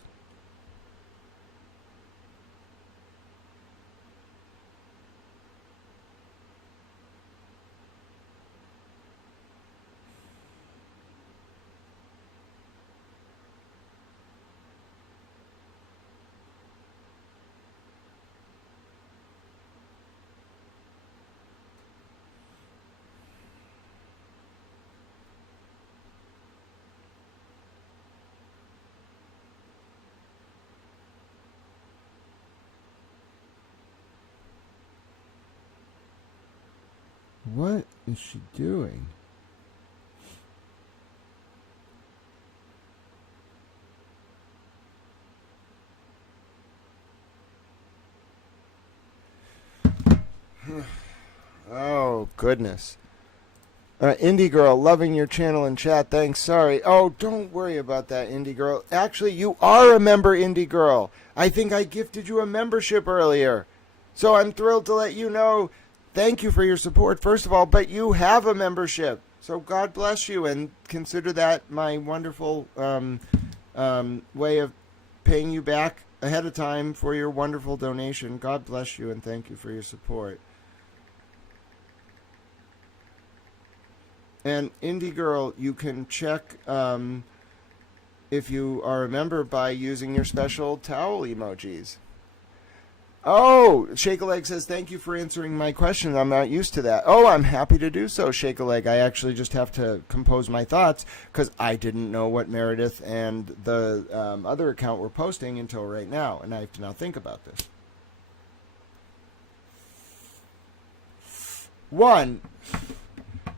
What is she doing? Oh, goodness. Indie Girl, loving your channel and chat. Thanks. Sorry. Oh, don't worry about that, Indie Girl. Actually, you are a member, Indie Girl. I think I gifted you a membership earlier. So I'm thrilled to let you know. Thank you for your support, first of all, but you have a membership. So God bless you, and consider that my wonderful way of paying you back ahead of time for your wonderful donation. God bless you, and thank you for your support. And Indie Girl, you can check if you are a member by using your special towel emojis. Oh, Shake a Leg says, thank you for answering my question. I'm not used to that. Oh, I'm happy to do so, Shake a Leg. I actually just have to compose my thoughts because I didn't know what Meredith and the other account were posting until right now, and I have to now think about this. One,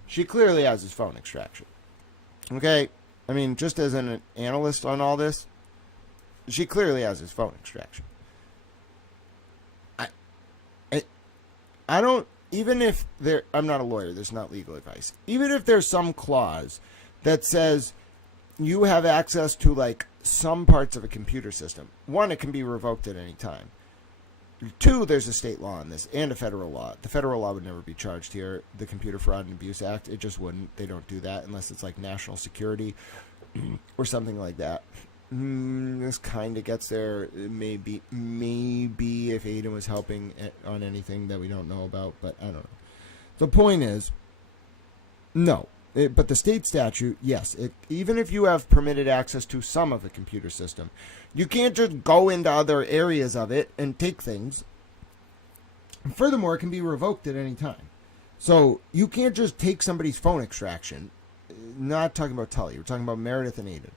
she clearly has his phone extraction. Okay? I mean, just as an analyst on all this, she clearly has his phone extraction. I don't, even if there, I'm not a lawyer, there's not legal advice. Even if there's some clause that says you have access to like some parts of a computer system, one, it can be revoked at any time. Two, there's a state law on this and a federal law. The federal law would never be charged here. The Computer Fraud and Abuse Act, it just wouldn't. They don't do that unless it's like national security or something like that. This kind of gets there. Maybe if Aiden was helping on anything that we don't know about, but I don't know. The point is, no. But the state statute, yes. Even if you have permitted access to some of the computer system, you can't just go into other areas of it and take things. Furthermore, it can be revoked at any time. So you can't just take somebody's phone extraction. Not talking about Tully. We're talking about Meredith and Aiden.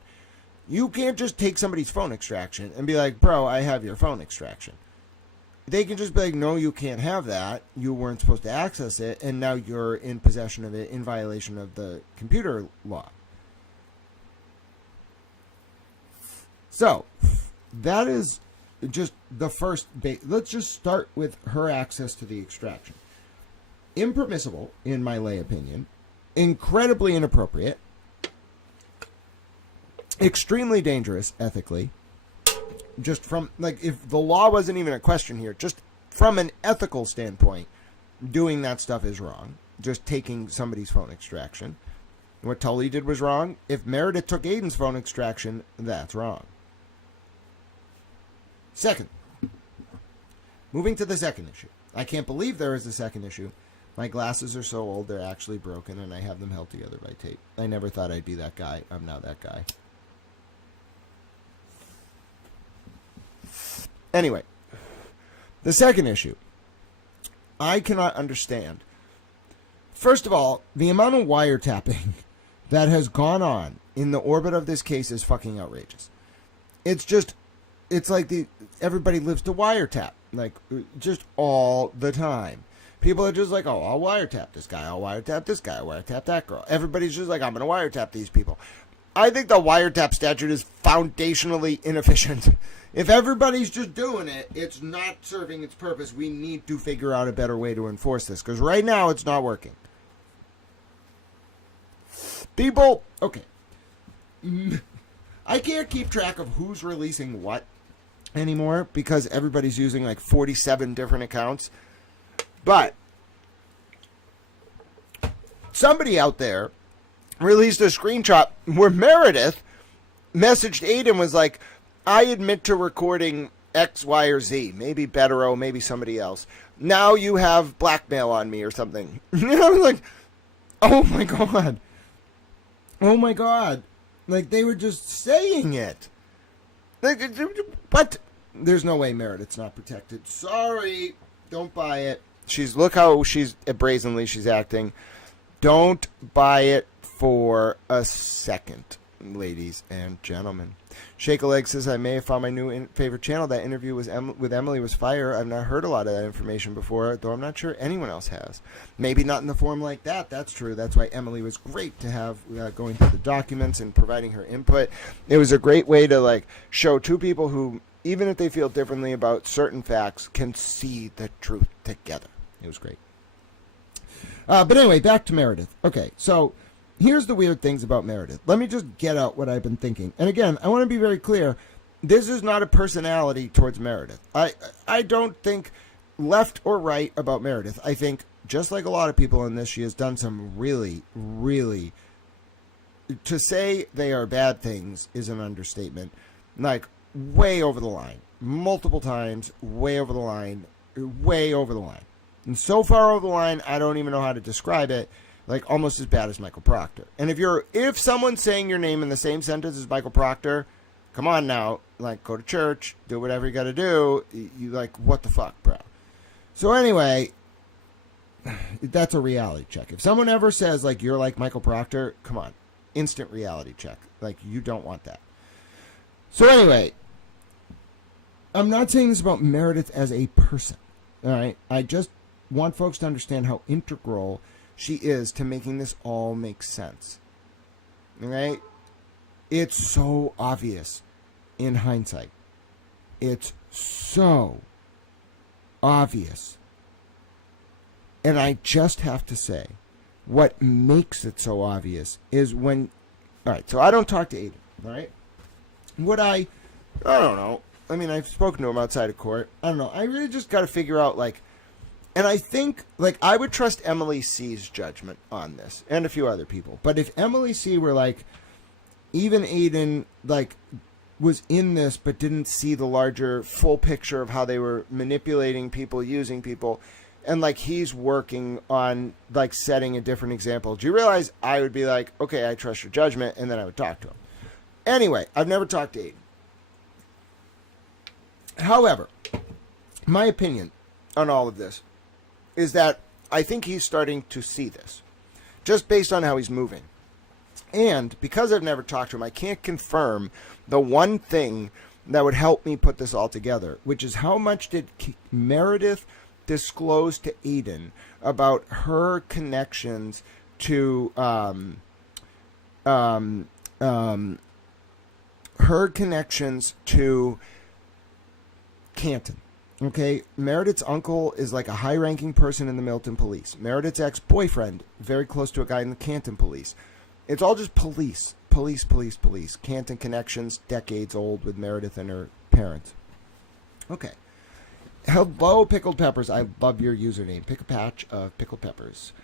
You can't just take somebody's phone extraction and be like, bro, I have your phone extraction. They can just be like, no, you can't have that. You weren't supposed to access it, and now you're in possession of it in violation of the computer law. So, that is just the first let's just start with her access to the extraction. Impermissible, in my lay opinion. Incredibly inappropriate. Extremely dangerous ethically. Just from, like, if the law wasn't even a question here, just from an ethical standpoint, doing that stuff is wrong. Just taking somebody's phone extraction. What Tully did was wrong. If Meredith took Aiden's phone extraction, that's wrong. Second. Moving to the second issue. I can't believe there is a second issue. My glasses are so old, they're actually broken, and I have them held together by tape. I never thought I'd be that guy. I'm now that guy. Anyway, the second issue, I cannot understand. First of all, the amount of wiretapping that has gone on in the orbit of this case is fucking outrageous. It's like everybody lives to wiretap, like just all the time. People are just like, oh, I'll wiretap this guy, I'll wiretap this guy, I'll wiretap that girl. Everybody's just like, I'm going to wiretap these people. I think the wiretap statute is foundationally inefficient. If everybody's just doing it, it's not serving its purpose. We need to figure out a better way to enforce this, because right now it's not working. People, okay. I can't keep track of who's releasing what anymore, because everybody's using like 47 different accounts. But somebody out there released a screenshot where Meredith messaged Aiden, was like, I admit to recording X, Y, or Z. Maybe Betero, maybe somebody else. Now you have blackmail on me or something. I was like, oh my God. Oh my God. Like, they were just saying it. Like, what? There's no way Meredith's not protected. Sorry. Don't buy it. Look how she's brazenly she's acting. Don't buy it for a second, ladies and gentlemen. Shake a Leg says, I may have found my new favorite channel. That interview with Emily was fire. I've not heard a lot of that information before, though I'm not sure anyone else has. Maybe not in the form like that. That's true. That's why Emily was great to have going through the documents and providing her input. It was a great way to like show two people who, even if they feel differently about certain facts, can see the truth together. It was great. But anyway, back to Meredith. Okay, so here's the weird things about Meredith. Let me just get out what I've been thinking. And again, I want to be very clear. This is not a personality towards Meredith. I don't think left or right about Meredith. I think, just like a lot of people in this, she has done some really, really... To say they are bad things is an understatement. Like, way over the line. Multiple times, way over the line. Way over the line. And so far over the line, I don't even know how to describe it. Like, almost as bad as Michael Proctor. And if someone's saying your name in the same sentence as Michael Proctor, come on now. Like, go to church, do whatever you gotta do. You like, what the fuck, bro? So anyway, that's a reality check. If someone ever says, like, you're like Michael Proctor, come on. Instant reality check. Like, you don't want that. So anyway, I'm not saying this about Meredith as a person. All right? I just want folks to understand how integral she is to making this all make sense. All right? It's so obvious in hindsight. It's so obvious. And I just have to say, what makes it so obvious is when... All right, so I don't talk to Aiden, all right? I don't know. I mean, I've spoken to him outside of court. I don't know. I really just got to figure out, like... And I think, like, I would trust Emily C's judgment on this, and a few other people. But if Emily C were, like, even Aiden, like, was in this but didn't see the larger full picture of how they were manipulating people, using people... And, like, he's working on, like, setting a different example. Do you realize I would be like, okay, I trust your judgment, and then I would talk to him. Anyway, I've never talked to Aiden. However, my opinion on all of this is that I think he's starting to see this, just based on how he's moving. And because I've never talked to him, I can't confirm the one thing that would help me put this all together, which is how much did Meredith disclosed to Aiden about her connections to Canton. Okay, Meredith's uncle is like a high-ranking person in the Milton Police. Meredith's ex-boyfriend, very close to a guy in the Canton Police. It's all just police. Canton connections, decades old with Meredith and her parents. Okay. Hello, Pickled Peppers. I love your username. Pick a patch of pickled peppers.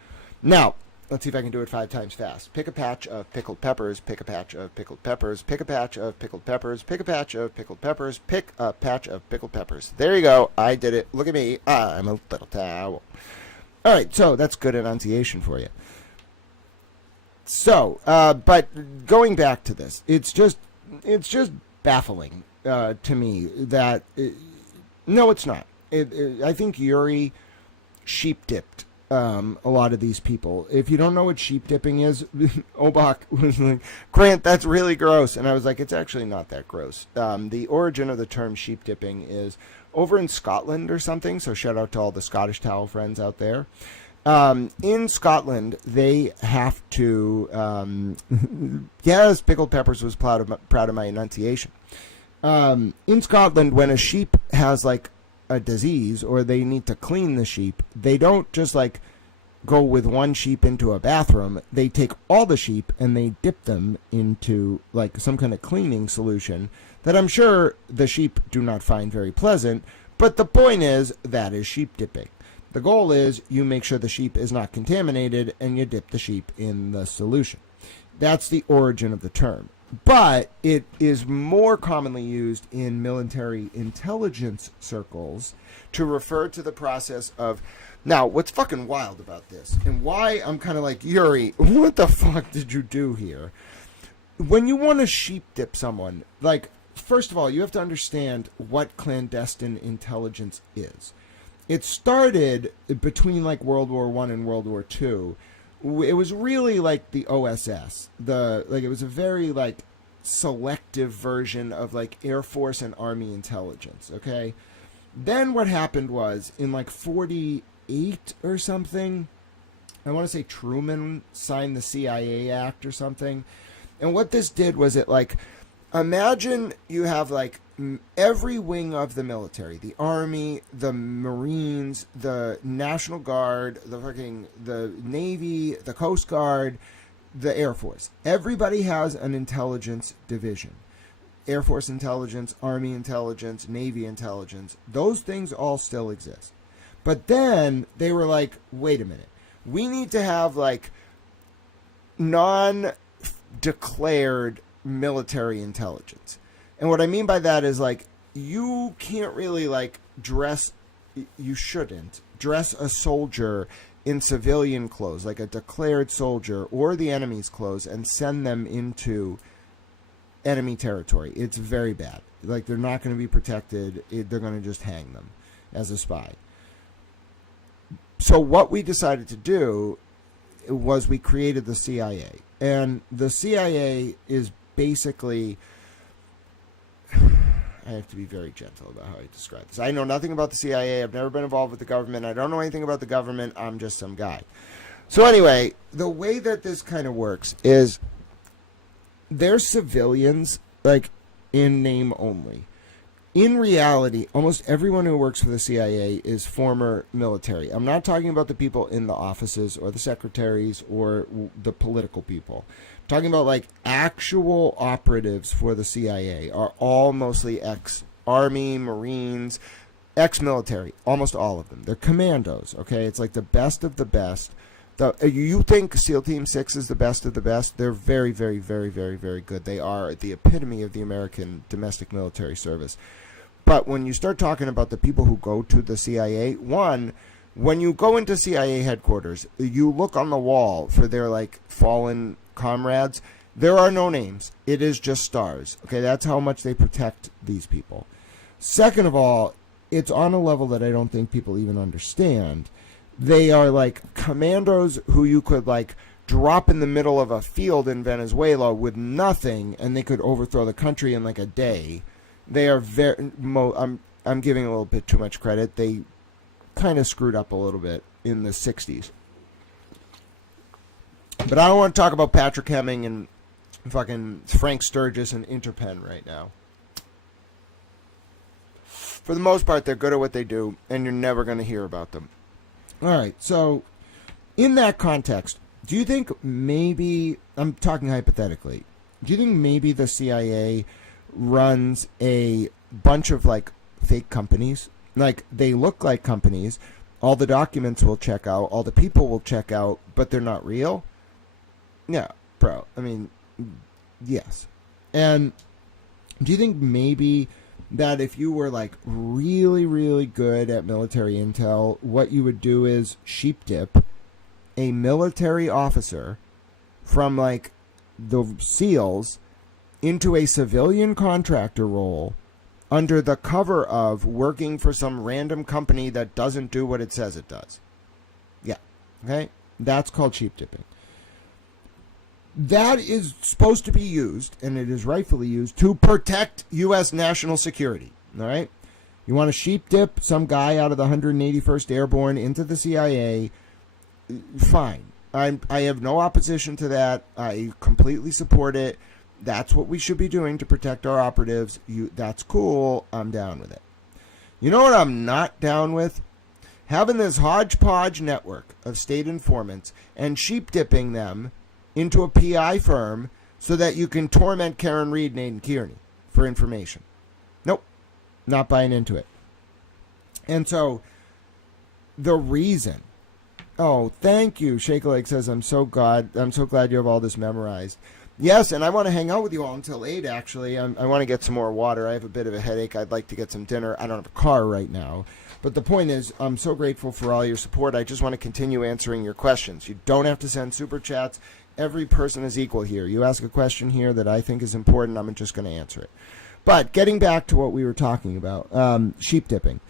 Now, let's see if I can do it 5 times fast. Pick a patch of pickled peppers. Pick a patch of pickled peppers. Pick a patch of pickled peppers. Pick a patch of pickled peppers. Pick a patch of pickled peppers. There you go. I did it. Look at me. I'm a little towel. All right, so that's good enunciation for you. So, but going back to this, it's just baffling to me that... No, it's not. I think Yuri sheep-dipped a lot of these people. If you don't know what sheep-dipping is, Obach was like, Grant, that's really gross. And I was like, it's actually not that gross. The origin of the term sheep-dipping is over in Scotland or something, so shout out to all the Scottish towel friends out there. In Scotland, they have to... yes, Pickled Peppers was proud of my enunciation. In Scotland, when a sheep has, like, a disease or they need to clean the sheep, they don't just, like, go with one sheep into a bathroom. They take all the sheep and they dip them into, like, some kind of cleaning solution that I'm sure the sheep do not find very pleasant. But the point is, that is sheep dipping. The goal is you make sure the sheep is not contaminated and you dip the sheep in the solution. That's the origin of the term. But it is more commonly used in military intelligence circles to refer to the process of... Now, what's fucking wild about this, and why I'm kind of like, Yuri, what the fuck did you do here? When you want to sheep dip someone, like, first of all, you have to understand what clandestine intelligence is. It started between, like, World War I and World War II. It was really like the OSS. It was a very, like, selective version of, like, Air Force and Army intelligence, okay? Then what happened was, in, like, 48 or something, I want to say Truman signed the CIA Act or something. And what this did was it, like, imagine you have, like, every wing of the military, the Army, the Marines, the National Guard, the Navy, the Coast Guard, the Air Force, everybody has an intelligence division. Air Force intelligence, Army intelligence, Navy intelligence, those things all still exist. But then they were like, wait a minute, we need to have like non-declared military intelligence. And what I mean by that is like, you can't really like you shouldn't dress a soldier in civilian clothes, like a declared soldier or the enemy's clothes, and send them into enemy territory. It's very bad. Like, they're not going to be protected. They're going to just hang them as a spy. So what we decided to do was we created the CIA. And the CIA is basically... I have to be very gentle about how I describe this. I know nothing about the CIA. I've never been involved with the government. I don't know anything about the government. I'm just some guy. So anyway, the way that this kind of works is they're civilians, like, in name only. In reality, almost everyone who works for the CIA is former military. I'm not talking about the people in the offices or the secretaries or the political people. I'm talking about, like, actual operatives for the CIA are all mostly ex-Army, Marines, ex-military, almost all of them. They're commandos, okay? It's like the best of the best. You think SEAL Team 6 is the best of the best? They're very, very, very, very, very good. They are the epitome of the American domestic military service. But when you start talking about the people who go to the CIA, one, when you go into CIA headquarters, you look on the wall for their, like, fallen comrades. There are no names. It is just stars. Okay, that's how much they protect these people. Second of all, it's on a level that I don't think people even understand. They are like commandos who you could like drop in the middle of a field in Venezuela with nothing, and they could overthrow the country in like a day. They are very. I'm giving a little bit too much credit. They kind of screwed up a little bit in the 60s. But I don't want to talk about Patrick Hemming and fucking Frank Sturgis and Interpen right now. For the most part, they're good at what they do, and you're never going to hear about them. All right, so in that context, do you think maybe, I'm talking hypothetically, do you think maybe the CIA runs a bunch of like fake companies? Like, they look like companies, all the documents will check out, all the people will check out, but they're not real? Yeah, bro. I mean, yes. And do you think maybe that if you were like really, really good at military intel, what you would do is sheep dip a military officer from like the SEALs into a civilian contractor role under the cover of working for some random company that doesn't do what it says it does? Yeah. Okay? That's called sheep dipping. That is supposed to be used, and it is rightfully used, to protect U.S. national security. All right? You want to sheep dip some guy out of the 181st Airborne into the CIA, fine. I have no opposition to that. I completely support it. That's what we should be doing to protect our operatives. That's cool. I'm down with it. You know what I'm not down with? Having this hodgepodge network of state informants and sheep dipping them into a PI firm so that you can torment Karen Reed and Aidan Kearney for information. Nope. Not buying into it. And so, the reason... Oh, thank you. Shake a Leg says, I'm so glad you have all this memorized. Yes, and I want to hang out with you all until 8, actually. I want to get some more water. I have a bit of a headache. I'd like to get some dinner. I don't have a car right now. But the point is, I'm so grateful for all your support. I just want to continue answering your questions. You don't have to send super chats. Every person is equal here. You ask a question here that I think is important, I'm just going to answer it. But getting back to what we were talking about, sheep dipping.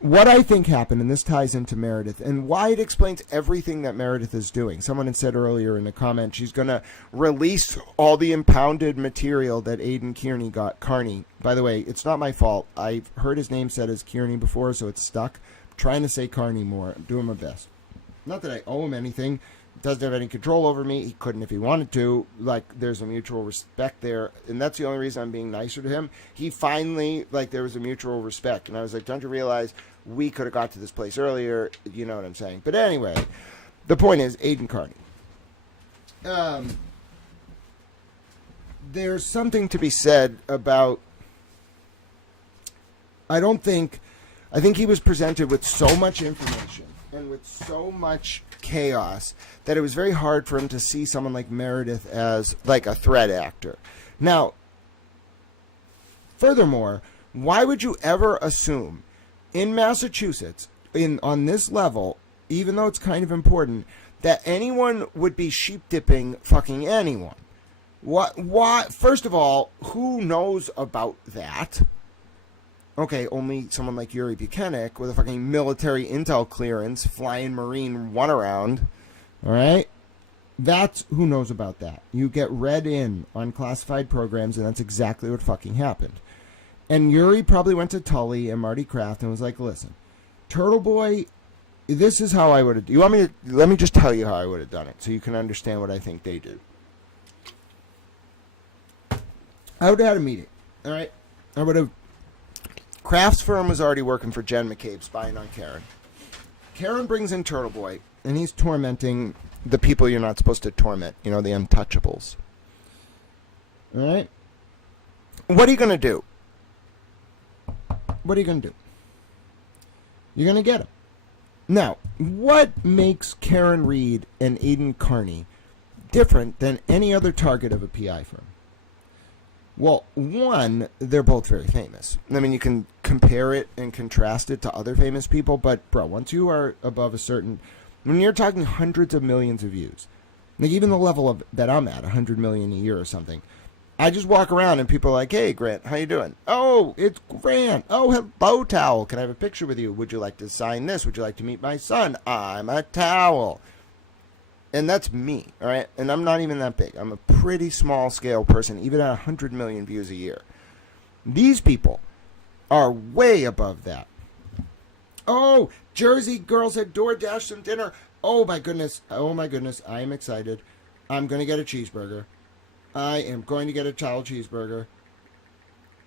What I think happened, and this ties into Meredith, and why it explains everything that Meredith is doing. Someone had said earlier in a comment she's going to release all the impounded material that Aidan Kearney got. Carney. By the way, it's not my fault. I've heard his name said as Kearney before, so it's stuck. I'm trying to say Carney more. I'm doing my best. Not that I owe him anything. doesn't have any control over me. He couldn't if he wanted to. Like, there's a mutual respect there, and that's the only reason I'm being nicer to him. He finally, like, there was a mutual respect, and I was like, don't you realize we could have got to this place earlier? You know what I'm saying? But anyway, the point is, Aiden Carney. There's something to be said about, I think he was presented with so much information and with so much chaos that it was very hard for him to see someone like Meredith as like a threat actor. Now, furthermore, why would you ever assume in Massachusetts, on this level, even though it's kind of important, that anyone would be sheep dipping fucking anyone? What? Why? First of all, who knows about that? Okay, only someone like Yuri Buchanan with a fucking military intel clearance, flying Marine one around. All right? That's who knows about that. You get read in on classified programs, and that's exactly what fucking happened. And Yuri probably went to Tully and Marty Kraft and was like, listen, Turtle Boy, this is how I would have... You want me to... Let me just tell you how I would have done it so you can understand what I think they did. I would have had a meeting, all right? I would have... Kraft's firm was already working for Jen McCabe, spying on Karen. Karen brings in Turtle Boy, and he's tormenting the people you're not supposed to torment, you know, the untouchables. All right? What are you going to do? What are you going to do? You're going to get him. Now, what makes Karen Reed and Aiden Carney different than any other target of a PI firm? Well, one, they're both very famous. I mean, you can compare it and contrast it to other famous people, but, bro, once you are above a certain... When you're talking hundreds of millions of views, like even the level of that I'm at, 100 million a year or something, I just walk around and people are like, hey, Grant, how you doing? Oh, it's Grant. Oh, hello, Towel. Can I have a picture with you? Would you like to sign this? Would you like to meet my son? I'm a Towel. And that's me, all right? And I'm not even that big. I'm a pretty small-scale person, even at 100 million views a year. These people are way above that. Oh, Jersey girls had DoorDash some dinner. Oh, my goodness. Oh, my goodness. I am excited. I'm going to get a cheeseburger. I am going to get a child cheeseburger.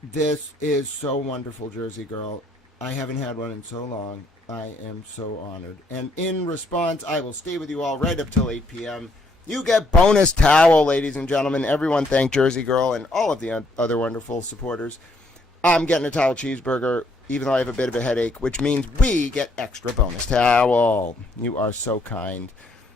This is so wonderful, Jersey girl. I haven't had one in so long. I am so honored. And in response, I will stay with you all right up till 8 p.m. You get bonus towel, ladies and gentlemen. Everyone thank Jersey Girl and all of the other wonderful supporters. I'm getting a towel cheeseburger, even though I have a bit of a headache, which means we get extra bonus towel. You are so kind.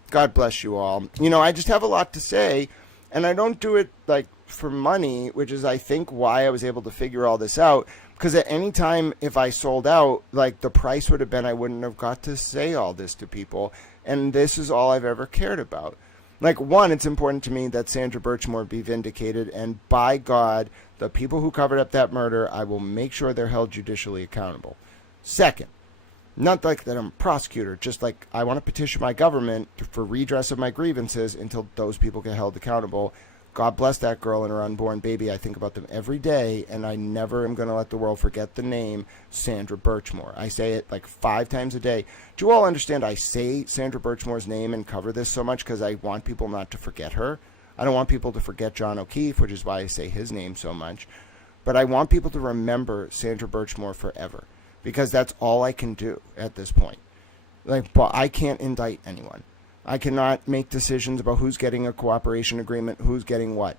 God bless you all. You know, I just have a lot to say, and I don't do it, like, for money, which is, I think, why I was able to figure all this out. Because at any time, if I sold out, like, the price would have been I wouldn't have got to say all this to people. And this is all I've ever cared about. Like, one, it's important to me that Sandra Birchmore be vindicated. And by God, the people who covered up that murder, I will make sure they're held judicially accountable. Second, not like that I'm a prosecutor, just like I want to petition my government for redress of my grievances until those people get held accountable. God bless that girl and her unborn baby. I think about them every day, and I never am going to let the world forget the name Sandra Birchmore. I say it like 5 times a day. Do you all understand I say Sandra Birchmore's name and cover this so much because I want people not to forget her? I don't want people to forget John O'Keefe, which is why I say his name so much. But I want people to remember Sandra Birchmore forever because that's all I can do at this point. Like, but I can't indict anyone. I cannot make decisions about who's getting a cooperation agreement, who's getting what.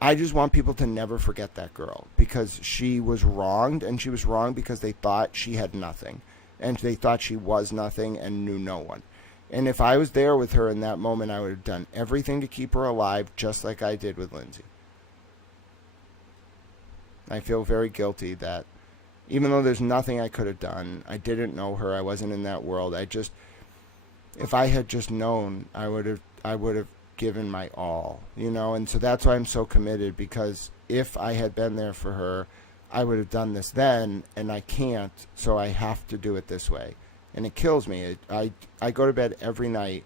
I just want people to never forget that girl because she was wronged, and she was wronged because they thought she had nothing, and they thought she was nothing and knew no one. And if I was there with her in that moment, I would have done everything to keep her alive, just like I did with Lindsay. I feel very guilty that even though there's nothing I could have done, I didn't know her, I wasn't in that world, if I had just known, I would have given my all, you know, and so that's why I'm so committed, because if I had been there for her, I would have done this then, and I can't, so I have to do it this way, and it kills me. I go to bed every night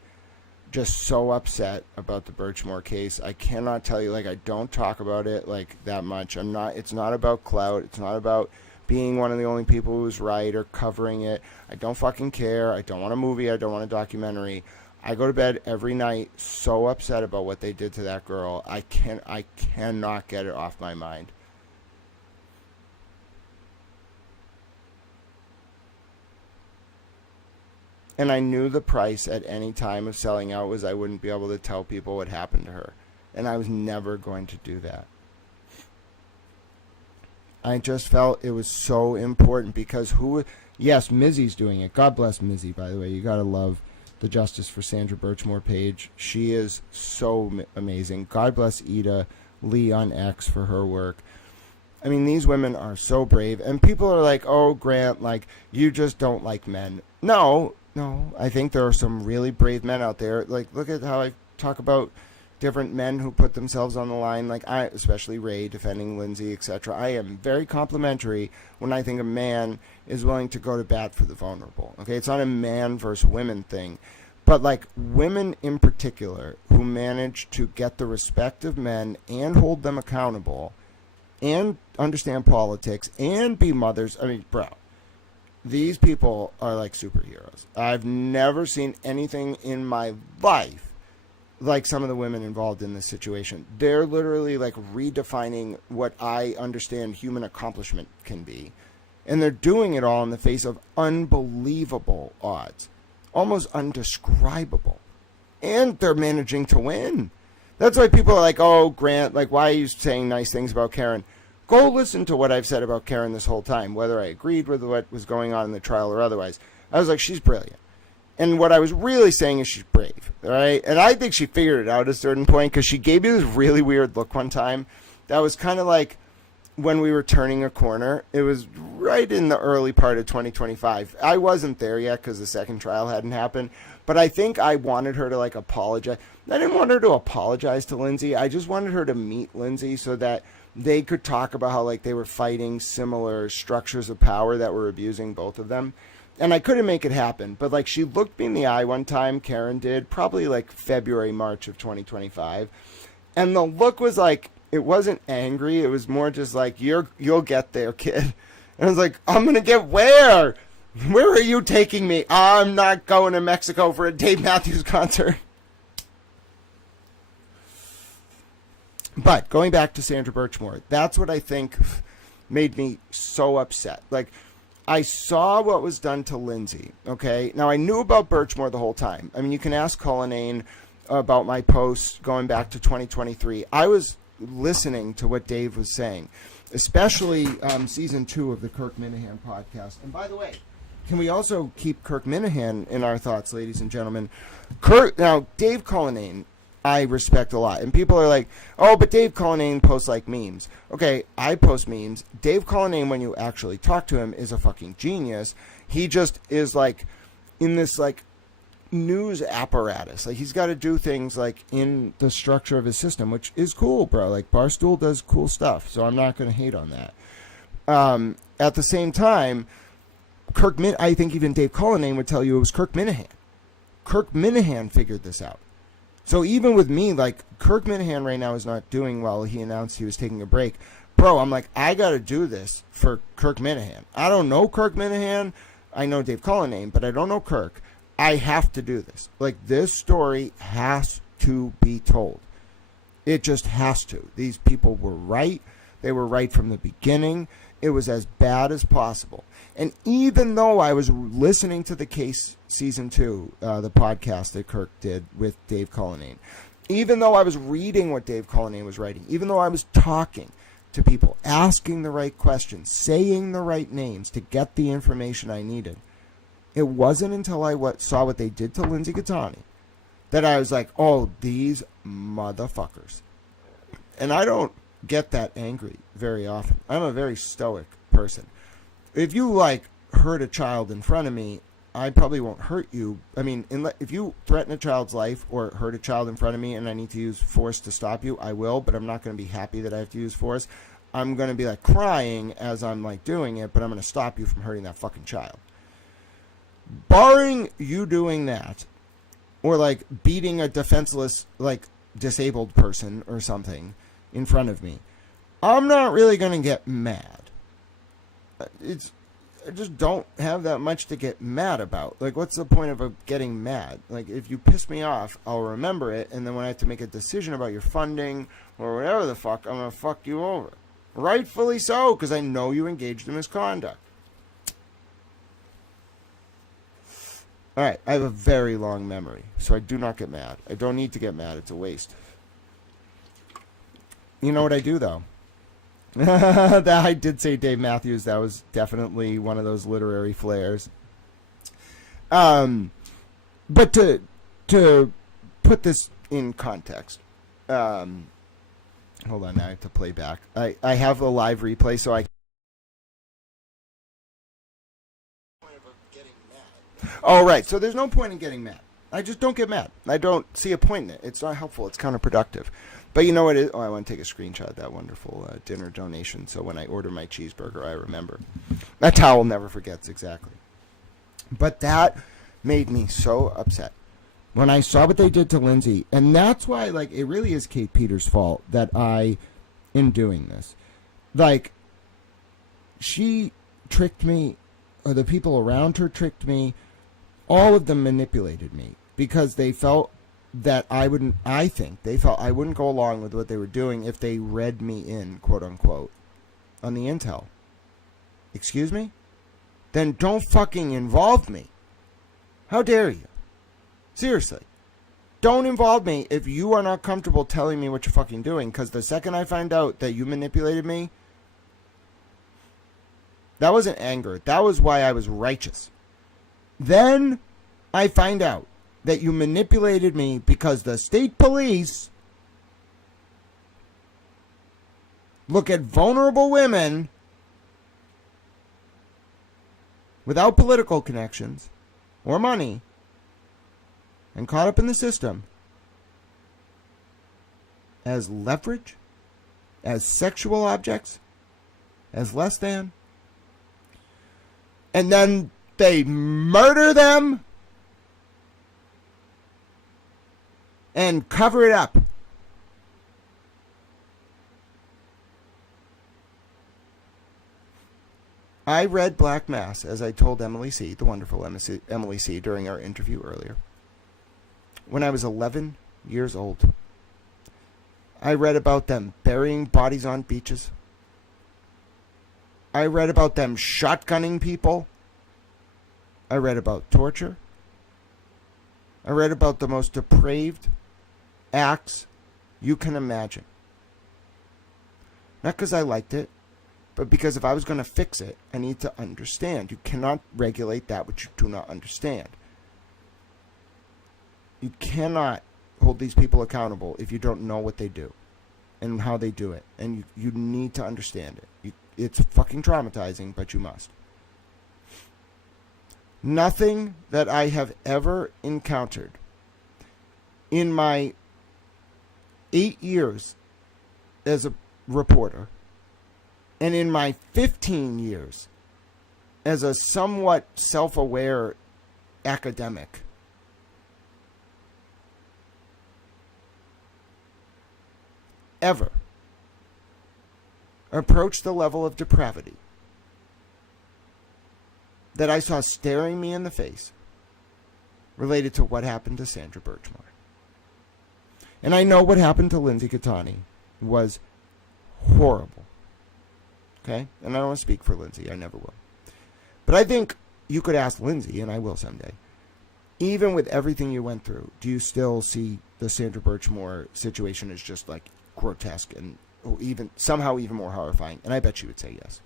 just so upset about the Birchmore case. I cannot tell you, like, I don't talk about it, like, that much. It's not about clout, it's not about being one of the only people who's right or covering it. I don't fucking care. I don't want a movie. I don't want a documentary. I go to bed every night so upset about what they did to that girl. I cannot get it off my mind. And I knew the price at any time of selling out was I wouldn't be able to tell people what happened to her. And I was never going to do that. I just felt it was so important because yes, Mizzy's doing it. God bless Mizzy, by the way. You got to love the Justice for Sandra Birchmore page. She is so amazing. God bless Ida Lee on X for her work. I mean, these women are so brave. And people are like, oh, Grant, like, you just don't like men. No, I think there are some really brave men out there. Like, look at how I talk about different men who put themselves on the line, like especially Ray defending Lindsay, etc. I am very complimentary when I think a man is willing to go to bat for the vulnerable. Okay, it's not a man versus women thing, but like women in particular who manage to get the respect of men and hold them accountable and understand politics and be mothers. I mean, bro, these people are like superheroes. I've never seen anything in my life like some of the women involved in this situation. They're literally like redefining what I understand human accomplishment can be. And they're doing it all in the face of unbelievable odds. Almost undescribable. And they're managing to win. That's why people are like, oh, Grant, like, why are you saying nice things about Karen? Go listen to what I've said about Karen this whole time, whether I agreed with what was going on in the trial or otherwise. I was like, she's brilliant. And what I was really saying is she's brave, all right? And I think she figured it out at a certain point because she gave me this really weird look one time that was kind of like when we were turning a corner. It was right in the early part of 2025. I wasn't there yet because the second trial hadn't happened, but I think I wanted her to like apologize. I didn't want her to apologize to Lindsay. I just wanted her to meet Lindsay so that they could talk about how like they were fighting similar structures of power that were abusing both of them. And I couldn't make it happen, but like she looked me in the eye one time, Karen did, probably like February, March of 2025. And the look was like, it wasn't angry. It was more just like, you'll get there, kid. And I was like, I'm going to get where? Where are you taking me? I'm not going to Mexico for a Dave Matthews concert. But going back to Sandra Birchmore, that's what I think made me so upset. Like, I saw what was done to Lindsay, okay? Now, I knew about Birchmore the whole time. I mean, you can ask Cullinane about my posts going back to 2023. I was listening to what Dave was saying, especially season 2 of the Kirk Minahan podcast. And by the way, can we also keep Kirk Minahan in our thoughts, ladies and gentlemen? Now, Dave Cullinane, I respect a lot. And people are like, oh, but Dave Cullinane posts like memes. Okay, I post memes. Dave Cullinane, when you actually talk to him, is a fucking genius. He just is like in this like news apparatus. Like he's got to do things like in the structure of his system, which is cool, bro. Like Barstool does cool stuff. So I'm not going to hate on that. At the same time, I think even Dave Cullinane would tell you it was Kirk Minahan. Kirk Minahan figured this out. So even with me, like, Kirk Minahan right now is not doing well. He announced he was taking a break. Bro, I'm like, I got to do this for Kirk Minahan. I don't know Kirk Minahan. I know Dave Cullinane, but I don't know Kirk. I have to do this. Like, this story has to be told. It just has to. These people were right. They were right from the beginning. It was as bad as possible. And even though I was listening to the Case Season 2, the podcast that Kirk did with Dave Cullinane, even though I was reading what Dave Cullinane was writing, even though I was talking to people, asking the right questions, saying the right names to get the information I needed, it wasn't until I saw what they did to Lindsay Gattani that I was like, oh, these motherfuckers. And I don't get that angry very often. I'm a very stoic person. If you like hurt a child in front of me, I probably won't hurt you. I mean, if you threaten a child's life or hurt a child in front of me and I need to use force to stop you, I will, but I'm not going to be happy that I have to use force. I'm going to be like crying as I'm like doing it, but I'm going to stop you from hurting that fucking child. Barring you doing that or like beating a defenseless, like disabled person or something in front of me, I'm not really going to get mad. just don't have that much to get mad about. Like, what's the point of getting mad? Like, if you piss me off, I'll remember it, and then when I have to make a decision about your funding or whatever the fuck, I'm gonna fuck you over. Rightfully so, because I know you engaged in misconduct. All right, I have a very long memory, so I do not get mad. I don't need to get mad. It's a waste. You know what I do, though? That I did say Dave Matthews. That was definitely one of those literary flares. But to put this in context, hold on, now I have to play back. I have a live replay, so I. Oh, right. So there's no point in getting mad. I just don't get mad. I don't see a point in it. It's not helpful. It's counterproductive. But you know what? I want to take a screenshot of that wonderful dinner donation, so when I order my cheeseburger, I remember. That's how I'll never forget exactly. But that made me so upset when I saw what they did to Lindsay. And that's why, like, it really is Kate Peters' fault that I am doing this. Like, she tricked me, or the people around her tricked me. All of them manipulated me because they felt that I think they felt I wouldn't go along with what they were doing if they read me in, quote unquote, on the intel. Excuse me? Then don't fucking involve me. How dare you? Seriously. Don't involve me if you are not comfortable telling me what you're fucking doing, because the second I find out that you manipulated me, that wasn't anger. That was why I was righteous. Then I find out that you manipulated me because the state police look at vulnerable women without political connections or money and caught up in the system as leverage, as sexual objects, as less than, and then they murder them and cover it up. I read Black Mass, as I told Emily C., the wonderful Emily C., during our interview earlier, when I was 11 years old. I read about them burying bodies on beaches. I read about them shotgunning people. I read about torture. I read about the most depraved acts you can imagine. Not because I liked it, but because if I was going to fix it, I need to understand. You cannot regulate that which you do not understand. You cannot hold these people accountable if you don't know what they do and how they do it. And you need to understand it. It's fucking traumatizing, but you must. Nothing that I have ever encountered in my 8 years as a reporter and in my 15 years as a somewhat self-aware academic ever approached the level of depravity that I saw staring me in the face related to what happened to Sandra Birchmore. And I know what happened to Lindsay Catani was horrible. Okay? And I don't want to speak for Lindsay. I never will. But I think you could ask Lindsay, and I will someday, even with everything you went through, do you still see the Sandra Birchmore situation as just like grotesque and even somehow even more horrifying? And I bet she would say yes.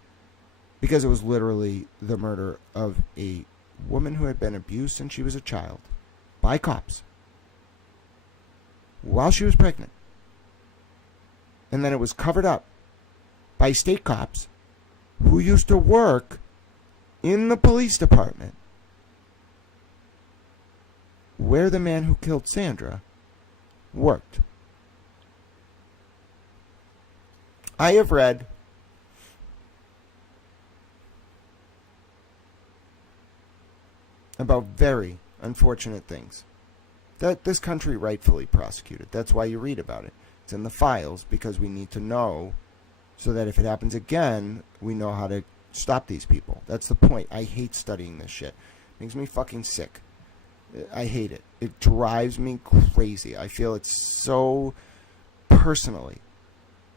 Because it was literally the murder of a woman who had been abused since she was a child by cops while she was pregnant. And then it was covered up by state cops who used to work in the police department where the man who killed Sandra worked. I have read about very unfortunate things that this country rightfully prosecuted. That's why you read about it. It's in the files because we need to know so that if it happens again, we know how to stop these people. That's the point. I hate studying this shit. Makes me fucking sick. I hate it. It drives me crazy. I feel it's so personally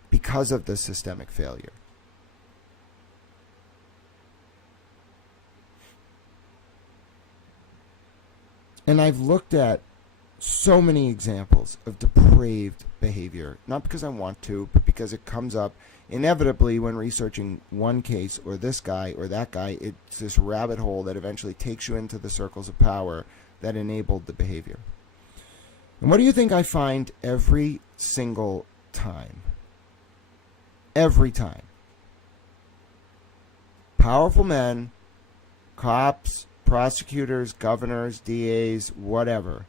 because of the systemic failure. And I've looked at so many examples of depraved behavior, not because I want to, but because it comes up inevitably when researching one case or this guy or that guy. It's this rabbit hole that eventually takes you into the circles of power that enabled the behavior. And what do you think I find every single time? Every time. Powerful men, cops, prosecutors, governors, DAs, whatever,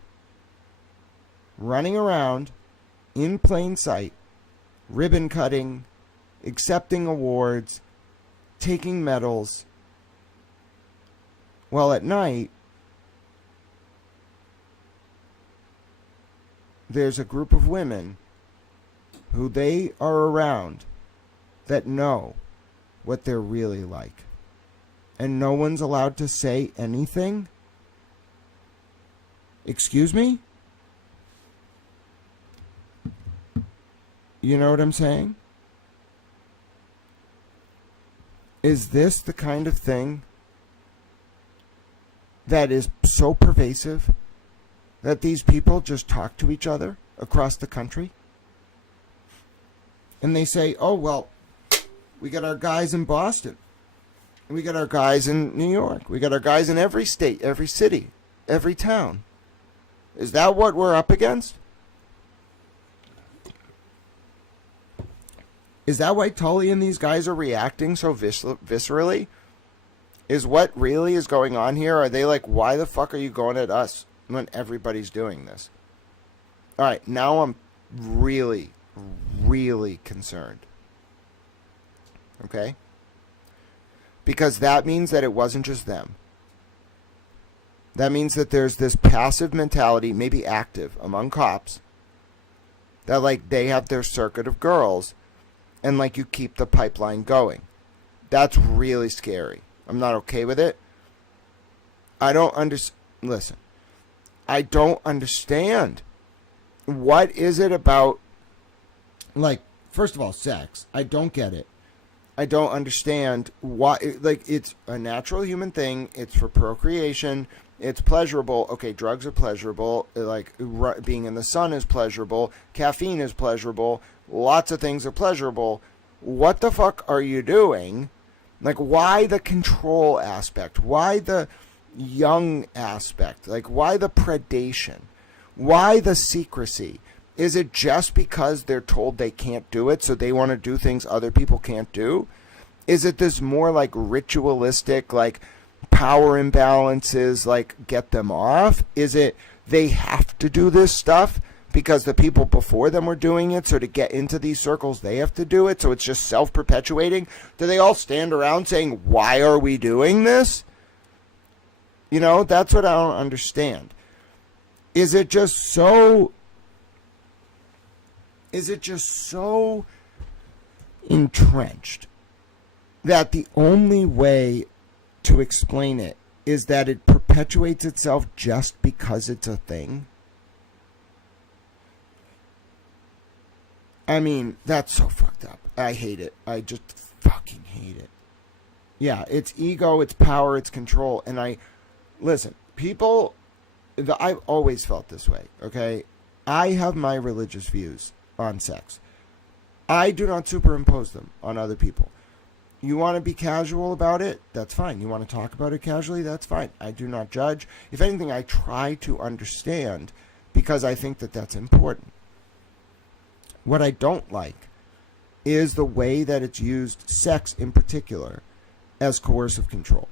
running around in plain sight, ribbon cutting, accepting awards, taking medals, while at night there's a group of women who they are around that know what they're really like. And no one's allowed to say anything? Excuse me? You know what I'm saying? Is this the kind of thing that is so pervasive that these people just talk to each other across the country? And they say, oh, well, we got our guys in Boston. We got our guys in New York. We got our guys in every state, every city, every town. Is that what we're up against? Is that why Tully and these guys are reacting so viscerally? Is what really is going on here? Are they like, why the fuck are you going at us when everybody's doing this? All right, now I'm really, really concerned. Okay? Because that means that it wasn't just them. That means that there's this passive mentality, maybe active, among cops, that like they have their circuit of girls, and like you keep the pipeline going. That's really scary. I'm not okay with it. I don't listen. I don't understand. What is it about, like, first of all, sex? I don't get it. I don't understand why. Like, it's a natural human thing. It's for procreation. It's pleasurable. Okay, drugs are pleasurable. Like, being in the sun is pleasurable. Caffeine is pleasurable. Lots of things are pleasurable. What the fuck are you doing? Like, why the control aspect? Why the young aspect? Like, why the predation? Why the secrecy? Is it just because they're told they can't do it, so they want to do things other people can't do? Is it this more like ritualistic, like power imbalances, like get them off? Is it they have to do this stuff because the people before them were doing it, so to get into these circles they have to do it, so it's just self-perpetuating? Do they all stand around saying, why are we doing this? You know, that's what I don't understand. Is it just so entrenched that the only way to explain it is that it perpetuates itself just because it's a thing? I mean, that's so fucked up. I hate it. I just fucking hate it. Yeah, it's ego, it's power, it's control. And listen, people, I've always felt this way, okay? I have my religious views on sex. I do not superimpose them on other people. You want to be casual about it? That's fine. You want to talk about it casually? That's fine. I do not judge. If anything, I try to understand because I think that that's important. What I don't like is the way that it's used, sex in particular, as coercive control.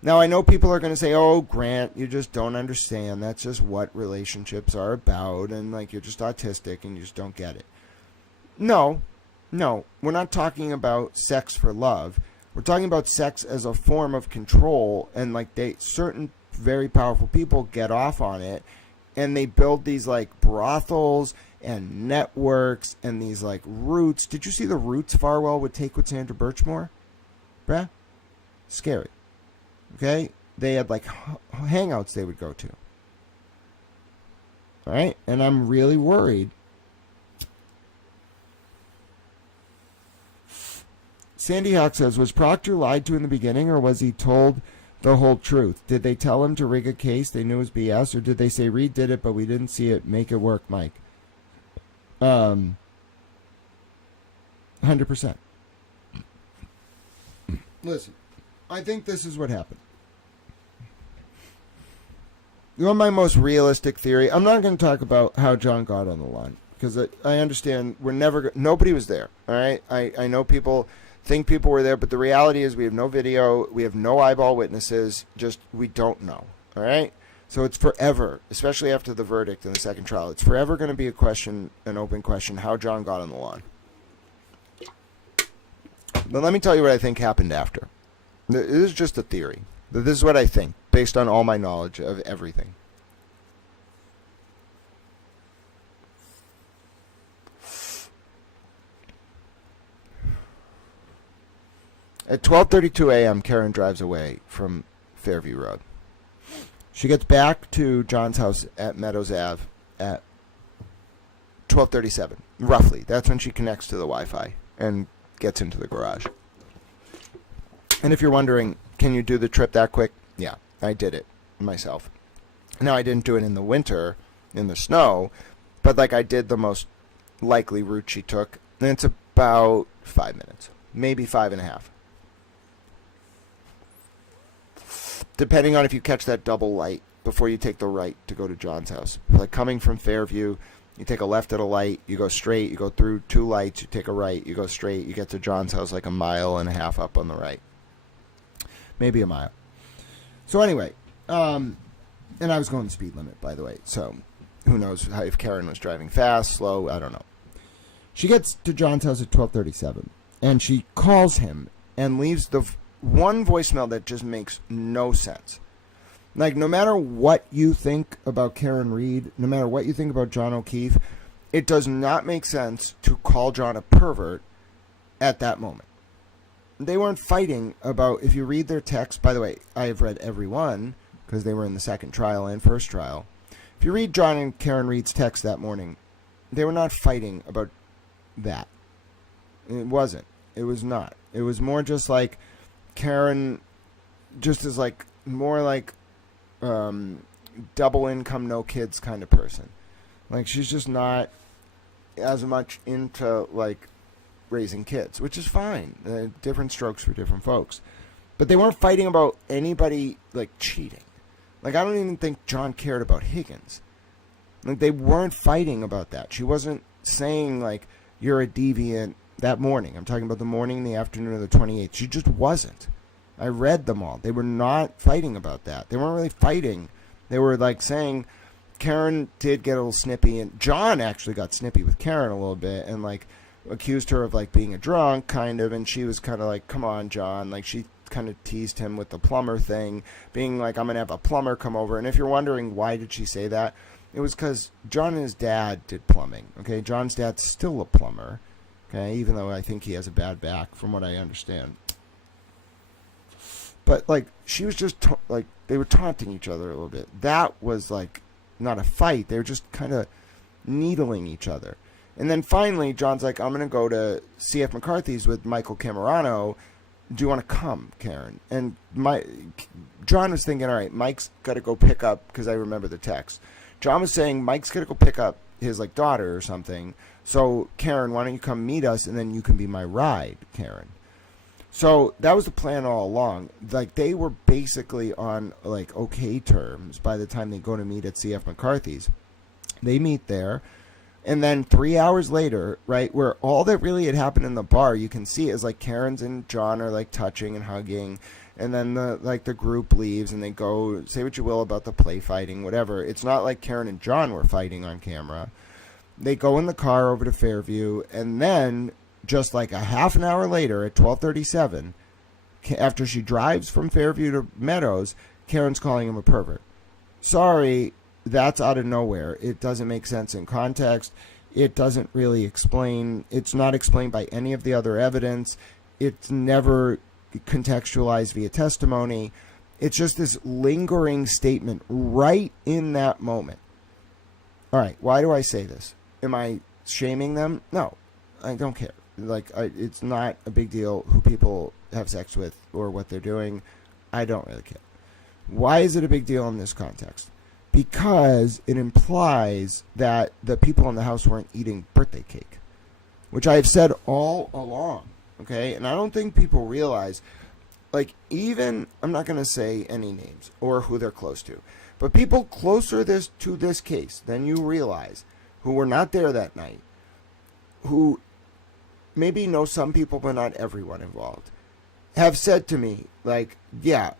Now, I know people are going to say, oh, Grant, you just don't understand. That's just what relationships are about, and like you're just autistic and you just don't get it. No, we're not talking about sex for love. We're talking about sex as a form of control, and like certain very powerful people get off on it, and they build these like brothels and networks and these like roots. Did you see the roots Farwell would take with Sandra Birchmore? Bruh? scary. Okay? They had like hangouts they would go to. All right? And I'm really worried. Sandy Hawk says, was Proctor lied to in the beginning, or was he told the whole truth? Did they tell him to rig a case they knew was BS, or did they say, Reed did it, but we didn't see it, make it work, Mike? 100%. Listen, I think this is what happened. You know my most realistic theory? I'm not going to talk about how John got on the line, because I understand nobody was there, all right? I know people think people were there, but the reality is we have no video, we have no eyeball witnesses, we don't know, all right? So it's forever, especially after the verdict in the second trial, it's forever going to be an open question, how John got on the lawn. But let me tell you what I think happened after. This is just a theory. This is what I think, based on all my knowledge of everything. At 12:32 a.m., Karen drives away from Fairview Road. She gets back to John's house at Meadows Ave at 12:37, roughly. That's when she connects to the Wi-Fi and gets into the garage. And if you're wondering, can you do the trip that quick? Yeah, I did it myself. Now, I didn't do it in the winter, in the snow, but like I did the most likely route she took, and it's about 5 minutes, maybe 5.5. Depending on if you catch that double light before you take the right to go to John's house. Like coming from Fairview, you take a left at a light, you go straight, you go through 2 lights, you take a right, you go straight, you get to John's house like 1.5 miles up on the right. Maybe 1 mile. So anyway, and I was going the speed limit, by the way, so who knows if Karen was driving fast, slow, I don't know. She gets to John's house at 12:37, and she calls him and leaves the one voicemail that just makes no sense. Like, no matter what you think about Karen Reed, no matter what you think about John O'Keefe, it does not make sense to call John a pervert at that moment. They weren't fighting about, if you read their text, by the way, I have read every one, because they were in the second trial and first trial. If you read John and Karen Reed's text that morning, they were not fighting about that. It wasn't. It was not. It was more just like, Karen just is like more like double income, no kids kind of person. Like, she's just not as much into like raising kids, which is fine. Different strokes for different folks. But they weren't fighting about anybody like cheating. Like, I don't even think John cared about Higgins. Like, they weren't fighting about that. She wasn't saying like, you're a deviant. That morning, I'm talking about the morning and the afternoon of the 28th. She just wasn't. I read them all. They were not fighting about that. They weren't really fighting. They were like saying Karen did get a little snippy, and John actually got snippy with Karen a little bit and like accused her of like being a drunk kind of, and she was kind of like, come on, John. Like, she kind of teased him with the plumber thing, being like, I'm going to have a plumber come over. And if you're wondering why did she say that, it was because John and his dad did plumbing. Okay, John's dad's still a plumber. Okay, even though I think he has a bad back, from what I understand. But, like, she was just, like, they were taunting each other a little bit. That was, like, not a fight. They were just kind of needling each other. And then finally, John's like, I'm going to go to C.F. McCarthy's with Michael Camerano. Do you want to come, Karen? And John was thinking, all right, Mike's got to go pick up, because I remember the text. John was saying, Mike's got to go pick up his, like, daughter or something. So, Karen, why don't you come meet us, and then you can be my ride, Karen. So, that was the plan all along. Like, they were basically on, like, okay terms by the time they go to meet at C.F. McCarthy's. They meet there, and then 3 hours later, right, where all that really had happened in the bar, you can see is, like, Karen's and John are, like, touching and hugging, and then, the group leaves, and they go, say what you will about the play fighting, whatever. It's not like Karen and John were fighting on camera. They go in the car over to Fairview, and then just like a half an hour later at 12:37, after she drives from Fairview to Meadows, Karen's calling him a pervert. Sorry, that's out of nowhere. It doesn't make sense in context. It doesn't really explain. It's not explained by any of the other evidence. It's never contextualized via testimony. It's just this lingering statement right in that moment. All right, why do I say this? Am I shaming them? No, I don't care. It's not a big deal who people have sex with or what they're doing. I don't really care. Why is it a big deal in this context? Because it implies that the people in the house weren't eating birthday cake, which I have said all along, okay? And I don't think people realize, even, I'm not going to say any names or who they're close to, but people closer to this case than you realize, who were not there that night, who maybe know some people but not everyone involved, have said to me, yeah,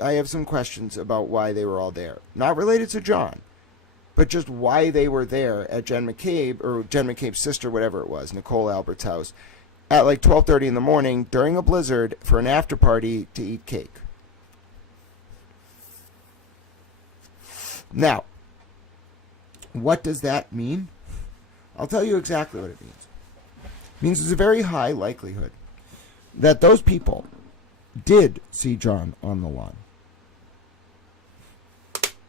I have some questions about why they were all there. Not related to John, but just why they were there at Jen McCabe, or Jen McCabe's sister, whatever it was, Nicole Albert's house, at 12:30 in the morning during a blizzard for an after party to eat cake. Now, what does that mean? I'll tell you exactly what it means. It means there's a very high likelihood that those people did see John on the lawn.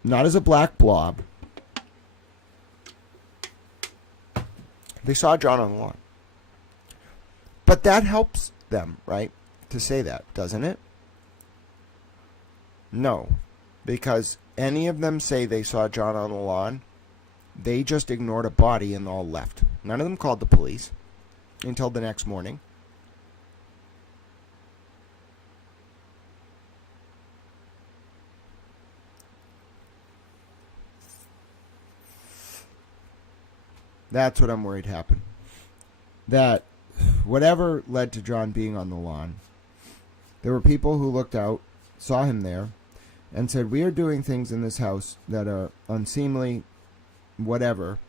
Not as a black blob. They saw John on the lawn. But that helps them, right? To say that, doesn't it? No. Because any of them say they saw John on the lawn, they just ignored a body and all left. None of them called the police until the next morning. That's what I'm worried happened. That whatever led to John being on the lawn, there were people who looked out, saw him there, and said, we are doing things in this house that are unseemly, whatever,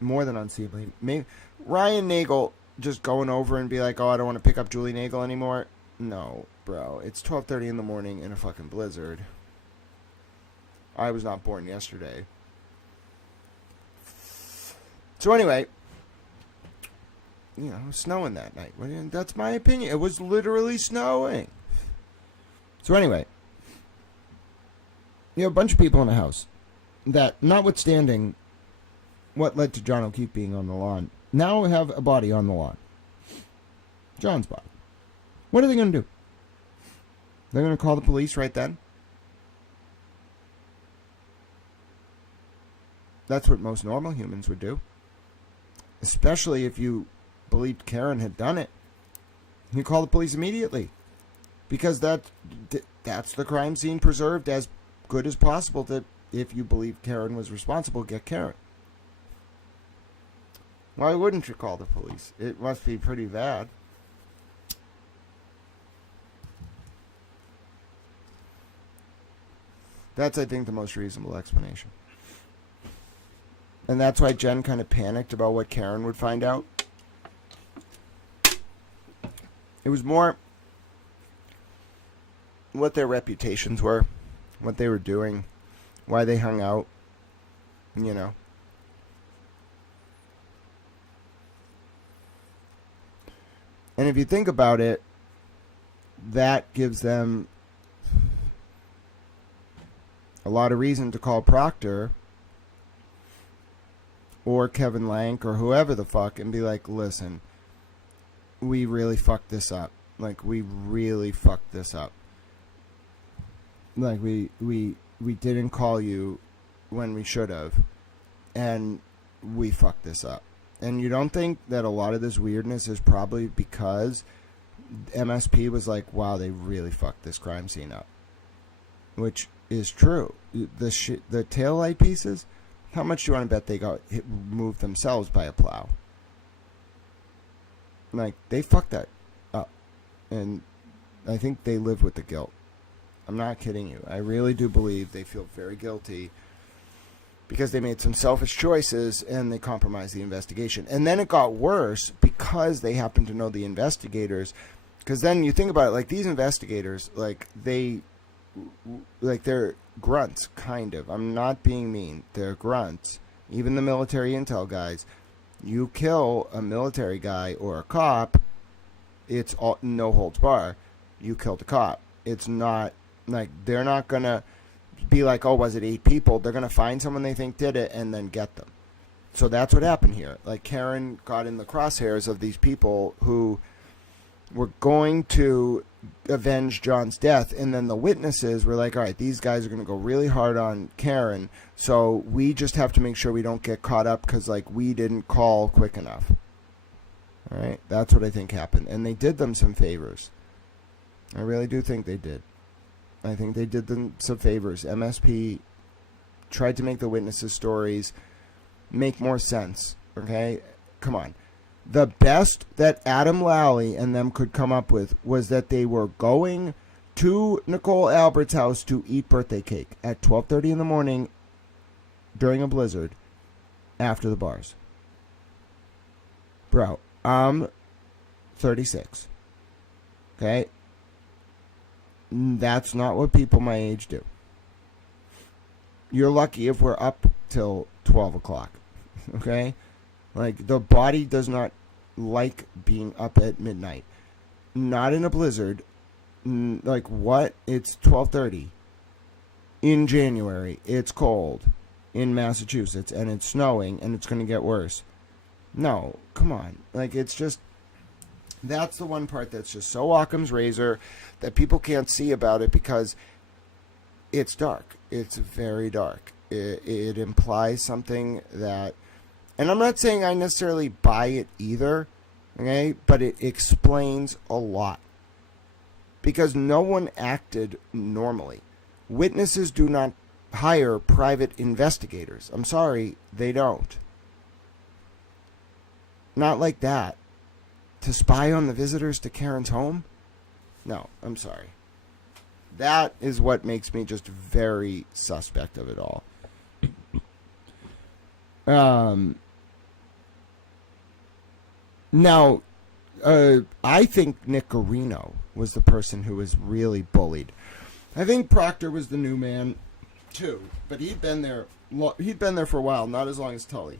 more than unseemly. Maybe Ryan Nagel just going over and be like, oh, I don't want to pick up Julie Nagel anymore. No, bro. It's 12:30 in the morning in a fucking blizzard. I was not born yesterday. So anyway, it was snowing that night. That's my opinion. It was literally snowing. So anyway, a bunch of people in the house that, notwithstanding what led to John O'Keefe being on the lawn, now have a body on the lawn. John's body. What are they going to do? They're going to call the police right then? That's what most normal humans would do. Especially if you believed Karen had done it. You call the police immediately. Because that's the crime scene preserved as good as possible, that if you believe Karen was responsible, get Karen. Why wouldn't you call the police? It must be pretty bad. That's, I think, the most reasonable explanation. And that's why Jen kind of panicked about what Karen would find out. It was more what their reputations were, what they were doing, why they hung out, And if you think about it, that gives them a lot of reason to call Proctor or Kevin Lank or whoever the fuck and be like, listen, we really fucked this up. We really fucked this up. We didn't call you when we should have, and we fucked this up. And you don't think that a lot of this weirdness is probably because MSP was like, wow, they really fucked this crime scene up. Which is true. The taillight pieces, how much do you want to bet they got moved themselves by a plow? They fucked that up. And I think they live with the guilt. I'm not kidding you. I really do believe they feel very guilty because they made some selfish choices and they compromised the investigation. And then it got worse because they happened to know the investigators. Because then you think about it, these investigators, they're grunts, kind of. I'm not being mean. They're grunts. Even the military intel guys. You kill a military guy or a cop, it's all no holds bar. You killed a cop. It's not like they're not gonna be like, oh, was it 8 people? They're gonna find someone they think did it and then get them. So that's what happened here. Like Karen got in the crosshairs of these people who were going to avenge John's death, and then the witnesses were like, all right, these guys are going to go really hard on Karen, so we just have to make sure we don't get caught up because, like, we didn't call quick enough. All right, that's what I think happened. And they did them some favors. I really do think they did. I think they did them some favors. MSP tried to make the witnesses' stories make more sense, okay? Come on. The best that Adam Lally and them could come up with was that they were going to Nicole Albert's house to eat birthday cake at 12:30 in the morning during a blizzard after the bars. Bro, I'm 36. Okay? That's not what people my age do. You're lucky if we're up till 12 o'clock. Okay? Like, the body does not like being up at midnight. Not in a blizzard. Like, what? It's 12:30. In January. It's cold. In Massachusetts. And it's snowing. And it's going to get worse. No. Come on. Like, it's just... That's the one part that's just so Occam's razor that people can't see about it because it's dark. It's very dark. It implies something that... And I'm not saying I necessarily buy it either, okay? But it explains a lot. Because no one acted normally. Witnesses do not hire private investigators. I'm sorry, they don't. Not like that. To spy on the visitors to Karen's home? No, I'm sorry. That is what makes me just very suspect of it all. Now, I think Nick Garino was the person who was really bullied. I think Proctor was the new man too, but he'd been there for a while, not as long as Tully.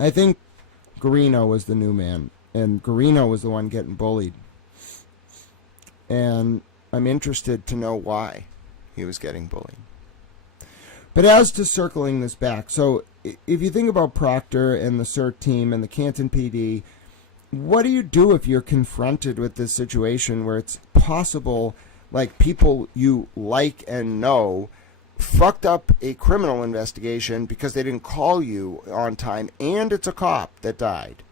I think Garino was the new man, and Garino was the one getting bullied. And I'm interested to know why he was getting bullied. But as to circling this back, so if you think about Proctor and the CERT team and the Canton PD, what do you do if you're confronted with this situation where it's possible, like, people you like and know fucked up a criminal investigation because they didn't call you on time, and it's a cop that died?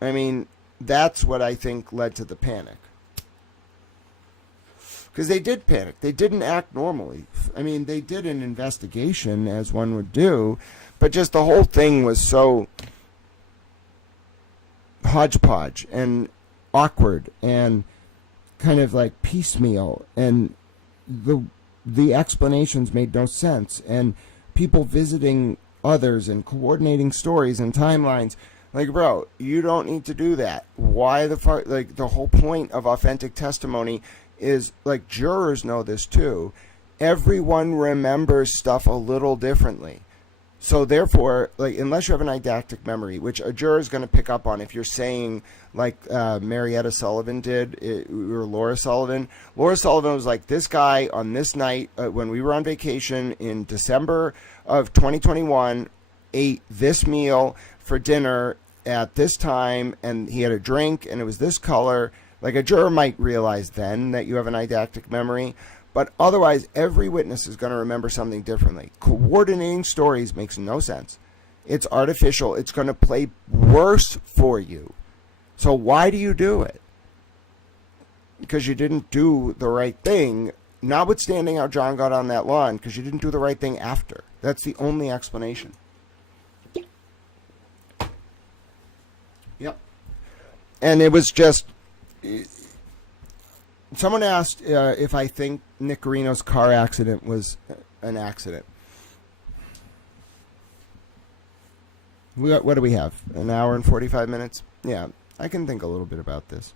I mean, that's what I think led to the panic. Because they did panic. They didn't act normally. I mean, they did an investigation, as one would do, but just the whole thing was so hodgepodge and awkward and kind of like piecemeal, and the explanations made no sense, and people visiting others and coordinating stories and timelines. Like, bro, you don't need to do that. Why the fuck? Like, the whole point of authentic testimony is, like, jurors know this too. Everyone remembers stuff a little differently. So therefore, like, unless you have an eidetic memory, which a juror is going to pick up on if you're saying, like Marietta Sullivan did, or Laura Sullivan. Laura Sullivan was like, this guy on this night, when we were on vacation in December of 2021, ate this meal for dinner at this time, and he had a drink, and it was this color. Like, a juror might realize then that you have an eidetic memory, but otherwise every witness is going to remember something differently. Coordinating stories makes no sense. It's artificial. It's going to play worse for you. So why do you do it? Because you didn't do the right thing, notwithstanding how John got on that lawn, because you didn't do the right thing after. That's the only explanation. Yep. And it was just... Someone asked if I think Nick Garino's car accident was an accident. What do we have? An hour and 45 minutes? Yeah, I can think a little bit about this.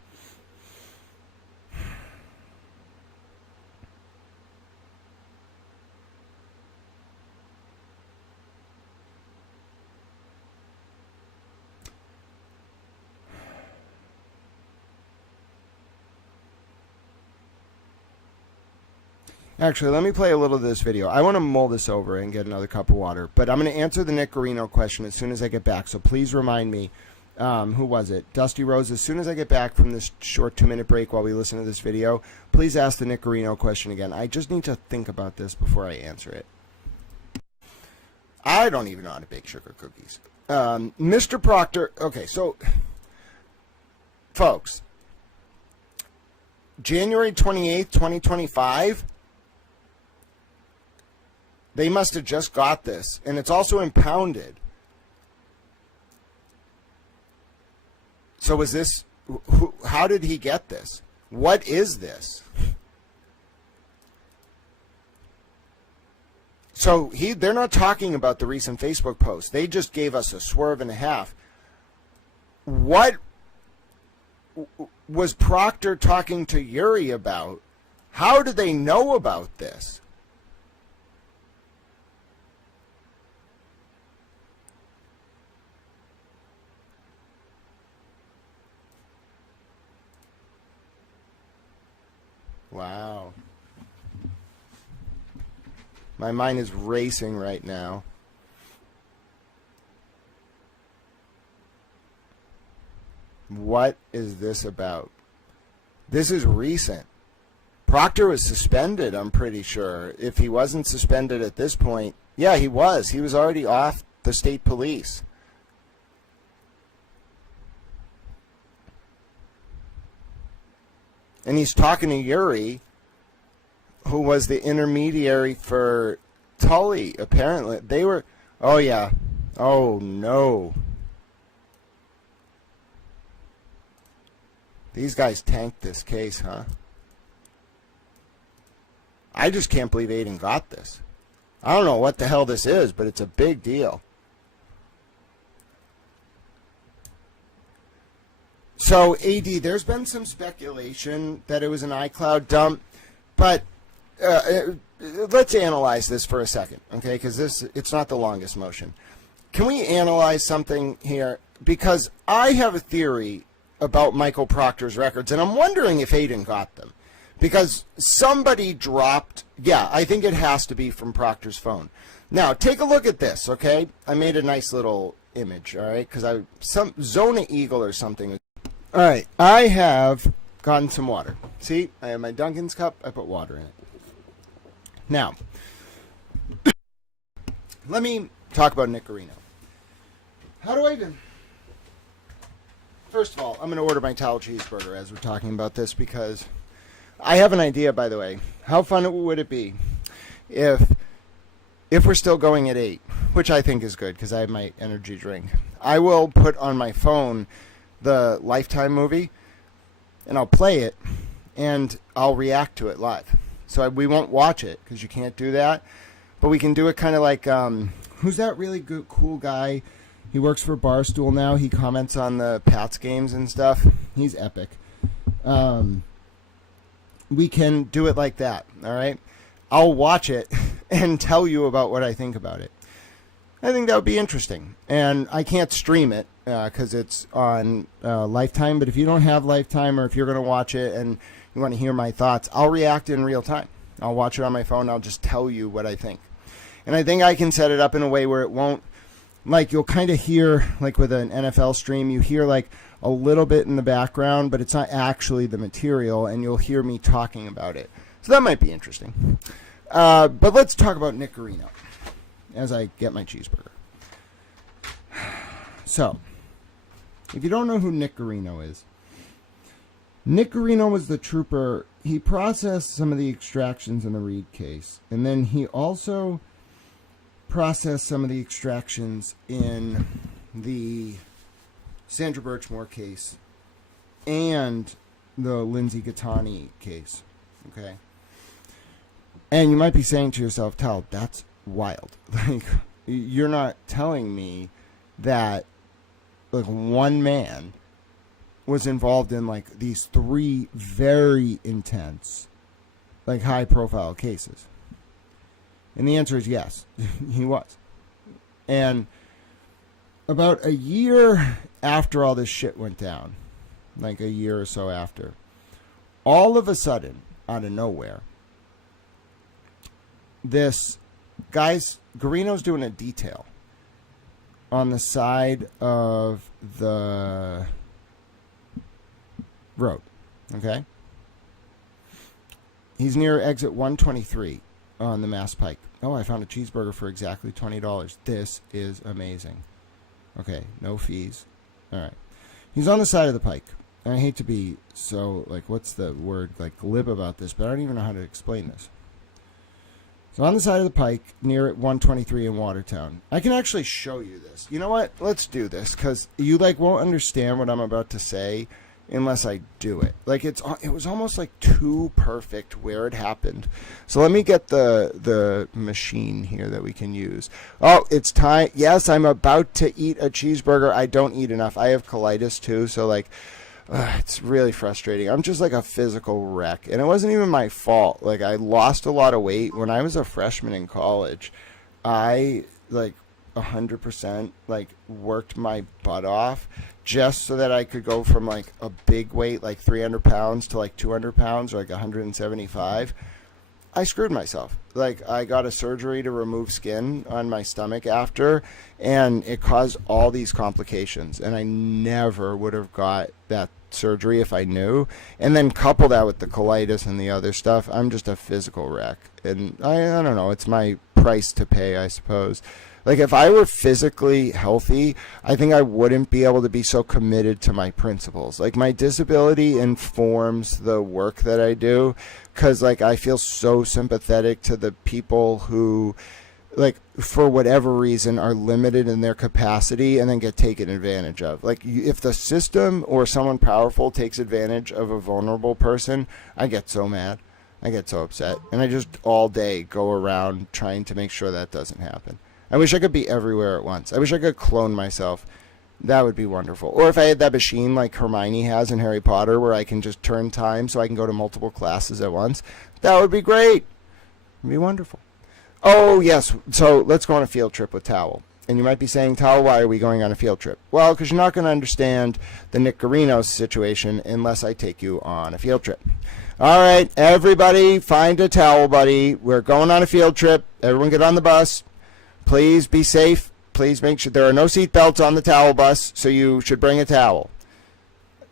Actually, let me play a little of this video. I want to mull this over and get another cup of water. But I'm going to answer the Nick Garino question as soon as I get back. So please remind me, who was it? Dusty Rose, as soon as I get back from this short 2-minute break while we listen to this video, please ask the Nick Garino question again. I just need to think about this before I answer it. I don't even know how to bake sugar cookies. Mr. Proctor, okay, so, folks, January 28th, 2025, they must have just got this, and it's also impounded. So is this, how did he get this? What is this? So they're not talking about the recent Facebook post. They just gave us a swerve and a half. What was Proctor talking to Yuri about? How did they know about this? Wow. My mind is racing right now. What is this about? This is recent. Proctor was suspended, I'm pretty sure. If he wasn't suspended at this point, yeah, he was. He was already off the state police. And he's talking to Yuri, who was the intermediary for Tully, apparently. They were, oh yeah, oh no. These guys tanked this case, huh? I just can't believe Aiden got this. I don't know what the hell this is, but it's a big deal. So, AD, there's been some speculation that it was an iCloud dump, but let's analyze this for a second, okay? Because it's not the longest motion. Can we analyze something here? Because I have a theory about Michael Proctor's records, and I'm wondering if Aiden got them. Because somebody dropped, yeah, I think it has to be from Proctor's phone. Now, take a look at this, okay? I made a nice little image, all right? Because some Zona Eagle or something. All right, I have gotten some water. See, I have my Dunkin's cup. I put water in it. Now, let me talk about Nick Garino. How do I even... First of all, I'm going to order my towel cheeseburger as we're talking about this because I have an idea, by the way. How fun would it be if we're still going at 8, which I think is good because I have my energy drink. I will put on my phone the Lifetime movie, and I'll play it, and I'll react to it live. So we won't watch it because you can't do that, but we can do it kind of like, who's that really good, cool guy? He works for Barstool now. He comments on the Pats games and stuff. He's epic. We can do it like that, all right? I'll watch it and tell you about what I think about it. I think that would be interesting. And I can't stream it because it's on Lifetime, but if you don't have Lifetime or if you're going to watch it and you want to hear my thoughts, I'll react in real time. I'll watch it on my phone. I'll just tell you what I think. And I think I can set it up in a way where it won't, like you'll kind of hear, like with an NFL stream, you hear like a little bit in the background, but it's not actually the material, and you'll hear me talking about it. So that might be interesting. But let's talk about Nick Garino as I get my cheeseburger. So, if you don't know who Nick Garino is, Nick Garino was the trooper. He processed some of the extractions in the Reed case, and then he also processed some of the extractions in the Sandra Birchmore case and the Lindsay Gattani case. Okay? And you might be saying to yourself, Tal, that's wild. Like, you're not telling me that like one man was involved in like these 3 very intense, like high profile cases. And the answer is yes, he was. And about a year after all this shit went down, like a year or so after, all of a sudden, out of nowhere, this, guys, Garino's doing a detail on the side of the road, okay? He's near exit 123 on the Mass Pike. Oh, I found a cheeseburger for exactly $20. This is amazing. Okay, no fees. All right. He's on the side of the pike. And I hate to be so, like, what's the word, like, glib about this, but I don't even know how to explain this. So on the side of the pike, near at 123 in Watertown. I can actually show you this. You know what? Let's do this, because you, like, won't understand what I'm about to say unless I do it. Like, it was almost, like, too perfect where it happened. So let me get the machine here that we can use. Oh, it's time. Yes, I'm about to eat a cheeseburger. I don't eat enough. I have colitis, too, so, like, it's really frustrating. I'm just like a physical wreck. And it wasn't even my fault. Like, I lost a lot of weight. When I was a freshman in college, I, like, 100%, like, worked my butt off just so that I could go from, like, a big weight, like 300 pounds, to, like, 200 pounds or, like, 175. I screwed myself. Like, I got a surgery to remove skin on my stomach after, and it caused all these complications. And I never would have got that surgery if I knew. And then couple that with the colitis and the other stuff, I'm just a physical wreck. And I don't know, it's my price to pay, I suppose. Like, if I were physically healthy, I think I wouldn't be able to be so committed to my principles. Like, my disability informs the work that I do, because, like, I feel so sympathetic to the people who, like, for whatever reason, are limited in their capacity and then get taken advantage of. Like, if the system or someone powerful takes advantage of a vulnerable person, I get so mad. I get so upset. And I just all day go around trying to make sure that doesn't happen. I wish I could be everywhere at once. I wish I could clone myself. That would be wonderful. Or if I had that machine like Hermione has in Harry Potter where I can just turn time so I can go to multiple classes at once, that would be great. It would be wonderful. Oh, yes. So let's go on a field trip with Towel. And you might be saying, Towel, why are we going on a field trip? Well, because you're not going to understand the Nick Garino situation unless I take you on a field trip. All right, everybody, find a towel buddy. We're going on a field trip. Everyone get on the bus. Please be safe. Please make sure there are no seat belts on the towel bus, so you should bring a towel.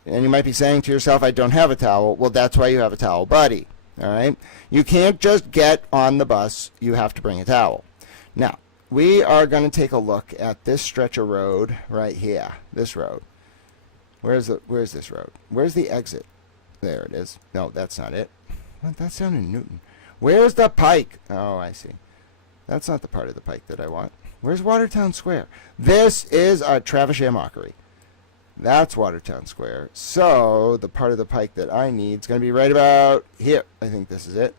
And you might be saying to yourself, I don't have a towel. Well, that's why you have a towel buddy. All right? You can't just get on the bus. You have to bring a towel. Now, we are going to take a look at this stretch of road right here. This road. Where's this road? Where's the exit? There it is. No, that's not it. What? That's down in Newton. Where's the pike? Oh, I see. That's not the part of the pike that I want. Where's Watertown Square? This is a Travishere mockery. That's Watertown Square. So the part of the pike that I need is going to be right about here. I think this is it.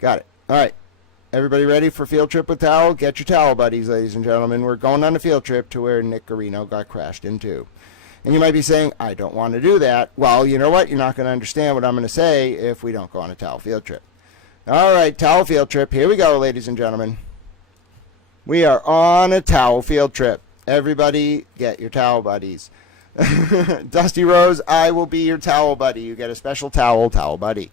Got it. All right. Everybody ready for field trip with towel? Get your towel buddies, ladies and gentlemen. We're going on a field trip to where Nick Garino got crashed into. And you might be saying, I don't want to do that. Well, you know what? You're not going to understand what I'm going to say if we don't go on a towel field trip. All right, towel field trip. Here we go, ladies and gentlemen. We are on a towel field trip. Everybody get your towel buddies. Dusty Rose, I will be your towel buddy. You get a special towel buddy.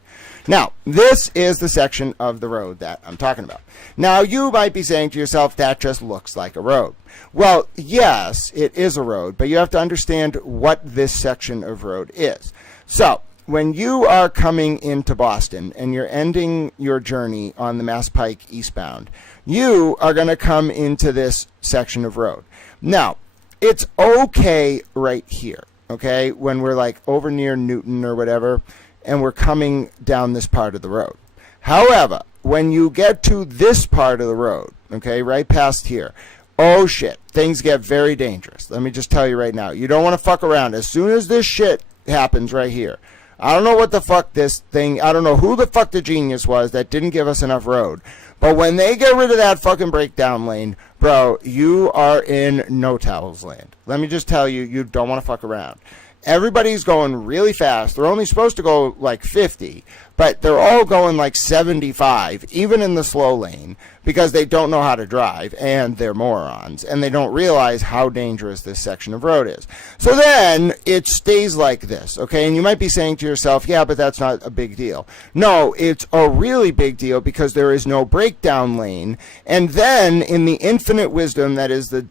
Now, this is the section of the road that I'm talking about. Now, you might be saying to yourself, that just looks like a road. Well, yes, it is a road, but you have to understand what this section of road is. So, when you are coming into Boston and you're ending your journey on the Mass Pike eastbound, you are going to come into this section of road. Now, it's okay right here, okay, when we're like over near Newton or whatever, and we're coming down this part of the road. However, when you get to this part of the road, okay, right past here, oh shit, things get very dangerous. Let me just tell you right now, you don't want to fuck around. As soon as this shit happens right here, I don't know what the fuck this thing, I don't know who the fuck the genius was that didn't give us enough road. But when they get rid of that fucking breakdown lane, bro, you are in no towels land. Let me just tell you, you don't want to fuck around. Everybody's going really fast. They're only supposed to go like 50, but they're all going like 75, even in the slow lane, because they don't know how to drive, and they're morons, and they don't realize how dangerous this section of road is. So then it stays like this, okay? And you might be saying to yourself, yeah, but that's not a big deal. No, it's a really big deal because there is no breakdown lane, and then in the infinite wisdom that is the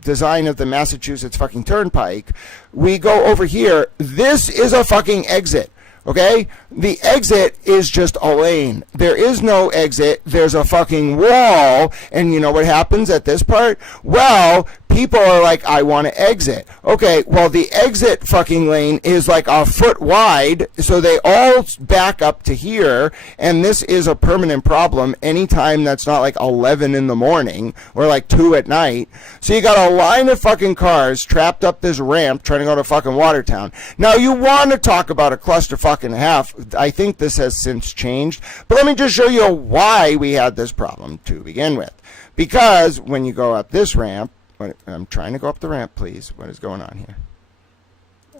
design of the Massachusetts fucking turnpike, we go over here. This is a fucking exit. Okay? The exit is just a lane. There is no exit. There's a fucking wall. And you know what happens at this part? Well, people are like, I want to exit. Okay, well, the exit fucking lane is like a foot wide, so they all back up to here, and this is a permanent problem anytime that's not like 11 in the morning or like 2 at night. So you got a line of fucking cars trapped up this ramp trying to go to fucking Watertown. Now, you want to talk about a clusterfuck and a half. I think this has since changed, but let me just show you why we had this problem to begin with. Because when you go up this ramp, I'm trying to go up the ramp, please. What is going on here?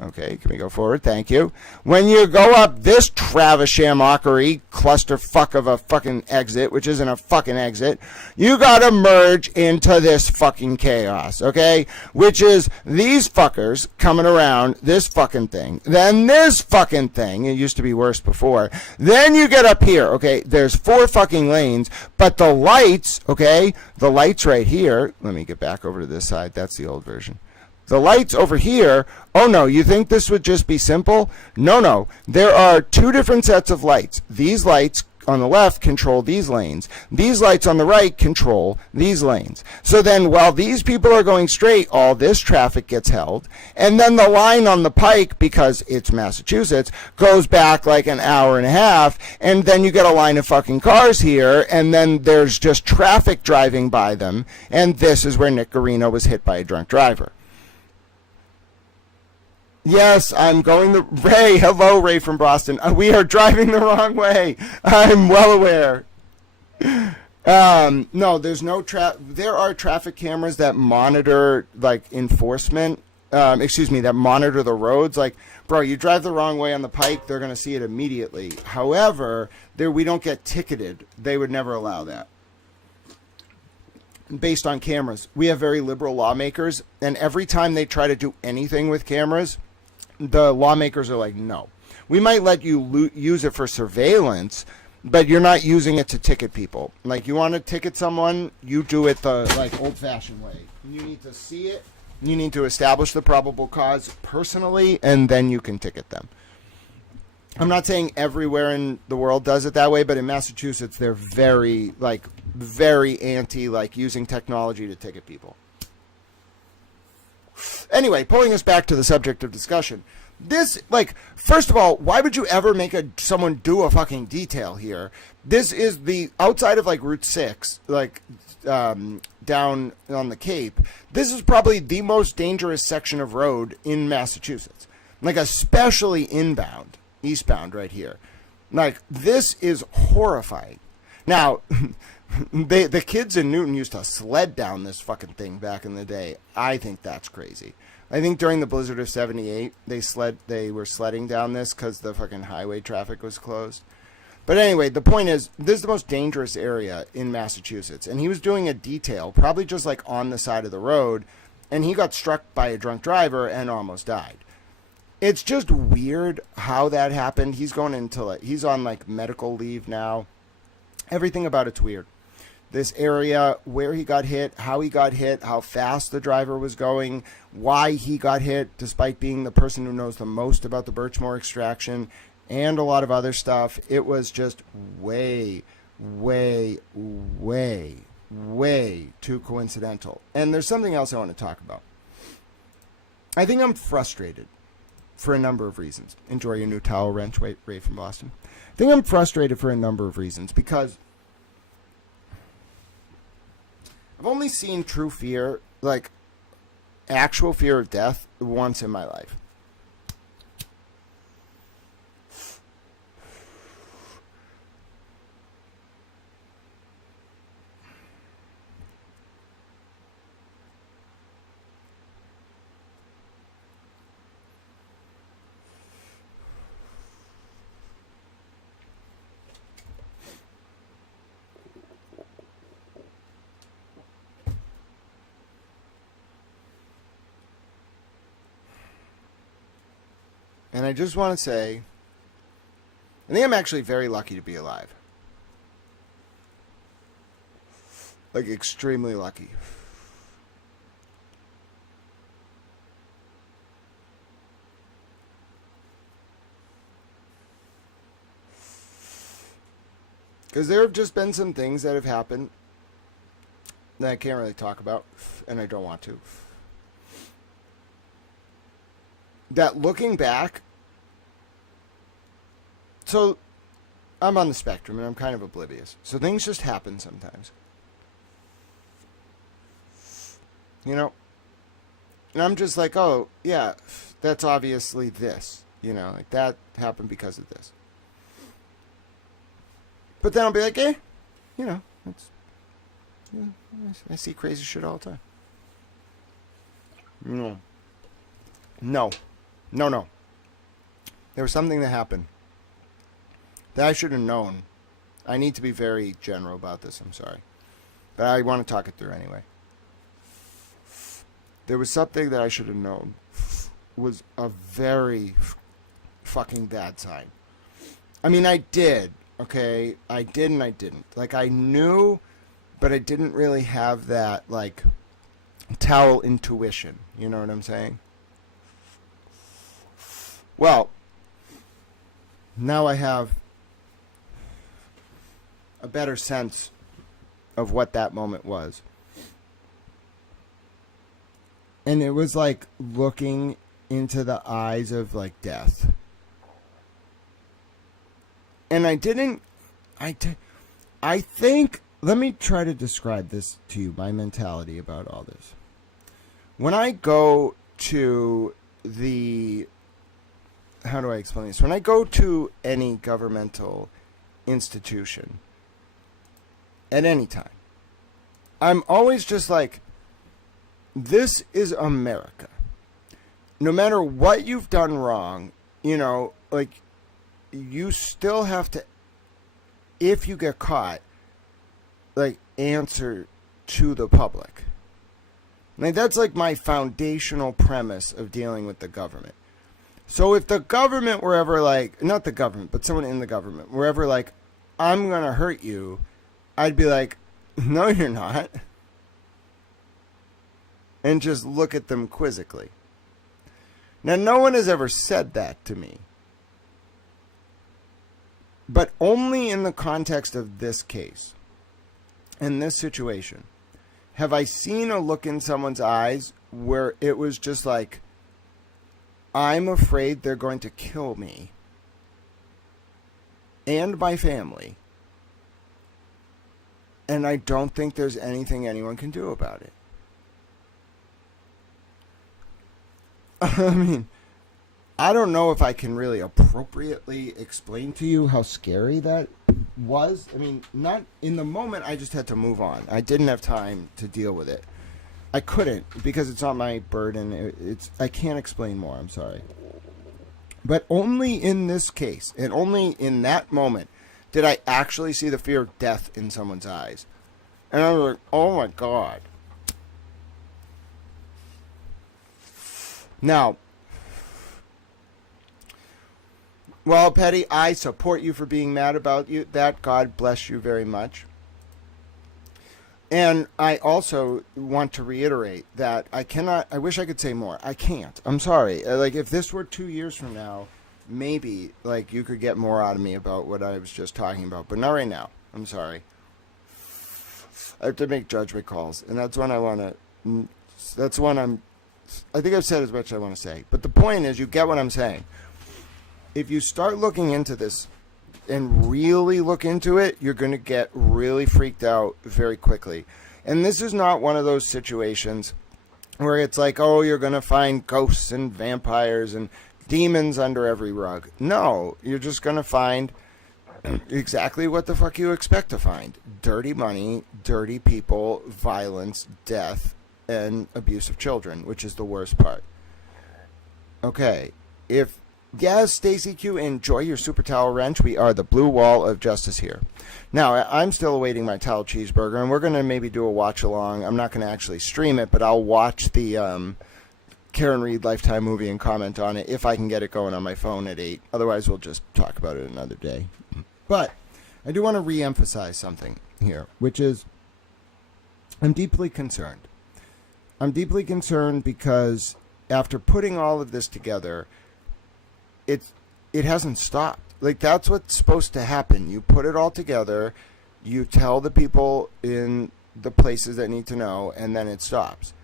Okay, can we go forward? Thank you. When you go up this Travis-shamockery clusterfuck of a fucking exit, which isn't a fucking exit, you gotta merge into this fucking chaos, okay? Which is these fuckers coming around this fucking thing, then this fucking thing. It used to be worse before. Then you get up here, okay? There's 4 fucking lanes, but the lights, okay? The lights right here. Let me get back over to this side. That's the old version. The lights over here, oh no, you think this would just be simple? No. There are 2 different sets of lights. These lights on the left control these lanes. These lights on the right control these lanes. So then while these people are going straight, all this traffic gets held. And then the line on the pike, because it's Massachusetts, goes back like an hour and a half. And then you get a line of fucking cars here. And then there's just traffic driving by them. And this is where Nick Garino was hit by a drunk driver. Yes, I'm going the... Ray, hello, Ray from Boston. We are driving the wrong way. I'm well aware. No, there's no... There are traffic cameras that monitor, like, enforcement. That monitor the roads. Like, bro, you drive the wrong way on the pike, they're going to see it immediately. However, we don't get ticketed. They would never allow that. Based on cameras. We have very liberal lawmakers, and every time they try to do anything with cameras, the lawmakers are like, no. We might let you use it for surveillance, but you're not using it to ticket people. Like, you want to ticket someone, you do it the like old-fashioned way. You need to see it, you need to establish the probable cause personally, and then you can ticket them. I'm not saying everywhere in the world does it that way, but in Massachusetts, they're very anti, like, using technology to ticket people. Anyway, pulling us back to the subject of discussion. This, like, first of all, why would you ever make someone do a fucking detail here? This is the outside of, like, Route 6, like, down on the Cape. This is probably the most dangerous section of road in Massachusetts. Like, especially eastbound right here. Like, this is horrifying. Now, the kids in Newton used to sled down this fucking thing back in the day. I think that's crazy. I think during the blizzard of 78, they were sledding down this because the fucking highway traffic was closed. But anyway, the point is, this is the most dangerous area in Massachusetts. And he was doing a detail, probably just like on the side of the road, and he got struck by a drunk driver and almost died. It's just weird how that happened. He's on like medical leave now. Everything about it's weird. This area, where he got hit, how fast the driver was going, why he got hit, despite being the person who knows the most about the Birchmore extraction, and a lot of other stuff. It was just way too coincidental. And there's something else I want to talk about. I think I'm frustrated for a number of reasons. Enjoy your new towel wrench, Ray from Boston. I think I'm frustrated for a number of reasons because I've only seen true fear, like actual fear of death, once in my life. And I just want to say, I think I'm actually very lucky to be alive. Like, extremely lucky. Because there have just been some things that have happened that I can't really talk about, and I don't want to. That looking back, so I'm on the spectrum and I'm kind of oblivious. So things just happen sometimes. You know? And I'm just like, oh, yeah, that's obviously this. You know, like that happened because of this. But then I'll be like, you know, it's, yeah, I see crazy shit all the time. No. There was something that happened that I should have known. I need to be very general about this, I'm sorry. But I want to talk it through anyway. There was something that I should have known was a very fucking bad sign. I mean, I did, okay? I did and I didn't. Like, I knew, but I didn't really have that, like, towel intuition. You know what I'm saying? Well, now I have a better sense of what that moment was. And it was like looking into the eyes of like death. And I think, let me try to describe this to you, my mentality about all this. When I go to how do I explain this? When I go to any governmental institution at any time, I'm always just like, this is America. No matter what you've done wrong, you know, like, you still have to, if you get caught, like, answer to the public. Like, that's like my foundational premise of dealing with the government. So if the government were ever like, not the government, but someone in the government were ever like, I'm going to hurt you, I'd be like, no, you're not. And just look at them quizzically. Now, no one has ever said that to me. But only in the context of this case, in this situation, have I seen a look in someone's eyes where it was just like, I'm afraid they're going to kill me and my family, and I don't think there's anything anyone can do about it. I mean, I don't know if I can really appropriately explain to you how scary that was. I mean, not in the moment, I just had to move on. I didn't have time to deal with it. I couldn't, because it's not my burden. I can't explain more, I'm sorry. But only in this case, and only in that moment, did I actually see the fear of death in someone's eyes. And I was like, oh my God. Now, well, Petty, I support you for being mad about that. God bless you very much. And I also want to reiterate that I wish I could say more. I can't. I'm sorry. Like, if this were 2 years from now, maybe, like, you could get more out of me about what I was just talking about. But not right now. I'm sorry. I have to make judgment calls. And that's when I think I've said as much as I want to say. But the point is, you get what I'm saying. If you start looking into this and really look into it, you're going to get really freaked out very quickly. And this is not one of those situations where it's like, oh, you're going to find ghosts and vampires and demons under every rug. No, you're just going to find exactly what the fuck you expect to find. Dirty money, dirty people, violence, death, and abuse of children, which is the worst part. Okay, yes, Stacy Q, enjoy your super towel wrench. We are the blue wall of justice here. Now, I'm still awaiting my towel cheeseburger, and we're going to maybe do a watch along. I'm not going to actually stream it, but I'll watch the Karen Reed Lifetime movie and comment on it if I can get it going on my phone at 8. Otherwise, we'll just talk about it another day. But I do want to re-emphasize something here, which is I'm deeply concerned. I'm deeply concerned because after putting all of this together, it hasn't stopped. Like, that's what's supposed to happen. You put it all together, you tell the people in the places that need to know, and then it stops.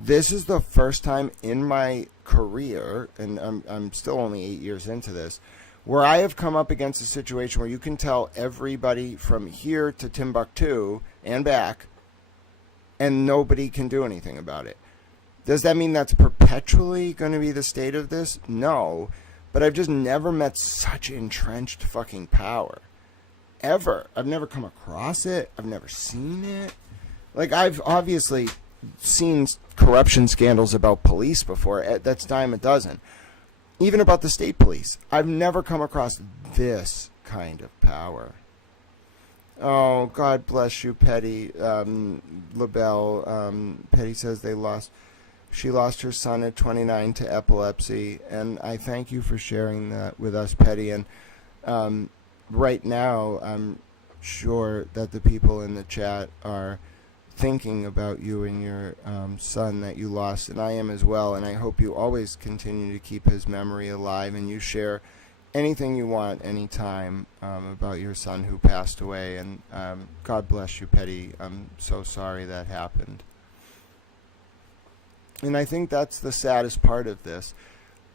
This is the first time in my career, and I'm still only 8 years into this, where I have come up against a situation where you can tell everybody from here to Timbuktu and back, and nobody can do anything about it. Does that mean that's perpetually going to be the state of this? No. But I've just never met such entrenched fucking power. Ever. I've never come across it. I've never seen it. Like, I've obviously seen corruption scandals about police before. That's dime a dozen. Even about the state police. I've never come across this kind of power. Oh, God bless you, Petty. LaBelle. Petty says she lost her son at 29 to epilepsy, and I thank you for sharing that with us, Petty. And right now, I'm sure that the people in the chat are thinking about you and your son that you lost, and I am as well, and I hope you always continue to keep his memory alive, and you share anything you want anytime about your son who passed away. And God bless you, Petty. I'm so sorry that happened. And I think that's the saddest part of this.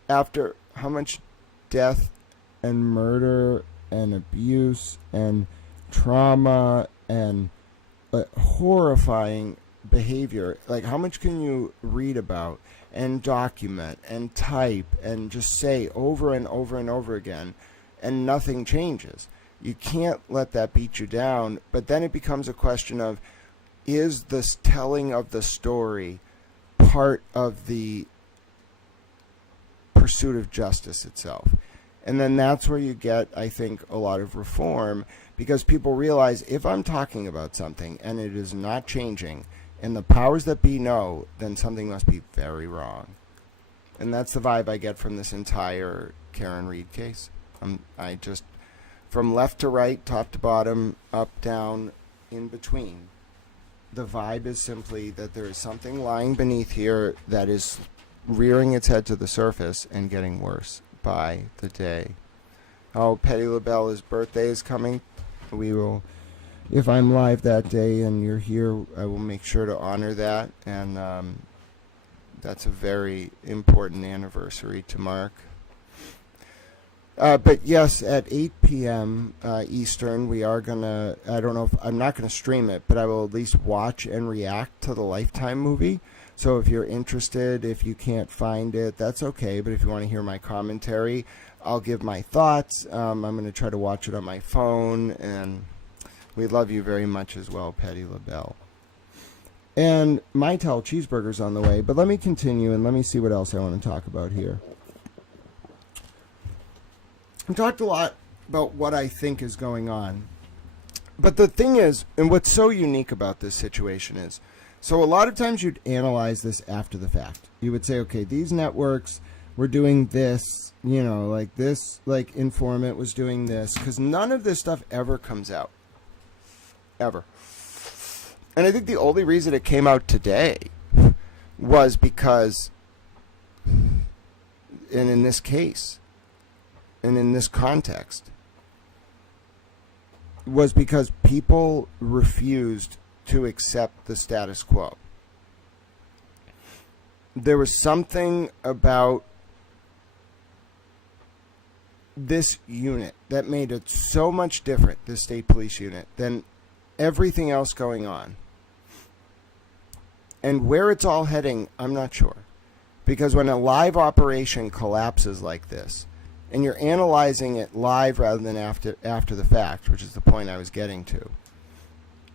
After how much death and murder and abuse and trauma and horrifying behavior, like, how much can you read about and document and type and just say over and over and over again, and nothing changes? You can't let that beat you down. But then it becomes a question of, is this telling of the story part of the pursuit of justice itself? And then that's where you get, I think, a lot of reform, because people realize, if I'm talking about something and it is not changing, and the powers that be know, then something must be very wrong. And that's the vibe I get from this entire Karen Reed case. I just, from left to right, top to bottom, up, down, in between, the vibe is simply that there is something lying beneath here that is rearing its head to the surface and getting worse by the day. Oh, Petty LaBelle's birthday is coming. We will, if I'm live that day and you're here, I will make sure to honor that. And that's a very important anniversary to mark. But yes, at 8 p.m. Eastern, we are going to, I don't know if, I'm not going to stream it, but I will at least watch and react to the Lifetime movie. So if you're interested, if you can't find it, that's okay. But if you want to hear my commentary, I'll give my thoughts. I'm going to try to watch it on my phone. And we love you very much as well, Petty LaBelle. And Mytel Cheeseburger's on the way. But let me continue and let me see what else I want to talk about here. I've talked a lot about what I think is going on. But the thing is, and what's so unique about this situation is, so a lot of times you'd analyze this after the fact. You would say, okay, these networks were doing this, you know, like this, like Informant was doing this, because none of this stuff ever comes out. Ever. And I think the only reason it came out today was because, and in this case, and in this context, was because people refused to accept the status quo. There was something about this unit that made it so much different, the state police unit, than everything else going on. And where it's all heading, I'm not sure. Because when a live operation collapses like this, and you're analyzing it live rather than after the fact, which is the point I was getting to,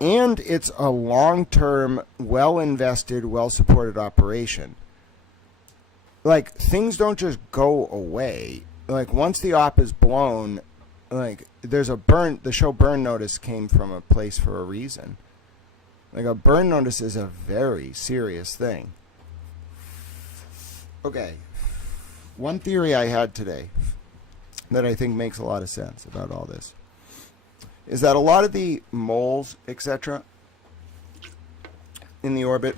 and it's a long-term, well-invested, well-supported operation, like, things don't just go away. Like, once the op is blown, like, there's a burn, the show Burn Notice came from a place for a reason. Like, a burn notice is a very serious thing. Okay. One theory I had today that I think makes a lot of sense about all this is that a lot of the moles, etc., in the orbit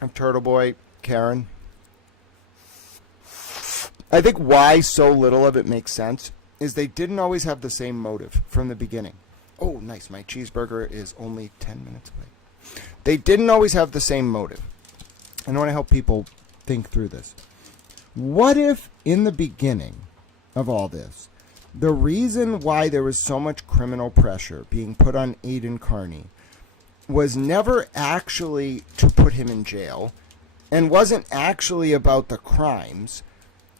of Turtle Boy, Karen, I think why so little of it makes sense is they didn't always have the same motive from the beginning. Oh, nice. My cheeseburger is only 10 minutes away. They didn't always have the same motive. And I want to help people think through this. What if in the beginning of all this, the reason why there was so much criminal pressure being put on Aidan Carney was never actually to put him in jail and wasn't actually about the crimes.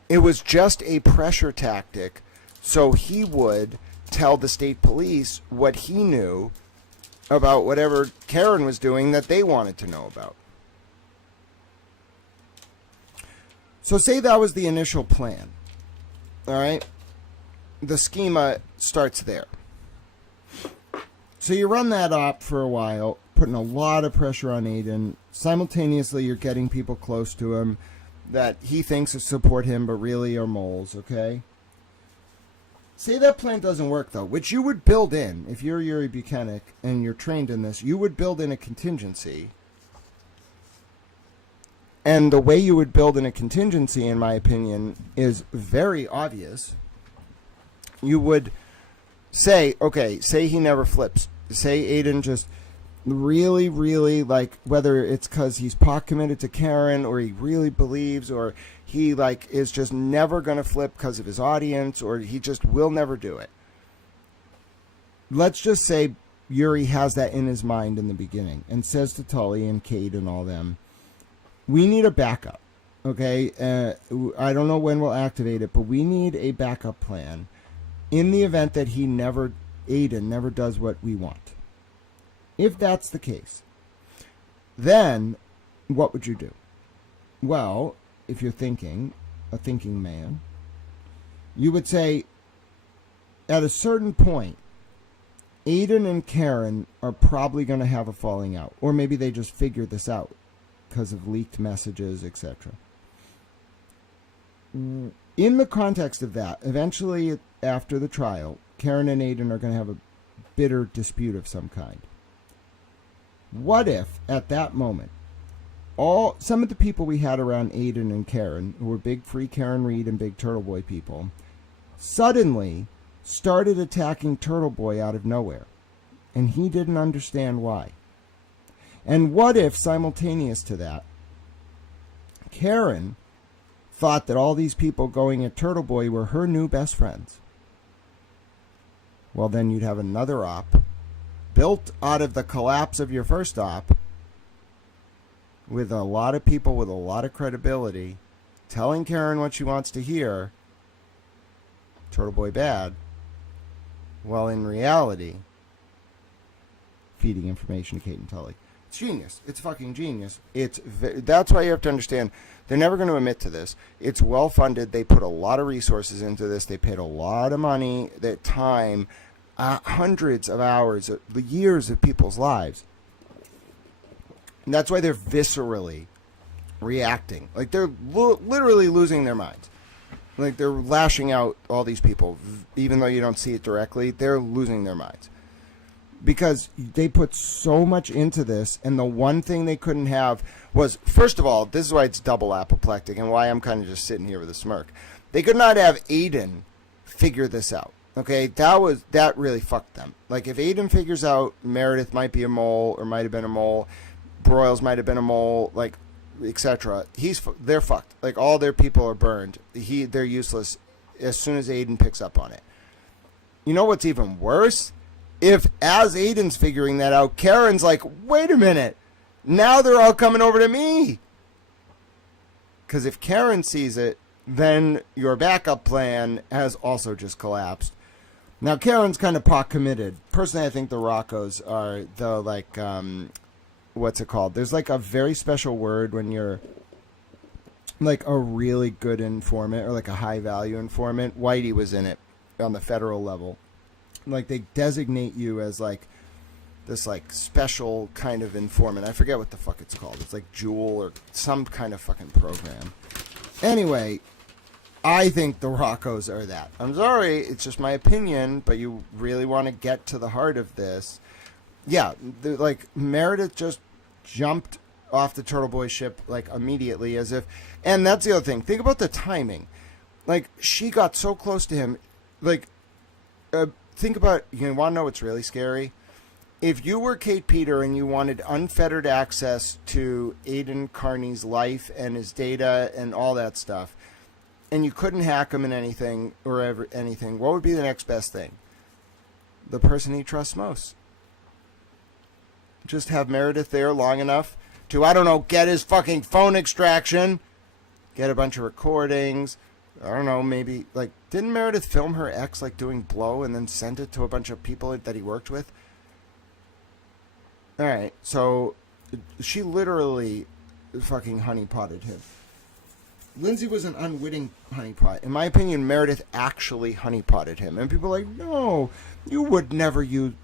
It was just a pressure tactic so he would tell the state police what he knew about whatever Karen was doing that they wanted to know about. So say that was the initial plan. All right? The schema starts there. So you run that op for a while, putting a lot of pressure on Aidan. Simultaneously, you're getting people close to him that he thinks support him, but really are moles, okay? Say that plan doesn't work, though, which you would build in. If you're Yuri Buchanan and you're trained in this, you would build in a contingency. And the way you would build in a contingency, in my opinion, is very obvious. You would say, okay, say he never flips. Say Aidan just really, really, like, whether it's because he's pot committed to Karen or he really believes or he, like, is just never going to flip because of his audience or he just will never do it. Let's just say Yuri has that in his mind in the beginning and says to Tully and Kate and all them, we need a backup, okay? I don't know when we'll activate it, but we need a backup plan in the event that Aidan never does what we want. If that's the case, then what would you do? Well, if you're a thinking man, you would say, at a certain point, Aidan and Karen are probably going to have a falling out. Or maybe they just figure this out because of leaked messages, etc. In the context of that, eventually after the trial, Karen and Aidan are going to have a bitter dispute of some kind. What if, at that moment, some of the people we had around Aidan and Karen, who were big Free Karen Reed and big Turtle Boy people, suddenly started attacking Turtle Boy out of nowhere, and he didn't understand why? And what if, simultaneous to that, Karen thought that all these people going at Turtle Boy were her new best friends? Well, then you'd have another op built out of the collapse of your first op with a lot of people with a lot of credibility telling Karen what she wants to hear, Turtle Boy bad, while in reality feeding information to Kate and Tully. It's genius. It's fucking genius. That's why you have to understand, they're never going to admit to this. It's well funded. They put a lot of resources into this. They paid a lot of money, their time, hundreds of hours, years of people's lives. And that's why they're viscerally reacting. Like, they're literally losing their minds. Like, they're lashing out all these people. Even though you don't see it directly, they're losing their minds. Because they put so much into this, and the one thing they couldn't have was, first of all, this is why it's double apoplectic and why I'm kind of just sitting here with a smirk. They could not have Aidan figure this out. Okay, that really fucked them. Like, if Aidan figures out Meredith might be a mole or might have been a mole, Broyles might have been a mole, like, etc., they're fucked. Like, all their people are burned. They're useless as soon as Aidan picks up on it. You know what's even worse? If, as Aidan's figuring that out, Karen's like, wait a minute, now they're all coming over to me. Because if Karen sees it, then your backup plan has also just collapsed. Now, Karen's kind of pot committed. Personally, I think the Roccos are the, like, what's it called? There's, like, a very special word when you're, like, a really good informant or, like, a high-value informant. Whitey was in it on the federal level. Like, they designate you as, like, this, like, special kind of informant. I forget what the fuck it's called. It's like Jewel or some kind of fucking program. Anyway, I think the Roccos are that. I'm sorry, it's just my opinion, but you really want to get to the heart of this. Yeah, like, Meredith just jumped off the Turtle Boy ship, like, immediately, as if... And that's the other thing. Think about the timing. Like, she got so close to him. Like, think about... You want to know what's really scary? If you were Kate Peter and you wanted unfettered access to Aidan Carney's life and his data and all that stuff, and you couldn't hack him in anything or anything, what would be the next best thing? The person he trusts most. Just have Meredith there long enough to, I don't know, get his fucking phone extraction, get a bunch of recordings. I don't know, maybe, like, didn't Meredith film her ex, like, doing blow and then send it to a bunch of people that he worked with? All right, so she literally fucking honeypotted him. Lindsay was an unwitting honeypot. In my opinion, Meredith actually honeypotted him. And people are like, no, people would never use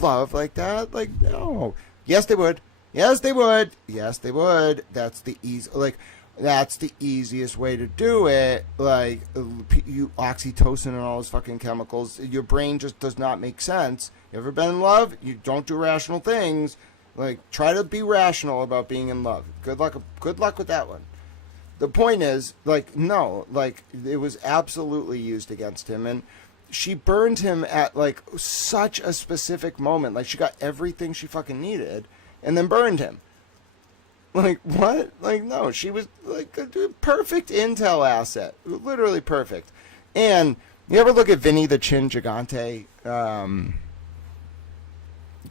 love like that. Like, no. Yes, they would. Yes, they would. Yes, they would. That's the easiest way to do it. Like, you oxytocin and all those fucking chemicals. Your brain just does not make sense. You ever been in love? You don't do rational things. Like, try to be rational about being in love. Good luck with that one. The point is, like, no, like, it was absolutely used against him. And she burned him at, like, such a specific moment. Like, she got everything she fucking needed and then burned him. Like, what? Like, no, she was, like, a perfect intel asset. Literally perfect. And you ever look at Vinny the Chin Gigante?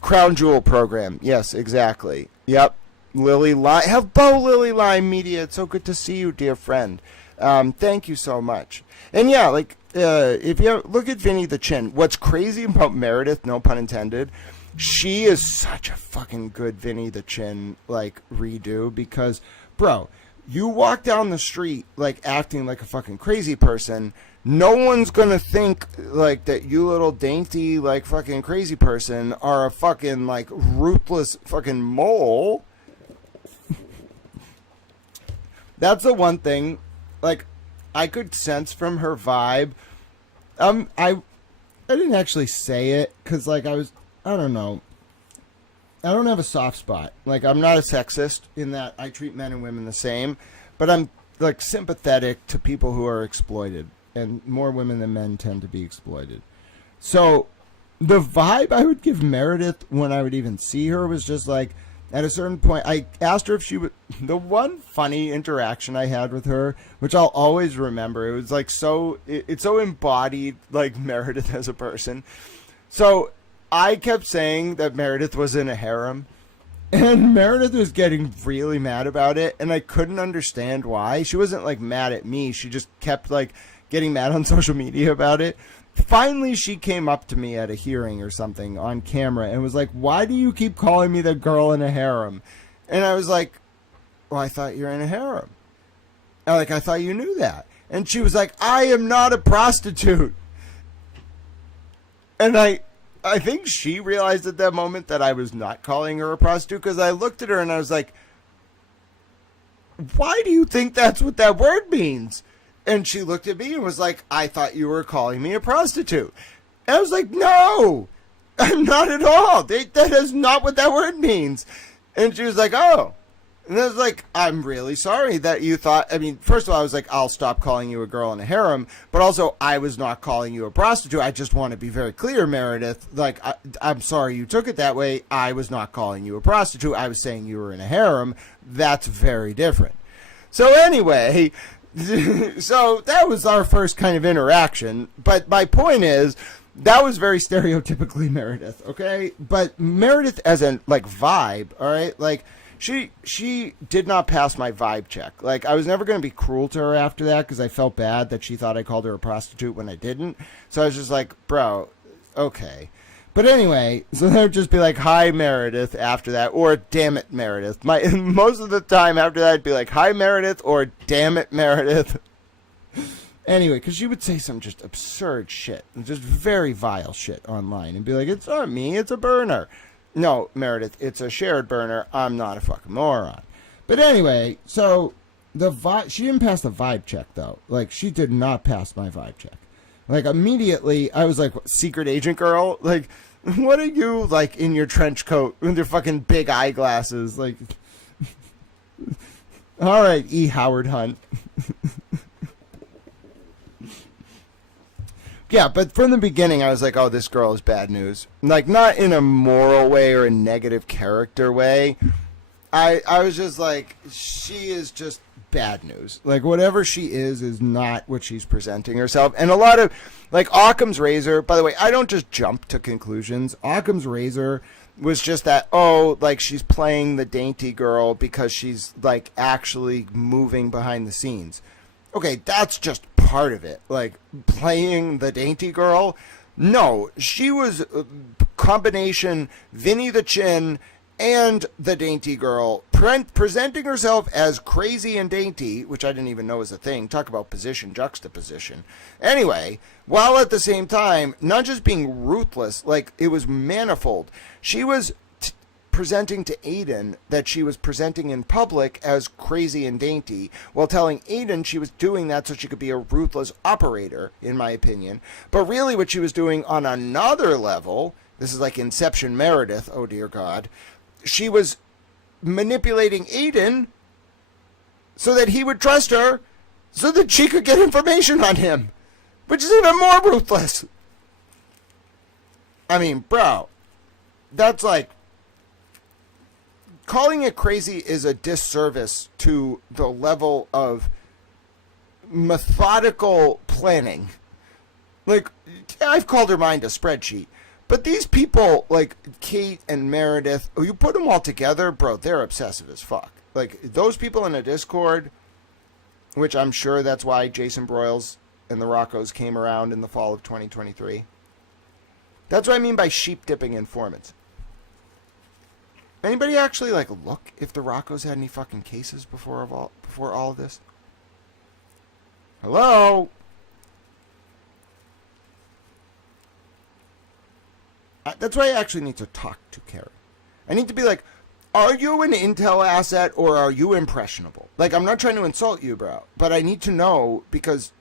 Crown Jewel program. Yes, exactly. Yep. Lily Lime. Hello, Lily Lime Media. It's so good to see you, dear friend. Thank you so much. And yeah, like, if you look at Vinny the Chin, what's crazy about Meredith, no pun intended, she is such a fucking good Vinny the Chin, like, redo, because, bro, you walk down the street, like, acting like a fucking crazy person, no one's gonna think, like, that you little dainty, like, fucking crazy person are a fucking, like, ruthless fucking mole. That's the one thing, like, I could sense from her vibe. I didn't actually say it, because, like, I don't know. I don't have a soft spot. Like, I'm not a sexist in that I treat men and women the same, but I'm, like, sympathetic to people who are exploited, and more women than men tend to be exploited. So, the vibe I would give Meredith when I would even see her was just, like, at a certain point, I asked her if she would... The one funny interaction I had with her, which I'll always remember, it was, like, so... It so embodied, like, Meredith as a person. So, I kept saying that Meredith was in a harem, and Meredith was getting really mad about it, and I couldn't understand why. She wasn't, like, mad at me. She just kept, like, getting mad on social media about it. Finally, she came up to me at a hearing or something on camera and was like, why do you keep calling me the girl in a harem? And I was like, well, I thought you're in a harem. I thought you knew that. And she was like, I am not a prostitute. And I think she realized at that moment that I was not calling her a prostitute, because I looked at her and I was like, why do you think that's what that word means? And she looked at me and was like, I thought you were calling me a prostitute. And I was like, no, I'm not at all. That is not what that word means. And she was like, oh. And I was like, I'm really sorry that you thought, I mean, first of all, I was like, I'll stop calling you a girl in a harem. But also, I was not calling you a prostitute. I just want to be very clear, Meredith. Like, I'm sorry you took it that way. I was not calling you a prostitute. I was saying you were in a harem. That's very different. So anyway... So that was our first kind of interaction, but my point is that was very stereotypically Meredith, okay? But Meredith as a, like, vibe, all right? Like, she did not pass my vibe check. Like, I was never going to be cruel to her after that because I felt bad that she thought I called her a prostitute when I didn't. So I was just like, bro, okay. But anyway, so they would just be like, hi, Meredith, after that, or damn it, Meredith. Most of the time after that, I'd be like, hi, Meredith, or damn it, Meredith. Anyway, because she would say some just absurd shit, just very vile shit online, and be like, it's not me, it's a burner. No, Meredith, it's a shared burner. I'm not a fucking moron. But anyway, so She didn't pass the vibe check though. Like, she did not pass my vibe check. Like, immediately I was like, Secret agent girl? Like, what are you, like, in your trench coat with your fucking big eyeglasses? Like, all right, E. Howard Hunt. yeah, but from the beginning, I was like, oh, this girl is bad news. Like, not in a moral way or a negative character way. I was just like, she is just bad news. Like, whatever she is not what she's presenting herself. And a lot of, like, Occam's razor, by the way, I don't just jump to conclusions. Occam's razor was just that, oh, like, she's playing the dainty girl because she's, like, actually moving behind the scenes. Okay, that's just part of it. Like, playing the dainty girl? No, she was combination Vinny the Chin and the dainty girl, presenting herself as crazy and dainty, which I didn't even know was a thing. Talk about position, juxtaposition. Anyway, while at the same time, not just being ruthless, like, it was manifold. She was presenting to Aiden that she was presenting in public as crazy and dainty, while telling Aiden she was doing that so she could be a ruthless operator, in my opinion. But really what she was doing on another level, this is like Inception Meredith, oh dear God, she was manipulating Aiden so that he would trust her so that she could get information on him, which is even more ruthless. I mean, bro, that's like, calling it crazy is a disservice to the level of methodical planning. Like, I've called her mind a spreadsheet. But these people, like Kate and Meredith, you put them all together, bro, they're obsessive as fuck. Like, those people in a Discord, which I'm sure that's why Jason Broyles and the Roccos came around in the fall of 2023. That's what I mean by sheep dipping informants. Anybody actually, like, look if the Roccos had any fucking cases before all of this? Hello? That's why I actually need to talk to Karen. I need to be like, are you an intel asset or are you impressionable? Like, I'm not trying to insult you, bro, but I need to know, because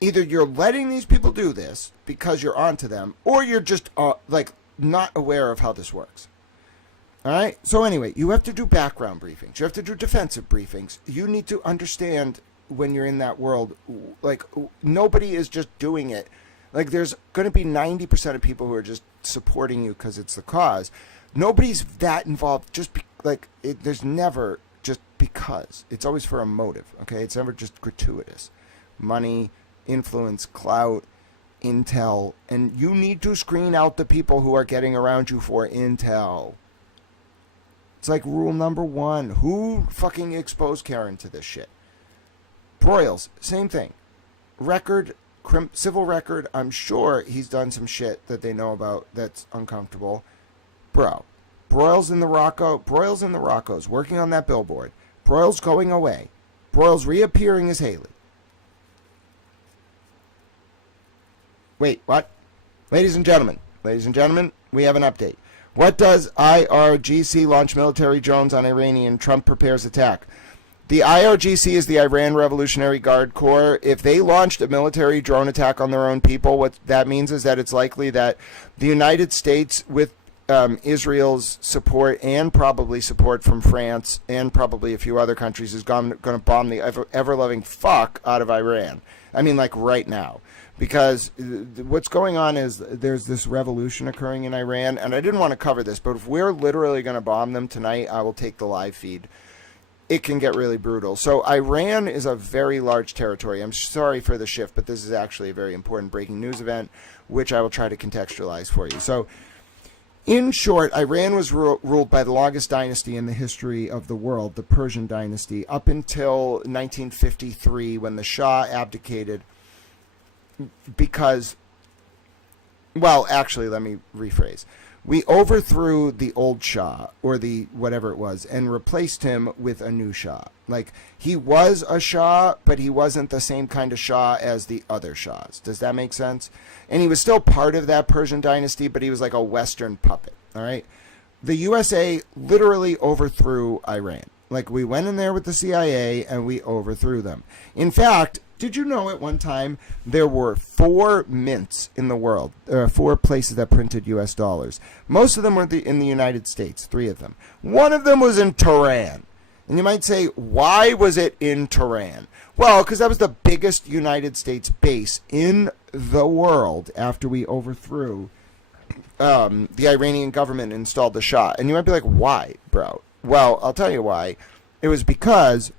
either you're letting these people do this because you're onto them, or you're just, like, not aware of how this works. All right? So anyway, you have to do background briefings. You have to do defensive briefings. You need to understand when you're in that world, like, nobody is just doing it. Like, there's going to be 90% of people who are just supporting you because it's the cause. Nobody's that involved just there's never just because. It's always for a motive, okay? It's never just gratuitous. Money, influence, clout, intel. And you need to screen out the people who are getting around you for intel. It's like rule number 1. Who fucking exposed Karen to this shit? Broyles, same thing. Civil record, I'm sure he's done some shit that they know about that's uncomfortable. Bro, Broyles and the Roccos working on that billboard. Broyles going away. Broyles reappearing as Haley. Wait, what? Ladies and gentlemen, we have an update. What does IRGC launch military drones on Iranian? Trump prepares attack. The IRGC is the Iran Revolutionary Guard Corps. If they launched a military drone attack on their own people, what that means is that it's likely that the United States, with Israel's support and probably support from France and probably a few other countries, is going to bomb the ever-loving fuck out of Iran. I mean, like, right now. Because what's going on is there's this revolution occurring in Iran, and I didn't want to cover this, but if we're literally going to bomb them tonight, I will take the live feed. It can get really brutal. So Iran is a very large territory. I'm sorry for the shift, but this is actually a very important breaking news event, which I will try to contextualize for you. So, in short, Iran was ruled by the longest dynasty in the history of the world, the Persian dynasty, up until 1953 when the Shah abdicated because, well, actually, let me rephrase. We overthrew the old Shah, or the whatever it was, and replaced him with a new Shah. Like, he was a Shah, but he wasn't the same kind of Shah as the other Shahs. Does that make sense? And he was still part of that Persian dynasty, but he was like a Western puppet, all right? The USA literally overthrew Iran. Like, we went in there with the CIA and we overthrew them. In fact, did you know at one time there were 4 mints in the world? There are 4 places that printed U.S. dollars. Most of them were in the United States, 3 of them. One of them was in Tehran. And you might say, why was it in Tehran? Well, because that was the biggest United States base in the world after we overthrew the Iranian government and installed the Shah. And you might be like, why, bro? Well, I'll tell you why. It was because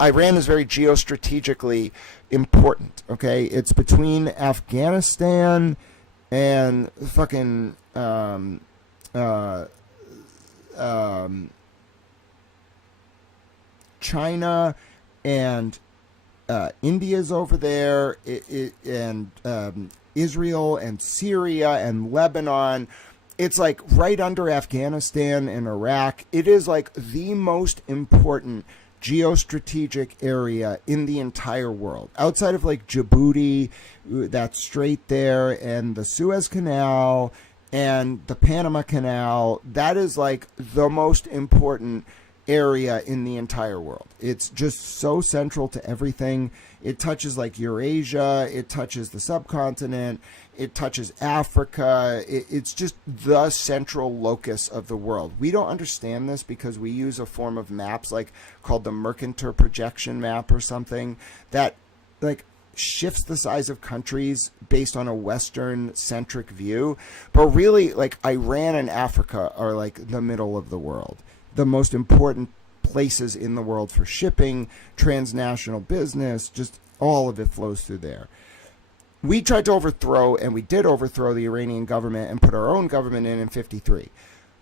Iran is very geostrategically important, okay? It's between Afghanistan and fucking China, and India's over there, and Israel and Syria and Lebanon. It's like right under Afghanistan and Iraq. It is like the most important geostrategic area in the entire world. Outside of like Djibouti, that strait there, and the Suez Canal and the Panama Canal, that is like the most important area in the entire world. It's just so central to everything. It touches like Eurasia, it touches the subcontinent, it touches Africa. It's just the central locus of the world. We don't understand this because we use a form of maps like called the Mercator projection map or something that like shifts the size of countries based on a Western centric view. But really, like, Iran and Africa are like the middle of the world, the most important places in the world for shipping, transnational business, just all of it flows through there. We tried to overthrow, and we did overthrow the Iranian government and put our own government in 1953.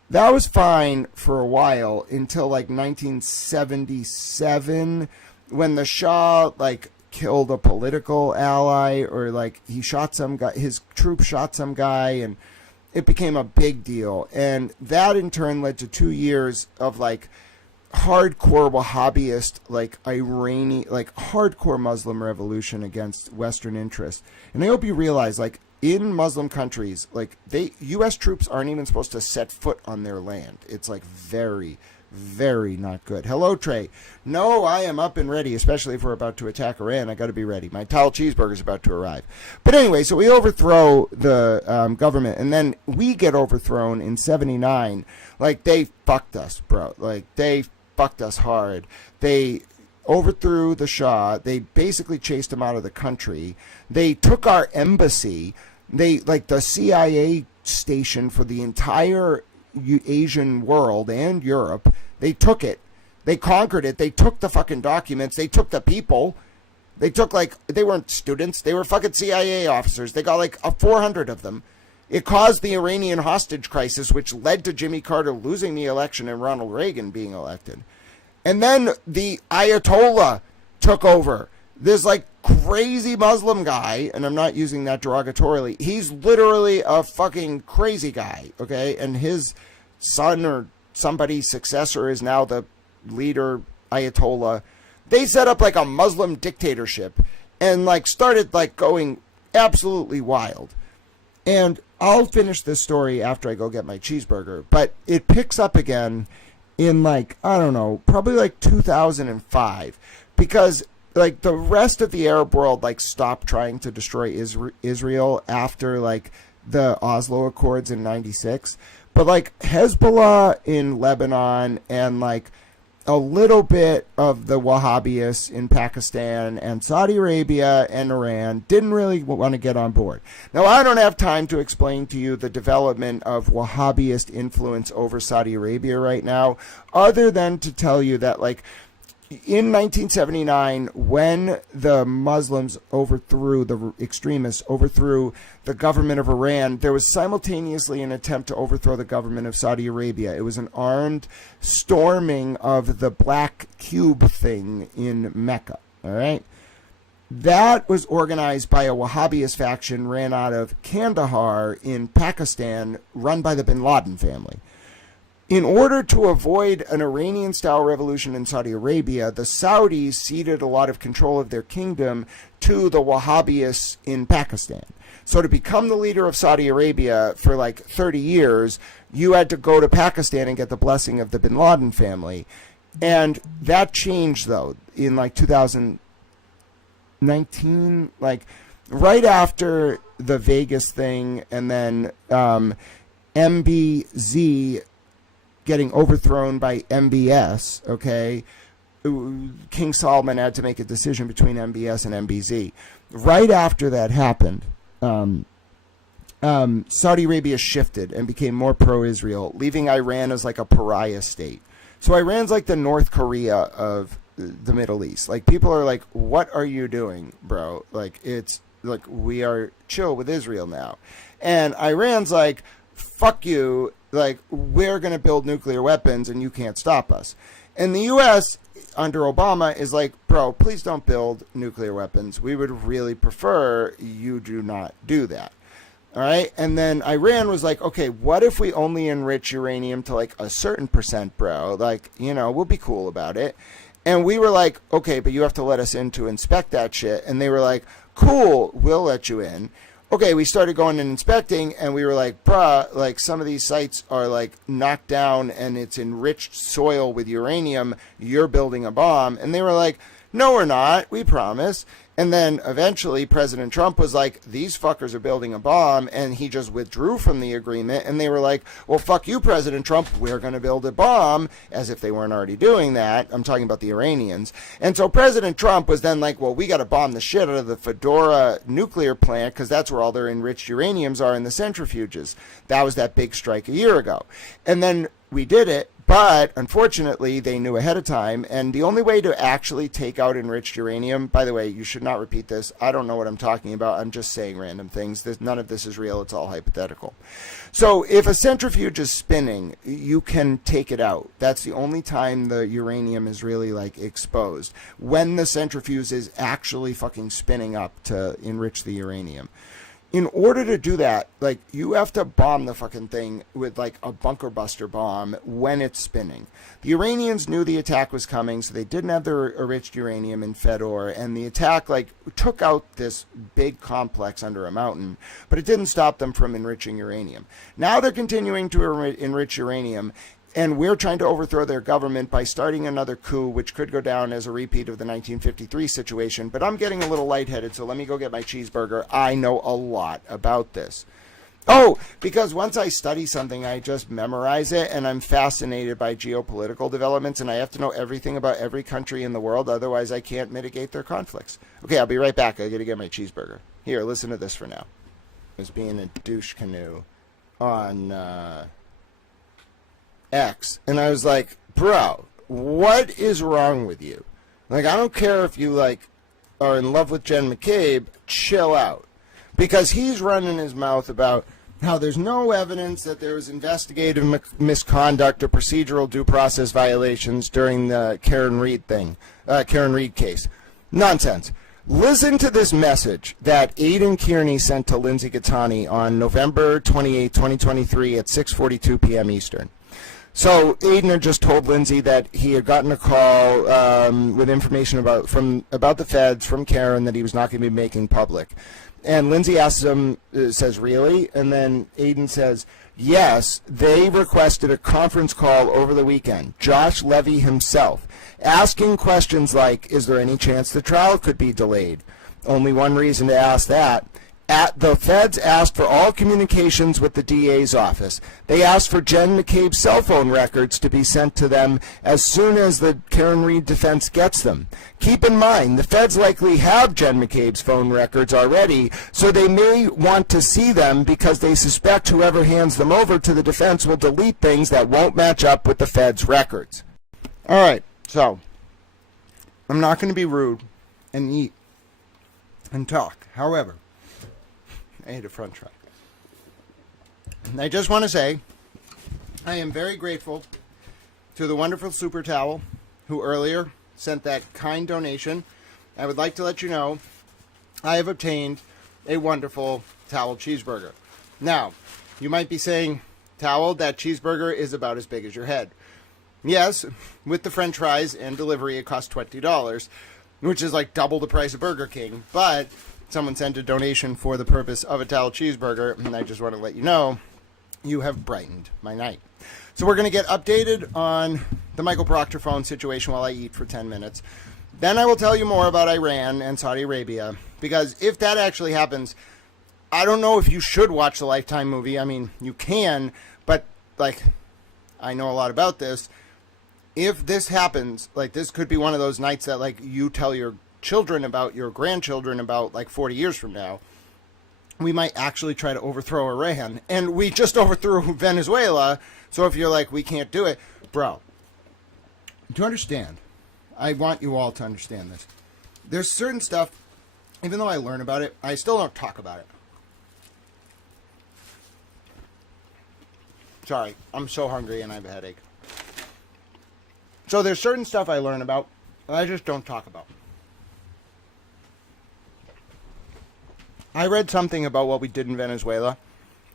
That was fine for a while until like 1977, when the Shah like killed a political ally, or like he shot some guy, his troops shot some guy, and it became a big deal. And that in turn led to 2 years of like hardcore Wahhabist, like Iranian, like hardcore Muslim revolution against Western interests. And I hope you realize, like, in Muslim countries, like, U.S. troops aren't even supposed to set foot on their land. It's like very, very not good. Hello, Trey. No, I am up and ready, especially if we're about to attack Iran. I got to be ready. My towel cheeseburger's about to arrive. But anyway, so we overthrow the government, and then we get overthrown in 1979. Like, they fucked us, bro. Like, they fucked us hard. They overthrew the Shah. They basically chased him out of the country. They took our embassy. They, like, the CIA station for the entire Asian world and Europe. They took it. They conquered it. They took the fucking documents. They took the people. They took, like, they weren't students. They were fucking CIA officers. They got like 400 of them. It caused the Iranian hostage crisis, which led to Jimmy Carter losing the election and Ronald Reagan being elected. And then the Ayatollah took over. This like crazy Muslim guy, and I'm not using that derogatorily. He's literally a fucking crazy guy, okay? And his son or somebody's successor is now the leader, Ayatollah. They set up like a Muslim dictatorship and like started like going absolutely wild. And I'll finish this story after I go get my cheeseburger, but it picks up again in like, I don't know, probably like 2005, because like the rest of the Arab world like stopped trying to destroy Israel after like the Oslo Accords in 96. But like Hezbollah in Lebanon and like a little bit of the Wahhabists in Pakistan and Saudi Arabia and Iran didn't really want to get on board. Now, I don't have time to explain to you the development of Wahhabist influence over Saudi Arabia right now, other than to tell you that, like, in 1979, when the Muslims the extremists overthrew the government of Iran, there was simultaneously an attempt to overthrow the government of Saudi Arabia. It was an armed storming of the Black Cube thing in Mecca. All right. That was organized by a Wahhabist faction ran out of Kandahar in Pakistan, run by the bin Laden family. In order to avoid an Iranian-style revolution in Saudi Arabia, the Saudis ceded a lot of control of their kingdom to the Wahhabists in Pakistan. So to become the leader of Saudi Arabia for like 30 years, you had to go to Pakistan and get the blessing of the bin Laden family. And that changed, though, in like 2019, like right after the Vegas thing, and then MBZ getting overthrown by MBS, okay? King Solomon had to make a decision between MBS and MBZ. Right after that happened, Saudi Arabia shifted and became more pro-Israel, leaving Iran as like a pariah state. So Iran's like the North Korea of the Middle East. Like, people are like, what are you doing, bro? Like, it's like, we are chill with Israel now. And Iran's like, fuck you. Like, we're going to build nuclear weapons and you can't stop us. And the U.S. under Obama is like, bro, please don't build nuclear weapons. We would really prefer you do not do that. All right. And then Iran was like, okay, what if we only enrich uranium to like a certain percent, bro? Like, you know, we'll be cool about it. And we were like, okay, but you have to let us in to inspect that shit. And they were like, cool, we'll let you in. Okay, we started going and inspecting, and we were like, bruh, like, some of these sites are like knocked down and it's enriched soil with uranium. You're building a bomb. And they were like, no, we're not. We promise. And then eventually President Trump was like, these fuckers are building a bomb. And he just withdrew from the agreement. And they were like, well, fuck you, President Trump. We're going to build a bomb, as if they weren't already doing that. I'm talking about the Iranians. And so President Trump was then like, well, we got to bomb the shit out of the Fedora nuclear plant, because that's where all their enriched uraniums are in the centrifuges. That was that big strike a year ago. And then we did it. But unfortunately, they knew ahead of time, and the only way to actually take out enriched uranium, by the way, you should not repeat this. I don't know what I'm talking about. I'm just saying random things. None of this is real. It's all hypothetical. So if a centrifuge is spinning, you can take it out. That's the only time the uranium is really like exposed, when the centrifuge is actually fucking spinning up to enrich the uranium. In order to do that, like, you have to bomb the fucking thing with like a bunker buster bomb when it's spinning. The Iranians knew the attack was coming, so they didn't have their enriched uranium in Fedor, and the attack like took out this big complex under a mountain, but it didn't stop them from enriching uranium. Now they're continuing to enrich uranium, and we're trying to overthrow their government by starting another coup, which could go down as a repeat of the 1953 situation. But I'm getting a little lightheaded, so let me go get my cheeseburger. I know a lot about this. Oh, because once I study something, I just memorize it, and I'm fascinated by geopolitical developments, and I have to know everything about every country in the world. Otherwise, I can't mitigate their conflicts. Okay, I'll be right back. I got to get my cheeseburger. Here, listen to this for now. I was being a douche canoe on X, and I was like, bro, what is wrong with you? Like, I don't care if you like are in love with Jen McCabe, chill out. Because he's running his mouth about how there's no evidence that there was investigative misconduct or procedural due process violations during the Karen Reed case. Nonsense. Listen to this message that Aidan Kearney sent to Lindsay Gattani on November 28, 2023 at 6:42 p.m. Eastern. So Aidan had just told Lindsay that he had gotten a call with information about the feds from Karen that he was not going to be making public. And Lindsay asks him, says, really? And then Aidan says, yes, they requested a conference call over the weekend. Josh Levy himself, asking questions like, is there any chance the trial could be delayed? Only one reason to ask that. The feds asked for all communications with the DA's office. They asked for Jen McCabe's cell phone records to be sent to them as soon as the Karen Reed defense gets them. Keep in mind, the feds likely have Jen McCabe's phone records already, so they may want to see them because they suspect whoever hands them over to the defense will delete things that won't match up with the feds' records. All right, so I'm not going to be rude and eat and talk. However, I ate a french fry. And I just want to say, I am very grateful to the wonderful Super Towel who earlier sent that kind donation. I would like to let you know I have obtained a wonderful Towel cheeseburger. Now, you might be saying, Towel, that cheeseburger is about as big as your head. Yes, with the french fries and delivery, it costs $20, which is like double the price of Burger King. But someone sent a donation for the purpose of a towel cheeseburger, and I just want to let you know you have brightened my night. So we're going to get updated on the Michael Proctor phone situation while I eat for 10 minutes. Then I will tell you more about Iran and Saudi Arabia, because if that actually happens, I don't know if you should watch the Lifetime movie. I mean, you can, but, like, I know a lot about this. If this happens, like, this could be one of those nights that, like, you tell your children about, your grandchildren about, like, 40 years from now. We might actually try to overthrow Iran. And we just overthrew Venezuela, so if you're like, we can't do it, bro, do you understand? I want you all to understand this. There's certain stuff, even though I learn about it, I still don't talk about it. Sorry, I'm so hungry and I have a headache. So there's certain stuff I learn about, I just don't talk about. I read something about what we did in Venezuela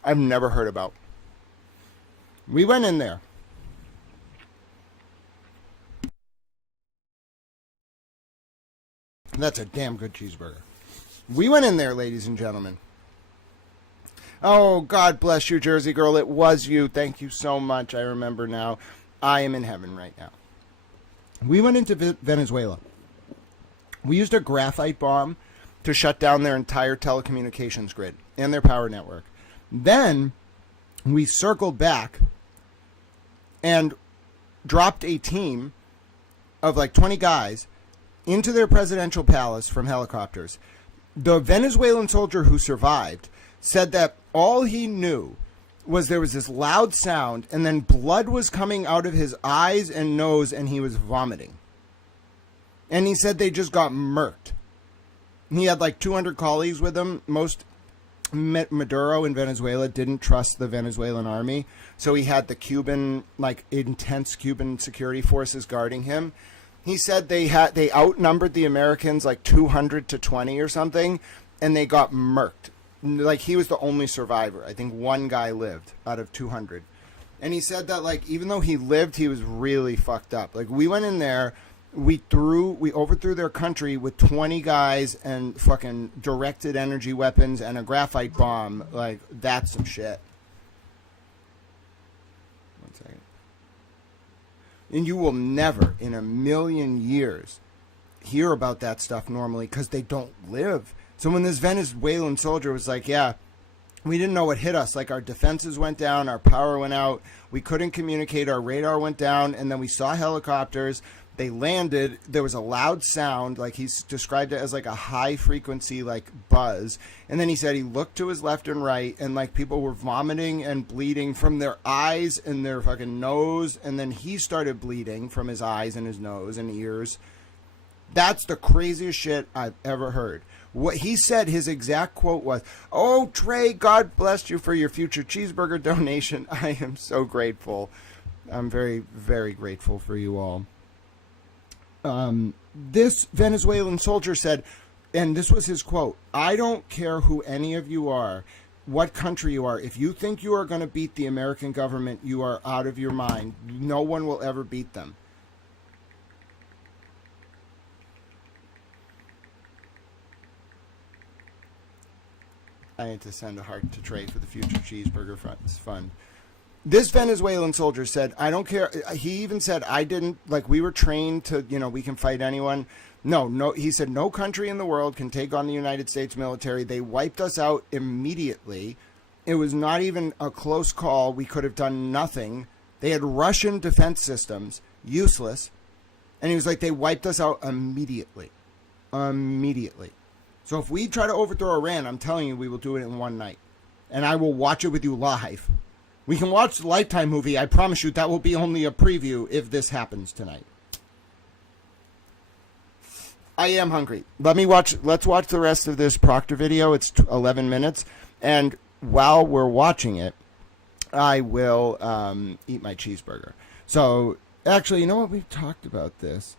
I've never heard about. We went in there. That's a damn good cheeseburger. We went in there, ladies and gentlemen. Oh, God bless you, Jersey girl. It was you. Thank you so much. I remember now. I am in heaven right now. We went into Venezuela. We used a graphite bomb to shut down their entire telecommunications grid and their power network. Then we circled back and dropped a team of like 20 guys into their presidential palace from helicopters. The Venezuelan soldier who survived said that all he knew was there was this loud sound and then blood was coming out of his eyes and nose and he was vomiting. And he said they just got murked. He had like 200 colleagues with him. Most Maduro in Venezuela didn't trust the Venezuelan army, so he had the Cuban, like intense Cuban security forces guarding him. He said they outnumbered the Americans like 200 to 20 or something, and they got murked. Like, he was the only survivor. I think one guy lived out of 200. And he said that, like, even though he lived, he was really fucked up. Like, we went in there, we overthrew their country with 20 guys and fucking directed energy weapons and a graphite bomb. Like, that's some shit. One second. And you will never in a million years hear about that stuff normally because they don't live. So when this Venezuelan soldier was like, yeah, we didn't know what hit us. Like, our defenses went down, our power went out, we couldn't communicate, our radar went down, and then we saw helicopters. They landed. There was a loud sound, like he's described it as like a high frequency, like buzz. And then he said he looked to his left and right, and like people were vomiting and bleeding from their eyes and their fucking nose. And then he started bleeding from his eyes and his nose and ears. That's the craziest shit I've ever heard. What he said, his exact quote was, "Oh, Trey, God bless you for your future cheeseburger donation. I am so grateful. I'm very, very grateful for you all." This Venezuelan soldier said, and this was his quote, "I don't care who any of you are, what country you are. If you think you are going to beat the American government, you are out of your mind. No one will ever beat them." I need to send a heart to Trey for the future cheeseburger fund. This Venezuelan soldier said, "I don't care." He even said, "I didn't, like, we were trained to, we can fight anyone." No, he said, "No country in the world can take on the United States military. They wiped us out immediately. It was not even a close call. We could have done nothing. They had Russian defense systems, useless." And he was like, they wiped us out immediately. Immediately. So if we try to overthrow Iran, I'm telling you, we will do it in one night. And I will watch it with you live. We can watch the Lifetime movie. I promise you that will be only a preview if this happens tonight. I am hungry. Let's watch the rest of this Proctor video. It's 11 minutes. And while we're watching it, I will eat my cheeseburger. So, actually, you know what? We've talked about this.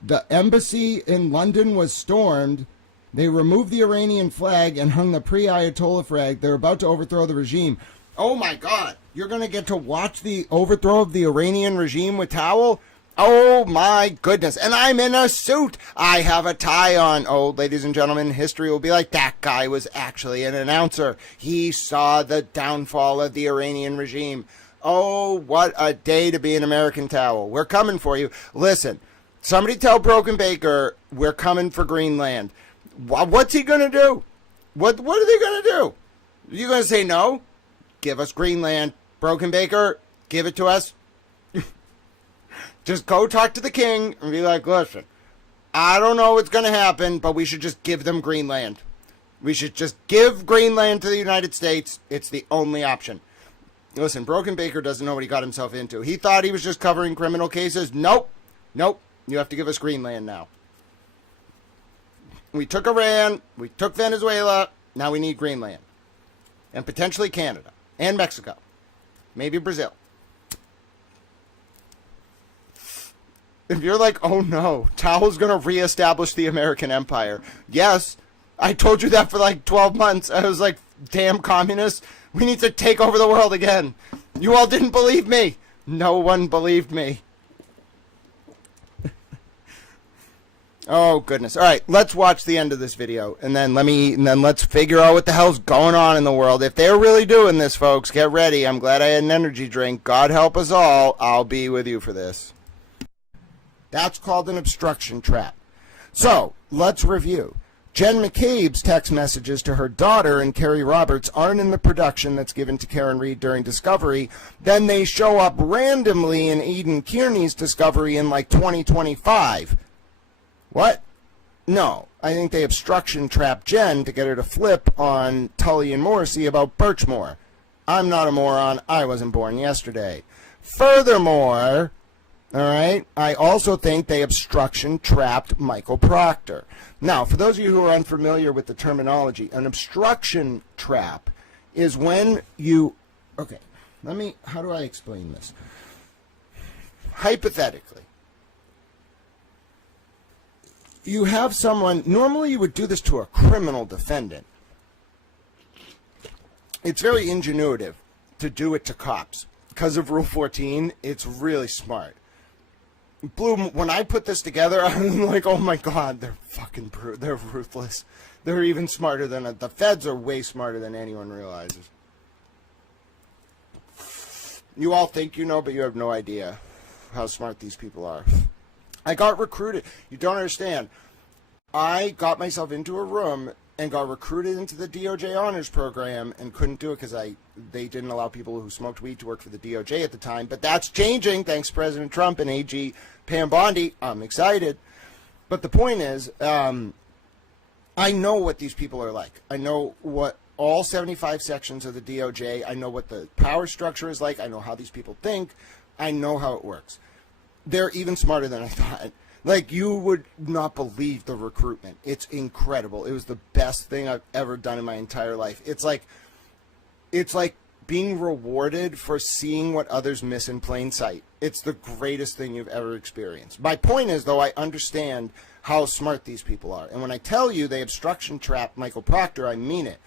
The embassy in London was stormed. They removed the Iranian flag and hung the pre-Ayatollah flag. They're about to overthrow the regime. Oh my God, you're going to get to watch the overthrow of the Iranian regime with Towel? Oh my goodness. And I'm in a suit. I have a tie on. Oh, ladies and gentlemen, history will be like, that guy was actually an announcer. He saw the downfall of the Iranian regime. Oh, what a day to be an American Towel. We're coming for you. Listen, somebody tell Broken Baker we're coming for Greenland. What's he going to do? What are they going to do? Are you going to say no? Give us Greenland. Broken Baker, give it to us. Just go talk to the king and be like, listen, I don't know what's going to happen, but we should just give them Greenland. We should just give Greenland to the United States. It's the only option. Listen, Broken Baker doesn't know what he got himself into. He thought he was just covering criminal cases. Nope. Nope. You have to give us Greenland now. We took Iran. We took Venezuela. Now we need Greenland. And potentially Canada. And Mexico. Maybe Brazil. If you're like, oh no, Tao's going to reestablish the American empire. Yes, I told you that for like 12 months. I was like, damn communists, we need to take over the world again. You all didn't believe me. No one believed me. Oh goodness. All right, let's watch the end of this video and then let's figure out what the hell's going on in the world. If they're really doing this, folks, get ready. I'm glad I had an energy drink. God help us all. I'll be with you for this. That's called an obstruction trap. So, let's review. Jen McCabe's text messages to her daughter and Carrie Roberts aren't in the production that's given to Karen Reed during Discovery. Then they show up randomly in Aidan Kearney's Discovery in like 2025. What? No, I think they obstruction trap Jen to get her to flip on Tully and Morrissey about Birchmore. I'm not a moron. I wasn't born yesterday. Furthermore, all right, I also think they obstruction trapped Michael Proctor. Now, for those of you who are unfamiliar with the terminology, an obstruction trap is when you... Okay, how do I explain this? Hypothetically, you have someone... Normally you would do this to a criminal defendant. It's very ingenuitive to do it to cops. Because of Rule 14, it's really smart. Bloom, when I put this together, I'm like, oh my God, they're fucking they're ruthless. They're even smarter than the feds are way smarter than anyone realizes. You all think you know, but you have no idea how smart these people are. I got recruited. You don't understand. I got myself into a room and got recruited into the DOJ honors program and couldn't do it because they didn't allow people who smoked weed to work for the DOJ at the time. But that's changing thanks to President Trump and AG Pam Bondi. I'm excited. But the point is, I know what these people are like. I know what all 75 sections of the DOJ, I know what the power structure is like. I know how these people think. I know how it works. They're even smarter than I thought. Like, you would not believe the recruitment. It's incredible. It was the best thing I've ever done in my entire life. It's like being rewarded for seeing what others miss in plain sight. It's the greatest thing you've ever experienced. My point is, though, I understand how smart these people are. And when I tell you they obstruction trap Michael Proctor, I mean it.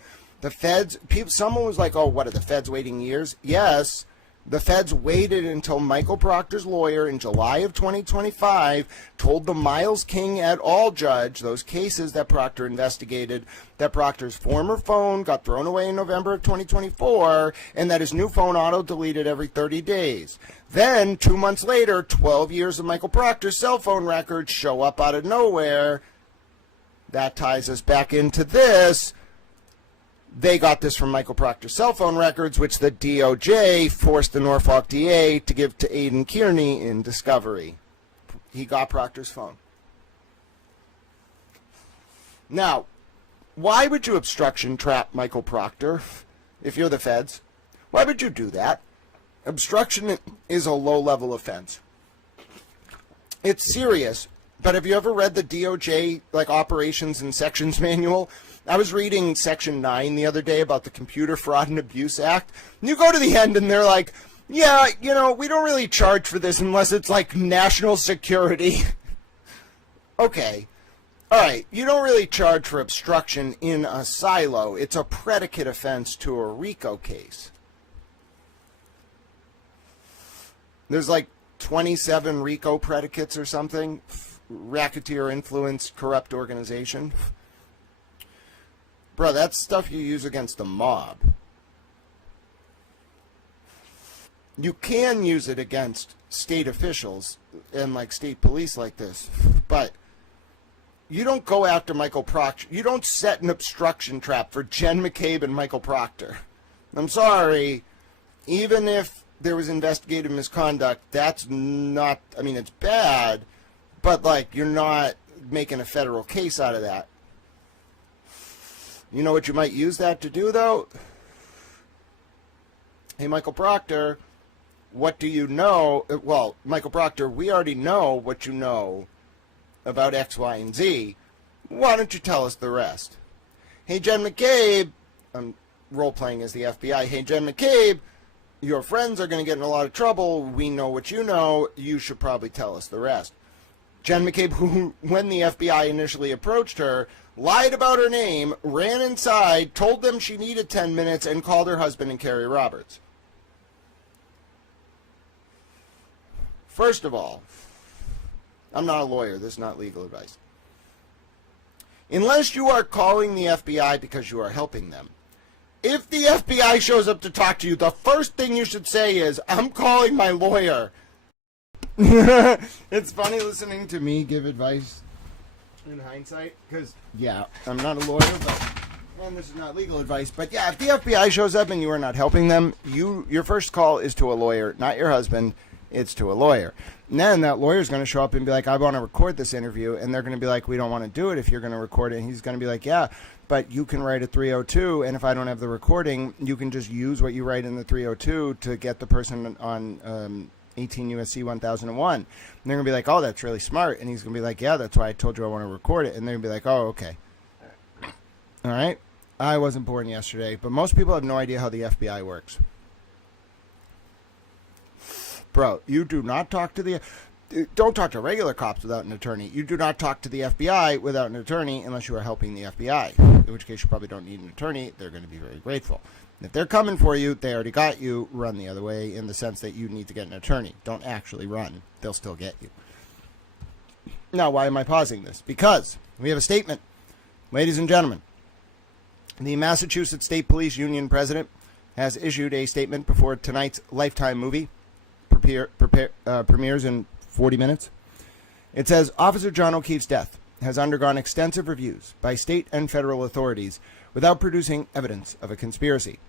The feds, someone was like, oh, what, are the feds waiting years? Yes. The feds waited until Michael Proctor's lawyer in July of 2025 told the Miles King et al. Judge, those cases that Proctor investigated, that Proctor's former phone got thrown away in November of 2024 and that his new phone auto-deleted every 30 days. Then, 2 months later, 12 years of Michael Proctor's cell phone records show up out of nowhere. That ties us back into this. They got this from Michael Proctor's cell phone records, which the DOJ forced the Norfolk DA to give to Aidan Kearney in Discovery. He got Proctor's phone. Now, why would you obstruction trap Michael Proctor if you're the feds? Why would you do that? Obstruction is a low-level offense. It's serious, but have you ever read the DOJ operations and sections manual? I was reading Section 9 the other day about the Computer Fraud and Abuse Act. And you go to the end and they're like, yeah, we don't really charge for this unless it's like national security. Okay. All right. You don't really charge for obstruction in a silo. It's a predicate offense to a RICO case. There's 27 RICO predicates or something. Racketeer, influence, corrupt organization. Bro, that's stuff you use against the mob. You can use it against state officials and like state police like this, but you don't go after Michael Proctor. You don't set an obstruction trap for Jen McCabe and Michael Proctor. I'm sorry. Even if there was investigative misconduct, that's not, I mean, it's bad, but like, you're not making a federal case out of that. You know what you might use that to do, though? Hey, Michael Proctor, what do you know? Well, Michael Proctor, we already know what you know about X, Y, and Z. Why don't you tell us the rest? Hey, Jen McCabe, I'm role-playing as the FBI. Hey, Jen McCabe, your friends are going to get in a lot of trouble. We know what you know. You should probably tell us the rest. Jen McCabe, who, when the FBI initially approached her, lied about her name, ran inside, told them she needed 10 minutes, and called her husband and Carrie Roberts. First of all, I'm not a lawyer. This is not legal advice. Unless you are calling the FBI because you are helping them. If the FBI shows up to talk to you, the first thing you should say is, I'm calling my lawyer. It's funny listening to me give advice in hindsight, because, yeah, I'm not a lawyer, and this is not legal advice, but yeah, if the FBI shows up and you are not helping them, your first call is to a lawyer, not your husband. It's to a lawyer. And then that lawyer's going to show up and be like, I want to record this interview. And they're going to be like, we don't want to do it if you're going to record it. And he's going to be like, yeah, but you can write a 302. And if I don't have the recording, you can just use what you write in the 302 to get the person on 18 U.S.C. 1001. And they're going to be like, oh, that's really smart. And he's going to be like, yeah, that's why I told you I want to record it. And they're going to be like, oh, okay. All right. I wasn't born yesterday, but most people have no idea how the FBI works. Bro, you do not talk to don't talk to regular cops without an attorney. You do not talk to the FBI without an attorney unless you are helping the FBI, in which case you probably don't need an attorney. They're going to be very grateful. If they're coming for you, they already got you. Run the other way in the sense that you need to get an attorney. Don't actually run. They'll still get you. Now, why am I pausing this? Because we have a statement. Ladies and gentlemen, the Massachusetts State Police Union president has issued a statement before tonight's Lifetime movie premieres in 40 minutes. It says, Officer John O'Keefe's death has undergone extensive reviews by state and federal authorities without producing evidence of a conspiracy.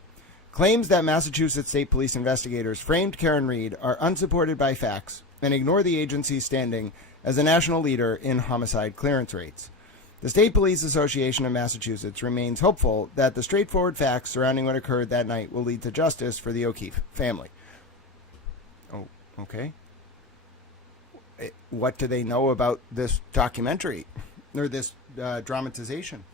Claims that Massachusetts State Police investigators framed Karen Reed are unsupported by facts and ignore the agency's standing as a national leader in homicide clearance rates. The State Police Association of Massachusetts remains hopeful that the straightforward facts surrounding what occurred that night will lead to justice for the O'Keefe family. Oh, okay. What do they know about this documentary or this dramatization?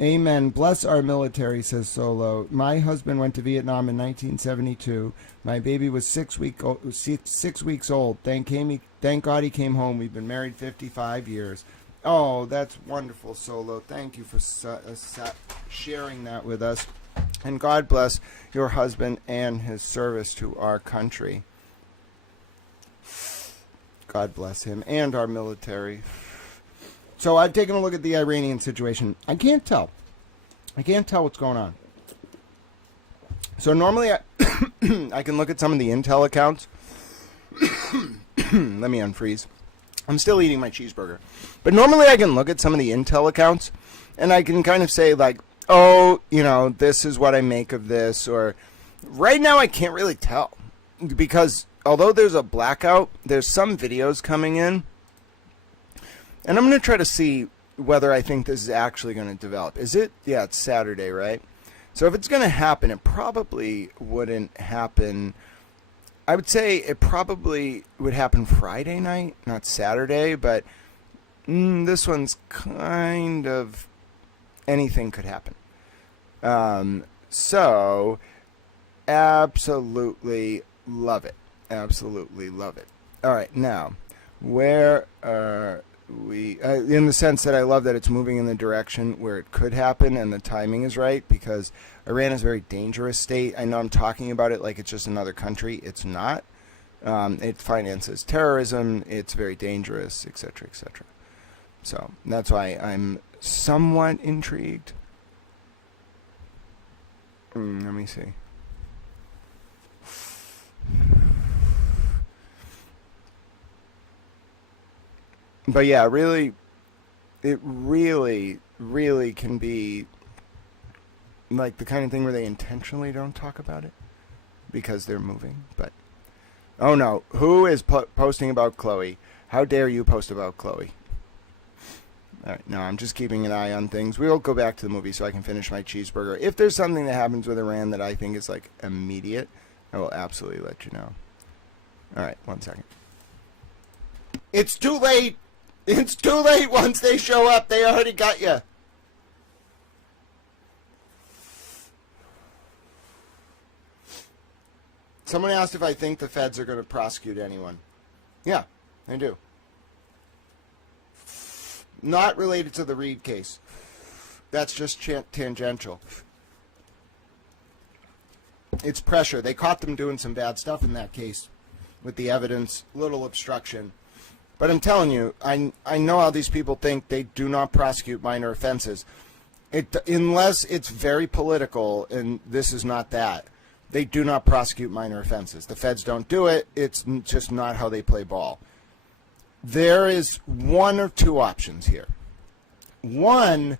Amen. Bless our military, says Solo. My husband went to Vietnam in 1972. My baby was 6 weeks old. Thank God he came home. We've been married 55 years. Oh, that's wonderful, Solo. Thank you for sharing that with us. And God bless your husband and his service to our country. God bless him and our military. So I've taken a look at the Iranian situation. I can't tell what's going on. So normally I can look at some of the intel accounts. Let me unfreeze. I'm still eating my cheeseburger. But normally I can look at some of the intel accounts and I can kind of say like, oh, this is what I make of this. Or right now I can't really tell. Because although there's a blackout, there's some videos coming in. And I'm going to try to see whether I think this is actually going to develop. Is it? Yeah, it's Saturday, right? So if it's going to happen, it probably wouldn't happen. I would say it probably would happen Friday night, not Saturday. But this one's kind of anything could happen. So absolutely love it. Absolutely love it. All right, now, where are in the sense that I love that it's moving in the direction where it could happen and the timing is right, because Iran is a very dangerous state. I know I'm talking about it like it's just another country. It's not. It finances terrorism. It's very dangerous, etc., etc. So that's why I'm somewhat intrigued. Let me see. But yeah, really, it really, really can be like the kind of thing where they intentionally don't talk about it because they're moving. But, oh no, who is posting about Chloe? How dare you post about Chloe? All right, no, I'm just keeping an eye on things. We'll go back to the movie so I can finish my cheeseburger. If there's something that happens with Iran that I think is like immediate, I will absolutely let you know. All right, 1 second. It's too late. It's too late. Once they show up, they already got you. Someone asked if I think the feds are going to prosecute anyone. Yeah, I do. Not related to the Reed case. That's just tangential. It's pressure. They caught them doing some bad stuff in that case with the evidence, little obstruction. But I'm telling you, I know how these people think. They do not prosecute minor offenses. Unless it's very political, and this is not that. They do not prosecute minor offenses. The feds don't do it. It's just not how they play ball. There is one or two options here. One,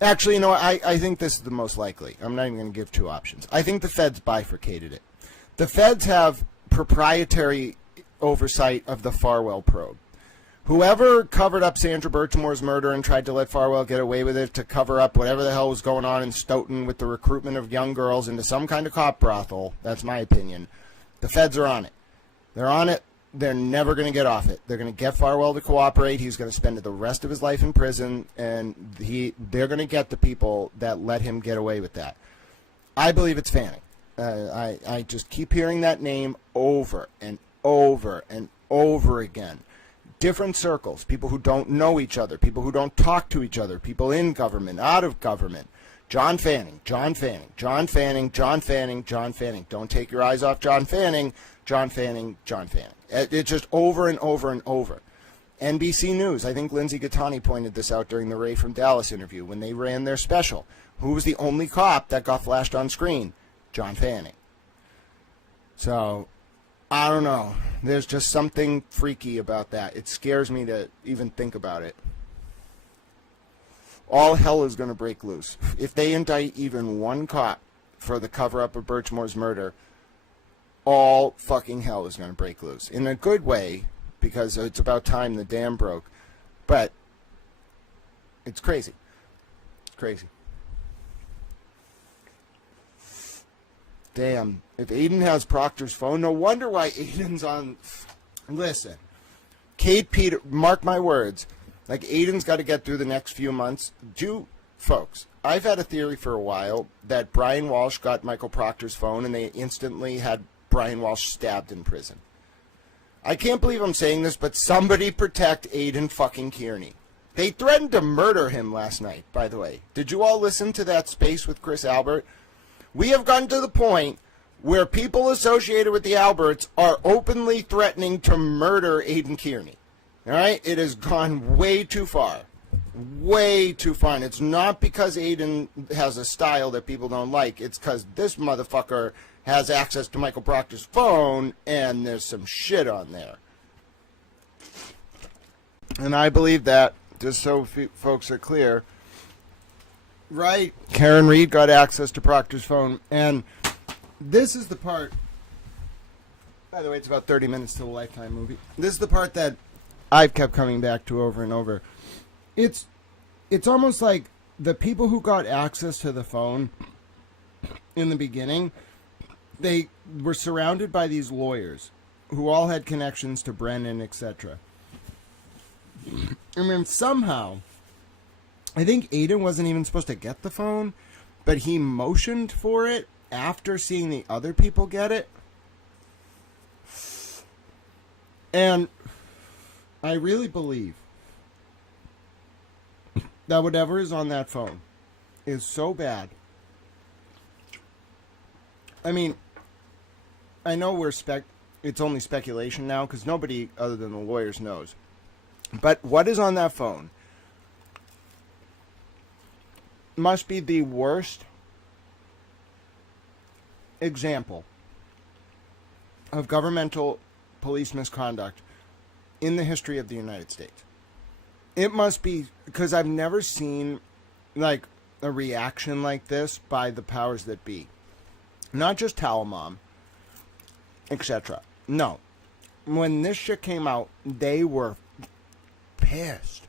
actually, you know, I think this is the most likely. I'm not even going to give two options. I think the feds bifurcated it. The feds have proprietary oversight of the Farwell probe. Whoever covered up Sandra Birchmore's murder and tried to let Farwell get away with it to cover up whatever the hell was going on in Stoughton with the recruitment of young girls into some kind of cop brothel, that's my opinion, the feds are on it. They're on it. They're never going to get off it. They're going to get Farwell to cooperate. He's going to spend the rest of his life in prison, and they're going to get the people that let him get away with that. I believe it's Fanning. I just keep hearing that name over and over and over again. Different circles, people who don't know each other, people who don't talk to each other, people in government, out of government. John Fanning, John Fanning, John Fanning, John Fanning, John Fanning. Don't take your eyes off John Fanning, John Fanning, John Fanning. It's just over and over and over. NBC News, I think Lindsay Gattani pointed this out during the Ray from Dallas interview when they ran their special. Who was the only cop that got flashed on screen? John Fanning. So, I don't know. There's just something freaky about that. It scares me to even think about it. All hell is going to break loose. If they indict even one cop for the cover-up of Birchmore's murder, all fucking hell is going to break loose. In a good way, because it's about time the dam broke. But it's crazy. It's crazy. Damn. If Aiden has Proctor's phone, no wonder why Aiden's on... Listen. Kate Peter, mark my words. Like, Aiden's got to get through the next few months. Folks, I've had a theory for a while that Brian Walsh got Michael Proctor's phone and they instantly had Brian Walsh stabbed in prison. I can't believe I'm saying this, but somebody protect Aiden fucking Kearney. They threatened to murder him last night, by the way. Did you all listen to that space with Chris Albert? We have gotten to the point where people associated with the Alberts are openly threatening to murder Aiden Kearney. All right? It has gone way too far. Way too far. And it's not because Aiden has a style that people don't like. It's because this motherfucker has access to Michael Proctor's phone, and there's some shit on there. And I believe that, just so folks are clear, right? Karen Reed got access to Proctor's phone, and this is the part, by the way, it's about 30 minutes to the Lifetime movie. This is the part that I've kept coming back to over and over. It's almost like the people who got access to the phone in the beginning, they were surrounded by these lawyers who all had connections to Brennan, etc. And then somehow, I think Aiden wasn't even supposed to get the phone, but he motioned for it after seeing the other people get it. And I really believe that whatever is on that phone is so bad. I mean, I know it's only speculation now because nobody other than the lawyers knows. But what is on that phone must be the worst example of governmental police misconduct in the history of the United States. It must be, because I've never seen like a reaction like this by the powers that be. Not just Towel Mom, etc. No. When this shit came out, they were pissed.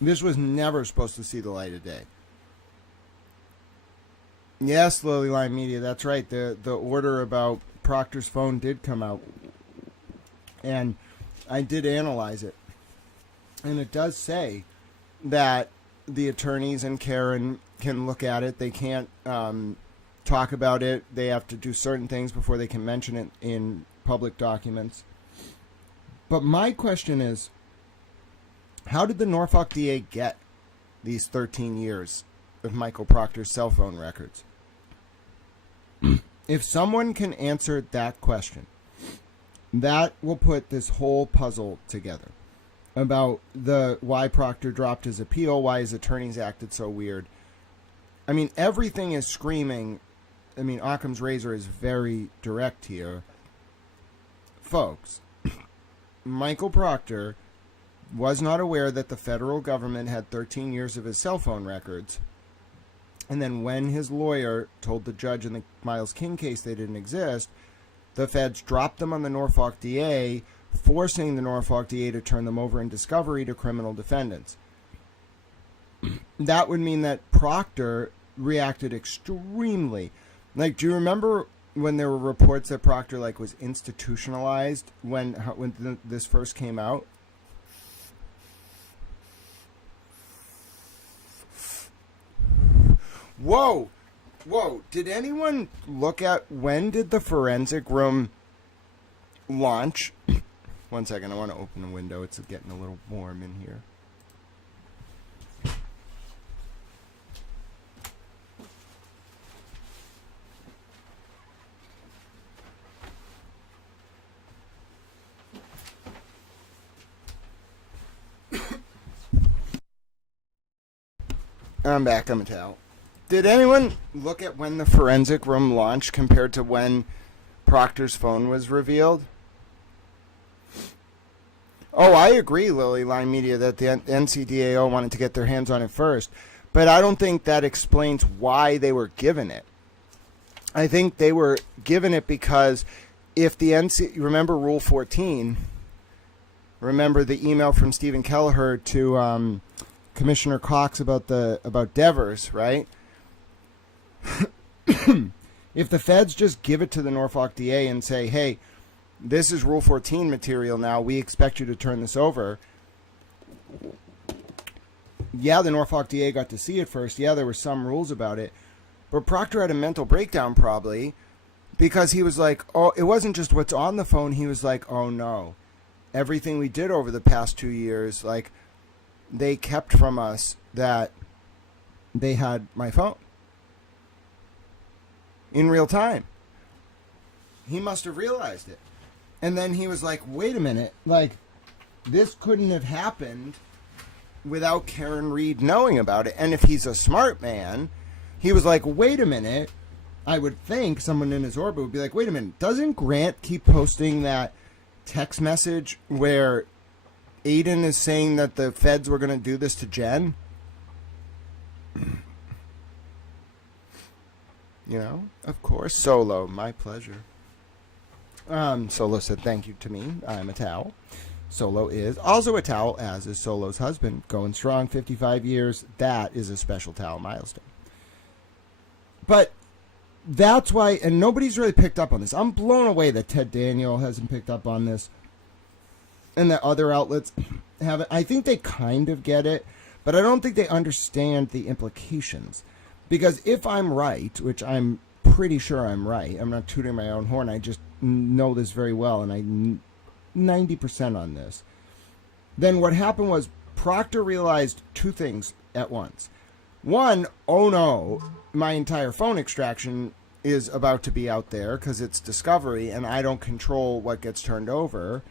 This was never supposed to see the light of day. Yes, Lily Line Media, that's right. The order about Proctor's phone did come out. And I did analyze it. And it does say that the attorneys and Karen can look at it. They can't talk about it. They have to do certain things before they can mention it in public documents. But my question is, how did the Norfolk DA get these 13 years of Michael Proctor's cell phone records? If someone can answer that question, that will put this whole puzzle together about why Proctor dropped his appeal, why his attorneys acted so weird. I mean, everything is screaming. I mean, Occam's razor is very direct here. Folks, Michael Proctor was not aware that the federal government had 13 years of his cell phone records. And then when his lawyer told the judge in the Miles King case they didn't exist, the feds dropped them on the Norfolk DA, forcing the Norfolk DA to turn them over in discovery to criminal defendants. That would mean that Proctor reacted extremely. Like, do you remember when there were reports that Proctor was institutionalized when this first came out? Whoa! Did anyone look at when did the forensic room launch? One second, I want to open the window. It's getting a little warm in here. I'm back. I'm a towel. Did anyone look at when the forensic room launched compared to when Proctor's phone was revealed? Oh, I agree, Lily Line Media, that the NCDAO wanted to get their hands on it first. But I don't think that explains why they were given it. I think they were given it because if the remember Rule 14, remember the email from Stephen Kelleher to Commissioner Cox about Devers, right? If the feds just give it to the Norfolk DA and say, hey, this is Rule 14 material now, we expect you to turn this over. Yeah, the Norfolk DA got to see it first. Yeah, there were some rules about it. But Proctor had a mental breakdown probably because he was like, oh, it wasn't just what's on the phone. He was like, oh no, everything we did over the past 2 years, they kept from us that they had my phone in real time. He must have realized it. And then he was like, wait a minute, this couldn't have happened without Karen Reed knowing about it. And if he's a smart man, he was like, wait a minute, I would think someone in his orbit would be like, wait a minute, doesn't Grant keep posting that text message where Aiden is saying that the feds were going to do this to Jen? You know, of course. Solo, my pleasure. Solo said thank you to me. I'm a towel. Solo is also a towel, as is Solo's husband. Going strong, 55 years. That is a special towel milestone. But that's why, and nobody's really picked up on this. I'm blown away that Ted Daniel hasn't picked up on this and that other outlets haven't. I think they kind of get it, but I don't think they understand the implications. Because if I'm right, which I'm pretty sure I'm right, I'm not tooting my own horn, I just know this very well, and I'm 90% on this, then what happened was Proctor realized two things at once. One, oh no, my entire phone extraction is about to be out there because it's discovery and I don't control what gets turned over.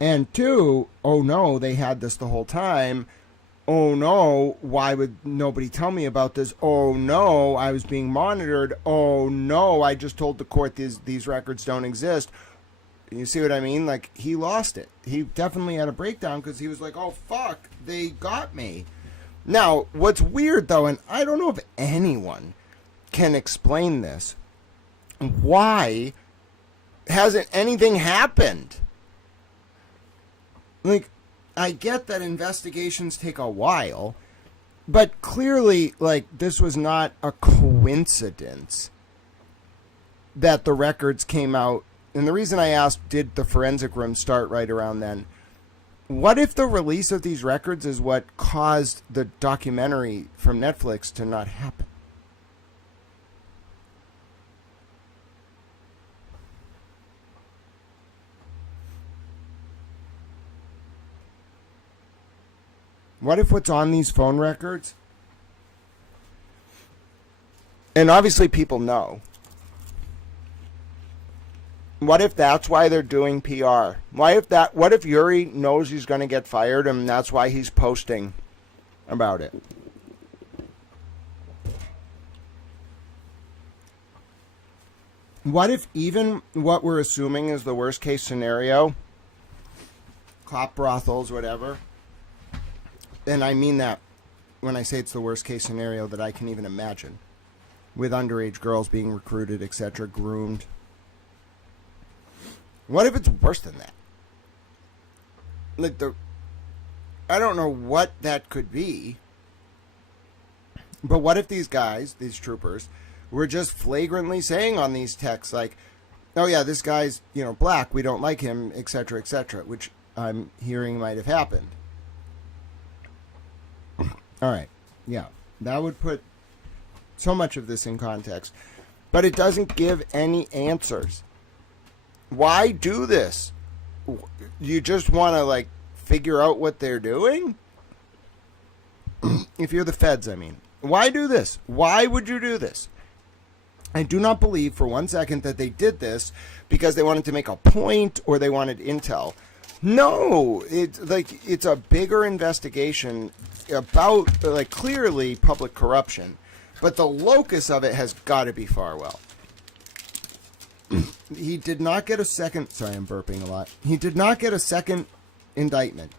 And two, oh no, they had this the whole time. Oh no, why would nobody tell me about this? Oh no, I was being monitored. Oh no, I just told the court these records don't exist. You see what I mean? Like, he lost it. He definitely had a breakdown because he was like, oh fuck, they got me. Now, what's weird though, and I don't know if anyone can explain this, why hasn't anything happened? Like, I get that investigations take a while, but clearly, like, this was not a coincidence that the records came out. And the reason I asked, did the forensic room start right around then? What if the release of these records is what caused the documentary from Netflix to not happen? What if what's on these phone records, and obviously people know, what if that's why they're doing PR? What if Yuri knows he's going to get fired and that's why he's posting about it? What if even what we're assuming is the worst case scenario, cop brothels, whatever, and I mean that when I say it's the worst case scenario that I can even imagine, with underage girls being recruited, etc., groomed. What if it's worse than that? Like, I don't know what that could be, but what if these guys, these troopers, were just flagrantly saying on these texts, like, oh yeah, this guy's, black, we don't like him, etc., which I'm hearing might have happened. All right, yeah, that would put so much of this in context, but it doesn't give any answers. Why do this? You just want to, like, figure out what they're doing? If you're the feds, I mean. Why do this? Why would you do this? I do not believe for one second that they did this because they wanted to make a point or they wanted intel. No, it's a bigger investigation about, like, clearly public corruption, but the locus of it has got to be Farwell. He did not get a second. Sorry, I'm burping a lot. He did not get a second indictment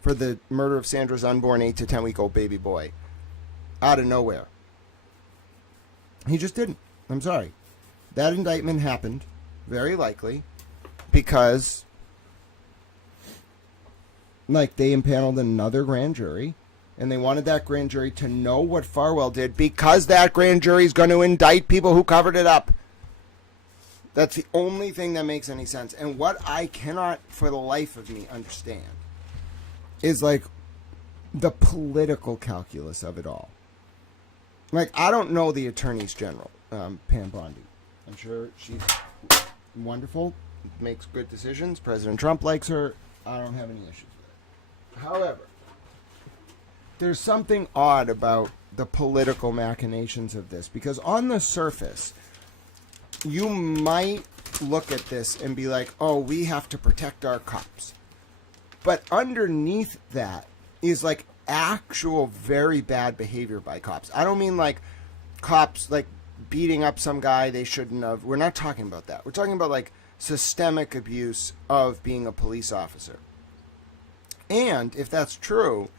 for the murder of Sandra's unborn 8 to 10 week old baby boy out of nowhere. He just didn't. I'm sorry. That indictment happened, very likely, because, like, they impaneled another grand jury, and they wanted that grand jury to know what Farwell did because that grand jury is going to indict people who covered it up. That's the only thing that makes any sense. And what I cannot, for the life of me, understand is, like, the political calculus of it all. Like, I don't know the attorneys general, Pam Bondi. I'm sure she's wonderful, makes good decisions. President Trump likes her. I don't have any issues with it. However, there's something odd about the political machinations of this, because on the surface, you might look at this and be like, oh, we have to protect our cops. But underneath that is, like, actual very bad behavior by cops. I don't mean, like, cops, like, beating up some guy they shouldn't have. We're not talking about that. We're talking about, like, systemic abuse of being a police officer. And if that's true,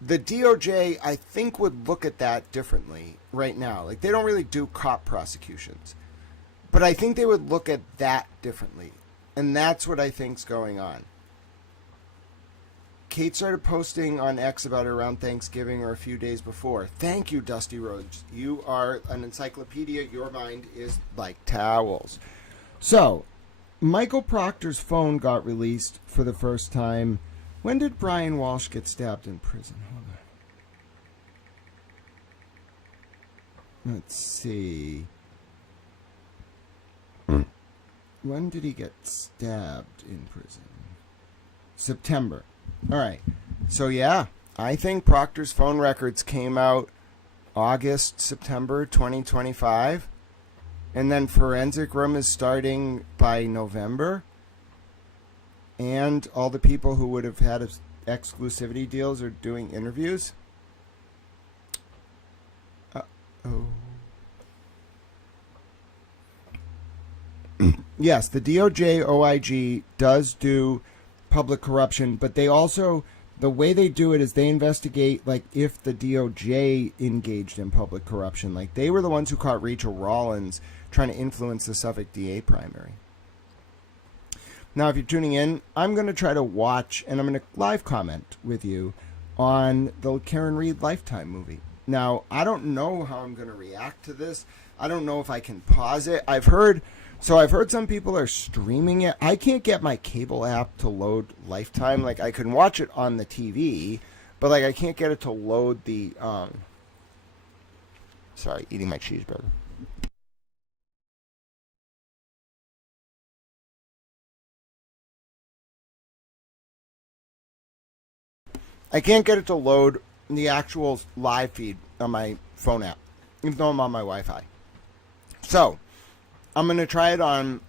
the DOJ, I think, would look at that differently right now. Like, they don't really do cop prosecutions. But I think they would look at that differently. And that's what I think's going on. Kate started posting on X about it around Thanksgiving or a few days before. Thank you, Dusty Rhodes. You are an encyclopedia. Your mind is like towels. So, Michael Proctor's phone got released for the first time. When did Brian Walsh get stabbed in prison? Hold on. Let's see. When did he get stabbed in prison? September. All right. So, yeah, I think Proctor's phone records came out August, September 2025. And then Forensic Room is starting by November. And all the people who would have had exclusivity deals are doing interviews. Oh. Yes, the DOJ OIG does do public corruption, but they also, the way they do it is they investigate, like, if the DOJ engaged in public corruption. Like, they were the ones who caught Rachel Rollins trying to influence the Suffolk DA primary. Now, if you're tuning in, I'm going to try to watch, and I'm going to live comment with you on the Karen Reed Lifetime movie. Now, I don't know how I'm going to react to this. I don't know if I can pause it. I've heard some people are streaming it. I can't get my cable app to load Lifetime. Like, I can watch it on the TV, but, like, I can't get it to load the, sorry, eating my cheeseburger. I can't get it to load the actual live feed on my phone app, even though I'm on my Wi-Fi. So, I'm going to try it on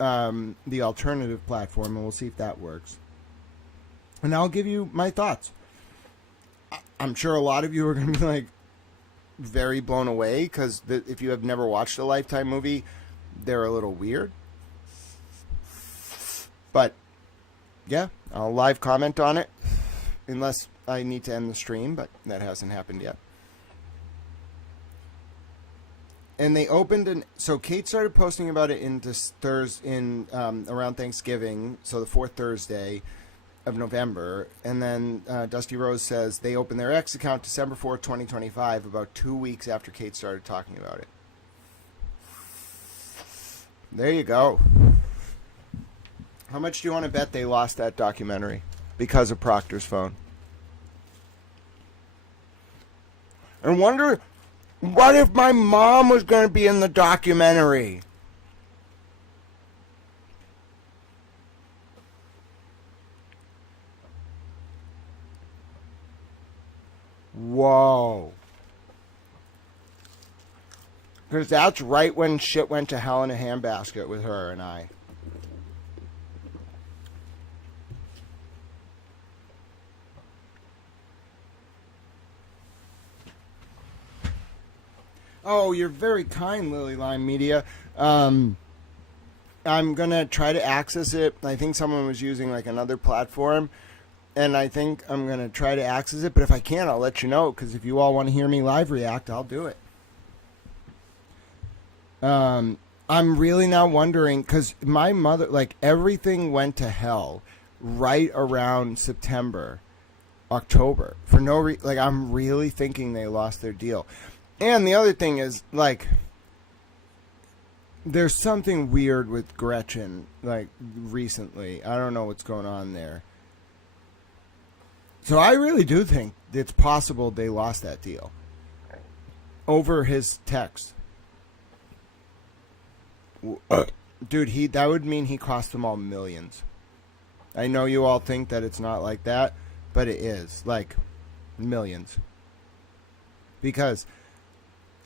the alternative platform, and we'll see if that works. And I'll give you my thoughts. I'm sure a lot of you are going to be, like, very blown away, because if you have never watched a Lifetime movie, they're a little weird. But, yeah, I'll live comment on it, unless I need to end the stream, but that hasn't happened yet. And they opened so Kate started posting about it around Thanksgiving, so the fourth Thursday of November, and then Dusty Rose says they opened their X account December 4th, 2025, about 2 weeks after Kate started talking about it. There you go. How much do you want to bet they lost that documentary because of Proctor's phone? And wonder, what if my mom was going to be in the documentary? Whoa. Because that's right when shit went to hell in a handbasket with her and I. Oh, you're very kind, Lily Lime Media. I'm going to try to access it. I think someone was using like another platform, and I think I'm going to try to access it. But if I can't, I'll let you know, because if you all want to hear me live react, I'll do it. I'm really now wondering, because my mother, like, everything went to hell right around September, October. For no reason. Like, I'm really thinking they lost their deal. And the other thing is, like, there's something weird with Gretchen, like, recently. I don't know what's going on there. So I really do think it's possible they lost that deal over his text. Dude, that would mean he cost them all millions. I know you all think that it's not like that, but it is. Like, millions. Because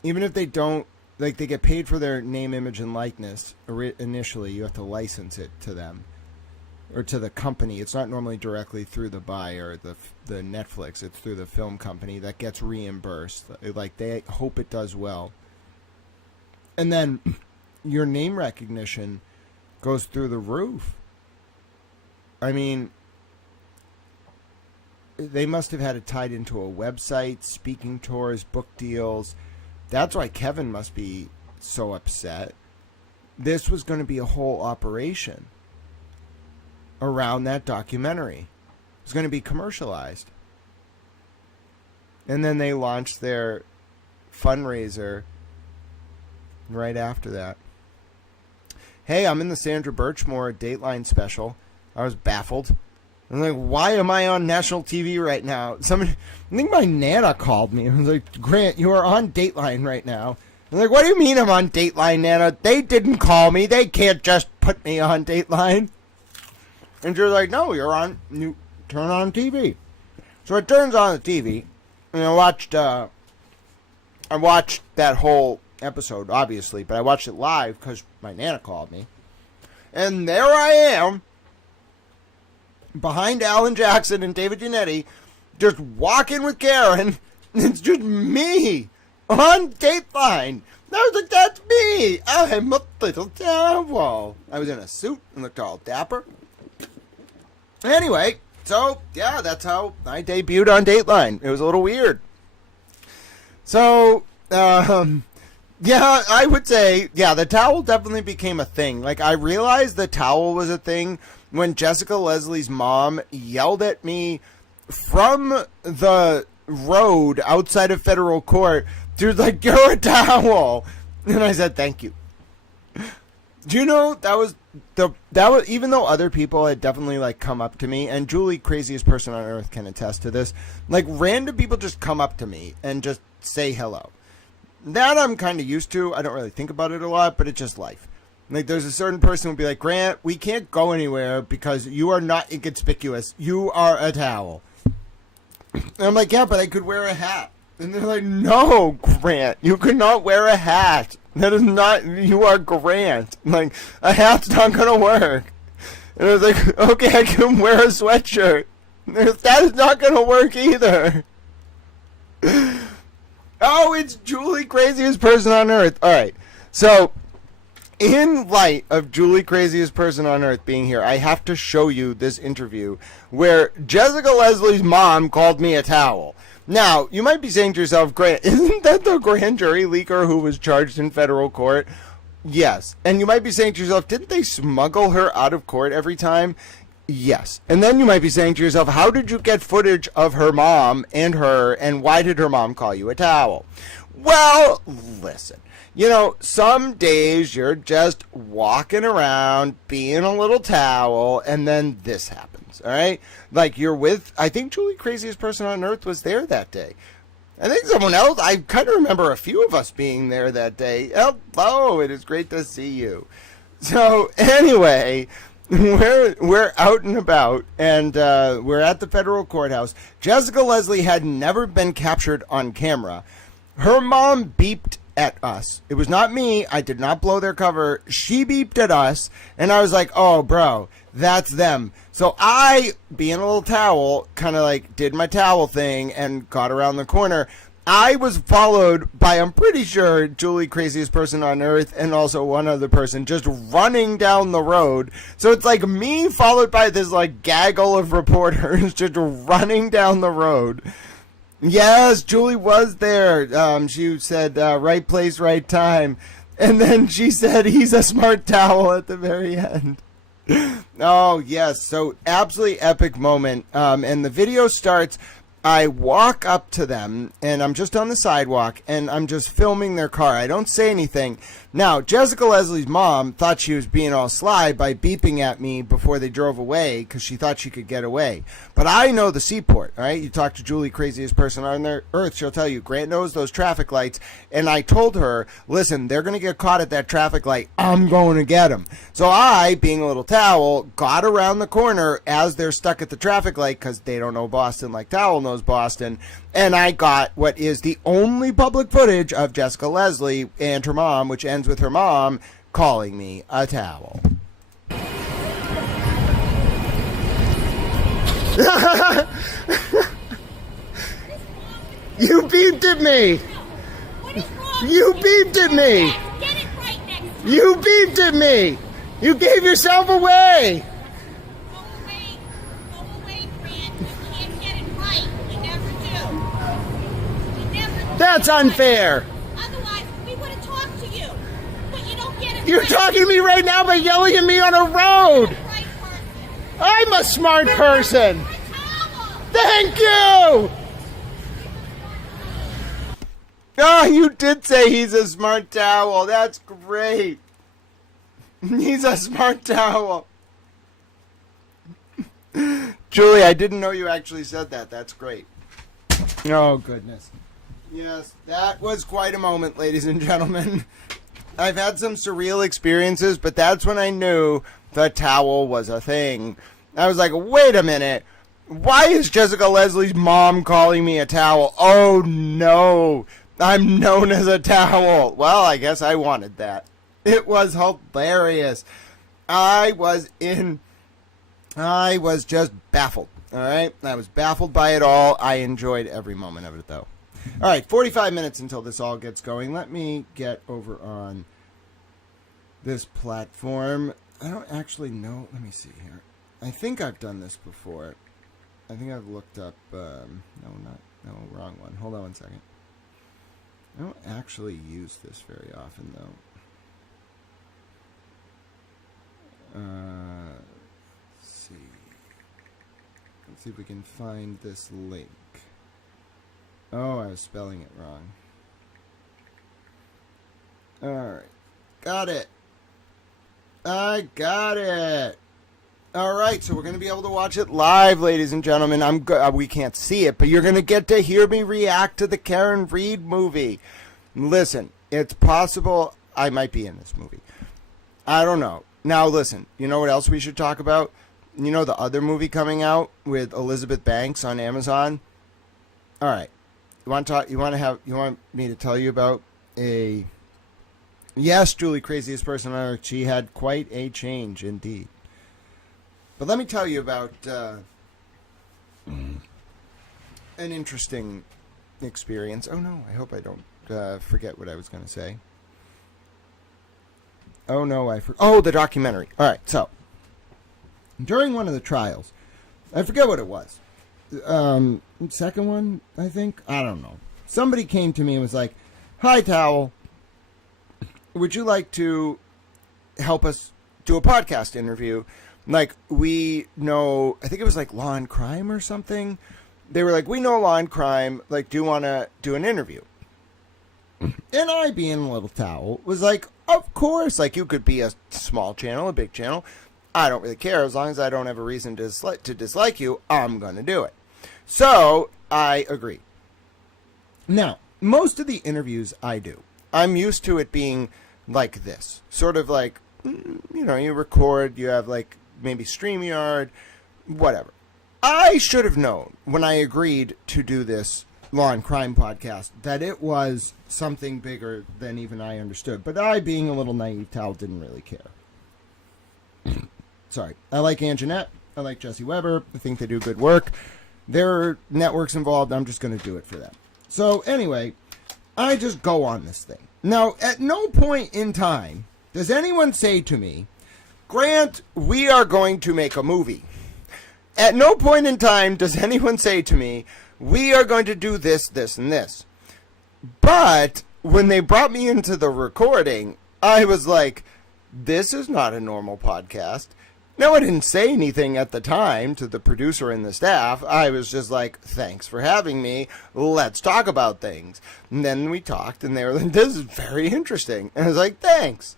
even if they don't, like, they get paid for their name, image, and likeness initially, you have to license it to them or to the company. It's not normally directly through the buyer, the Netflix. It's through the film company that gets reimbursed. Like, they hope it does well. And then your name recognition goes through the roof. I mean, they must have had it tied into a website, speaking tours, book deals. That's why Kevin must be so upset. This was going to be a whole operation around that documentary. It was going to be commercialized. And then they launched their fundraiser right after that. Hey, I'm in the Sandra Birchmore Dateline special. I was baffled. I'm like, why am I on national TV right now? I think my Nana called me. I was like, Grant, you are on Dateline right now. I'm like, what do you mean I'm on Dateline, Nana? They didn't call me. They can't just put me on Dateline. And you're like, no, you're on, you turn on TV. So it turns on the TV, and I watched that whole episode, obviously, but I watched it live because my Nana called me. And there I am, behind Alan Jackson and David Giannetti, just walking with Karen. It's just me on Dateline. I was like, that's me. I'm a little towel. I was in a suit and looked all dapper. Anyway, so, yeah, that's how I debuted on Dateline. It was a little weird. So, yeah, I would say, yeah, the towel definitely became a thing. Like, I realized the towel was a thing when Jessica Leslie's mom yelled at me from the road outside of federal court. She was like, "You're a towel." And I said, "Thank you." Do you know, that was even though other people had definitely like come up to me, and Julie, craziest person on earth, can attest to this, like random people just come up to me and just say hello. That I'm kind of used to. I don't really think about it a lot, but it's just life. Like, there's a certain person who will be like, "Grant, we can't go anywhere because you are not inconspicuous. You are a towel." And I'm like, "Yeah, but I could wear a hat." And they're like, "No, Grant, you could not wear a hat. That is not, you are Grant. Like, a hat's not going to work." And I was like, "Okay, I can wear a sweatshirt. That is not going to work either." Oh, it's Julie, craziest person on earth. All right. So, in light of Julie, craziest person on earth being here, I have to show you this interview where Jessica Leslie's mom called me a towel. Now, you might be saying to yourself, "Grant, isn't that the grand jury leaker who was charged in federal court?" Yes. And you might be saying to yourself, "Didn't they smuggle her out of court every time?" Yes. And then you might be saying to yourself, "How did you get footage of her mom and her, and why did her mom call you a towel?" Well, listen. You know, some days you're just walking around being a little towel, and then this happens, all right? Like, you're with, I think Julie, craziest person on earth, was there that day. I think someone else, I kind of remember a few of us being there that day. Hello, it is great to see you. So, anyway, we're out and about, and we're at the federal courthouse. Jessica Leslie had never been captured on camera. Her mom beeped at us. It was not me. I did not blow their cover. She beeped at us, and I was like, "Oh, bro, that's them." So I, being a little towel, kind of like did my towel thing and got around the corner. I was followed by, I'm pretty sure, Julie, craziest person on earth, and also one other person just running down the road. So it's like me followed by this like gaggle of reporters just running down the road. Yes, Julie was there. She said, "Right place, right time." And then she said, "He's a smart towel" at the very end. Oh, yes. So absolutely epic moment. And the video starts. I walk up to them, and I'm just on the sidewalk, and I'm just filming their car. I don't say anything. Now, Jessica Leslie's mom thought she was being all sly by beeping at me before they drove away because she thought she could get away. But I know the seaport, all right? You talk to Julie, craziest person on earth, she'll tell you, Grant knows those traffic lights. And I told her, "Listen, they're going to get caught at that traffic light. I'm going to get them." So I, being a little towel, got around the corner as they're stuck at the traffic light because they don't know Boston like Towel knows Boston. And I got what is the only public footage of Jessica Leslie and her mom, which ends with her mom calling me a towel. You beeped at me. You beeped at me. You beeped at me. You gave yourself away. That's unfair. Otherwise, we would have talked to you. But you don't get it. You're talking to me right now by yelling at me on a road. Right person. I'm a smart person. You're a towel. Thank you. Oh, you did say he's a smart towel. That's great. He's a smart towel. Julie, I didn't know you actually said that. That's great. Oh, goodness. Yes, that was quite a moment, ladies and gentlemen. I've had some surreal experiences, but that's when I knew the towel was a thing. I was like, wait a minute. Why is Jessica Leslie's mom calling me a towel? Oh, no. I'm known as a towel. Well, I guess I wanted that. It was hilarious. I was just baffled. All right? I was baffled by it all. I enjoyed every moment of it, though. All right, 45 minutes until this all gets going. Let me get over on this platform. I don't actually know. Let me see here. I think I've done this before. I think I've looked up. No, wrong one. Hold on one second. I don't actually use this very often, though. Let's see. Let's see if we can find this link. Oh, I was spelling it wrong. Alright. Got it. I got it. Alright, so we're going to be able to watch it live, ladies and gentlemen. We can't see it, but you're going to get to hear me react to the Karen Reed movie. Listen, it's possible I might be in this movie. I don't know. Now, listen, you know what else we should talk about? You know the other movie coming out with Elizabeth Banks on Amazon? Alright. You want me to tell you about yes, Julie, craziest person on earth. She had quite a change indeed. But let me tell you about an interesting experience. Oh no, I hope I don't forget what I was going to say. Oh no, the documentary. All right, so during one of the trials, I forget what it was. Second one, I think. I don't know. Somebody came to me and was like, "Hi, Towel. Would you like to help us do a podcast interview? Like, we know," I think it was like Law and Crime or something. They were like, "We know Law and Crime. Like, do you want to do an interview?" And I, being a little towel, was like, "Of course. Like, you could be a small channel, a big channel. I don't really care. As long as I don't have a reason to dislike you, I'm going to do it." So I agreed. Now, most of the interviews I do, I'm used to it being like this. Sort of like, you record, you have like maybe StreamYard, whatever. I should have known when I agreed to do this Law and Crime podcast that it was something bigger than even I understood. But I, being a little naive towel, didn't really care. Sorry. I like Anjanette. I like Jesse Weber. I think they do good work. There are networks involved. I'm just going to do it for them. So anyway, I just go on this thing. Now, at no point in time does anyone say to me, "Grant, we are going to make a movie." At no point in time does anyone say to me, "We are going to do this, this, and this." But when they brought me into the recording, I was like, this is not a normal podcast. Now, I didn't say anything at the time to the producer and the staff. I was just like, "Thanks for having me. Let's talk about things." And then we talked, and they were like, "This is very interesting." And I was like, "Thanks."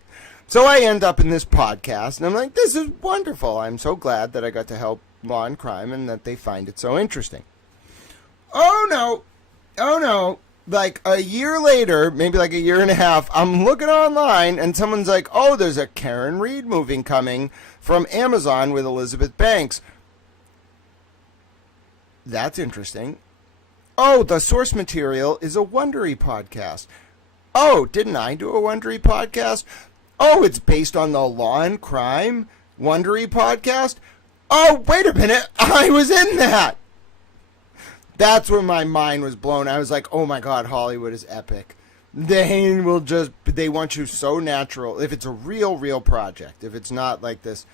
So I end up in this podcast, and I'm like, this is wonderful. I'm so glad that I got to help Law and Crime and that they find it so interesting. Oh, no. Like a year later, maybe like a year and a half, I'm looking online and someone's like, "Oh, there's a Karen Reed movie coming from Amazon with Elizabeth Banks." That's interesting. Oh, the source material is a Wondery podcast. Oh, didn't I do a Wondery podcast? Oh, it's based on the Law and Crime Wondery podcast. Oh, wait a minute. I was in that. That's when my mind was blown. I was like, oh my God, Hollywood is epic. They want you so natural. If it's a real project, if it's not like this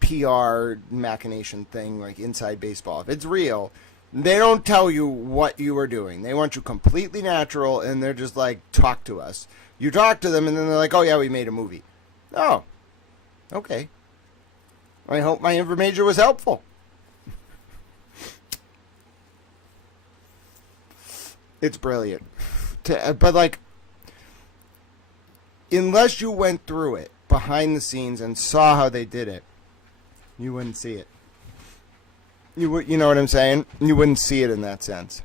PR machination thing like Inside Baseball, if it's real, they don't tell you what you are doing. They want you completely natural, and they're just like, "Talk to us." You talk to them, and then they're like, "Oh yeah, we made a movie." Oh, okay. I hope my information was helpful. It's brilliant. But like, unless you went through it behind the scenes and saw how they did it, you wouldn't see it. You know what I'm saying? You wouldn't see it in that sense.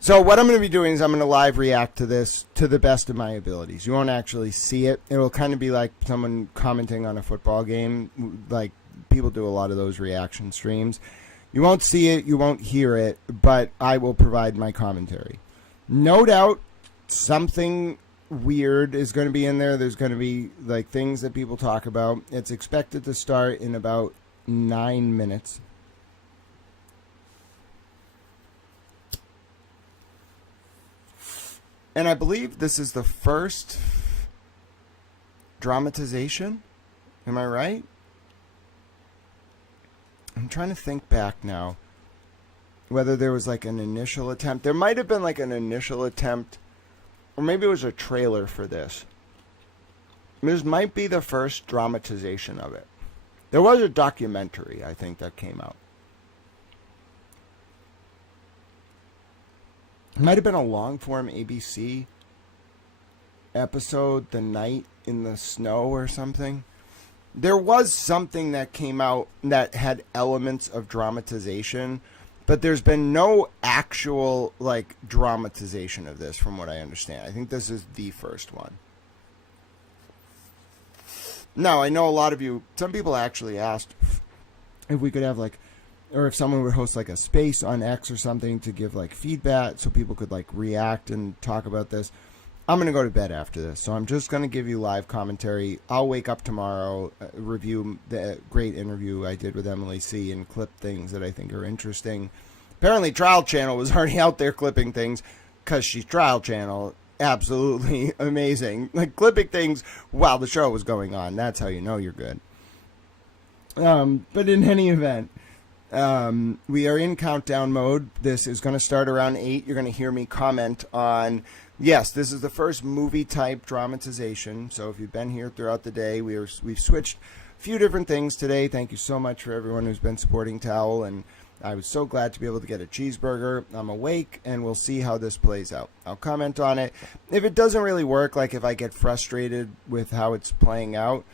So what I'm going to be doing is I'm going to live react to this to the best of my abilities. You won't actually see it. It'll kind of be like someone commenting on a football game. Like, people do a lot of those reaction streams. You won't see it, you won't hear it, but I will provide my commentary. No doubt something weird is going to be in there. There's going to be like things that people talk about. It's expected to start in about 9 minutes. And I believe this is the first dramatization. Am I right? I'm trying to think back now whether there was like an initial attempt. There might have been like an initial attempt, or maybe it was a trailer for this. This might be the first dramatization of it. There was a documentary, I think, that came out. It might have been a long-form ABC episode, The Night in the Snow or something. There was something that came out that had elements of dramatization, but there's been no actual, like, dramatization of this, from what I understand. I think this is the first one. Now, I know a lot of you, some people actually asked if we could have, like, or if someone would host, like, a space on X or something to give, like, feedback so people could, like, react and talk about this. I'm going to go to bed after this, so I'm just going to give you live commentary. I'll wake up tomorrow, review the great interview I did with Emily C. and clip things that I think are interesting. Apparently, Trial Channel was already out there clipping things because she's Trial Channel. Absolutely amazing. Like, clipping things while the show was going on. That's how you know you're good. But in any event, we are in countdown mode. This is going to start around 8. You're going to hear me comment on... Yes, this is the first movie-type dramatization. So if you've been here throughout the day, we've switched a few different things today. Thank you so much for everyone who's been supporting Towel, and I was so glad to be able to get a cheeseburger. I'm awake, and we'll see how this plays out. I'll comment on it. If it doesn't really work, like if I get frustrated with how it's playing out...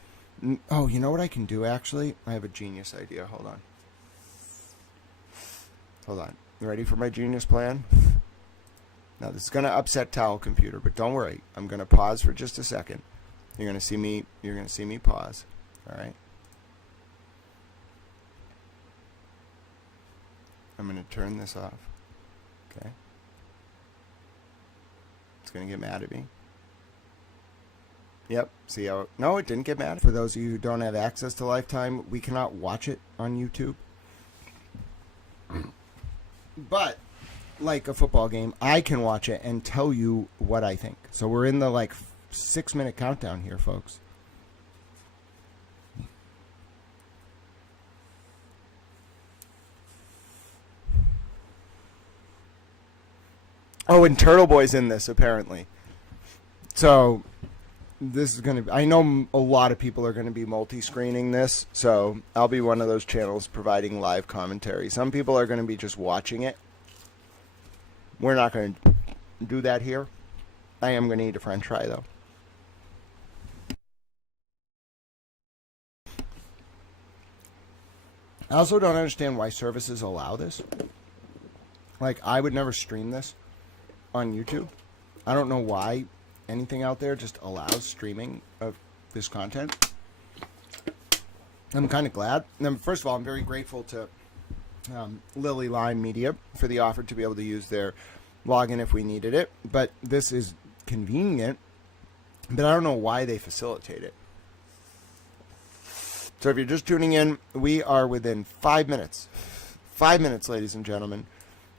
Oh, you know what I can do, actually? I have a genius idea. Hold on. You ready for my genius plan? Now, this is going to upset Towel Computer, but don't worry. I'm going to pause for just a second. You're going to see me pause. All right? I'm going to turn this off. Okay? It's going to get mad at me. Yep. See how... No, it didn't get mad. For those of you who don't have access to Lifetime, we cannot watch it on YouTube. But... like a football game, I can watch it and tell you what I think. So we're in the 6-minute countdown here, folks. Oh, and Turtle Boy's in this, apparently. So this is going to... I know a lot of people are going to be multi-screening this, so I'll be one of those channels providing live commentary. Some people are going to be just watching it. We're not going to do that here. I am going to eat a french fry, though. I also don't understand why services allow this. Like, I would never stream this on YouTube. I don't know why anything out there just allows streaming of this content. I'm kind of glad. First of all, I'm very grateful to Lily Line Media for the offer to be able to use their login if we needed it, but this is convenient, but I don't know why they facilitate it. So if you're just tuning in, we are within 5 minutes, ladies and gentlemen,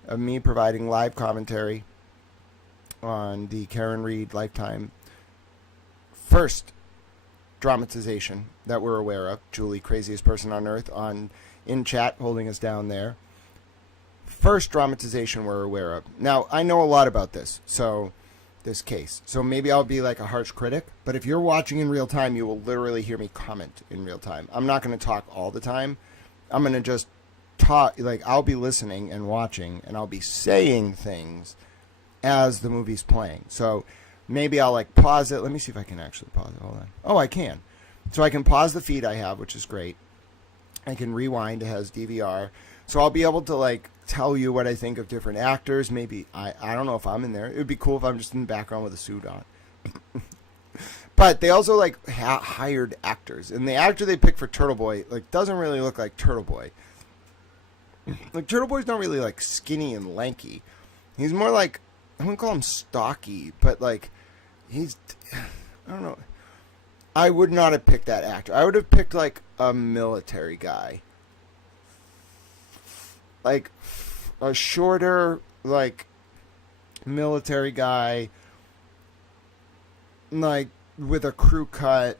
of me providing live commentary on the Karen Reed Lifetime first dramatization that we're aware of. Julie, craziest person on earth, in chat, holding us down there. First dramatization we're aware of. Now, I know a lot about this case. So maybe I'll be like a harsh critic, but if you're watching in real time, you will literally hear me comment in real time. I'm not going to talk all the time. I'm going to just talk, I'll be listening and watching, and I'll be saying things as the movie's playing. So maybe I'll pause it. Let me see if I can actually pause it. Hold on. Oh, I can. So I can pause the feed I have, which is great. I can rewind. It has DVR. So I'll be able to tell you what I think of different actors. Maybe I don't know if I'm in there. It would be cool if I'm just in the background with a suit on. But they also hired actors, and the actor they picked for Turtle Boy doesn't really look like Turtle Boy. Like, Turtle Boy's not really, like, skinny and lanky. He's more like, I wouldn't call him stocky, but, like, he's, I don't know. I would not have picked that actor. I would have picked, like, a military guy. Like, a shorter, like, military guy, like, with a crew cut.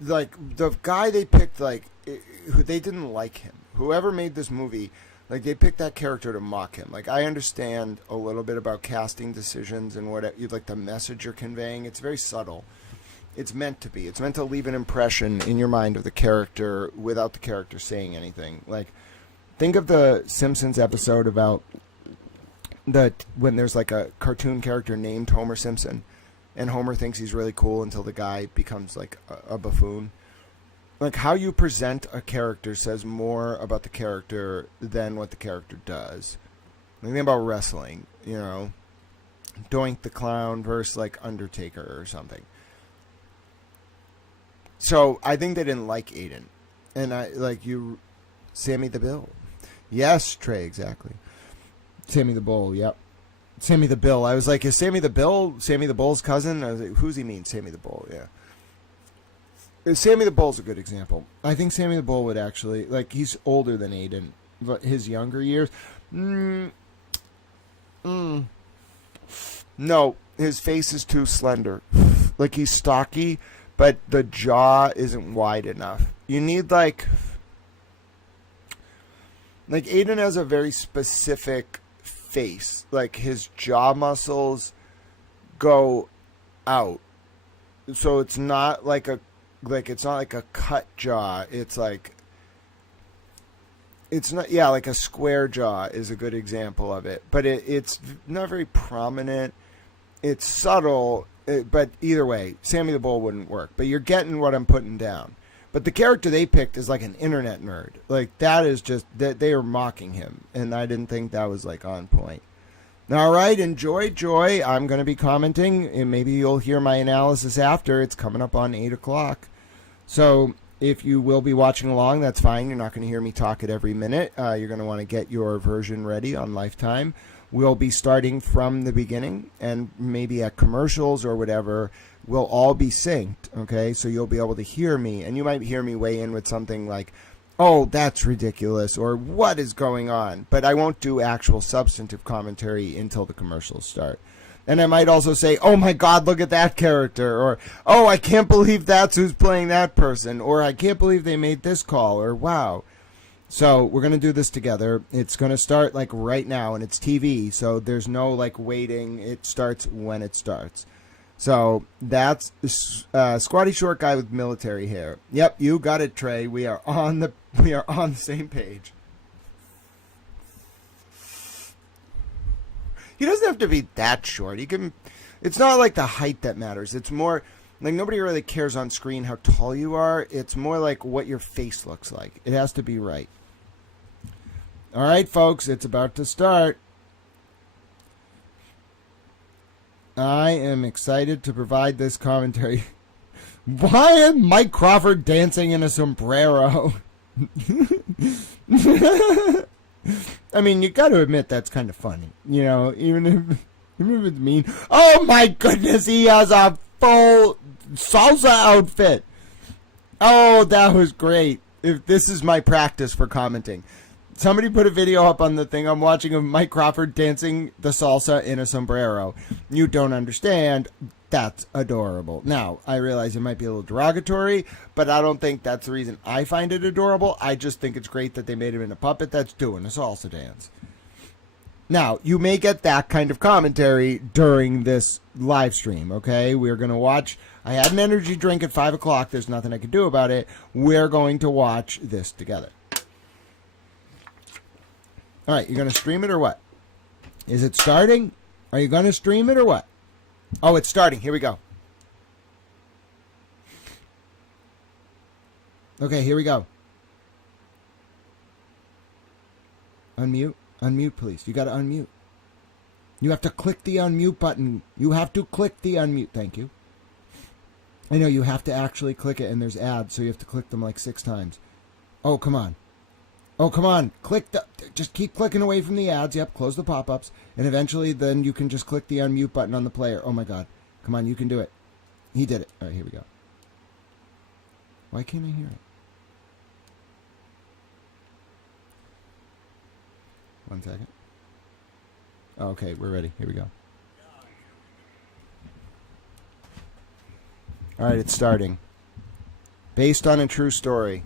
Like, the guy they picked, like, who they didn't like him. Whoever made this movie, like, they picked that character to mock him. Like, I understand a little bit about casting decisions and what, like, the message you're conveying. It's very subtle. It's meant to be. It's meant to leave an impression in your mind of the character without the character saying anything. Like, think of the Simpsons episode about when there's, like, a cartoon character named Homer Simpson, and Homer thinks he's really cool until the guy becomes, like, a buffoon. Like, how you present a character says more about the character than what the character does. Like, think about wrestling, you know. Doink the Clown versus, like, Undertaker or something. So, I think they didn't like Aiden. And Sammy the Bill. Yes, Trey, exactly. Sammy the Bull, yep. Sammy the Bill. I was like, is Sammy the Bill Sammy the Bull's cousin? I was like, who's he mean? Sammy the Bull, yeah. Sammy the Bull's a good example. I think Sammy the Bull would actually, like, he's older than Aiden, but his younger years. No, his face is too slender. Like, he's stocky, but the jaw isn't wide enough. You need, like Aiden has a very specific face. Like, his jaw muscles go out. So it's not like it's not like a cut jaw. It's like, it's not, yeah, like a square jaw is a good example of it. But it's not very prominent. It's subtle, but either way, Sammy the Bull wouldn't work. But you're getting what I'm putting down. But the character they picked is like an internet nerd. Like, that is just, that they are mocking him. And I didn't think that was, like, on point. All right, enjoy Joy. I'm going to be commenting, and maybe you'll hear my analysis after. It's coming up on 8 o'clock. So if you will be watching along, that's fine. You're not going to hear me talk at every minute. You're going to want to get your version ready on Lifetime. We'll be starting from the beginning, and maybe at commercials or whatever, we'll all be synced, okay? So you'll be able to hear me, and you might hear me weigh in with something like, oh, that's ridiculous, or what is going on? But I won't do actual substantive commentary until the commercials start. And I might also say, oh my God, look at that character, or, oh, I can't believe that's who's playing that person, or I can't believe they made this call, or wow. So we're going to do this together. It's going to start, like, right now, and it's TV, so there's no, like, waiting. It starts when it starts. So that's Squatty Short Guy with military hair. Yep, you got it, Trey. We are on the same page. He doesn't have to be that short. He can. It's not like the height that matters. It's more like, nobody really cares on screen how tall you are. It's more like what your face looks like. It has to be right. All right, folks, it's about to start. I am excited to provide this commentary. Why is Mike Crawford dancing in a sombrero? I mean, you got to admit that's kind of funny. You know, even if it's mean. Oh my goodness, he has a full salsa outfit. Oh, that was great. If this is my practice for commenting. Somebody put a video up on the thing I'm watching of Mike Crawford dancing the salsa in a sombrero. You don't understand. That's adorable. Now, I realize it might be a little derogatory, but I don't think that's the reason I find it adorable. I just think it's great that they made him in a puppet that's doing a salsa dance. Now, you may get that kind of commentary during this live stream, okay? We're going to watch. I had an energy drink at 5 o'clock. There's nothing I can do about it. We're going to watch this together. All right, you're going to stream it or what? Is it starting? Are you going to stream it or what? Oh, it's starting. Here we go. Okay, here we go. Unmute. Unmute, please. You got to unmute. You have to click the unmute button. You have to click the unmute. Thank you. I know you have to actually click it, and there's ads, so you have to click them like 6 times. Oh, come on. Oh, come on. Just keep clicking away from the ads. Yep, close the pop-ups. And eventually then you can just click the unmute button on the player. Oh, my God. Come on, you can do it. He did it. All right, here we go. Why can't I hear it? 1 second. Okay, we're ready. Here we go. All right, it's starting. Based on a true story.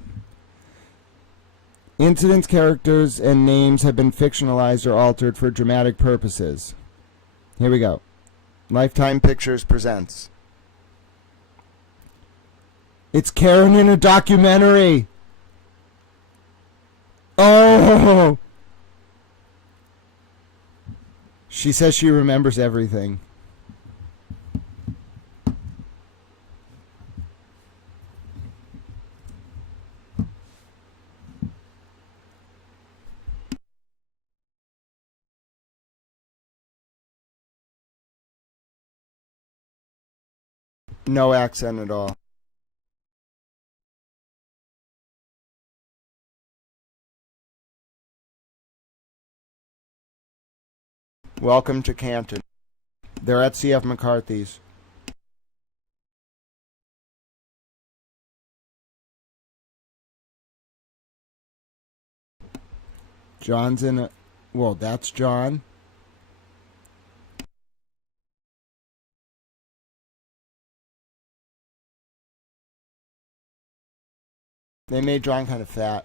Incidents, characters, and names have been fictionalized or altered for dramatic purposes. Here we go. Lifetime Pictures presents. It's Karen in a documentary. Oh! She says she remembers everything. No accent at all. Welcome to Canton. They're at CF McCarthy's. John's in a... Well, that's John. They made John kind of fat.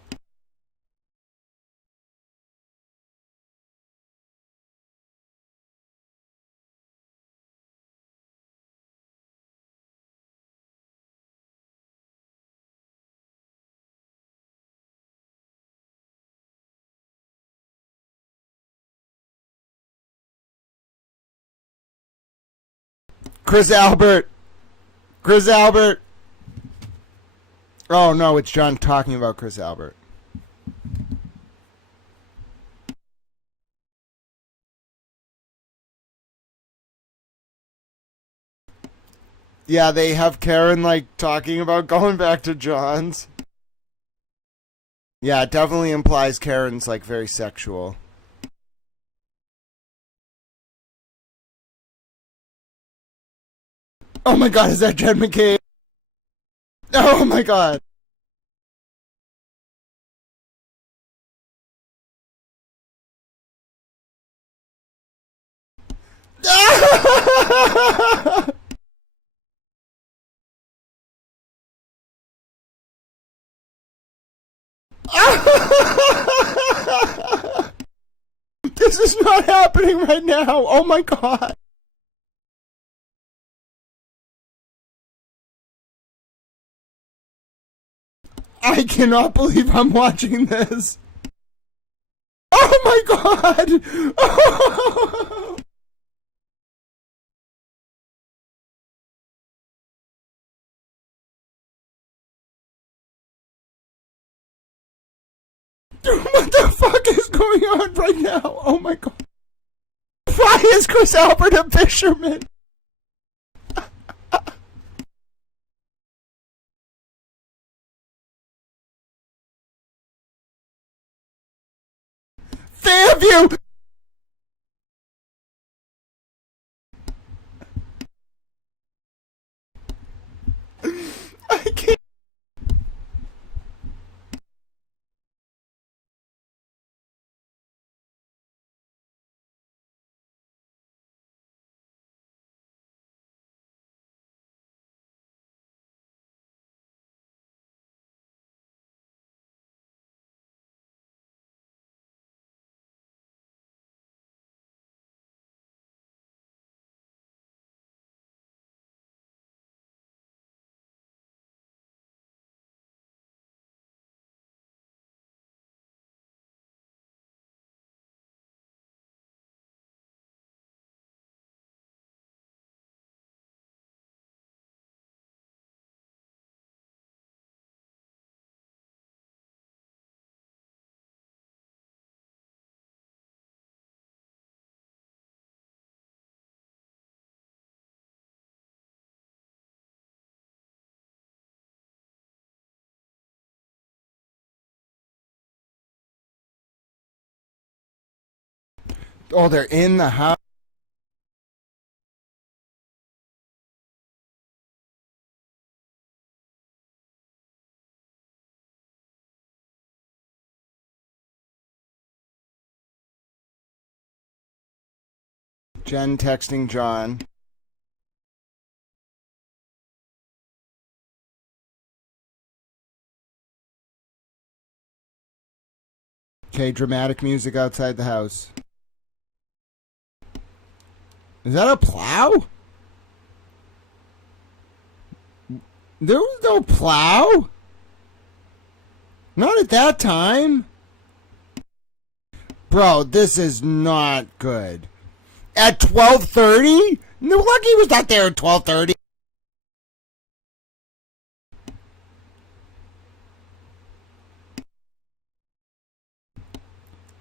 Chris Albert! Chris Albert! Oh no, it's John talking about Chris Albert. Yeah, they have Karen like talking about going back to John's. Yeah, it definitely implies Karen's like very sexual. Oh my god, is that Jed McCabe? Oh my god. This is not happening right now. Oh my god. I cannot believe I'm watching this. Oh my god. Oh. Dude, what the fuck is going on right now? Oh my god. Why is Chris Albert a fisherman? Fairview! I can't. Oh, they're in the house. Jen texting John. Okay, dramatic music outside the house. Is that a plow? There was no plow. Not at that time. Bro, this is not good. At 12:30? No, Lucky was not there at 12:30.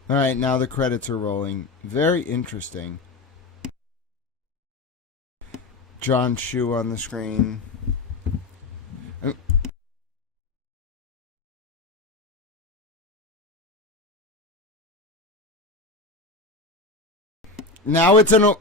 All right, now the credits are rolling. Very interesting. John's shoe on the screen. Now it's an...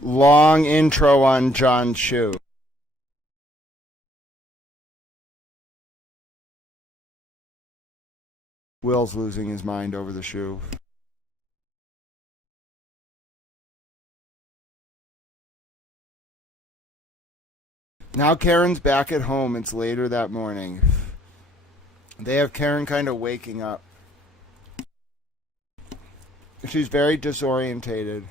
Long intro on John's shoe. Will's losing his mind over the shoe. Now Karen's back at home. It's later that morning. They have Karen kind of waking up. She's very disorientated.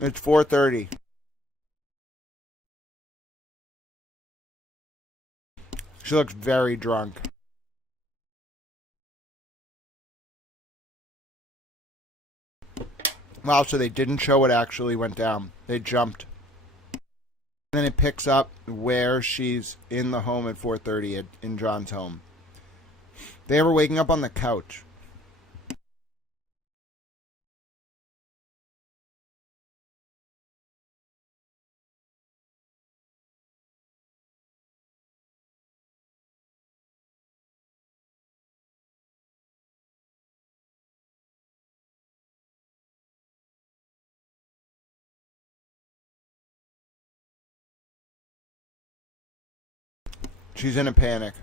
It's 4:30. She looks very drunk. Wow, so they didn't show what actually went down. They jumped. And then it picks up where she's in the home at 4:30 in John's home. They have her waking up on the couch. She's in a panic.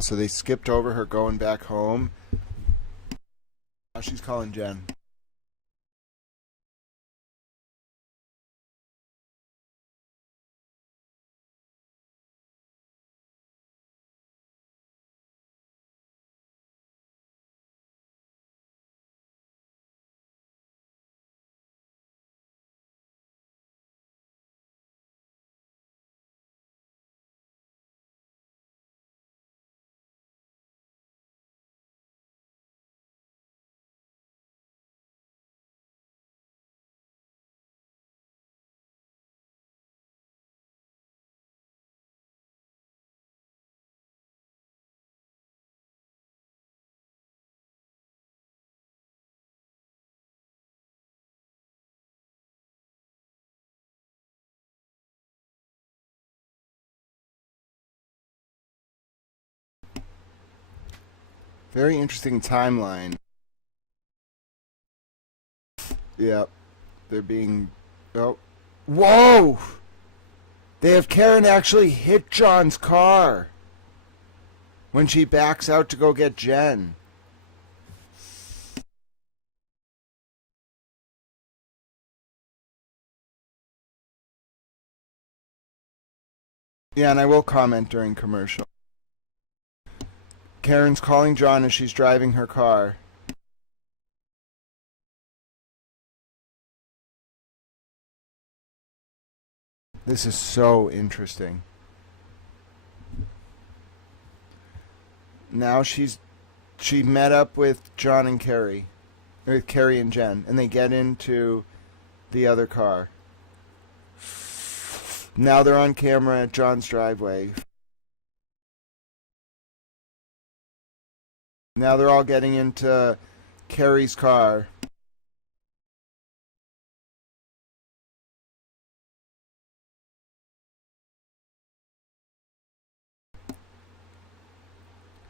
So they skipped over her going back home. Now she's calling Jen. Very interesting timeline. Yep. They're being... Oh. Whoa! They have Karen actually hit John's car. When she backs out to go get Jen. Yeah, and I will comment during commercial. Karen's calling John as she's driving her car. This is so interesting. Now she met up with John and Carrie, with Carrie and Jen, and they get into the other car. Now they're on camera at John's driveway. Now they're all getting into Carrie's car.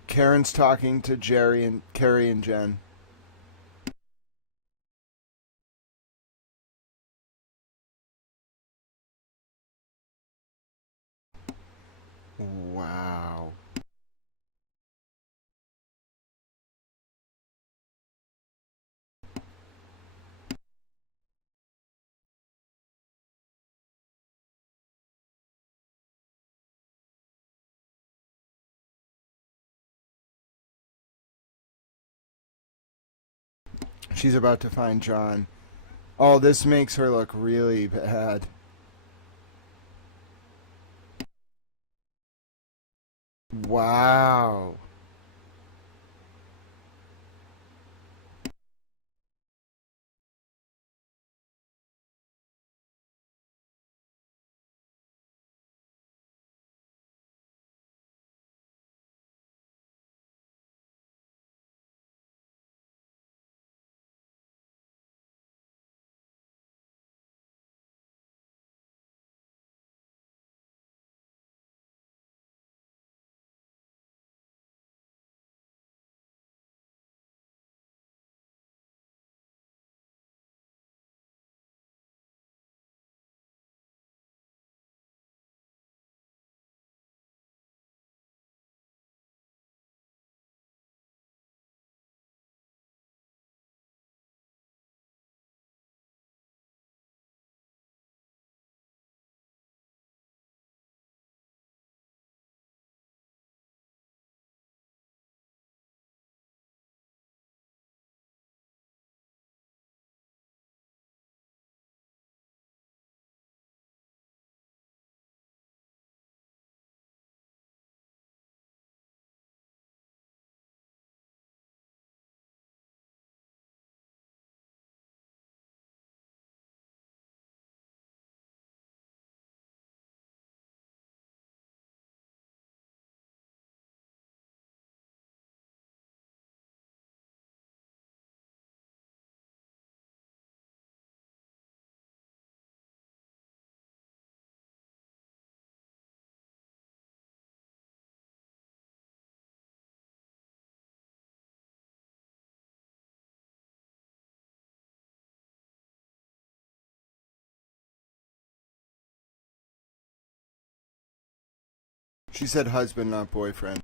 Karen's talking to Jerry and Carrie and Jen. Wow. She's about to find John. Oh, this makes her look really bad. Wow. She said husband, not boyfriend.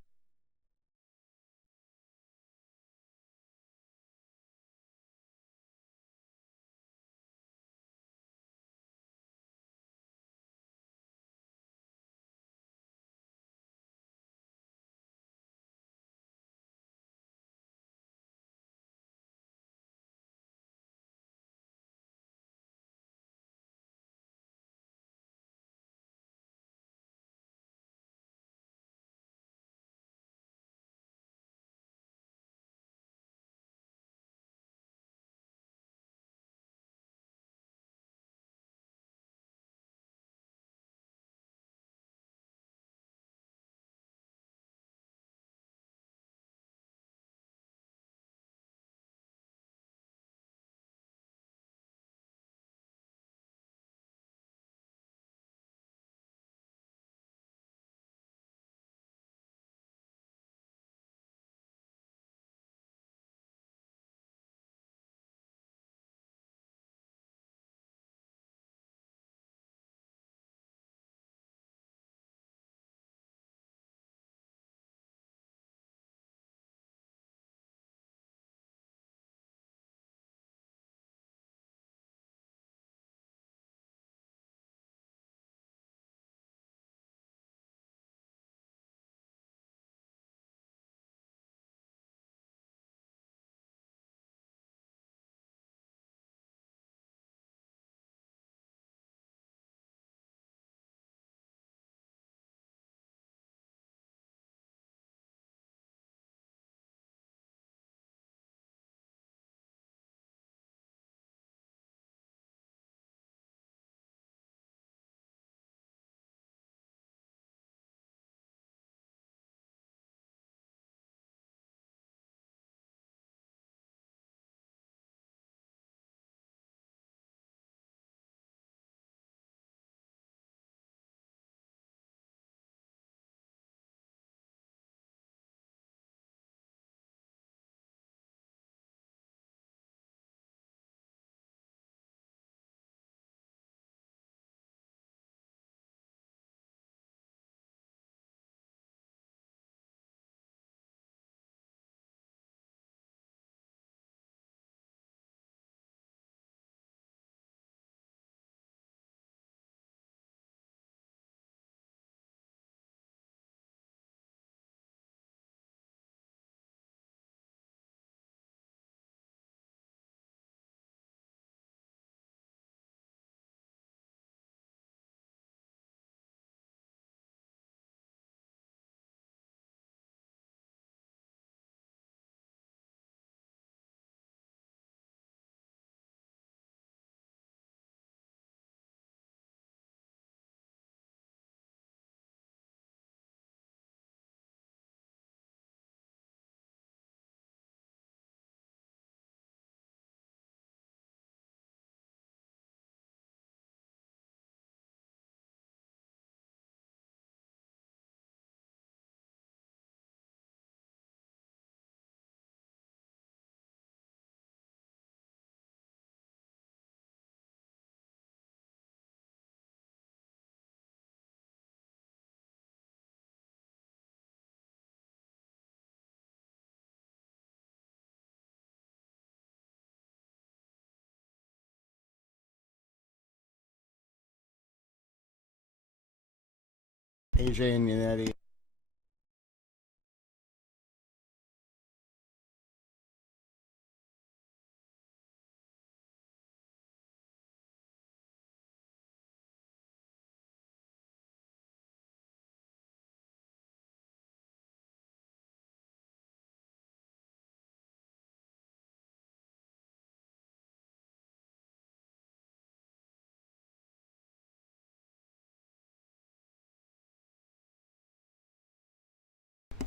AJ and Yannetti.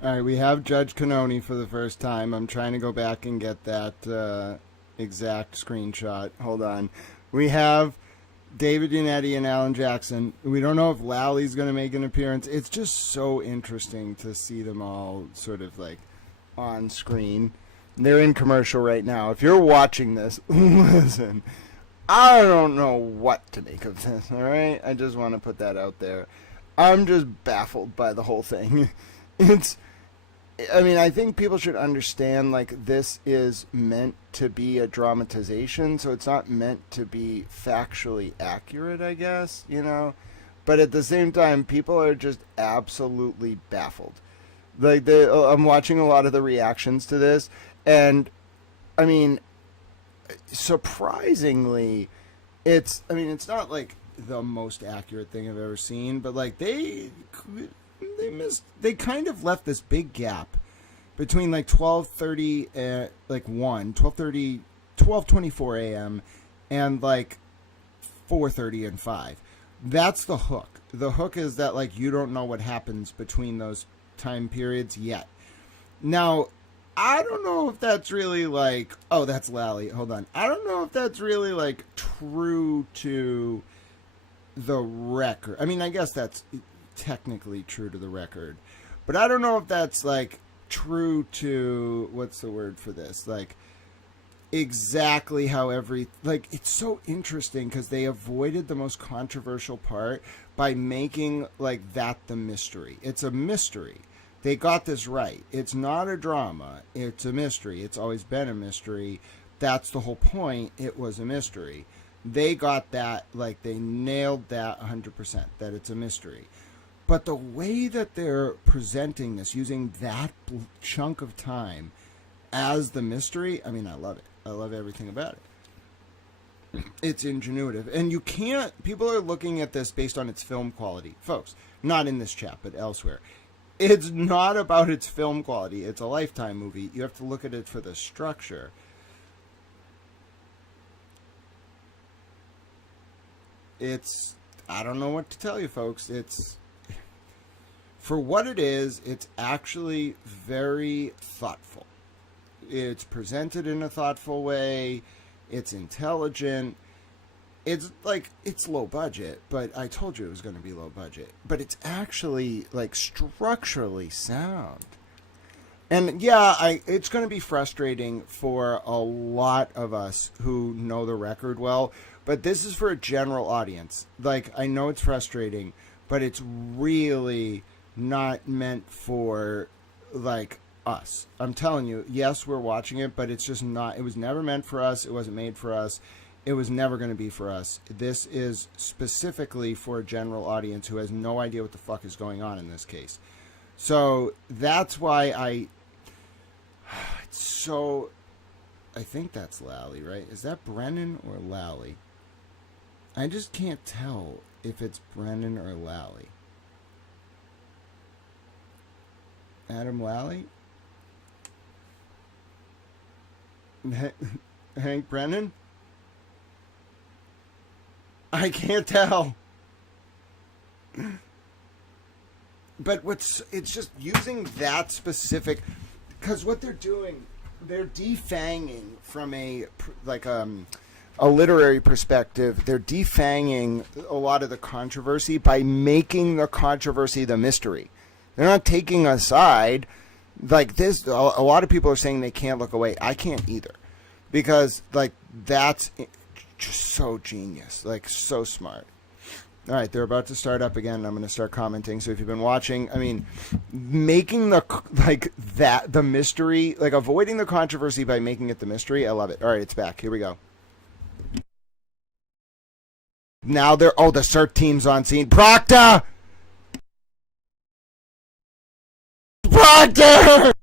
All right, we have Judge Canoni for the first time. I'm trying to go back and get that exact screenshot. Hold on. We have David Yannetti and Alan Jackson. We don't know if Lally's going to make an appearance. It's just so interesting to see them all sort of like on screen. They're in commercial right now. If you're watching this, listen, I don't know what to make of this, all right? I just want to put that out there. I'm just baffled by the whole thing. I think people should understand, like, this is meant to be a dramatization, so it's not meant to be factually accurate, I guess, you know? But at the same time, people are just absolutely baffled. Like, I'm watching a lot of the reactions to this, and, I mean, surprisingly, it's not, like, the most accurate thing I've ever seen, but, like, they kind of left this big gap between like 12:30 12:24 a.m. and like 4:30 and 5. That's the hook. The hook is that like you don't know what happens between those time periods yet. Now, I don't know if that's really like, oh, that's Lally. Hold on. I don't know if that's really like true to the record. I mean, I guess that's technically true to the record, but I don't know if that's like true to, what's the word for this, like exactly how it's so interesting because they avoided the most controversial part by making like that the mystery. It's a mystery. They got this right. It's not a drama, it's a mystery. It's always been a mystery. That's the whole point. It was a mystery. They got that, like they nailed that 100%, that it's a mystery. But the way that they're presenting this, using that chunk of time as the mystery, I mean, I love it. I love everything about it. It's ingenuitive. And you can't, people are looking at this based on its film quality. Folks, not in this chat, but elsewhere. It's not about its film quality. It's a Lifetime movie. You have to look at it for the structure. It's, I don't know what to tell you, folks. It's, for what it is, it's actually very thoughtful. It's presented in a thoughtful way. It's intelligent. It's like, it's low budget, but I told you it was going to be low budget. But it's actually like structurally sound. And yeah, it's going to be frustrating for a lot of us who know the record well, but this is for a general audience. Like, I know it's frustrating, but it's really not meant for like us. I'm telling you, yes, we're watching it, but it's just not, it was never meant for us. It wasn't made for us. It was never going to be for us. This is specifically for a general audience who has no idea what the fuck is going on in this case. So that's why it's so, I think that's Lally, right? Is that Brennan or Lally? I just can't tell if it's Brennan or Lally. Adam Lally? Hank Brennan? I can't tell. But it's just using that specific, because what they're doing, they're defanging from a literary perspective. They're defanging a lot of the controversy by making the controversy the mystery. They're not taking a side. Like this, a lot of people are saying they can't look away. I can't either. Because, like, that's just so genius. Like, so smart. All right, they're about to start up again. I'm going to start commenting. So if you've been watching, I mean, making the mystery, like, avoiding the controversy by making it the mystery, I love it. All right, it's back. Here we go. Now the CERT team's on scene. Proctor! Proctor!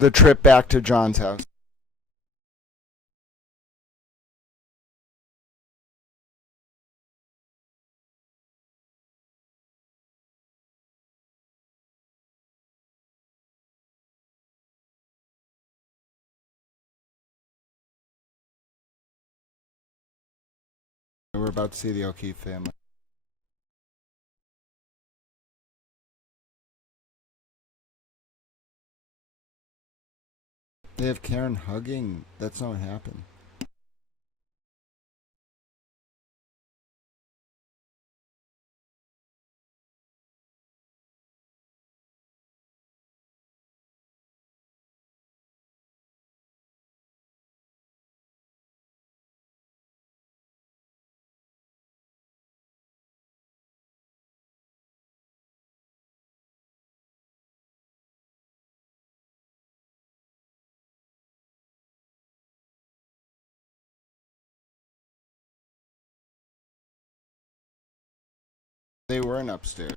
The trip back to John's house. We're about to see the O'Keefe family. They have Karen hugging. That's not what happened. They weren't upstairs.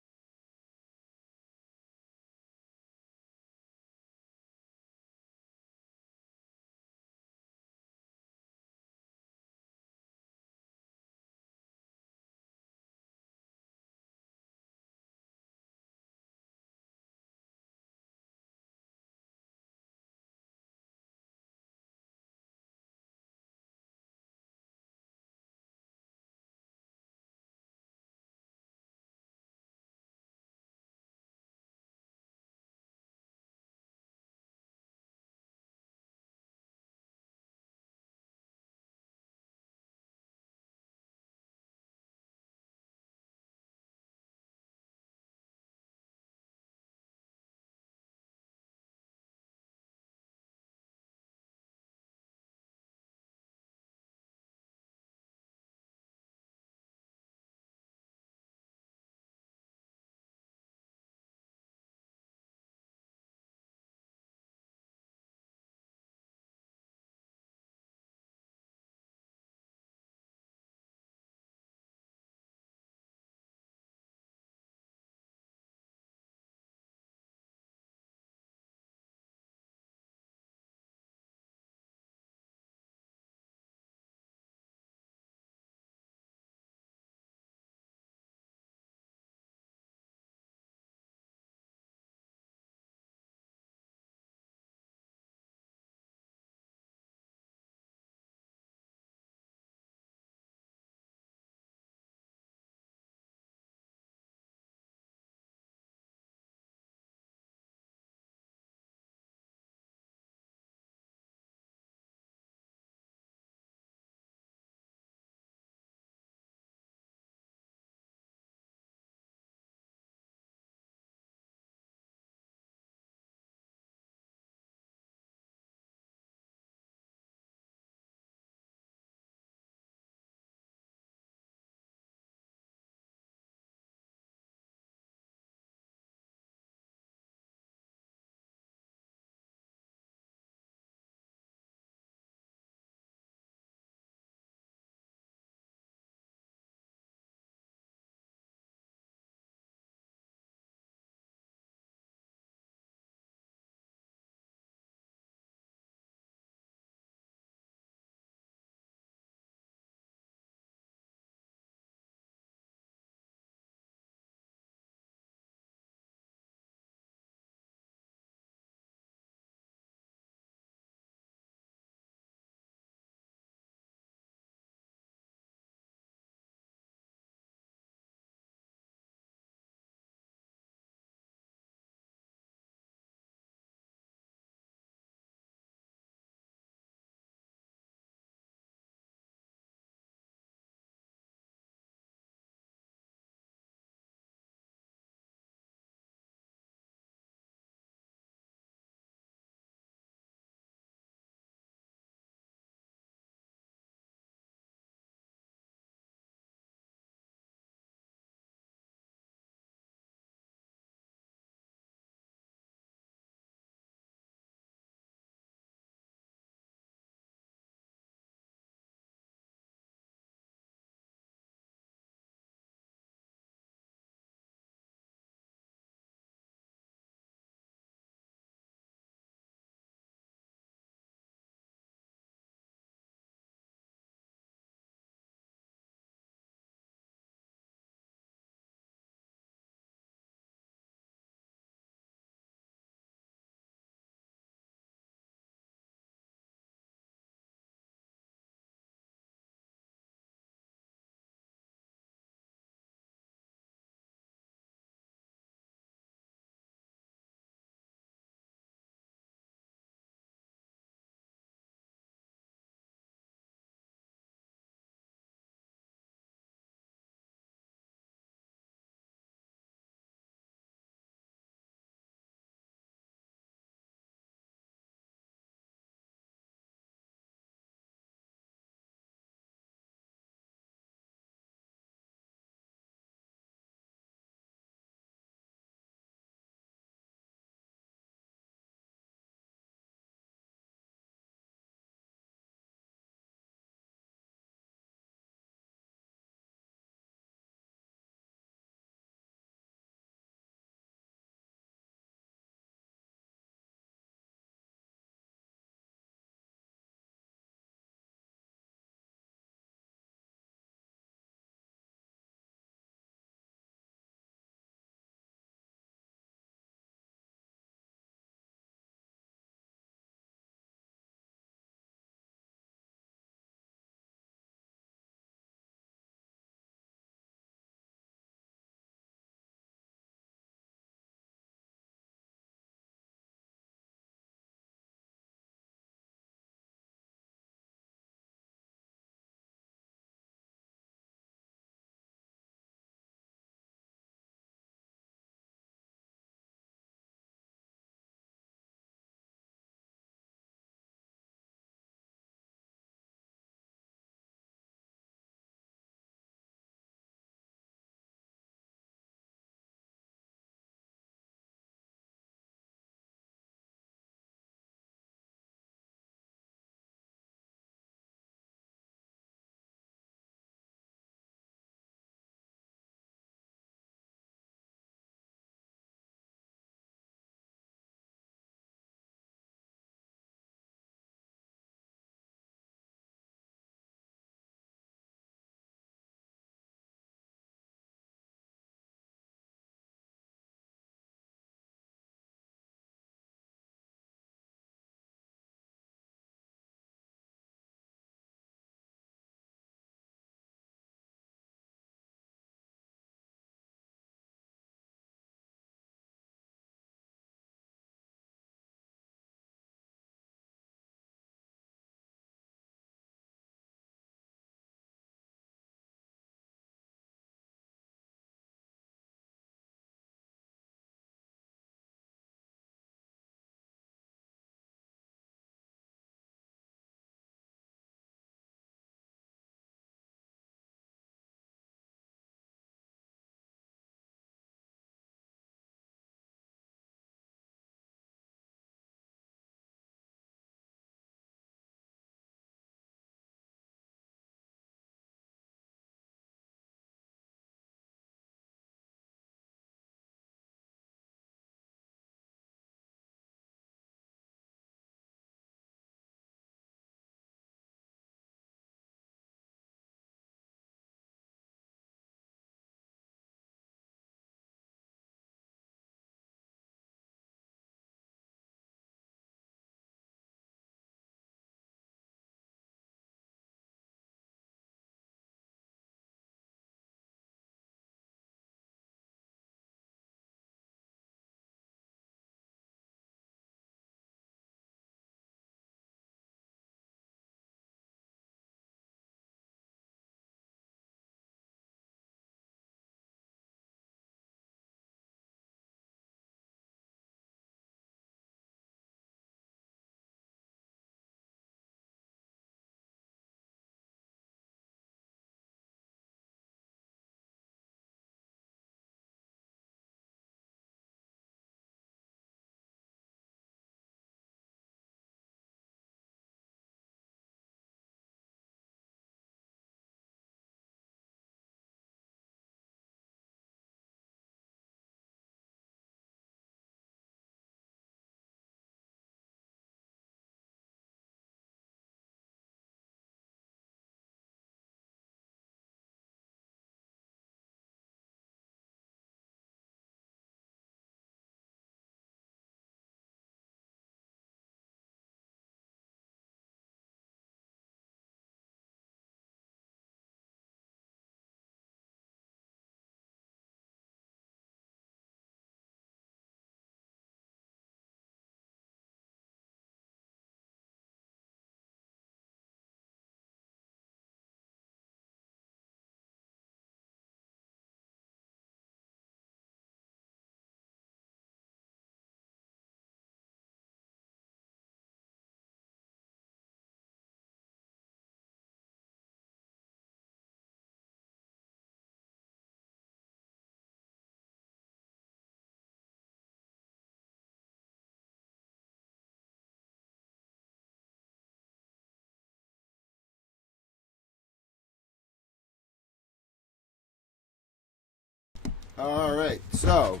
All right. So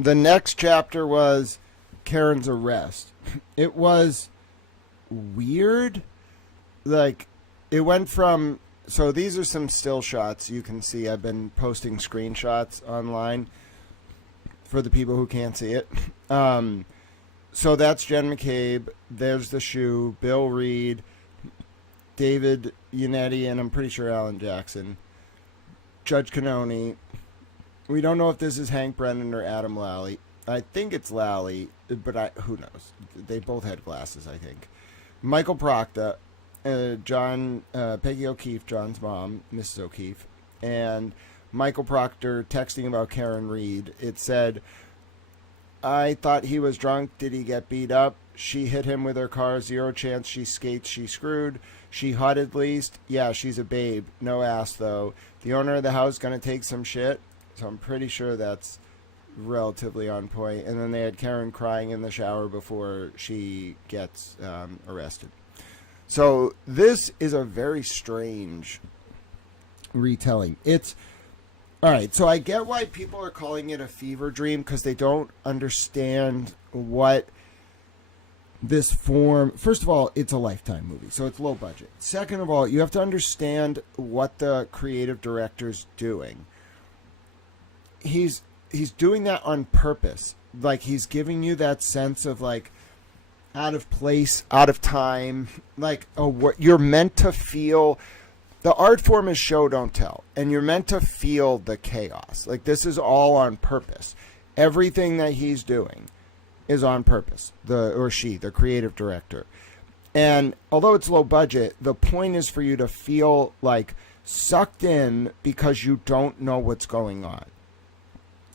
the next chapter was Karen's arrest. It was weird. Like, it went from... So these are some still shots you can see. I've been posting screenshots online for the people who can't see it. So that's Jen McCabe. There's the shoe. Bill Reed, David Yannetti, and I'm pretty sure Alan Jackson. Judge Cannone. We don't know if this is Hank Brennan or Adam Lally. I think it's Lally, but who knows? They both had glasses, I think. Michael Proctor, Peggy O'Keefe, John's mom, Mrs. O'Keefe, and Michael Proctor texting about Karen Reed. It said, I thought he was drunk. Did he get beat up? She hit him with her car. Zero chance she skates. She screwed. She hot at least. Yeah, she's a babe. No ass, though. The owner of the house going to take some shit. So I'm pretty sure that's relatively on point. And then they had Karen crying in the shower before she gets arrested. So this is a very strange retelling. It's... All right, so I get why people are calling it a fever dream, because they don't understand what this form... First of all, it's a Lifetime movie, so it's low budget. Second of all, you have to understand what the creative director's doing. He's doing that on purpose. Like, he's giving you that sense of, like, out of place, out of time. Like, what you're meant to feel... The art form is show, don't tell. And you're meant to feel the chaos. Like, this is all on purpose. Everything that he's doing is on purpose. The creative director. And although it's low budget, the point is for you to feel, like, sucked in because you don't know what's going on.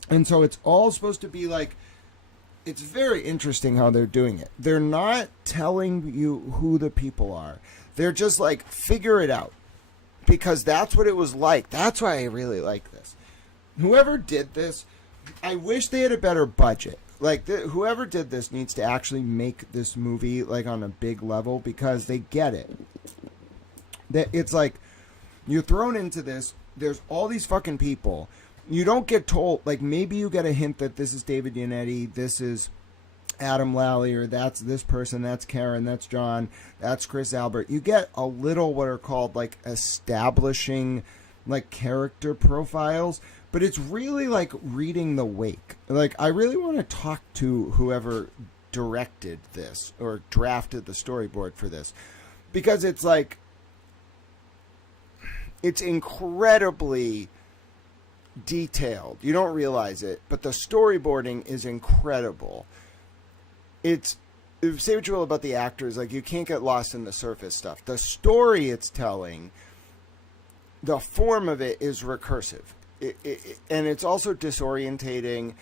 And so it's all supposed to be, like... It's very interesting how they're doing it. They're not telling you who the people are. They're just like, figure it out. Because that's what it was like. That's why I really like this. Whoever did this, I wish they had a better budget. Like, whoever did this needs to actually make this movie, like, on a big level, because they get it. That it's like, you're thrown into this, there's all these fucking people. You don't get told, like, maybe you get a hint that this is David Yannetti, this is Adam Lally, or that's this person, that's Karen, that's John, that's Chris Albert. You get a little what are called, like, establishing, like, character profiles, but it's really like reading The Wake. Like, I really want to talk to whoever directed this or drafted the storyboard for this, because it's like, it's incredibly detailed. You don't realize it, but the storyboarding is incredible. Say what you will about the actors, like, you can't get lost in the surface stuff. The story it's telling, the form of it is recursive. And it's also disorientating,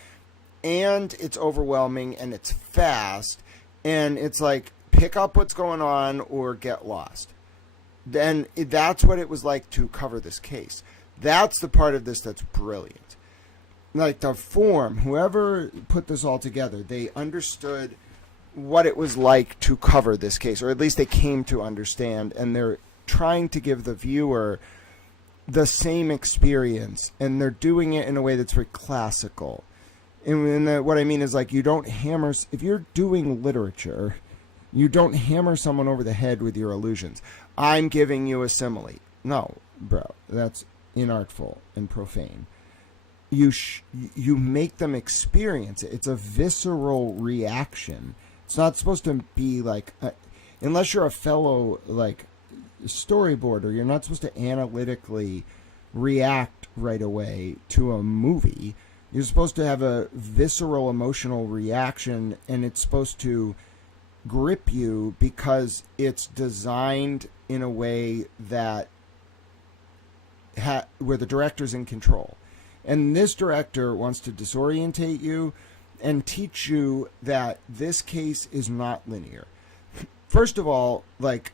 and it's overwhelming, and it's fast, and it's like, pick up what's going on or get lost. Then that's what it was like to cover this case. That's the part of this that's brilliant. Like, the form, whoever put this all together, they understood what it was like to cover this case, or at least they came to understand, and they're trying to give the viewer the same experience, and they're doing it in a way that's very classical. And what I mean is, like, you don't hammer... If you're doing literature, you don't hammer someone over the head with your illusions. I'm giving you a simile. No, bro, that's inartful and profane. You make them experience it. It's a visceral reaction. It's not supposed to be like, unless you're a fellow, like, storyboarder, you're not supposed to analytically react right away to a movie. You're supposed to have a visceral emotional reaction, and it's supposed to grip you because it's designed in a way that where the director's in control. And this director wants to disorientate you and teach you that this case is not linear. First of all, like,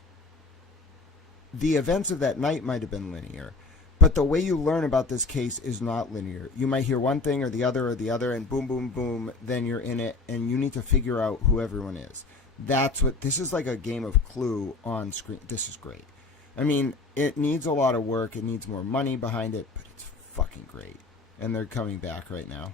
the events of that night might have been linear, but the way you learn about this case is not linear. You might hear one thing or the other, and boom, boom, boom, then you're in it, and you need to figure out who everyone is. That's what, this is like a game of Clue on screen. This is great. I mean, it needs a lot of work, it needs more money behind it, but it's fucking great. and they're coming back right now.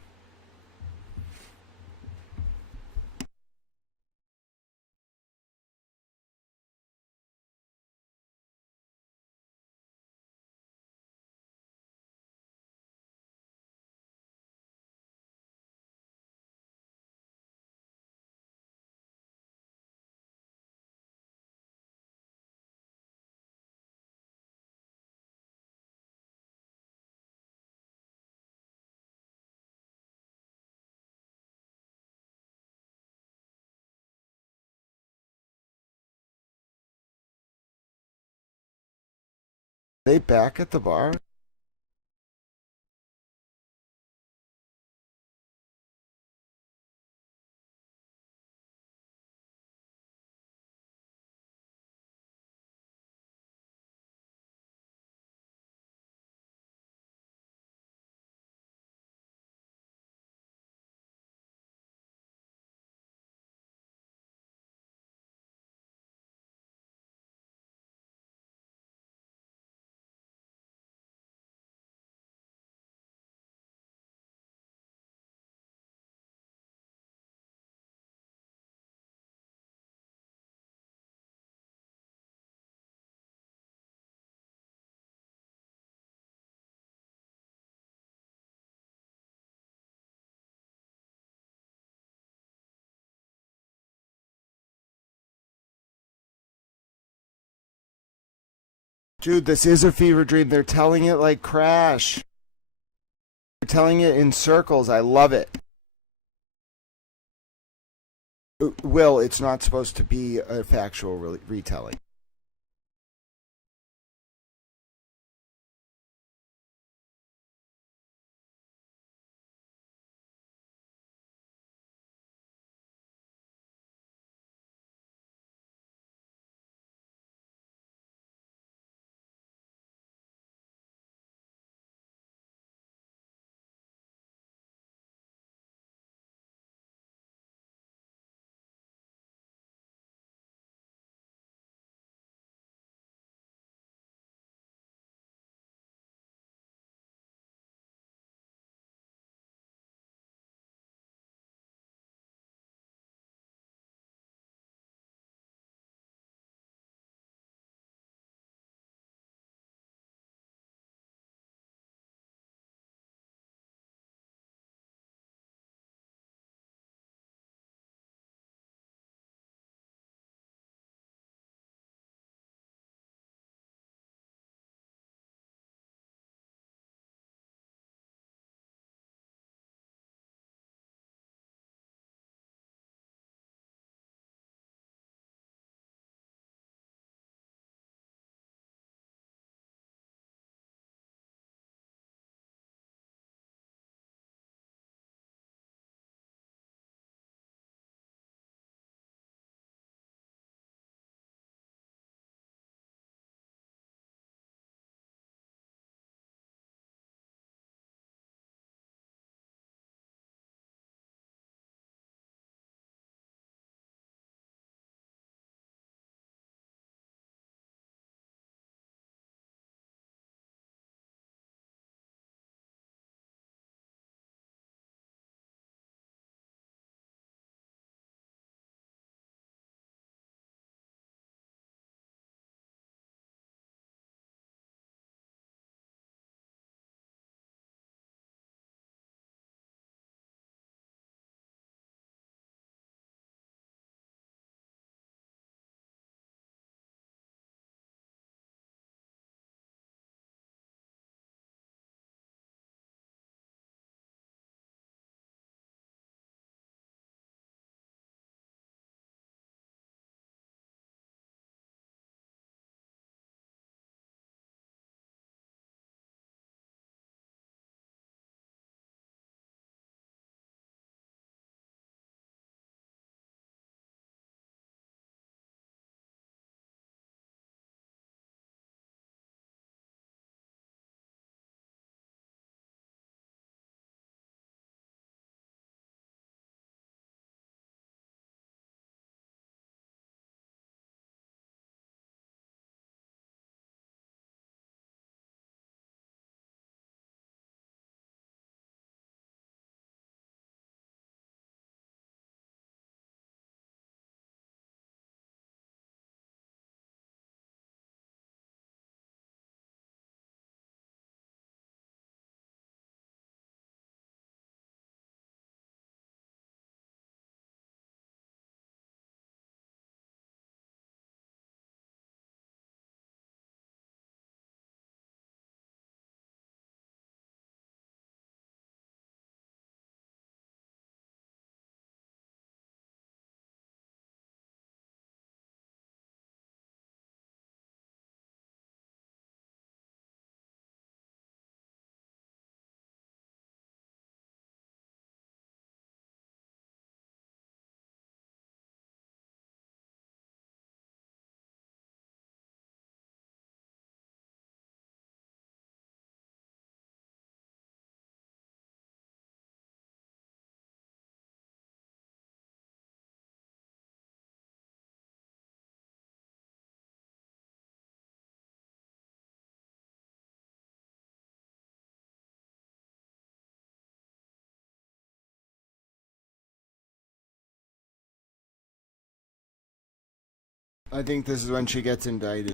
They back at the bar? Dude, this is a fever dream. They're telling it like Crash. They're telling it in circles. I love it. Will, it's not supposed to be a factual retelling. I think this is when she gets indicted.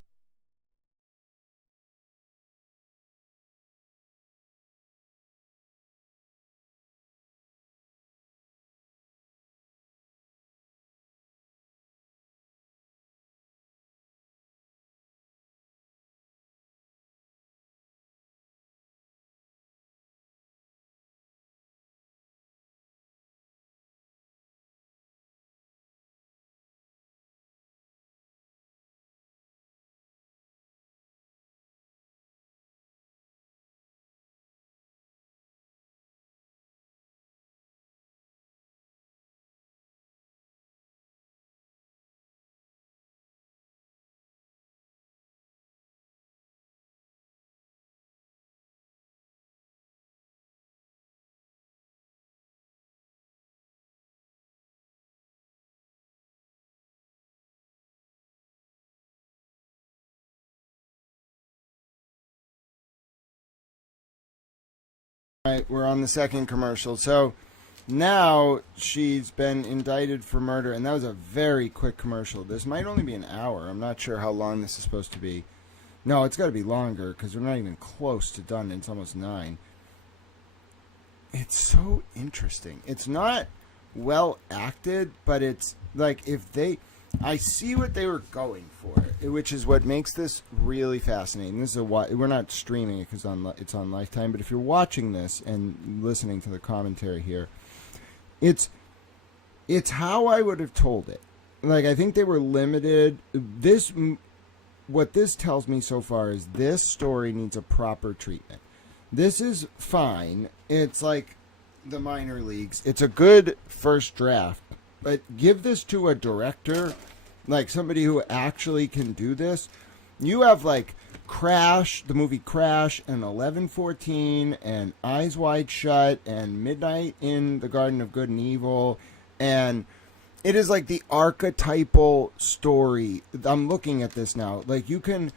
All right, we're on the second commercial. So now she's been indicted for murder, and that was a very quick commercial. This might only be an hour. I'm not sure how long this is supposed to be. No, it's got to be longer because we're not even close to done. It's almost 9. It's so interesting. It's not well acted, but it's like if they... I see what they were going for, which is what makes this really fascinating. This is we're not streaming it because it's on Lifetime, but if you're watching this and listening to the commentary here, it's how I would have told it. Like, I think they were limited. What this tells me so far is this story needs a proper treatment. This is fine. It's like the minor leagues. It's a good first draft. But give this to a director, like somebody who actually can do this. You have like Crash, the movie Crash, and 11:14, and Eyes Wide Shut, and Midnight in the Garden of Good and Evil, and it is like the archetypal story. I'm looking at this now. Like, you can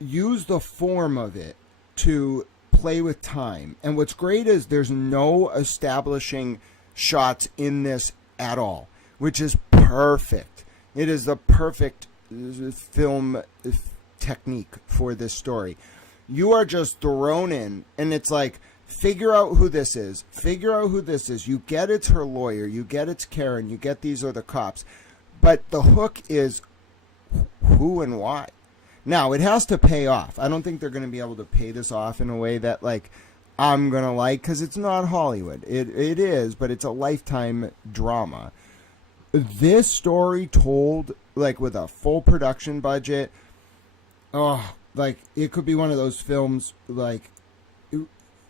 use the form of it to play with time. And what's great is there's no establishing shots in this at all, which is perfect. It is the perfect film technique for this story. You are just thrown in, and it's like, figure out who this is. Figure out who this is. You get it's her lawyer. You get it's Karen. You get these are the cops. But the hook is who and why. Now, it has to pay off. I don't think they're going to be able to pay this off in a way that, like, I'm going to like, because it's not Hollywood. It is, but it's a Lifetime drama. This story told, like, with a full production budget, like, it could be one of those films, like,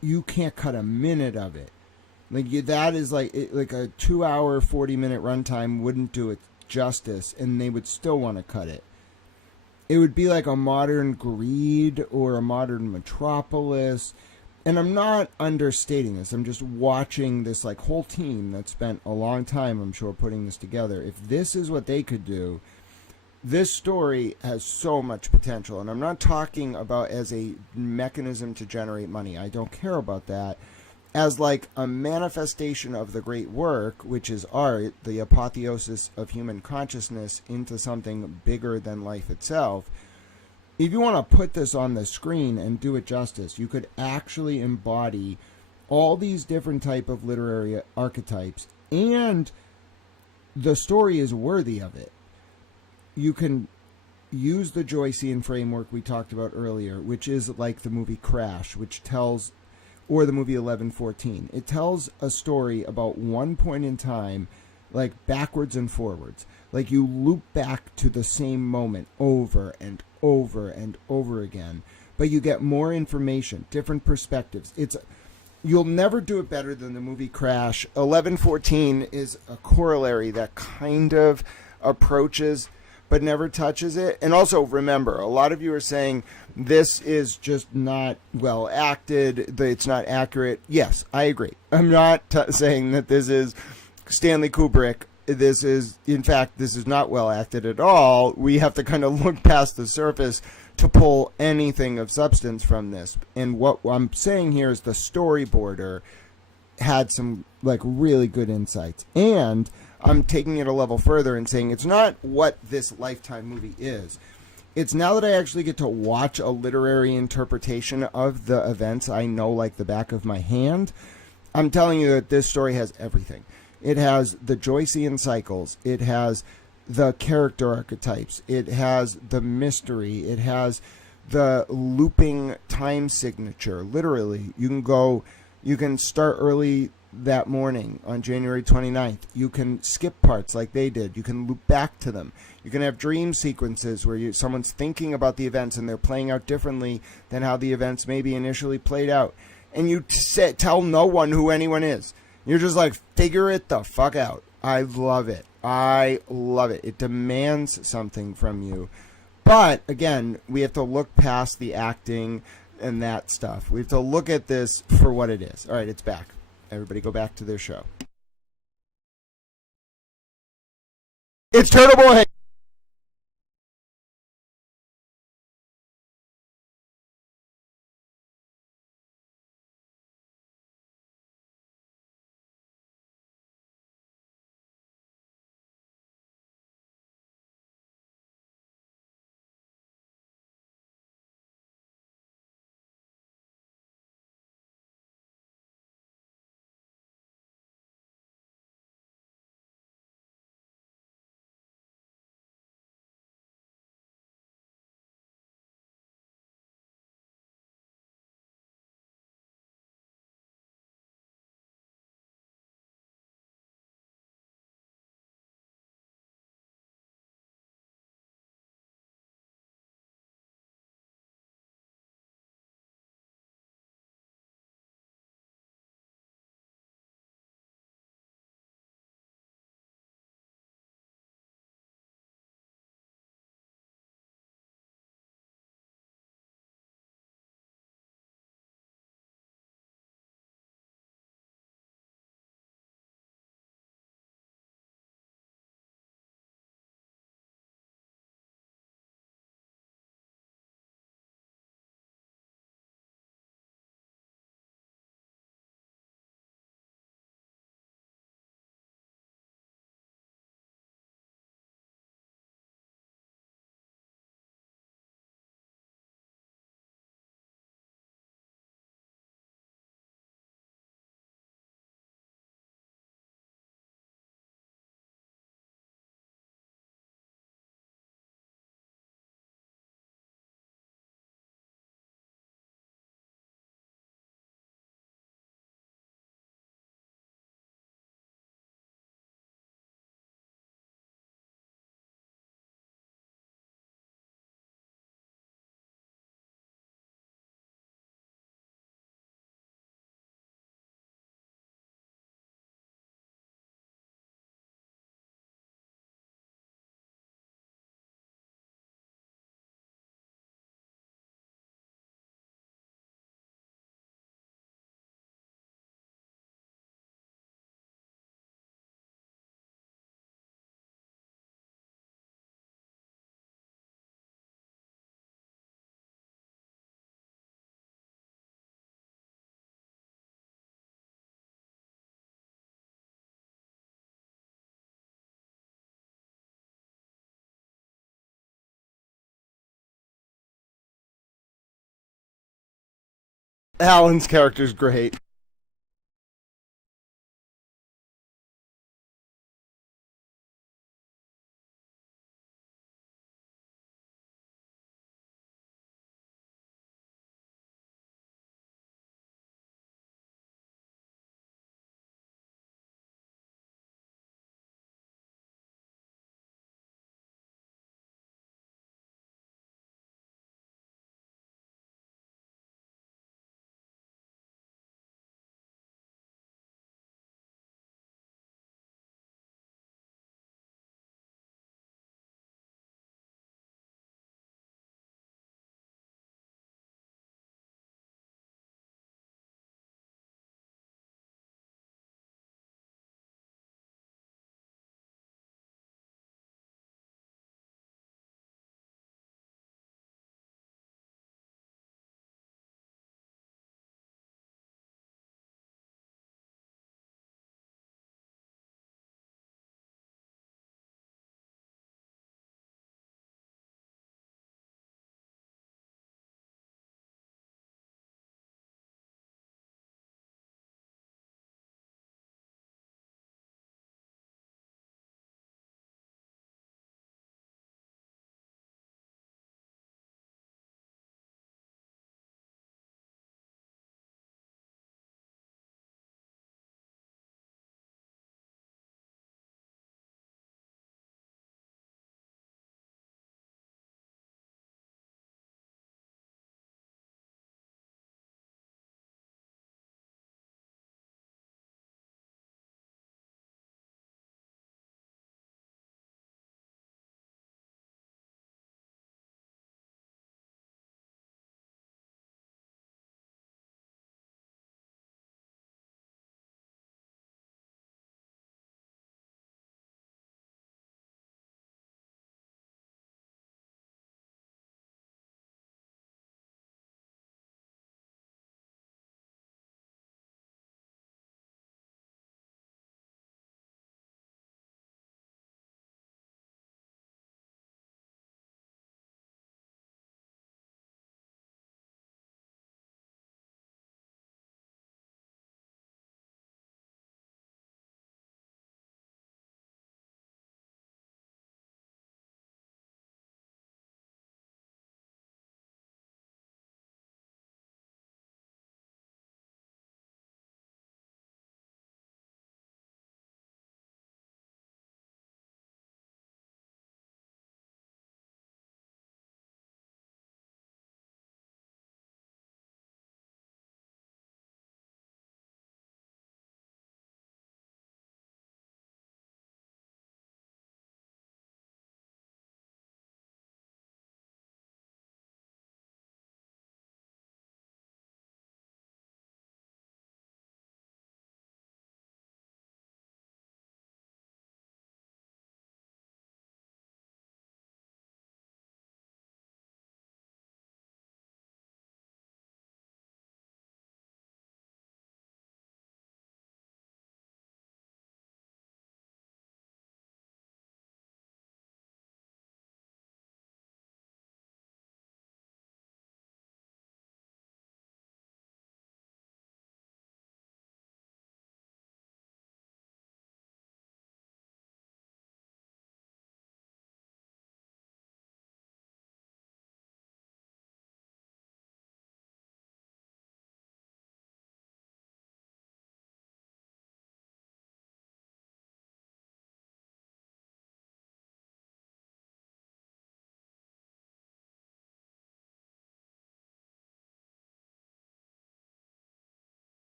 you can't cut a minute of it. Like, that is, like, like a 2-hour, 40-minute runtime wouldn't do it justice, and they would still want to cut it. It would be like a modern Greed or a modern Metropolis. And I'm not understating this. I'm just watching this like whole team that spent a long time, I'm sure, putting this together. If this is what they could do, this story has so much potential. And I'm not talking about as a mechanism to generate money. I don't care about that. As like a manifestation of the great work, which is art, the apotheosis of human consciousness into something bigger than life itself. If you want to put this on the screen and do it justice, you could actually embody all these different type of literary archetypes, and the story is worthy of it. You can use the Joycean framework we talked about earlier, which is like the movie Crash, which tells, or the movie 11:14. It tells a story about one point in time, like backwards and forwards. Like, you loop back to the same moment over and over and over again, but you get more information, different perspectives. You'll never do it better than the movie Crash. 11:14 is a corollary that kind of approaches but never touches it. And also remember, a lot of you are saying this is just not well acted, it's not accurate. Yes, I agree. I'm not saying that this is Stanley Kubrick. This is, in fact, this is not well acted at all. We have to kind of look past the surface to pull anything of substance from this. And what I'm saying here is the storyboarder had some like really good insights. And I'm taking it a level further and saying it's not what this Lifetime movie is. It's now that I actually get to watch a literary interpretation of the events I know like the back of my hand. I'm telling you that this story has everything. It has the Joycean cycles. It has the character archetypes. It has the mystery. It has the looping time signature. Literally, you can start early that morning on January 29th. You can skip parts like they did. You can loop back to them. You can have dream sequences where someone's thinking about the events and they're playing out differently than how the events maybe initially played out. And you tell no one who anyone is. You're just like, figure it the fuck out. I love it. I love it. It demands something from you. But, again, we have to look past the acting and that stuff. We have to look at this for what it is. All right, it's back. Everybody go back to their show. It's Turtle Boy! Alan's character's great.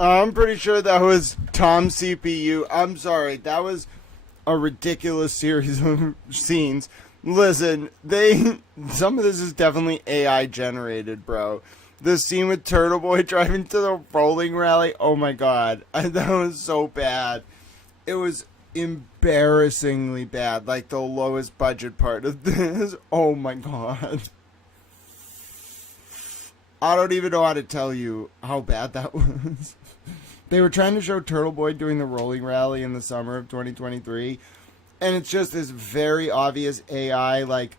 I'm pretty sure that was Tom CPU. I'm sorry. That was a ridiculous series of scenes. Listen, some of this is definitely AI generated, bro. The scene with Turtle Boy driving to the bowling rally. Oh my god. That was so bad. It was embarrassingly bad. Like the lowest budget part of this. Oh my god. I don't even know how to tell you how bad that was. They were trying to show Turtle Boy doing the rolling rally in the summer of 2023. And it's just this very obvious AI, like,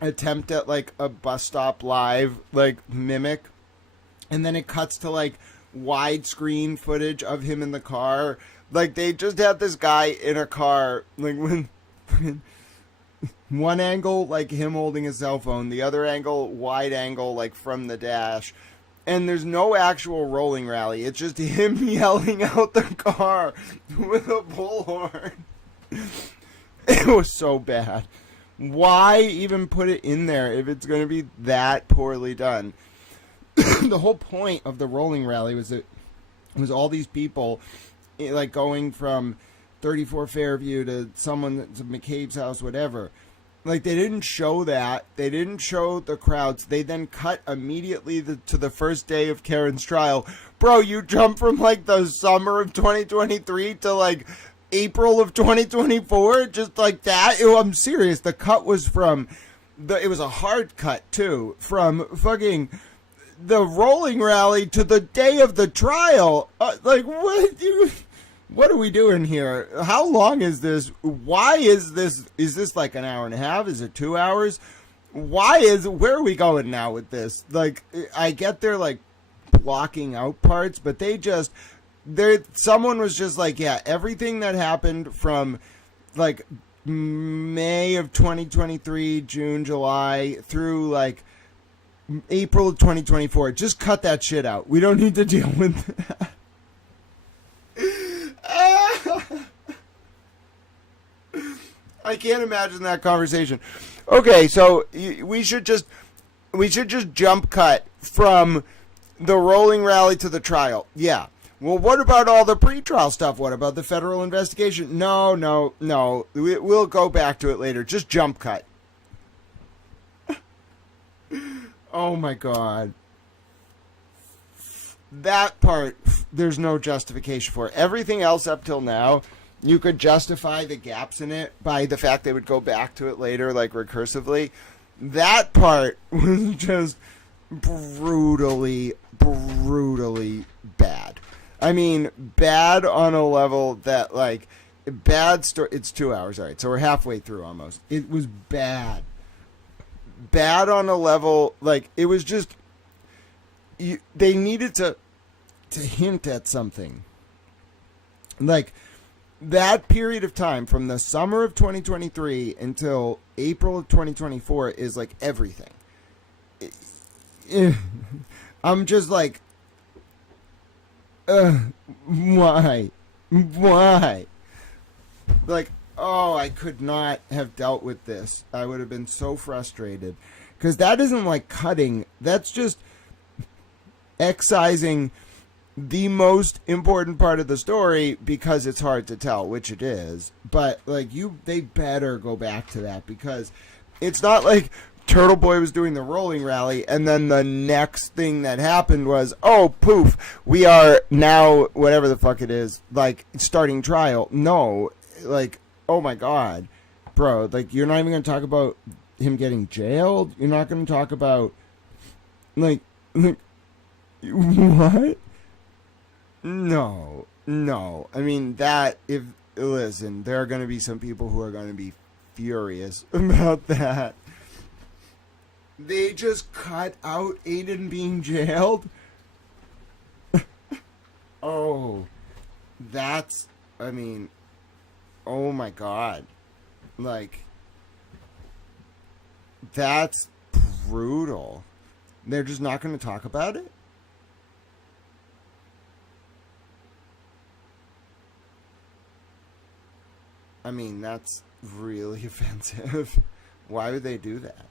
attempt at, like, a bus stop live, like, mimic. And then it cuts to, like, widescreen footage of him in the car. Like, they just had this guy in a car, like, when one angle, like, him holding a cell phone. The other angle, wide angle, like, from the dash. And there's no actual rolling rally. It's just him yelling out the car with a bullhorn. It was so bad. Why even put it in there if it's going to be that poorly done? The whole point of the rolling rally was all these people, like, going from 34 Fairview to McCabe's house, whatever. Like, they didn't show that. They didn't show the crowds. They then cut immediately to the first day of Karen's trial. Bro, you jump from, like, the summer of 2023 to, like, April of 2024, just like that. I'm serious. The cut was from it was a hard cut too, from fucking the rolling rally to the day of the trial. Like, what are we doing here? How long is this? Why is this? Is this like an hour and a half? Is it 2 hours? Where are we going now with this? Like, I get they're like blocking out parts, but someone was just like, yeah, everything that happened from like May of 2023, June, July through like April of 2024, just cut that shit out. We don't need to deal with that. I can't imagine that conversation. Okay, so we should just jump cut from the rolling rally to the trial. Yeah. Well, what about all the pretrial stuff? What about the federal investigation? No. We'll go back to it later. Just jump cut. Oh my god. That part, there's no justification for. Everything else up till now, you could justify the gaps in it by the fact they would go back to it later, like recursively. That part was just brutally bad. I mean, bad on a level that, like, it's 2 hours, all right, so we're halfway through almost. It was bad. Bad on a level, like, it was just, they needed to hint at something. Like, that period of time from the summer of 2023 until April of 2024 is, like, everything. I'm just like, why? Like, oh, I could not have dealt with this. I would have been so frustrated. Because that isn't like cutting. That's just excising the most important part of the story because it's hard to tell, which it is. But, like, they better go back to that because it's not like Turtle Boy was doing the rolling rally, and then the next thing that happened was, oh, poof, we are now, whatever the fuck it is, like, starting trial. No, like, oh my god, bro, like, you're not even going to talk about him getting jailed? You're not going to talk about, like, what? No. I mean, listen, there are going to be some people who are going to be furious about that. They just cut out Aiden being jailed? Oh, oh my god. Like, that's brutal. They're just not going to talk about it? I mean, that's really offensive. Why would they do that?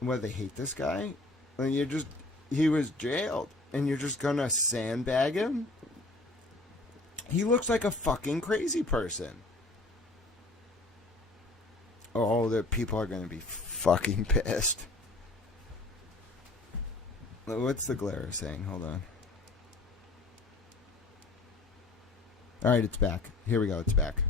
What, they hate this guy? He was jailed. and you're just gonna sandbag him? He looks like a fucking crazy person. Oh, the people are gonna be fucking pissed. What's the glare saying? Hold on. Alright, it's back. Here we go, it's back.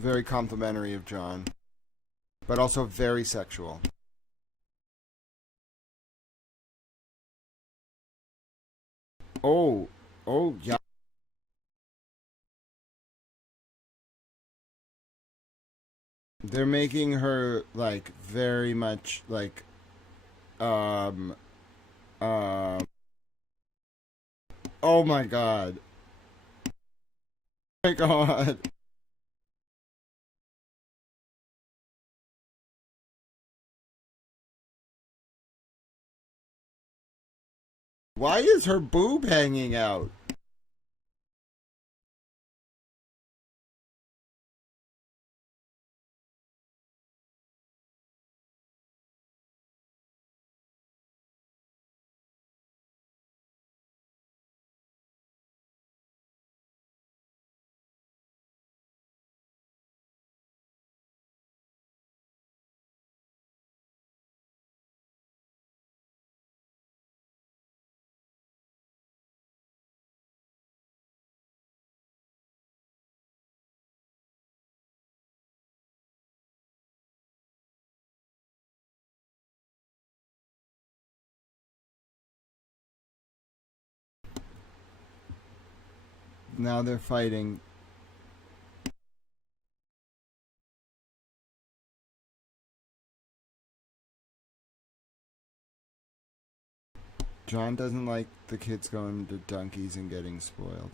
Very complimentary of John, but also very sexual. Oh, yeah. They're making her like very much like um oh my god. Oh my god. Why is her boob hanging out? Now they're fighting. John doesn't like the kids going to donkeys and getting spoiled.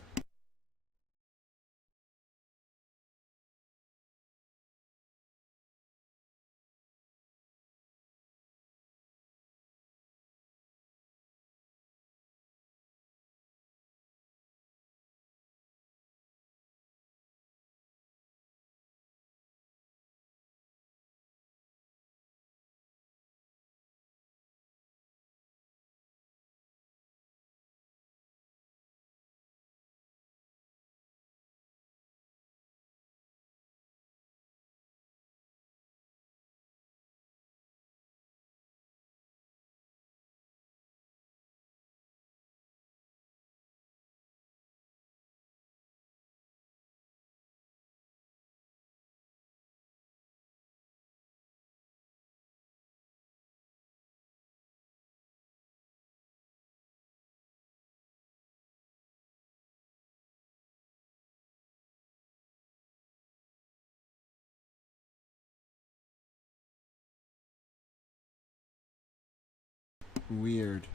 Weird.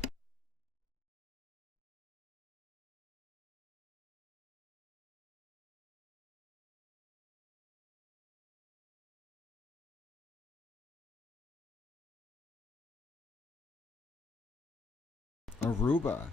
Aruba.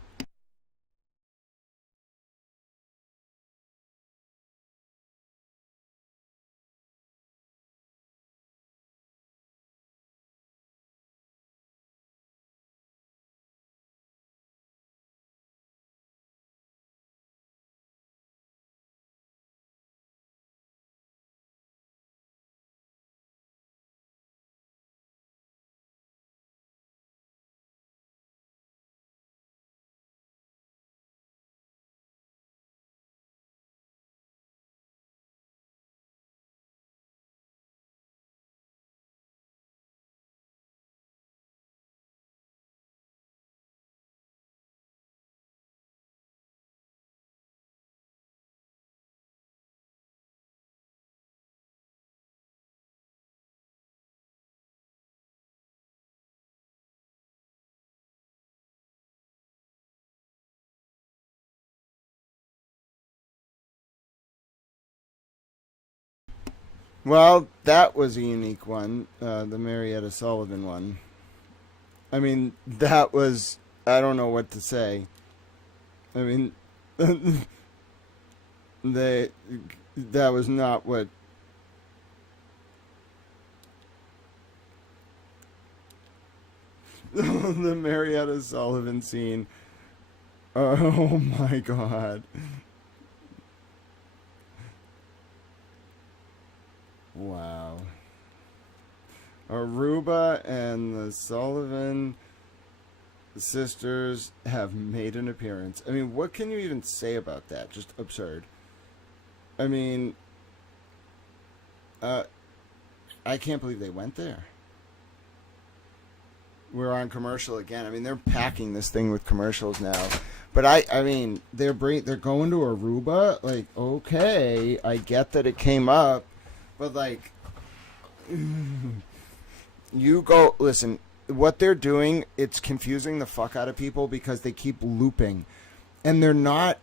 Well, that was a unique one, the Marietta Sullivan one. I mean, that was, I don't know what to say. I mean, that was not what. The Marietta Sullivan scene. Oh my God. Wow. Aruba and the Sullivan sisters have made an appearance. I mean, what can you even say about that? Just absurd. I mean, I can't believe they went there. We're on commercial again. I mean, they're packing this thing with commercials now. But I mean, they're going to Aruba. Like, okay, I get that it came up. But, like, you go, listen, what they're doing, it's confusing the fuck out of people because they keep looping. And they're not,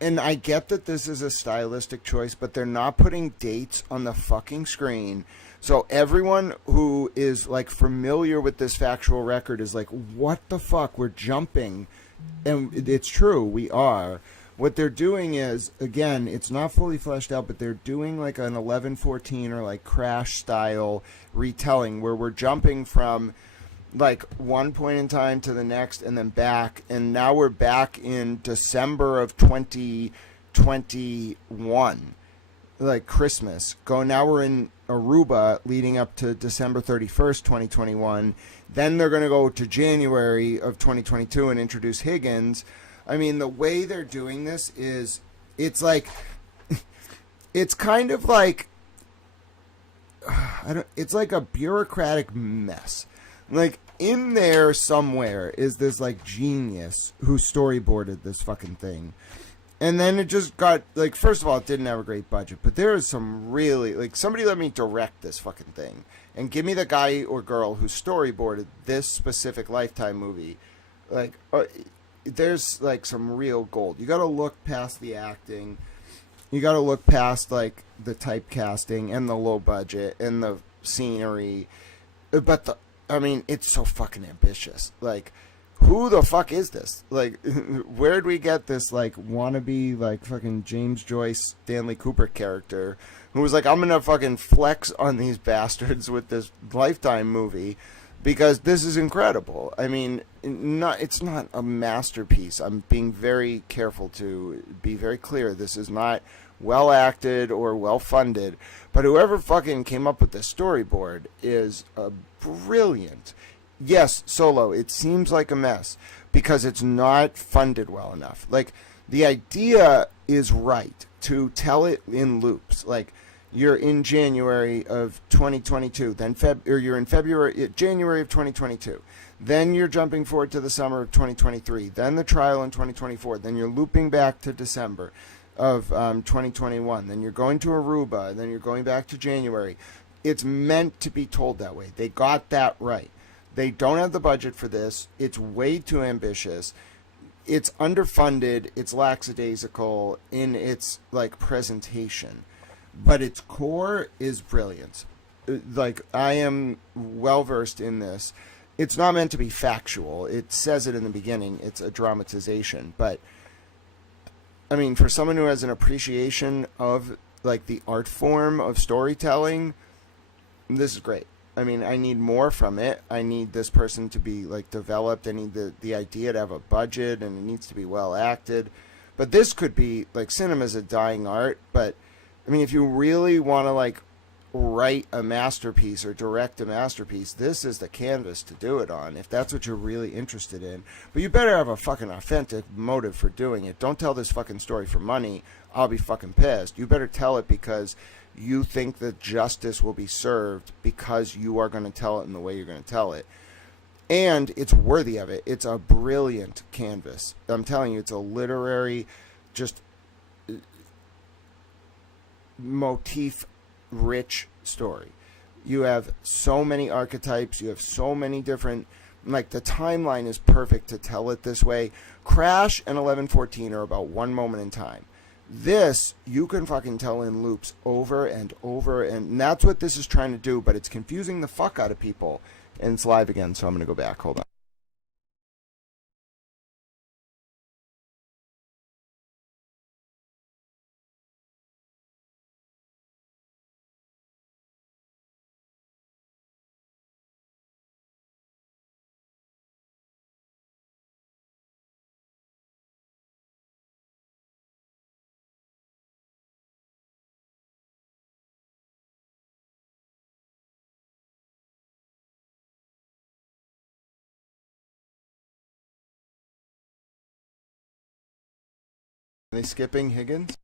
and I get that this is a stylistic choice, but they're not putting dates on the fucking screen. So everyone who is, like, familiar with this factual record is like, what the fuck? We're jumping. And it's true, we are. What they're doing is, again, it's not fully fleshed out, but they're doing like an 11-14 or like Crash style retelling where we're jumping from like one point in time to the next and then back. And now we're back in December of 2021, like Christmas. Now we're in Aruba leading up to December 31st, 2021. Then they're going to go to January of 2022 and introduce Higgins. I mean, the way they're doing this is, it's like, it's kind of like, it's like a bureaucratic mess. Like, in there somewhere is this, like, genius who storyboarded this fucking thing. And then it just got, like, first of all, it didn't have a great budget, but there is some really, like, somebody let me direct this fucking thing. And give me the guy or girl who storyboarded this specific Lifetime movie. Like, there's like some real gold. You got to look past the acting. You got to look past like the typecasting and the low budget and the scenery. But I mean, it's so fucking ambitious. Like, who the fuck is this? Like, where'd we get this like wannabe like fucking James Joyce, Stanley Cooper character who was like, I'm gonna fucking flex on these bastards with this Lifetime movie? Because this is incredible. I mean, it's not a masterpiece. I'm being very careful to be very clear. This is not well acted or well funded. But whoever fucking came up with this storyboard is brilliant. Yes, Solo, it seems like a mess because it's not funded well enough. Like, the idea is right to tell it in loops. Like, you're in January of 2022, then you're in January of 2022. Then you're jumping forward to the summer of 2023. Then the trial in 2024. Then you're looping back to December of 2021. Then you're going to Aruba. And then you're going back to January. It's meant to be told that way. They got that right. They don't have the budget for this. It's way too ambitious. It's underfunded. It's lackadaisical in its like presentation, but its core is brilliant. Like, I am well versed in this. It's not meant to be factual. It says it in the beginning. It's a dramatization, but I mean, for someone who has an appreciation of like the art form of storytelling, this is great. I mean, I need more from it. I need this person to be like developed. I need the idea to have a budget, and it needs to be well acted. But this could be like, cinema's a dying art, but I mean, if you really want to like write a masterpiece or direct a masterpiece, this is the canvas to do it on, if that's what you're really interested in. But you better have a fucking authentic motive for doing it. Don't tell this fucking story for money. I'll be fucking pissed. You better tell it because you think that justice will be served, because you are going to tell it in the way you're going to tell it. And it's worthy of it. It's a brilliant canvas. I'm telling you, it's a literary, just motif rich story. You have so many archetypes, you have so many different, like, the timeline is perfect to tell it this way. Crash and 1114 are about one moment in time. This you can fucking tell in loops over and over, and that's what this is trying to do, but it's confusing the fuck out of people. And it's live again, so I'm going to go back. Hold on. Are they skipping Higgins?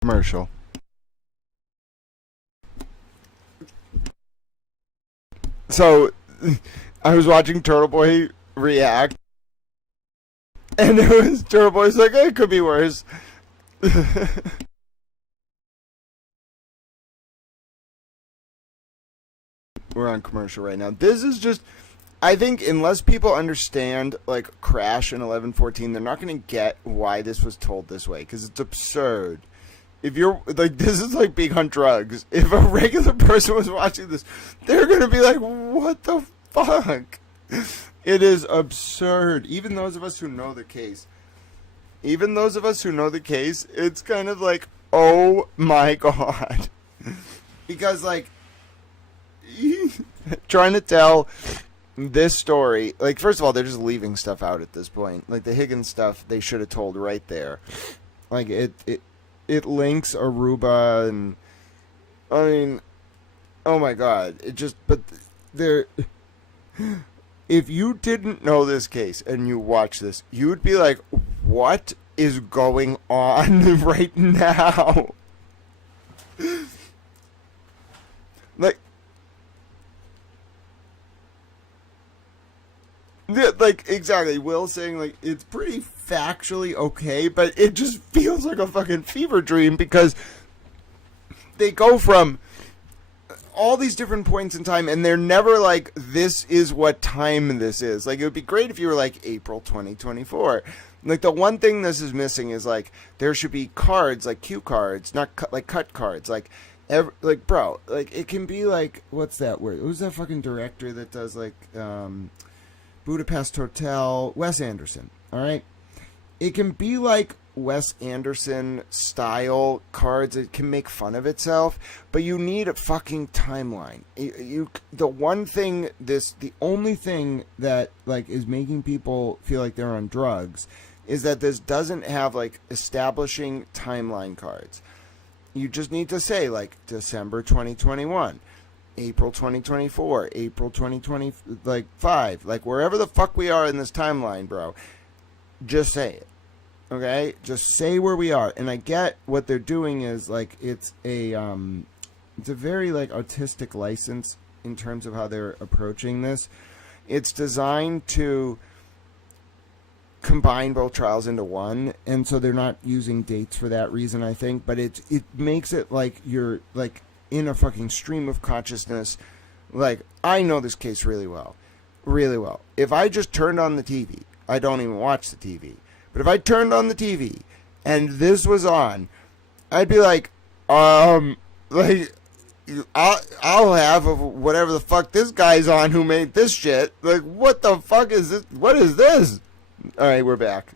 Commercial. So, I was watching Turtle Boy react, and it was Turtle Boy's like, it could be worse. We're on commercial right now. This is just, I think, unless people understand like Crash in 11:14, they're not going to get why this was told this way, because it's absurd. If you're like, this is like being on drugs. If a regular person was watching this, they're going to be like, what the fuck? It is absurd. Even those of us who know the case, it's kind of like, oh my god. Because like, trying to tell this story, like, first of all, they're just leaving stuff out at this point. Like the Higgins stuff, they should have told right there. Like it links Aruba, and I mean, oh my god, it just, but there. If you didn't know this case and you watch this, you would be like, what is going on right now? Like, yeah, like, exactly. Will saying, like, it's pretty factually okay, but it just feels like a fucking fever dream, because they go from all these different points in time, and they're never like, this is what time this is. Like, it would be great if you were like April 2024. Like, the one thing this is missing is like, there should be cards, like cue cards, not cut cards. Like, bro, like, it can be like, what's that word? Who's that fucking director that does like Budapest Hotel? Wes Anderson. All right, it can be like Wes Anderson style cards. It can make fun of itself, but you need a fucking timeline. The only thing that like is making people feel like they're on drugs is that this doesn't have like establishing timeline cards. You just need to say like December 2021, April 2024, April 2020, like 5, like wherever the fuck we are in this timeline, bro. Just say it. Okay, just say where we are. And I get what they're doing is like, it's a very like artistic license in terms of how they're approaching this. It's designed to combine both trials into one, and so they're not using dates for that reason, I think. But it makes it like you're like in a fucking stream of consciousness. Like, I know this case really well, really well. If I just turned on the TV, I don't even watch the TV. But if I turned on the TV and this was on, I'd be like, I'll have whatever the fuck this guy's on who made this shit. Like, what the fuck is this? What is this? All right, we're back.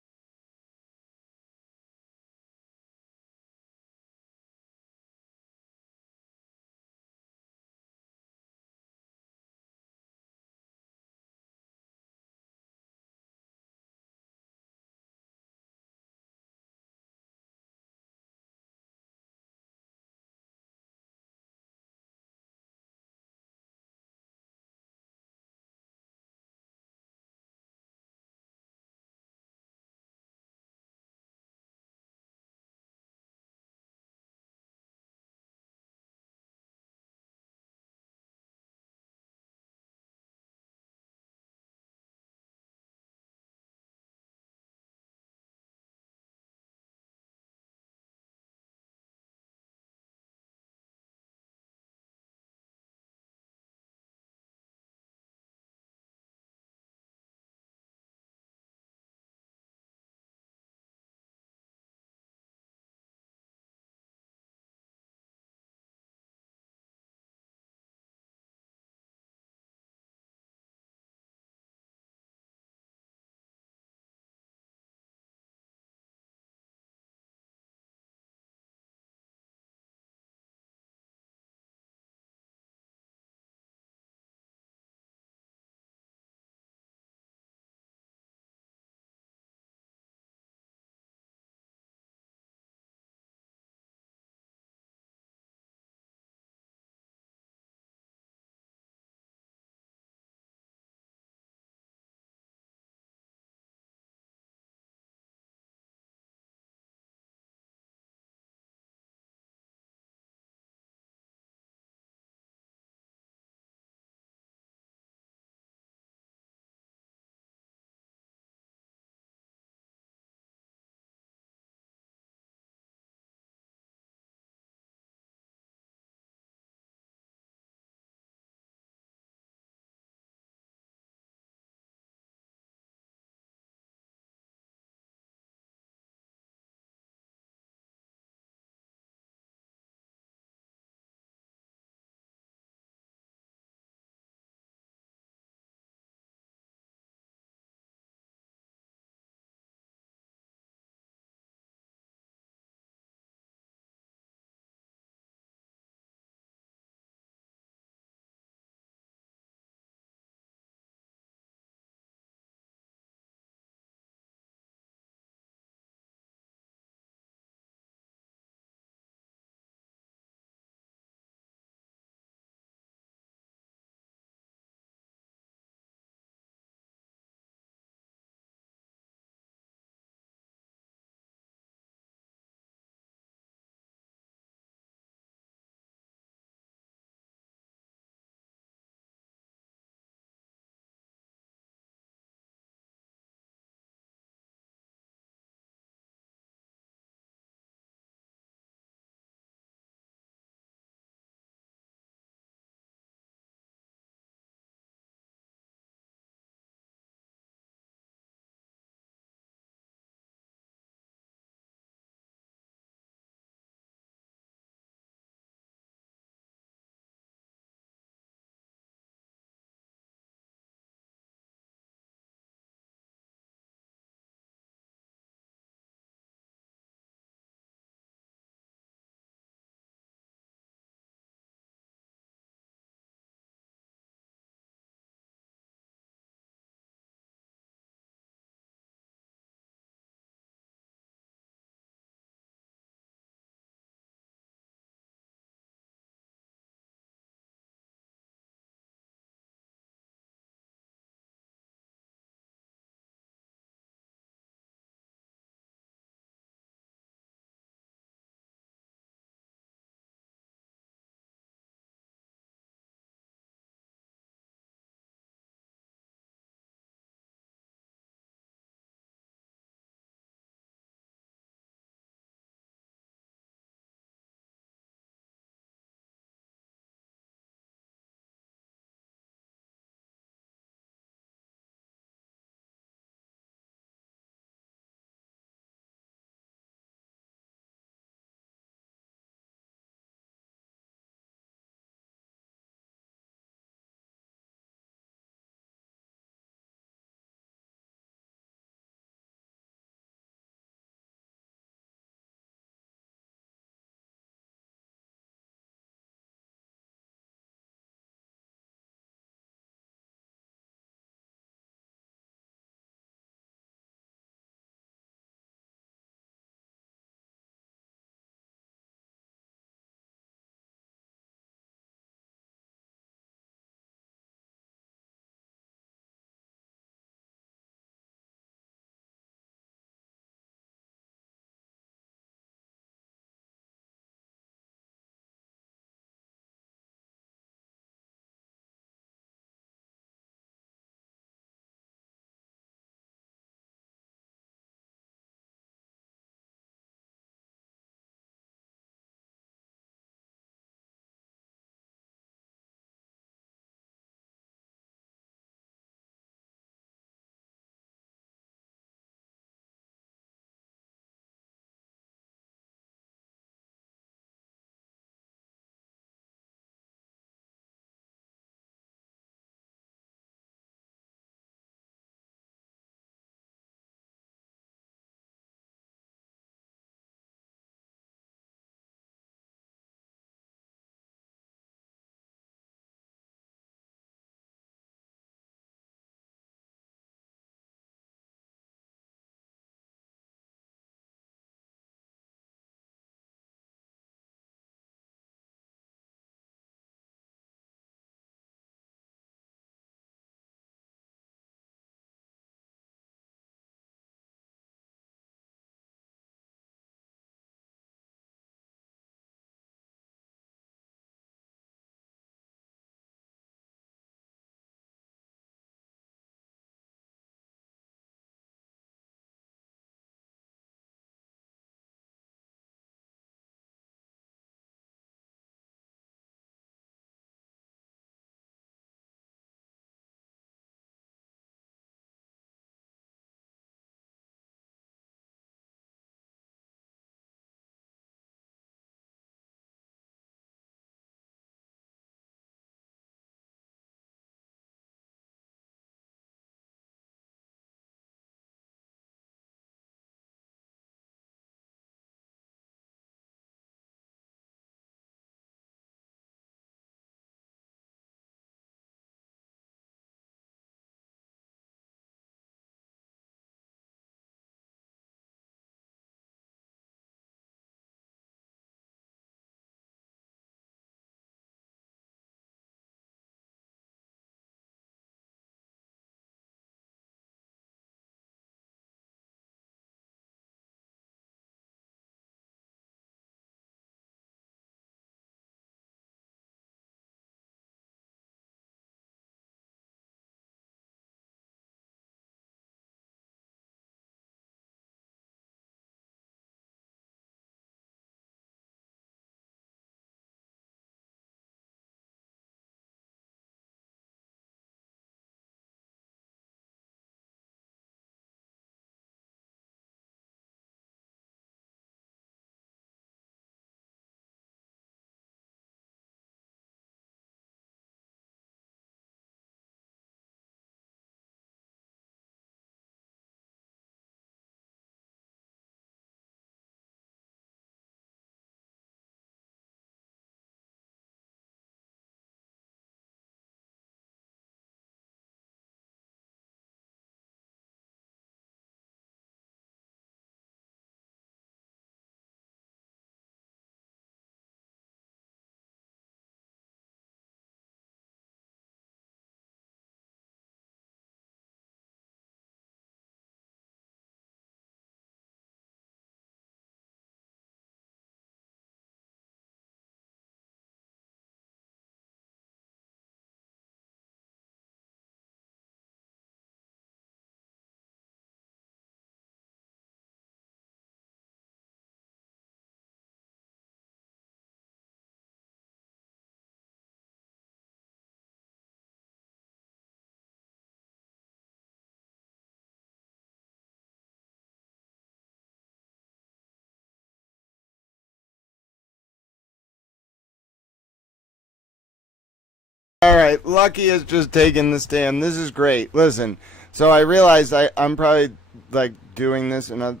right, Lucky has just taken the stand. This is great. Listen, so I realized I'm probably like doing this and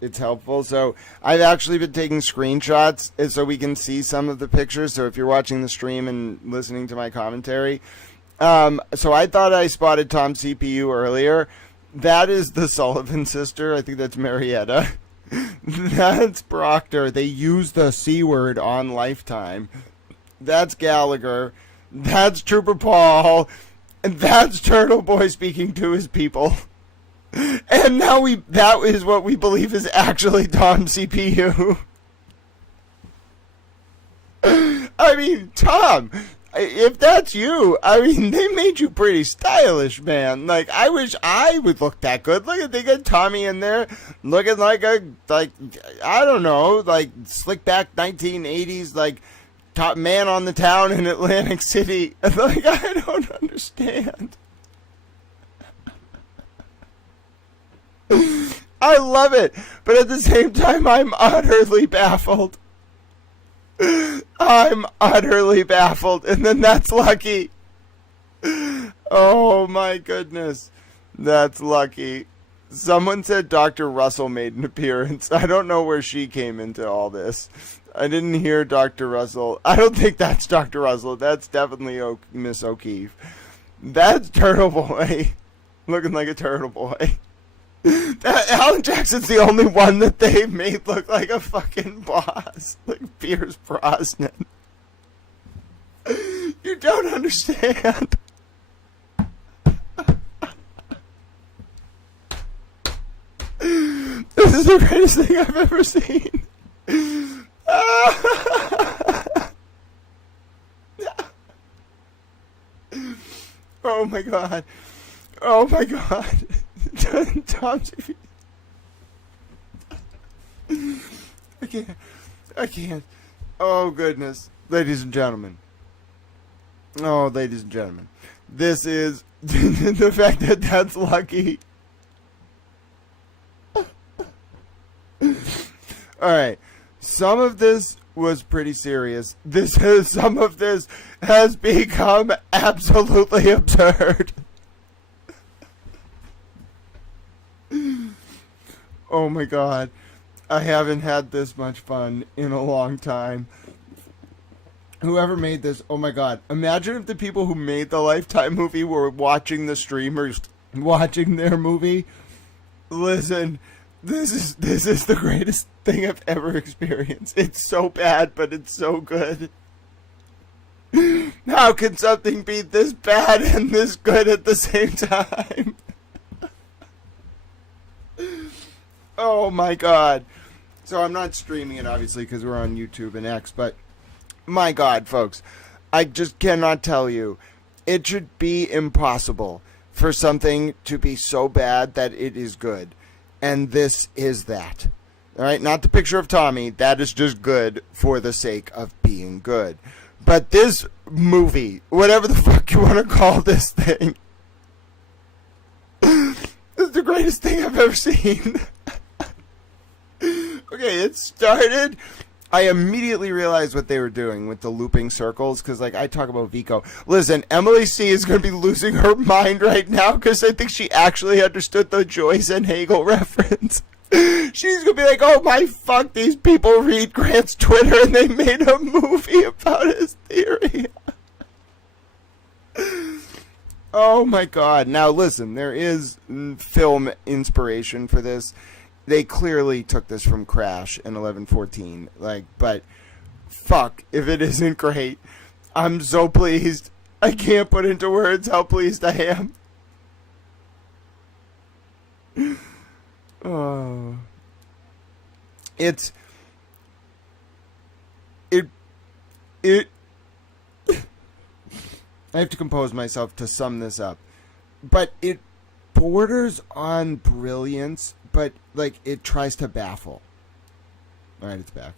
it's helpful. So I've actually been taking screenshots so we can see some of the pictures. So if you're watching the stream and listening to my commentary, so I thought I spotted Tom's CPU earlier. That is the Sullivan sister. I think that's Marietta. That's Proctor. They use the C word on Lifetime. That's Gallagher. That's Trooper Paul. And that's Turtle Boy speaking to his people. And now that is what we believe is actually Tom's CPU. I mean, Tom, if that's you, I mean, they made you pretty stylish, man. Like, I wish I would look that good. Look at, they got Tommy in there looking like I don't know, like slick back 1980s, like top man on the town in Atlantic City. Like, I don't understand. I love it, but at the same time, I'm utterly baffled. I'm utterly baffled, and then that's Lucky. Oh my goodness, that's Lucky. Someone said Dr. Russell made an appearance. I don't know where she came into all this. I didn't hear Dr. Russell. I don't think that's Dr. Russell. That's definitely Miss O'Keefe. That's Turtle Boy, looking like a turtle boy. Alan Jackson's the only one that they made look like a fucking boss, like Pierce Brosnan. You don't understand. This is the greatest thing I've ever seen. Oh my god. Oh my god. Tom's... I can't. Oh goodness. Ladies and gentlemen. Oh, ladies and gentlemen. This is the fact that that's Lucky. Alright. Some of this was pretty serious. Some of this has become absolutely absurd. Oh my god. I haven't had this much fun in a long time. Whoever made this, oh my god. Imagine if the people who made the Lifetime movie were watching the streamers watching their movie. Listen, this is the greatest thing I've ever experienced. It's so bad, but it's so good. How can something be this bad and this good at the same time? Oh my god. So I'm not streaming it, obviously, because we're on YouTube and X, but my god, folks, I just cannot tell you. It should be impossible for something to be so bad that it is good. And this is that. Alright, not the picture of Tommy. That is just good for the sake of being good. But this movie, whatever the fuck you want to call this thing, is the greatest thing I've ever seen. Okay, it started. I immediately realized what they were doing with the looping circles, because, like, I talk about Vico. Listen, Emily C. is going to be losing her mind right now, because I think she actually understood the Joyce and Hegel reference. She's going to be like, oh my fuck, these people read Grant's Twitter, and they made a movie about his theory. Oh my god. Now, listen, there is film inspiration for this. They clearly took this from Crash in 11/14, like, but fuck if it isn't great. I'm so pleased. I can't put into words how pleased I am. Oh. I have to compose myself to sum this up. But it borders on brilliance, but, like, it tries to baffle. Alright, it's back.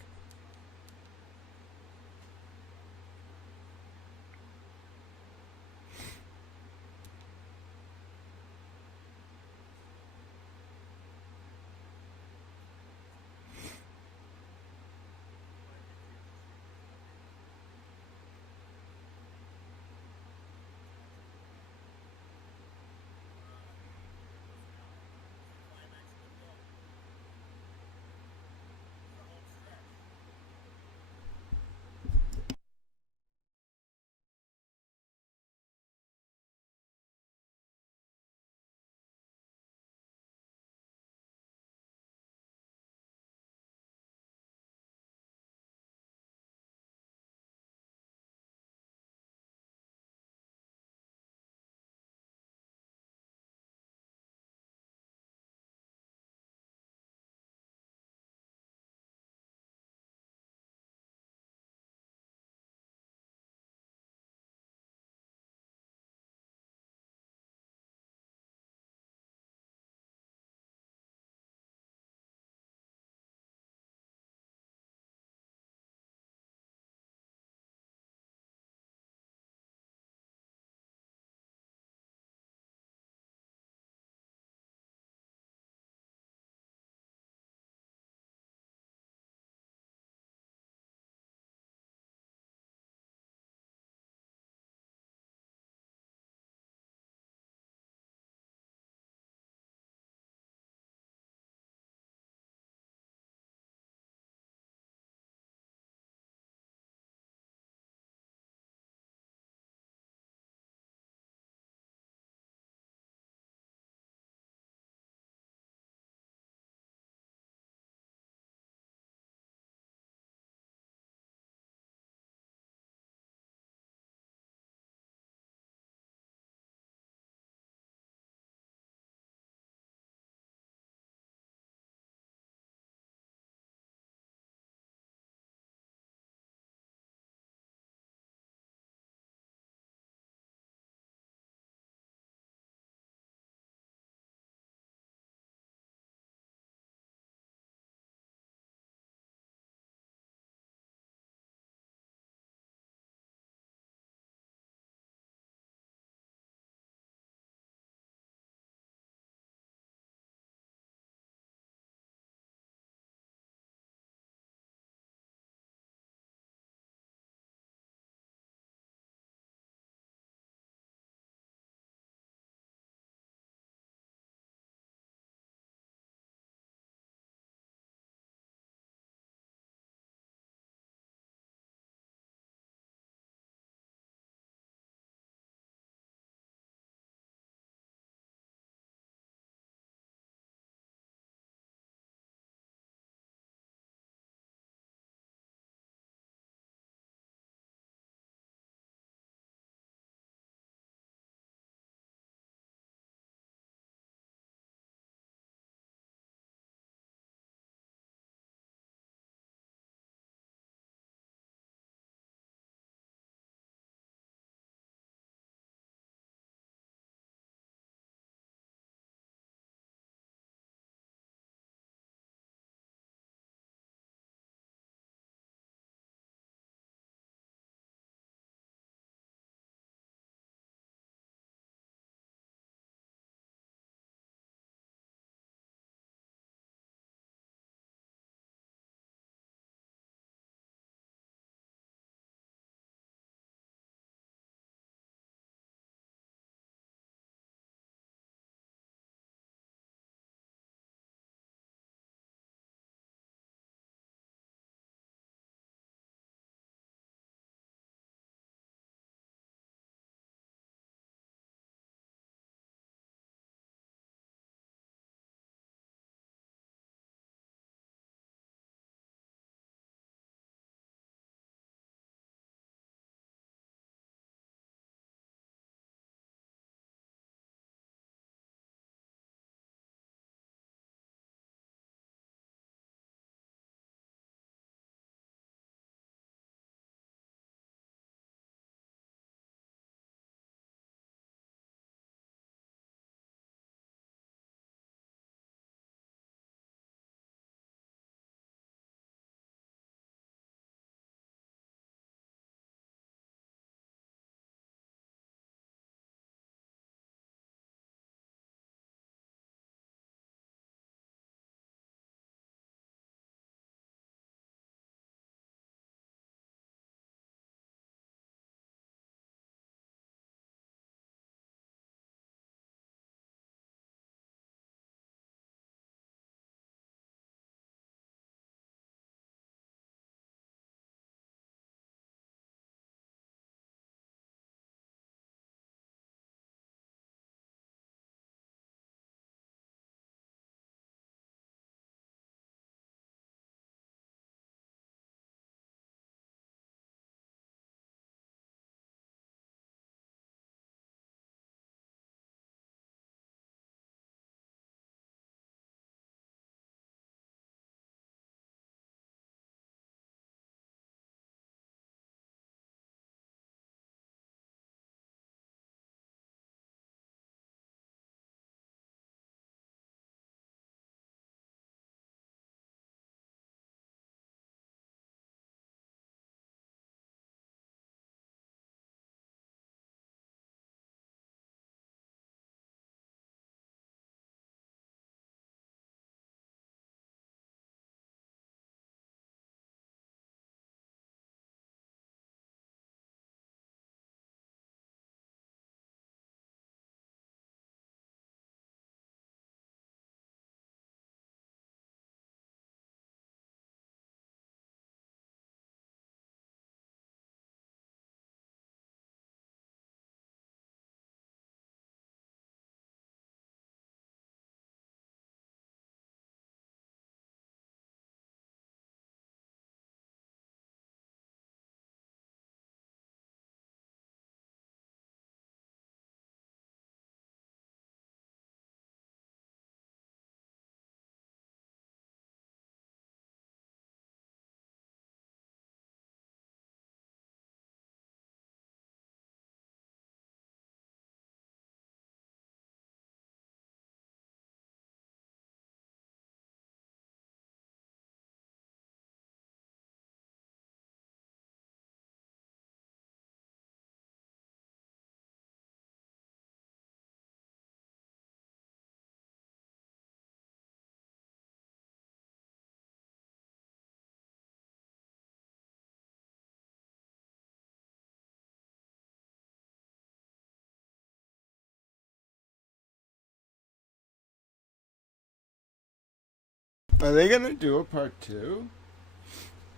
Are they going to do a part 2?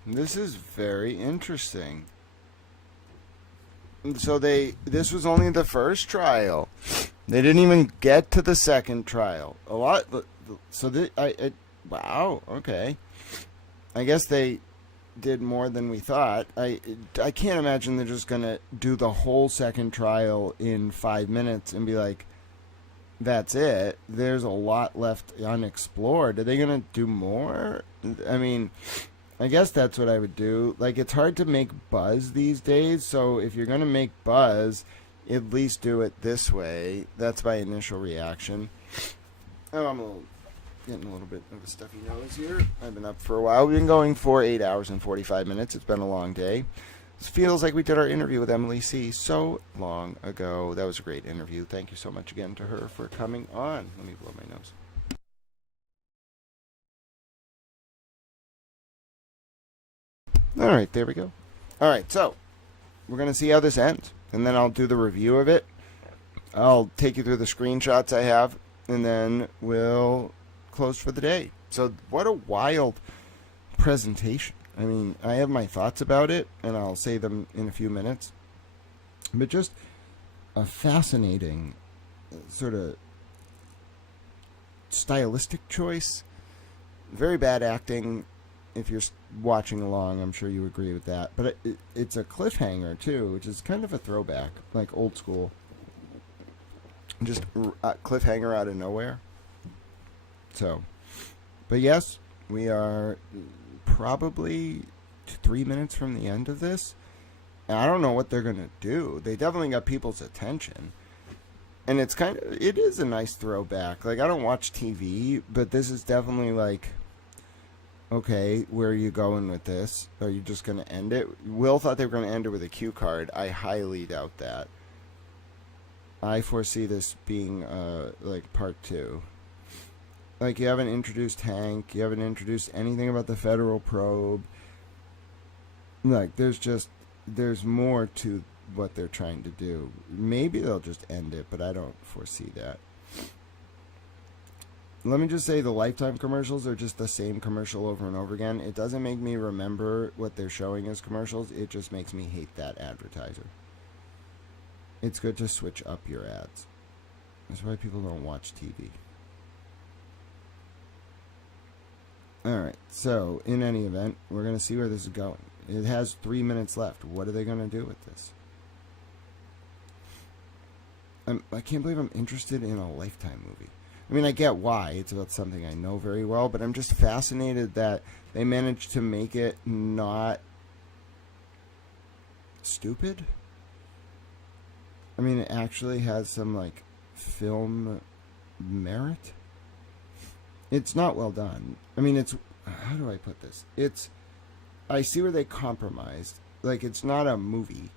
This is very interesting. So this was only the first trial. They didn't even get to the second trial. A lot. So wow. Okay. I guess they did more than we thought. I can't imagine they're just gonna do the whole second trial in 5 minutes and be like, that's it. There's a lot left unexplored. Are they gonna do more? I mean, I guess that's what I would do. Like, it's hard to make buzz these days, so if you're gonna make buzz, at least do it this way. That's my initial reaction. Oh, I'm getting a little bit of a stuffy nose here. I've been up for a while. We've been going for 8 hours and 45 minutes. It's been a long day. It feels like we did our interview with Emily C. so long ago. That was a great interview. Thank you so much again to her for coming on. Let me blow my nose. All right, there we go. All right, so we're going to see how this ends, and then I'll do the review of it. I'll take you through the screenshots I have, and then we'll close for the day. So what a wild presentation. I mean, I have my thoughts about it, and I'll say them in a few minutes. But just a fascinating sort of stylistic choice. Very bad acting. If you're watching along, I'm sure you agree with that. But it's a cliffhanger, too, which is kind of a throwback, like old school. Just cliffhanger out of nowhere. So, but yes, we are probably 3 minutes from the end of this. And I don't know what they're going to do. They definitely got people's attention. And it is a nice throwback. Like, I don't watch TV, but this is definitely like, okay, where are you going with this? Are you just going to end it? Will thought they were going to end it with a cue card. I highly doubt that. I foresee this being, like, part 2. Like, you haven't introduced Hank. You haven't introduced anything about the federal probe. Like, there's more to what they're trying to do. Maybe they'll just end it, but I don't foresee that. Let me just say the Lifetime commercials are just the same commercial over and over again. It doesn't make me remember what they're showing as commercials. It just makes me hate that advertiser. It's good to switch up your ads. That's why people don't watch TV. Alright, so in any event, we're going to see where this is going. It has 3 minutes left. What are they going to do with this? I can't believe I'm interested in a Lifetime movie. I mean, I get why. It's about something I know very well, but I'm just fascinated that they managed to make it not stupid. I mean, it actually has some, like, film merit. It's not well done. I mean, how do I put this? I see where they compromised. Like, it's not a movie.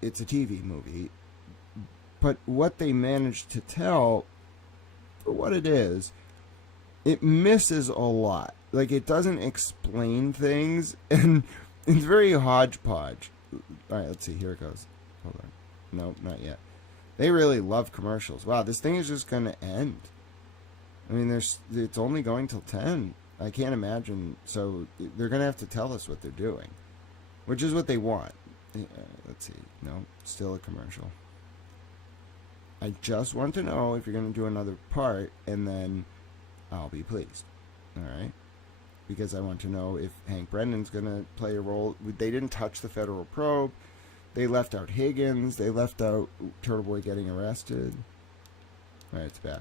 It's a TV movie. But what they managed to tell, for what it is, it misses a lot. Like, it doesn't explain things, and it's very hodgepodge. Alright, let's see. Here it goes. Hold on. No, not yet. They really love commercials. Wow, this thing is just going to end. I mean, it's only going till 10. I can't imagine. So they're going to have to tell us what they're doing, which is what they want. Let's see. No, still a commercial. I just want to know if you're going to do another part, and then I'll be pleased. All right? Because I want to know if Hank Brendan's going to play a role. They didn't touch the federal probe. They left out Higgins. They left out Turtle Boy getting arrested. All right, it's back.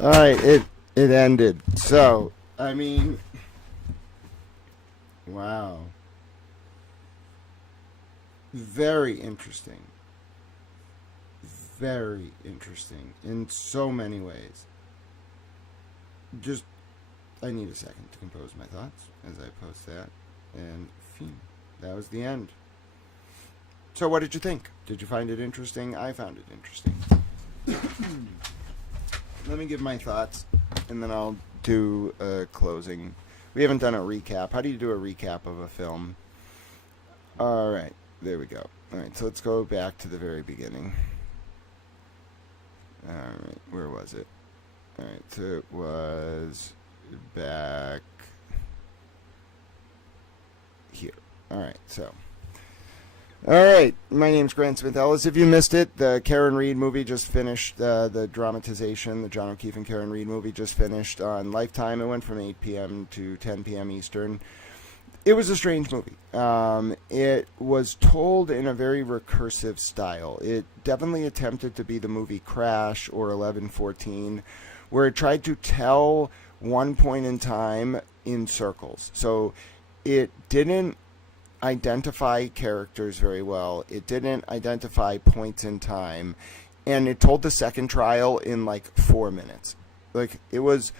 All right, it ended. So, I mean, wow. Very interesting. Very interesting in so many ways. Just, I need a second to compose my thoughts as I post that. And, phew, that was the end. So what did you think? Did you find it interesting? I found it interesting. Let me give my thoughts, and then I'll do a closing. We haven't done a recap. How do you do a recap of a film? All right, there we go. All right, so let's go back to the very beginning. All right, where was it? All right, so it was back here. All right, so. All right, my name's Grant Smith Ellis. If you missed it, the Karen Reed movie just finished, the dramatization, the John O'Keefe and Karen Reed movie just finished on Lifetime. It went from 8 p.m. to 10 p.m. Eastern. It was a strange movie. It was told in a very recursive style. It definitely attempted to be the movie Crash or 11/14, where it tried to tell one point in time in circles. So it didn't identify characters very well. It didn't identify points in time, and it told the second trial in like 4 minutes. Like it was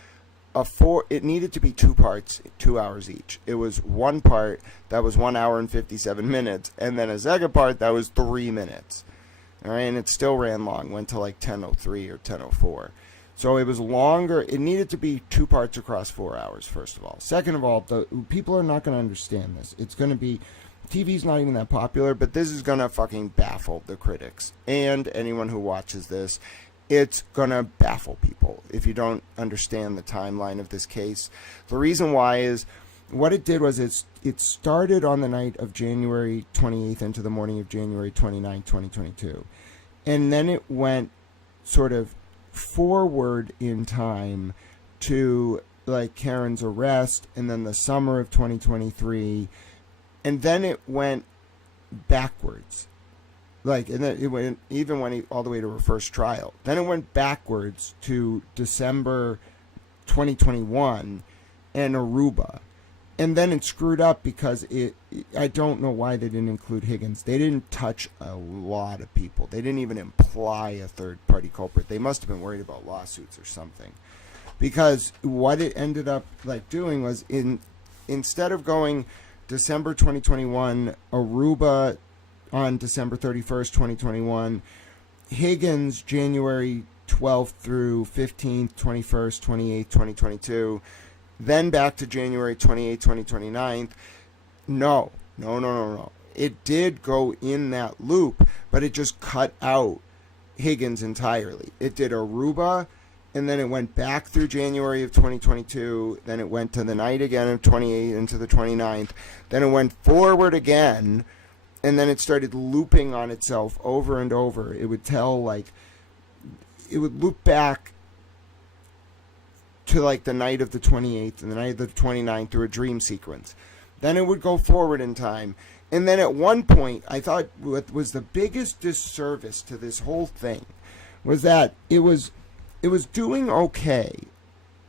it needed to be 2 parts, 2 hours each. It was one part that was 1 hour and 57 minutes, and then a second part that was 3 minutes. All right, and it still ran long, went to like 10:03 or 10:04. So it was longer. It needed to be 2 parts across 4 hours, first of all. Second of all, people are not going to understand this. It's going to be, TV's not even that popular, but this is going to fucking baffle the critics and anyone who watches this. It's going to baffle people if you don't understand the timeline of this case. The reason why is, what it did was it started on the night of January 28th into the morning of January 29th, 2022. And then it went sort of forward in time to like Karen's arrest, and then the summer of 2023, and then it went backwards, like, and then it went all the way to her first trial. Then it went backwards to December 2021 and Aruba, and then it screwed up because I don't know why they didn't include Higgins. They didn't touch a lot of people. They didn't even imply a third-party culprit. They must have been worried about lawsuits or something. Because what it ended up like doing was, instead of going December 2021, Aruba on December 31st, 2021, Higgins January 12th through 15th, 21st, 28th, 2022, then back to January 28th, 2029. No. It did go in that loop, but it just cut out Higgins entirely. It did Aruba, and then it went back through January of 2022. Then it went to the night again of 28th into the 29th. Then it went forward again, and then it started looping on itself over and over. It would it would loop back to like the night of the 28th and the night of the 29th through a dream sequence. Then it would go forward in time. And then at one point, I thought what was the biggest disservice to this whole thing was that it was doing okay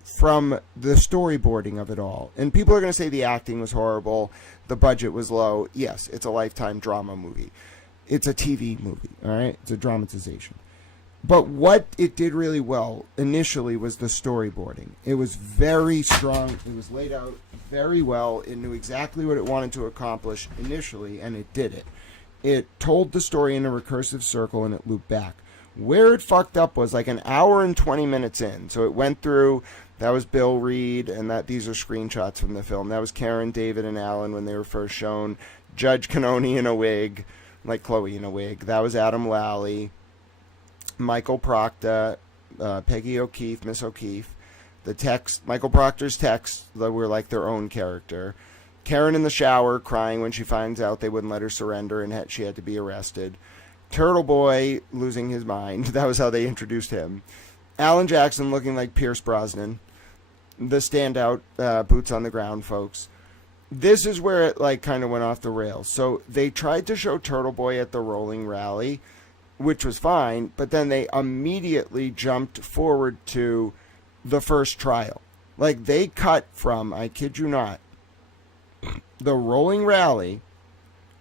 from the storyboarding of it all. And people are going to say the acting was horrible, the budget was low. Yes, it's a Lifetime drama movie. It's a TV movie, all right? It's a dramatization. But what it did really well initially was the storyboarding. It was very strong. It was laid out very well. It knew exactly what it wanted to accomplish initially, and it did it. It told the story in a recursive circle, and it looped back. Where it fucked up was like an hour and 20 minutes in. So it went through, that was Bill Reed, and these are screenshots from the film. That was Karen, David, and Alan when they were first shown. Judge Cannoni in a wig, like Chloe in a wig. That was Adam Lally. Michael Proctor, Peggy O'Keefe, Miss O'Keefe. The text, Michael Proctor's texts that were like their own character. Karen in the shower crying when she finds out they wouldn't let her surrender and she had to be arrested. Turtle Boy losing his mind. That was how they introduced him. Alan Jackson looking like Pierce Brosnan. The standout boots on the ground folks. This is where it like kind of went off the rails. So they tried to show Turtle Boy at the rolling rally, which was fine, but then they immediately jumped forward to the first trial. Like, they cut from, I kid you not, the rolling rally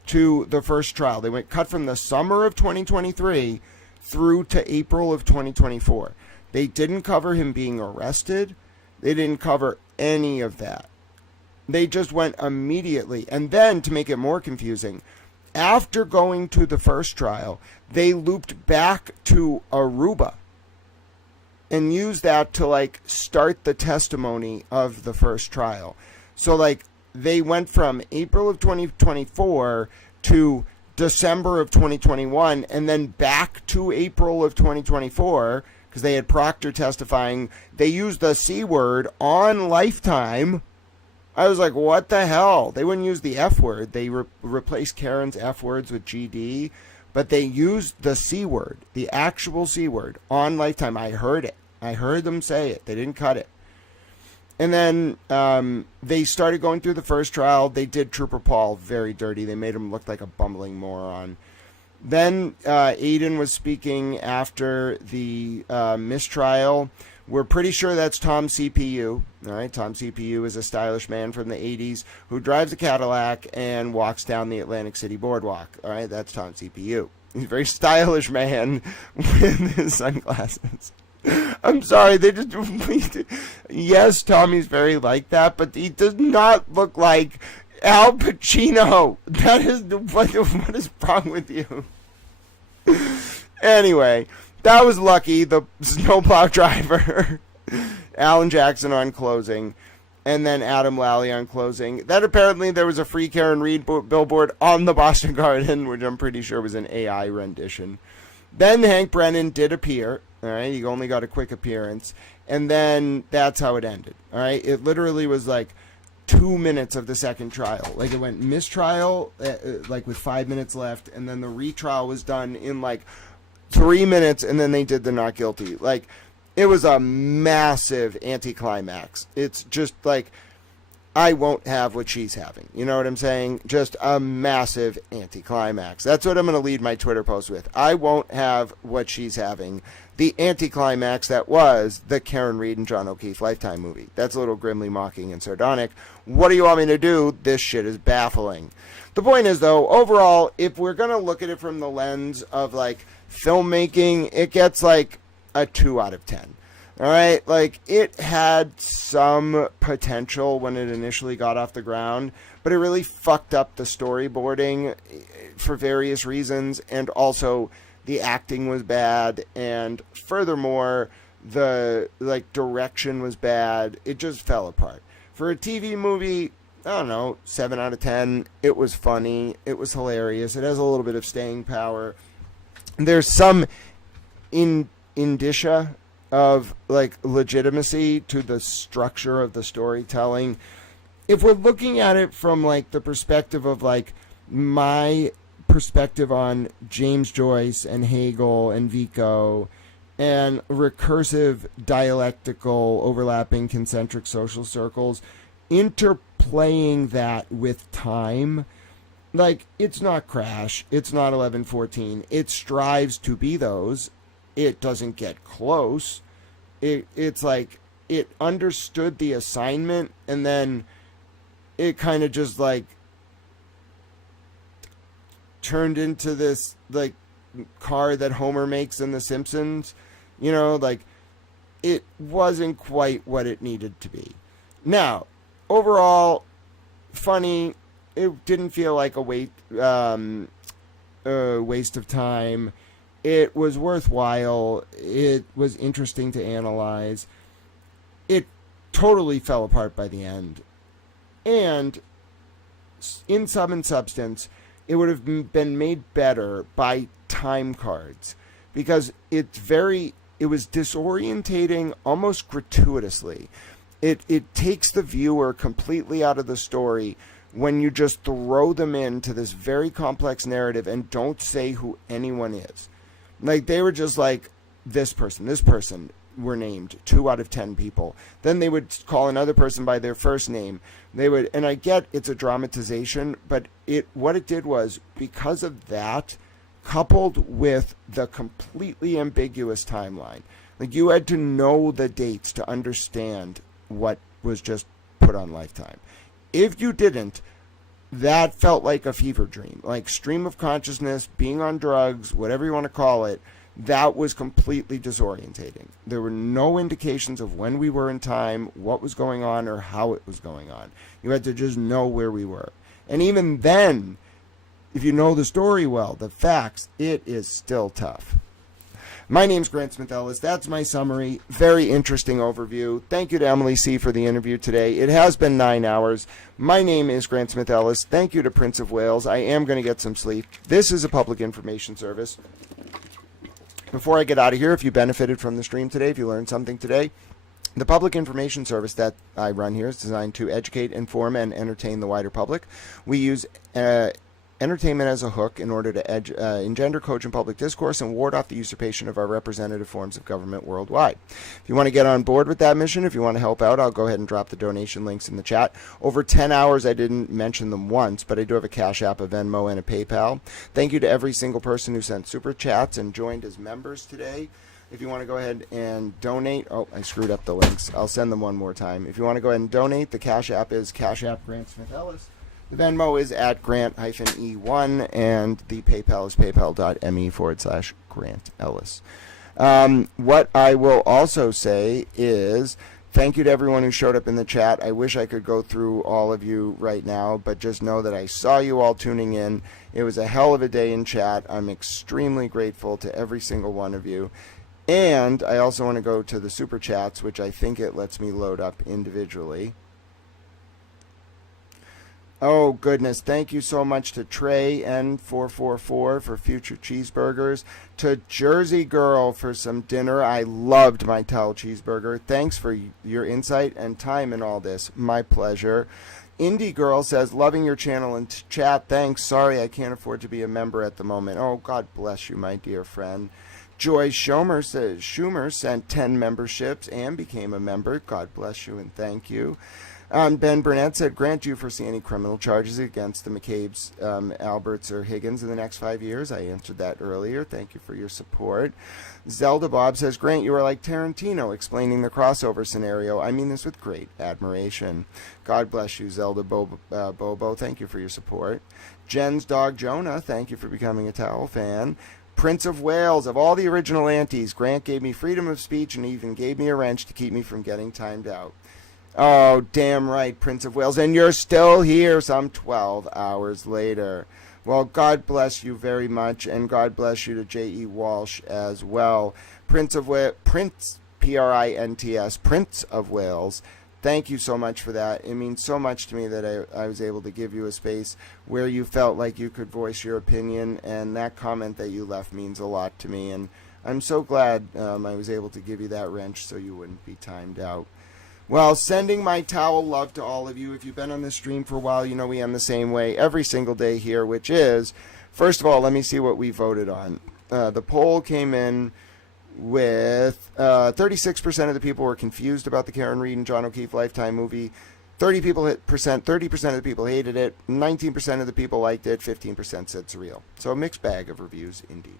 to the first trial. They went cut from the summer of 2023 through to April of 2024. They didn't cover him being arrested. They didn't cover any of that. They just went immediately. And then, to make it more confusing, after going to the first trial, they looped back to Aruba and used that to, like, start the testimony of the first trial. So, like, they went from April of 2024 to December of 2021 and then back to April of 2024 because they had Proctor testifying. They used the C word on Lifetime. I was like, what the hell? They wouldn't use the F word. They replaced Karen's F words with GD, but they used the C word, the actual C word, on Lifetime. I heard it. I heard them say it. They didn't cut it. And then they started going through the first trial. They did Trooper Paul very dirty. They made him look like a bumbling moron. Then Aiden was speaking after the mistrial. We're pretty sure that's Tom CPU. All right, Tom CPU is a stylish man from the 80s who drives a Cadillac and walks down the Atlantic City boardwalk. All right, that's Tom CPU. He's a very stylish man with his sunglasses. I'm sorry, they just... Yes, Tommy's very like that, but he does not look like Al Pacino. That is... What is wrong with you? Anyway, that was Lucky, the snowplow driver. Alan Jackson on closing. And then Adam Lally on closing. That apparently there was a free Karen Reed billboard on the Boston Garden, which I'm pretty sure was an AI rendition. Then Hank Brennan did appear. All right, he only got a quick appearance. And then that's how it ended. All right, it literally was like 2 minutes of the second trial. Like, it went mistrial, like with 5 minutes left. And then the retrial was done in like 3 minutes. And then they did the not guilty. Like, it was a massive anticlimax. It's just like, I won't have what she's having. You know what I'm saying? Just a massive anticlimax. That's what I'm going to lead my Twitter post with. I won't have what she's having. The anticlimax that was the Karen Reed and John O'Keefe Lifetime movie. That's a little grimly mocking and sardonic. What do you want me to do? This shit is baffling. The point is, though, overall, if we're going to look at it from the lens of, like, filmmaking, it gets, like, a 2 out of 10. All right, like, it had some potential when it initially got off the ground, but it really fucked up the storyboarding for various reasons, and also the acting was bad, and furthermore, the, like, direction was bad. It just fell apart. For a TV movie, I don't know, 7 out of 10. It was funny. It was hilarious. It has a little bit of staying power. There's some indicia of, like, legitimacy to the structure of the storytelling. If we're looking at it from, like, the perspective of, like, my perspective on James Joyce and Hegel and Vico and recursive dialectical overlapping concentric social circles, interplaying that with time, like, it's not Crash, it's not 11:14. It strives to be those. It doesn't get close. It's like it understood the assignment, and then it kind of just, like, turned into this, like, car that Homer makes in The Simpsons. You know, like, it wasn't quite what it needed to be. Now, overall, funny. It didn't feel like a waste of time. It was worthwhile. It was interesting to analyze. It totally fell apart by the end. And in sum and substance, it would have been made better by time cards, because it was disorientating almost gratuitously. It takes the viewer completely out of the story when you just throw them into this very complex narrative and don't say who anyone is. Like, they were just like, this person were named 2 out of 10 people. Then they would call another person by their first name. They would, and I get it's a dramatization, but what it did was, because of that, coupled with the completely ambiguous timeline, Like, you had to know the dates to understand what was just put on Lifetime. If you didn't, that felt like a fever dream, like stream of consciousness, being on drugs, whatever you want to call it. That was completely disorientating. There were no indications of when we were in time, what was going on, or how it was going on. You had to just know where we were. And even then, if you know the story well, the facts, it is still tough. My name's Grant Smith Ellis. That's my summary. Very interesting overview. Thank you to Emily C. for the interview today. It has been 9 hours. My name is Grant Smith Ellis. Thank you to Prince of Wales. I am going to get some sleep. This is a public information service. Before I get out of here, if you benefited from the stream today, if you learned something today, the public information service that I run here is designed to educate, inform, and entertain the wider public. We use entertainment as a hook in order to engender cogent public discourse and ward off the usurpation of our representative forms of government worldwide. If you want to get on board with that mission, if you want to help out, I'll go ahead and drop the donation links in the chat. Over 10 hours, I didn't mention them once, but I do have a Cash App, a Venmo, and a PayPal. Thank you to every single person who sent super chats and joined as members today. If you want to go ahead and donate, oh, I screwed up the links. I'll send them one more time. If you want to go ahead and donate, the Cash App is Cash App Grant Smith Ellis. The Venmo is at Grant-E1, and the PayPal is paypal.me/Grant Ellis. What I will also say is thank you to everyone who showed up in the chat. I wish I could go through all of you right now, but just know that I saw you all tuning in. It was a hell of a day in chat. I'm extremely grateful to every single one of you. And I also want to go to the super chats, which I think it lets me load up individually. Oh, goodness. Thank you so much to Trey N444 for future cheeseburgers. To Jersey Girl for some dinner. I loved my towel cheeseburger. Thanks for your insight and time in all this. My pleasure. Indie Girl says, loving your channel and chat. Thanks. Sorry I can't afford to be a member at the moment. Oh, God bless you, my dear friend. Joy Schumer says, Schumer sent 10 memberships and became a member. God bless you and thank you. Ben Burnett said, Grant, do you foresee any criminal charges against the McCabe's, Alberts, or Higgins in the next 5 years? I answered that earlier. Thank you for your support. Zelda Bob says, Grant, you are like Tarantino explaining the crossover scenario. I mean this with great admiration. God bless you, Zelda Bobo. Thank you for your support. Jen's dog Jonah, thank you for becoming a towel fan. Prince of Wales, of all the original aunties, Grant gave me freedom of speech and even gave me a wrench to keep me from getting timed out. Oh, damn right, Prince of Wales. And you're still here some 12 hours later. Well, God bless you very much, and God bless you to J.E. Walsh as well. Prince, P-R-I-N-T-S, Prince of Wales, thank you so much for that. It means so much to me that I was able to give you a space where you felt like you could voice your opinion, and that comment that you left means a lot to me. And I'm so glad I was able to give you that wrench so you wouldn't be timed out. Well, sending my towel love to all of you. If you've been on this stream for a while, you know we end the same way every single day here, which is, first of all, let me see what we voted on. The poll came in with 36% of the people were confused about the Karen Reed and John O'Keefe Lifetime movie. 30% of the people hated it. 19% of the people liked it. 15% said surreal. So a mixed bag of reviews indeed.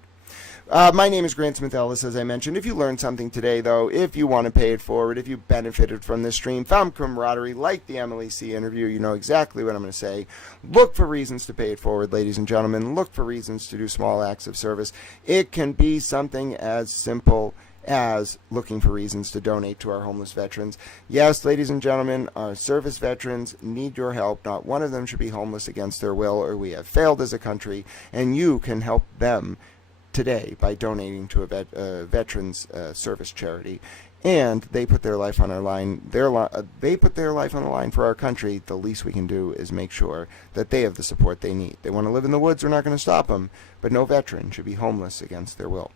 My name is Grant Smith Ellis, as I mentioned. If you learned something today, though, if you want to pay it forward, if you benefited from this stream, found camaraderie like the Emily C. interview, you know exactly what I'm going to say. Look for reasons to pay it forward, ladies and gentlemen. Look for reasons to do small acts of service. It can be something as simple as looking for reasons to donate to our homeless veterans. Yes, ladies and gentlemen, our service veterans need your help. Not one of them should be homeless against their will, or we have failed as a country, and you can help them today by donating to a veterans service charity. And they put their life on our line. They put their life on the line for our country. The least we can do is make sure that they have the support they need. They want to live in the woods, we're not going to stop them, but no veteran should be homeless against their will.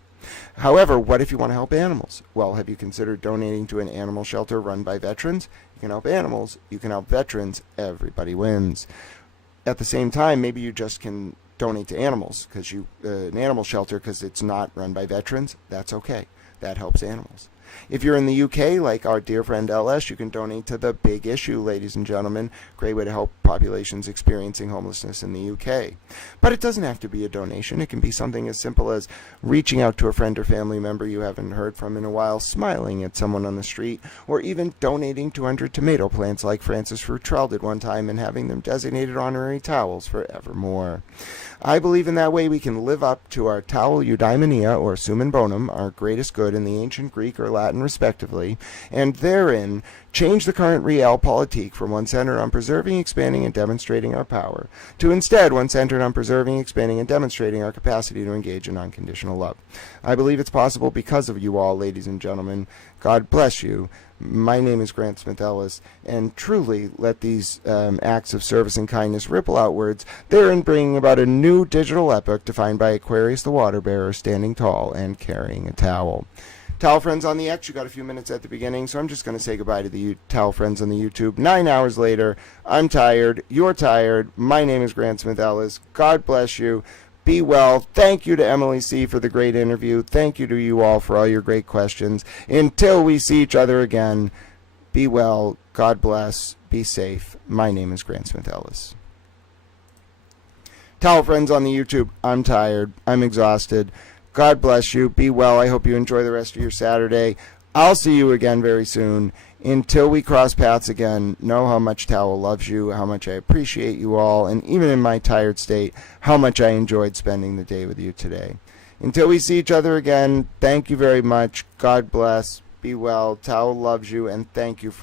However, what if you want to help animals? Well, have you considered donating to an animal shelter run by veterans? You can help animals, you can help veterans, everybody wins. At the same time, maybe you just can donate to animals because an animal shelter because it's not run by veterans. That's okay. That helps animals. If you're in the UK, like our dear friend LS, you can donate to The Big Issue, ladies and gentlemen. Great way to help populations experiencing homelessness in the UK. But it doesn't have to be a donation. It can be something as simple as reaching out to a friend or family member you haven't heard from in a while, smiling at someone on the street, or even donating 200 tomato plants like Francis Futrell did one time and having them designated honorary towels forevermore. I believe in that way we can live up to our towel eudaimonia, or summum bonum, our greatest good in the ancient Greek or Latin respectively, and therein change the current realpolitik from one centered on preserving, expanding, and demonstrating our power, to instead one centered on preserving, expanding, and demonstrating our capacity to engage in unconditional love. I believe it's possible because of you all, ladies and gentlemen. God bless you. My name is Grant Smith Ellis, and truly let these acts of service and kindness ripple outwards, therein bringing about a new digital epoch defined by Aquarius the Water Bearer standing tall and carrying a towel. Towel friends on the X, you got a few minutes at the beginning, so I'm just going to say goodbye to the towel friends on the YouTube. 9 hours later, I'm tired, you're tired, my name is Grant Smith Ellis. God bless you. Be well. Thank you to Emily C. for the great interview. Thank you to you all for all your great questions. Until we see each other again, be well. God bless. Be safe. My name is Grant Smith Ellis. Towel friends on the YouTube, I'm tired. I'm exhausted. God bless you. Be well. I hope you enjoy the rest of your Saturday. I'll see you again very soon. Until we cross paths again, know how much Towel loves you, how much I appreciate you all, and even in my tired state, how much I enjoyed spending the day with you today. Until we see each other again, thank you very much. God bless. Be well. Towel loves you, and thank you for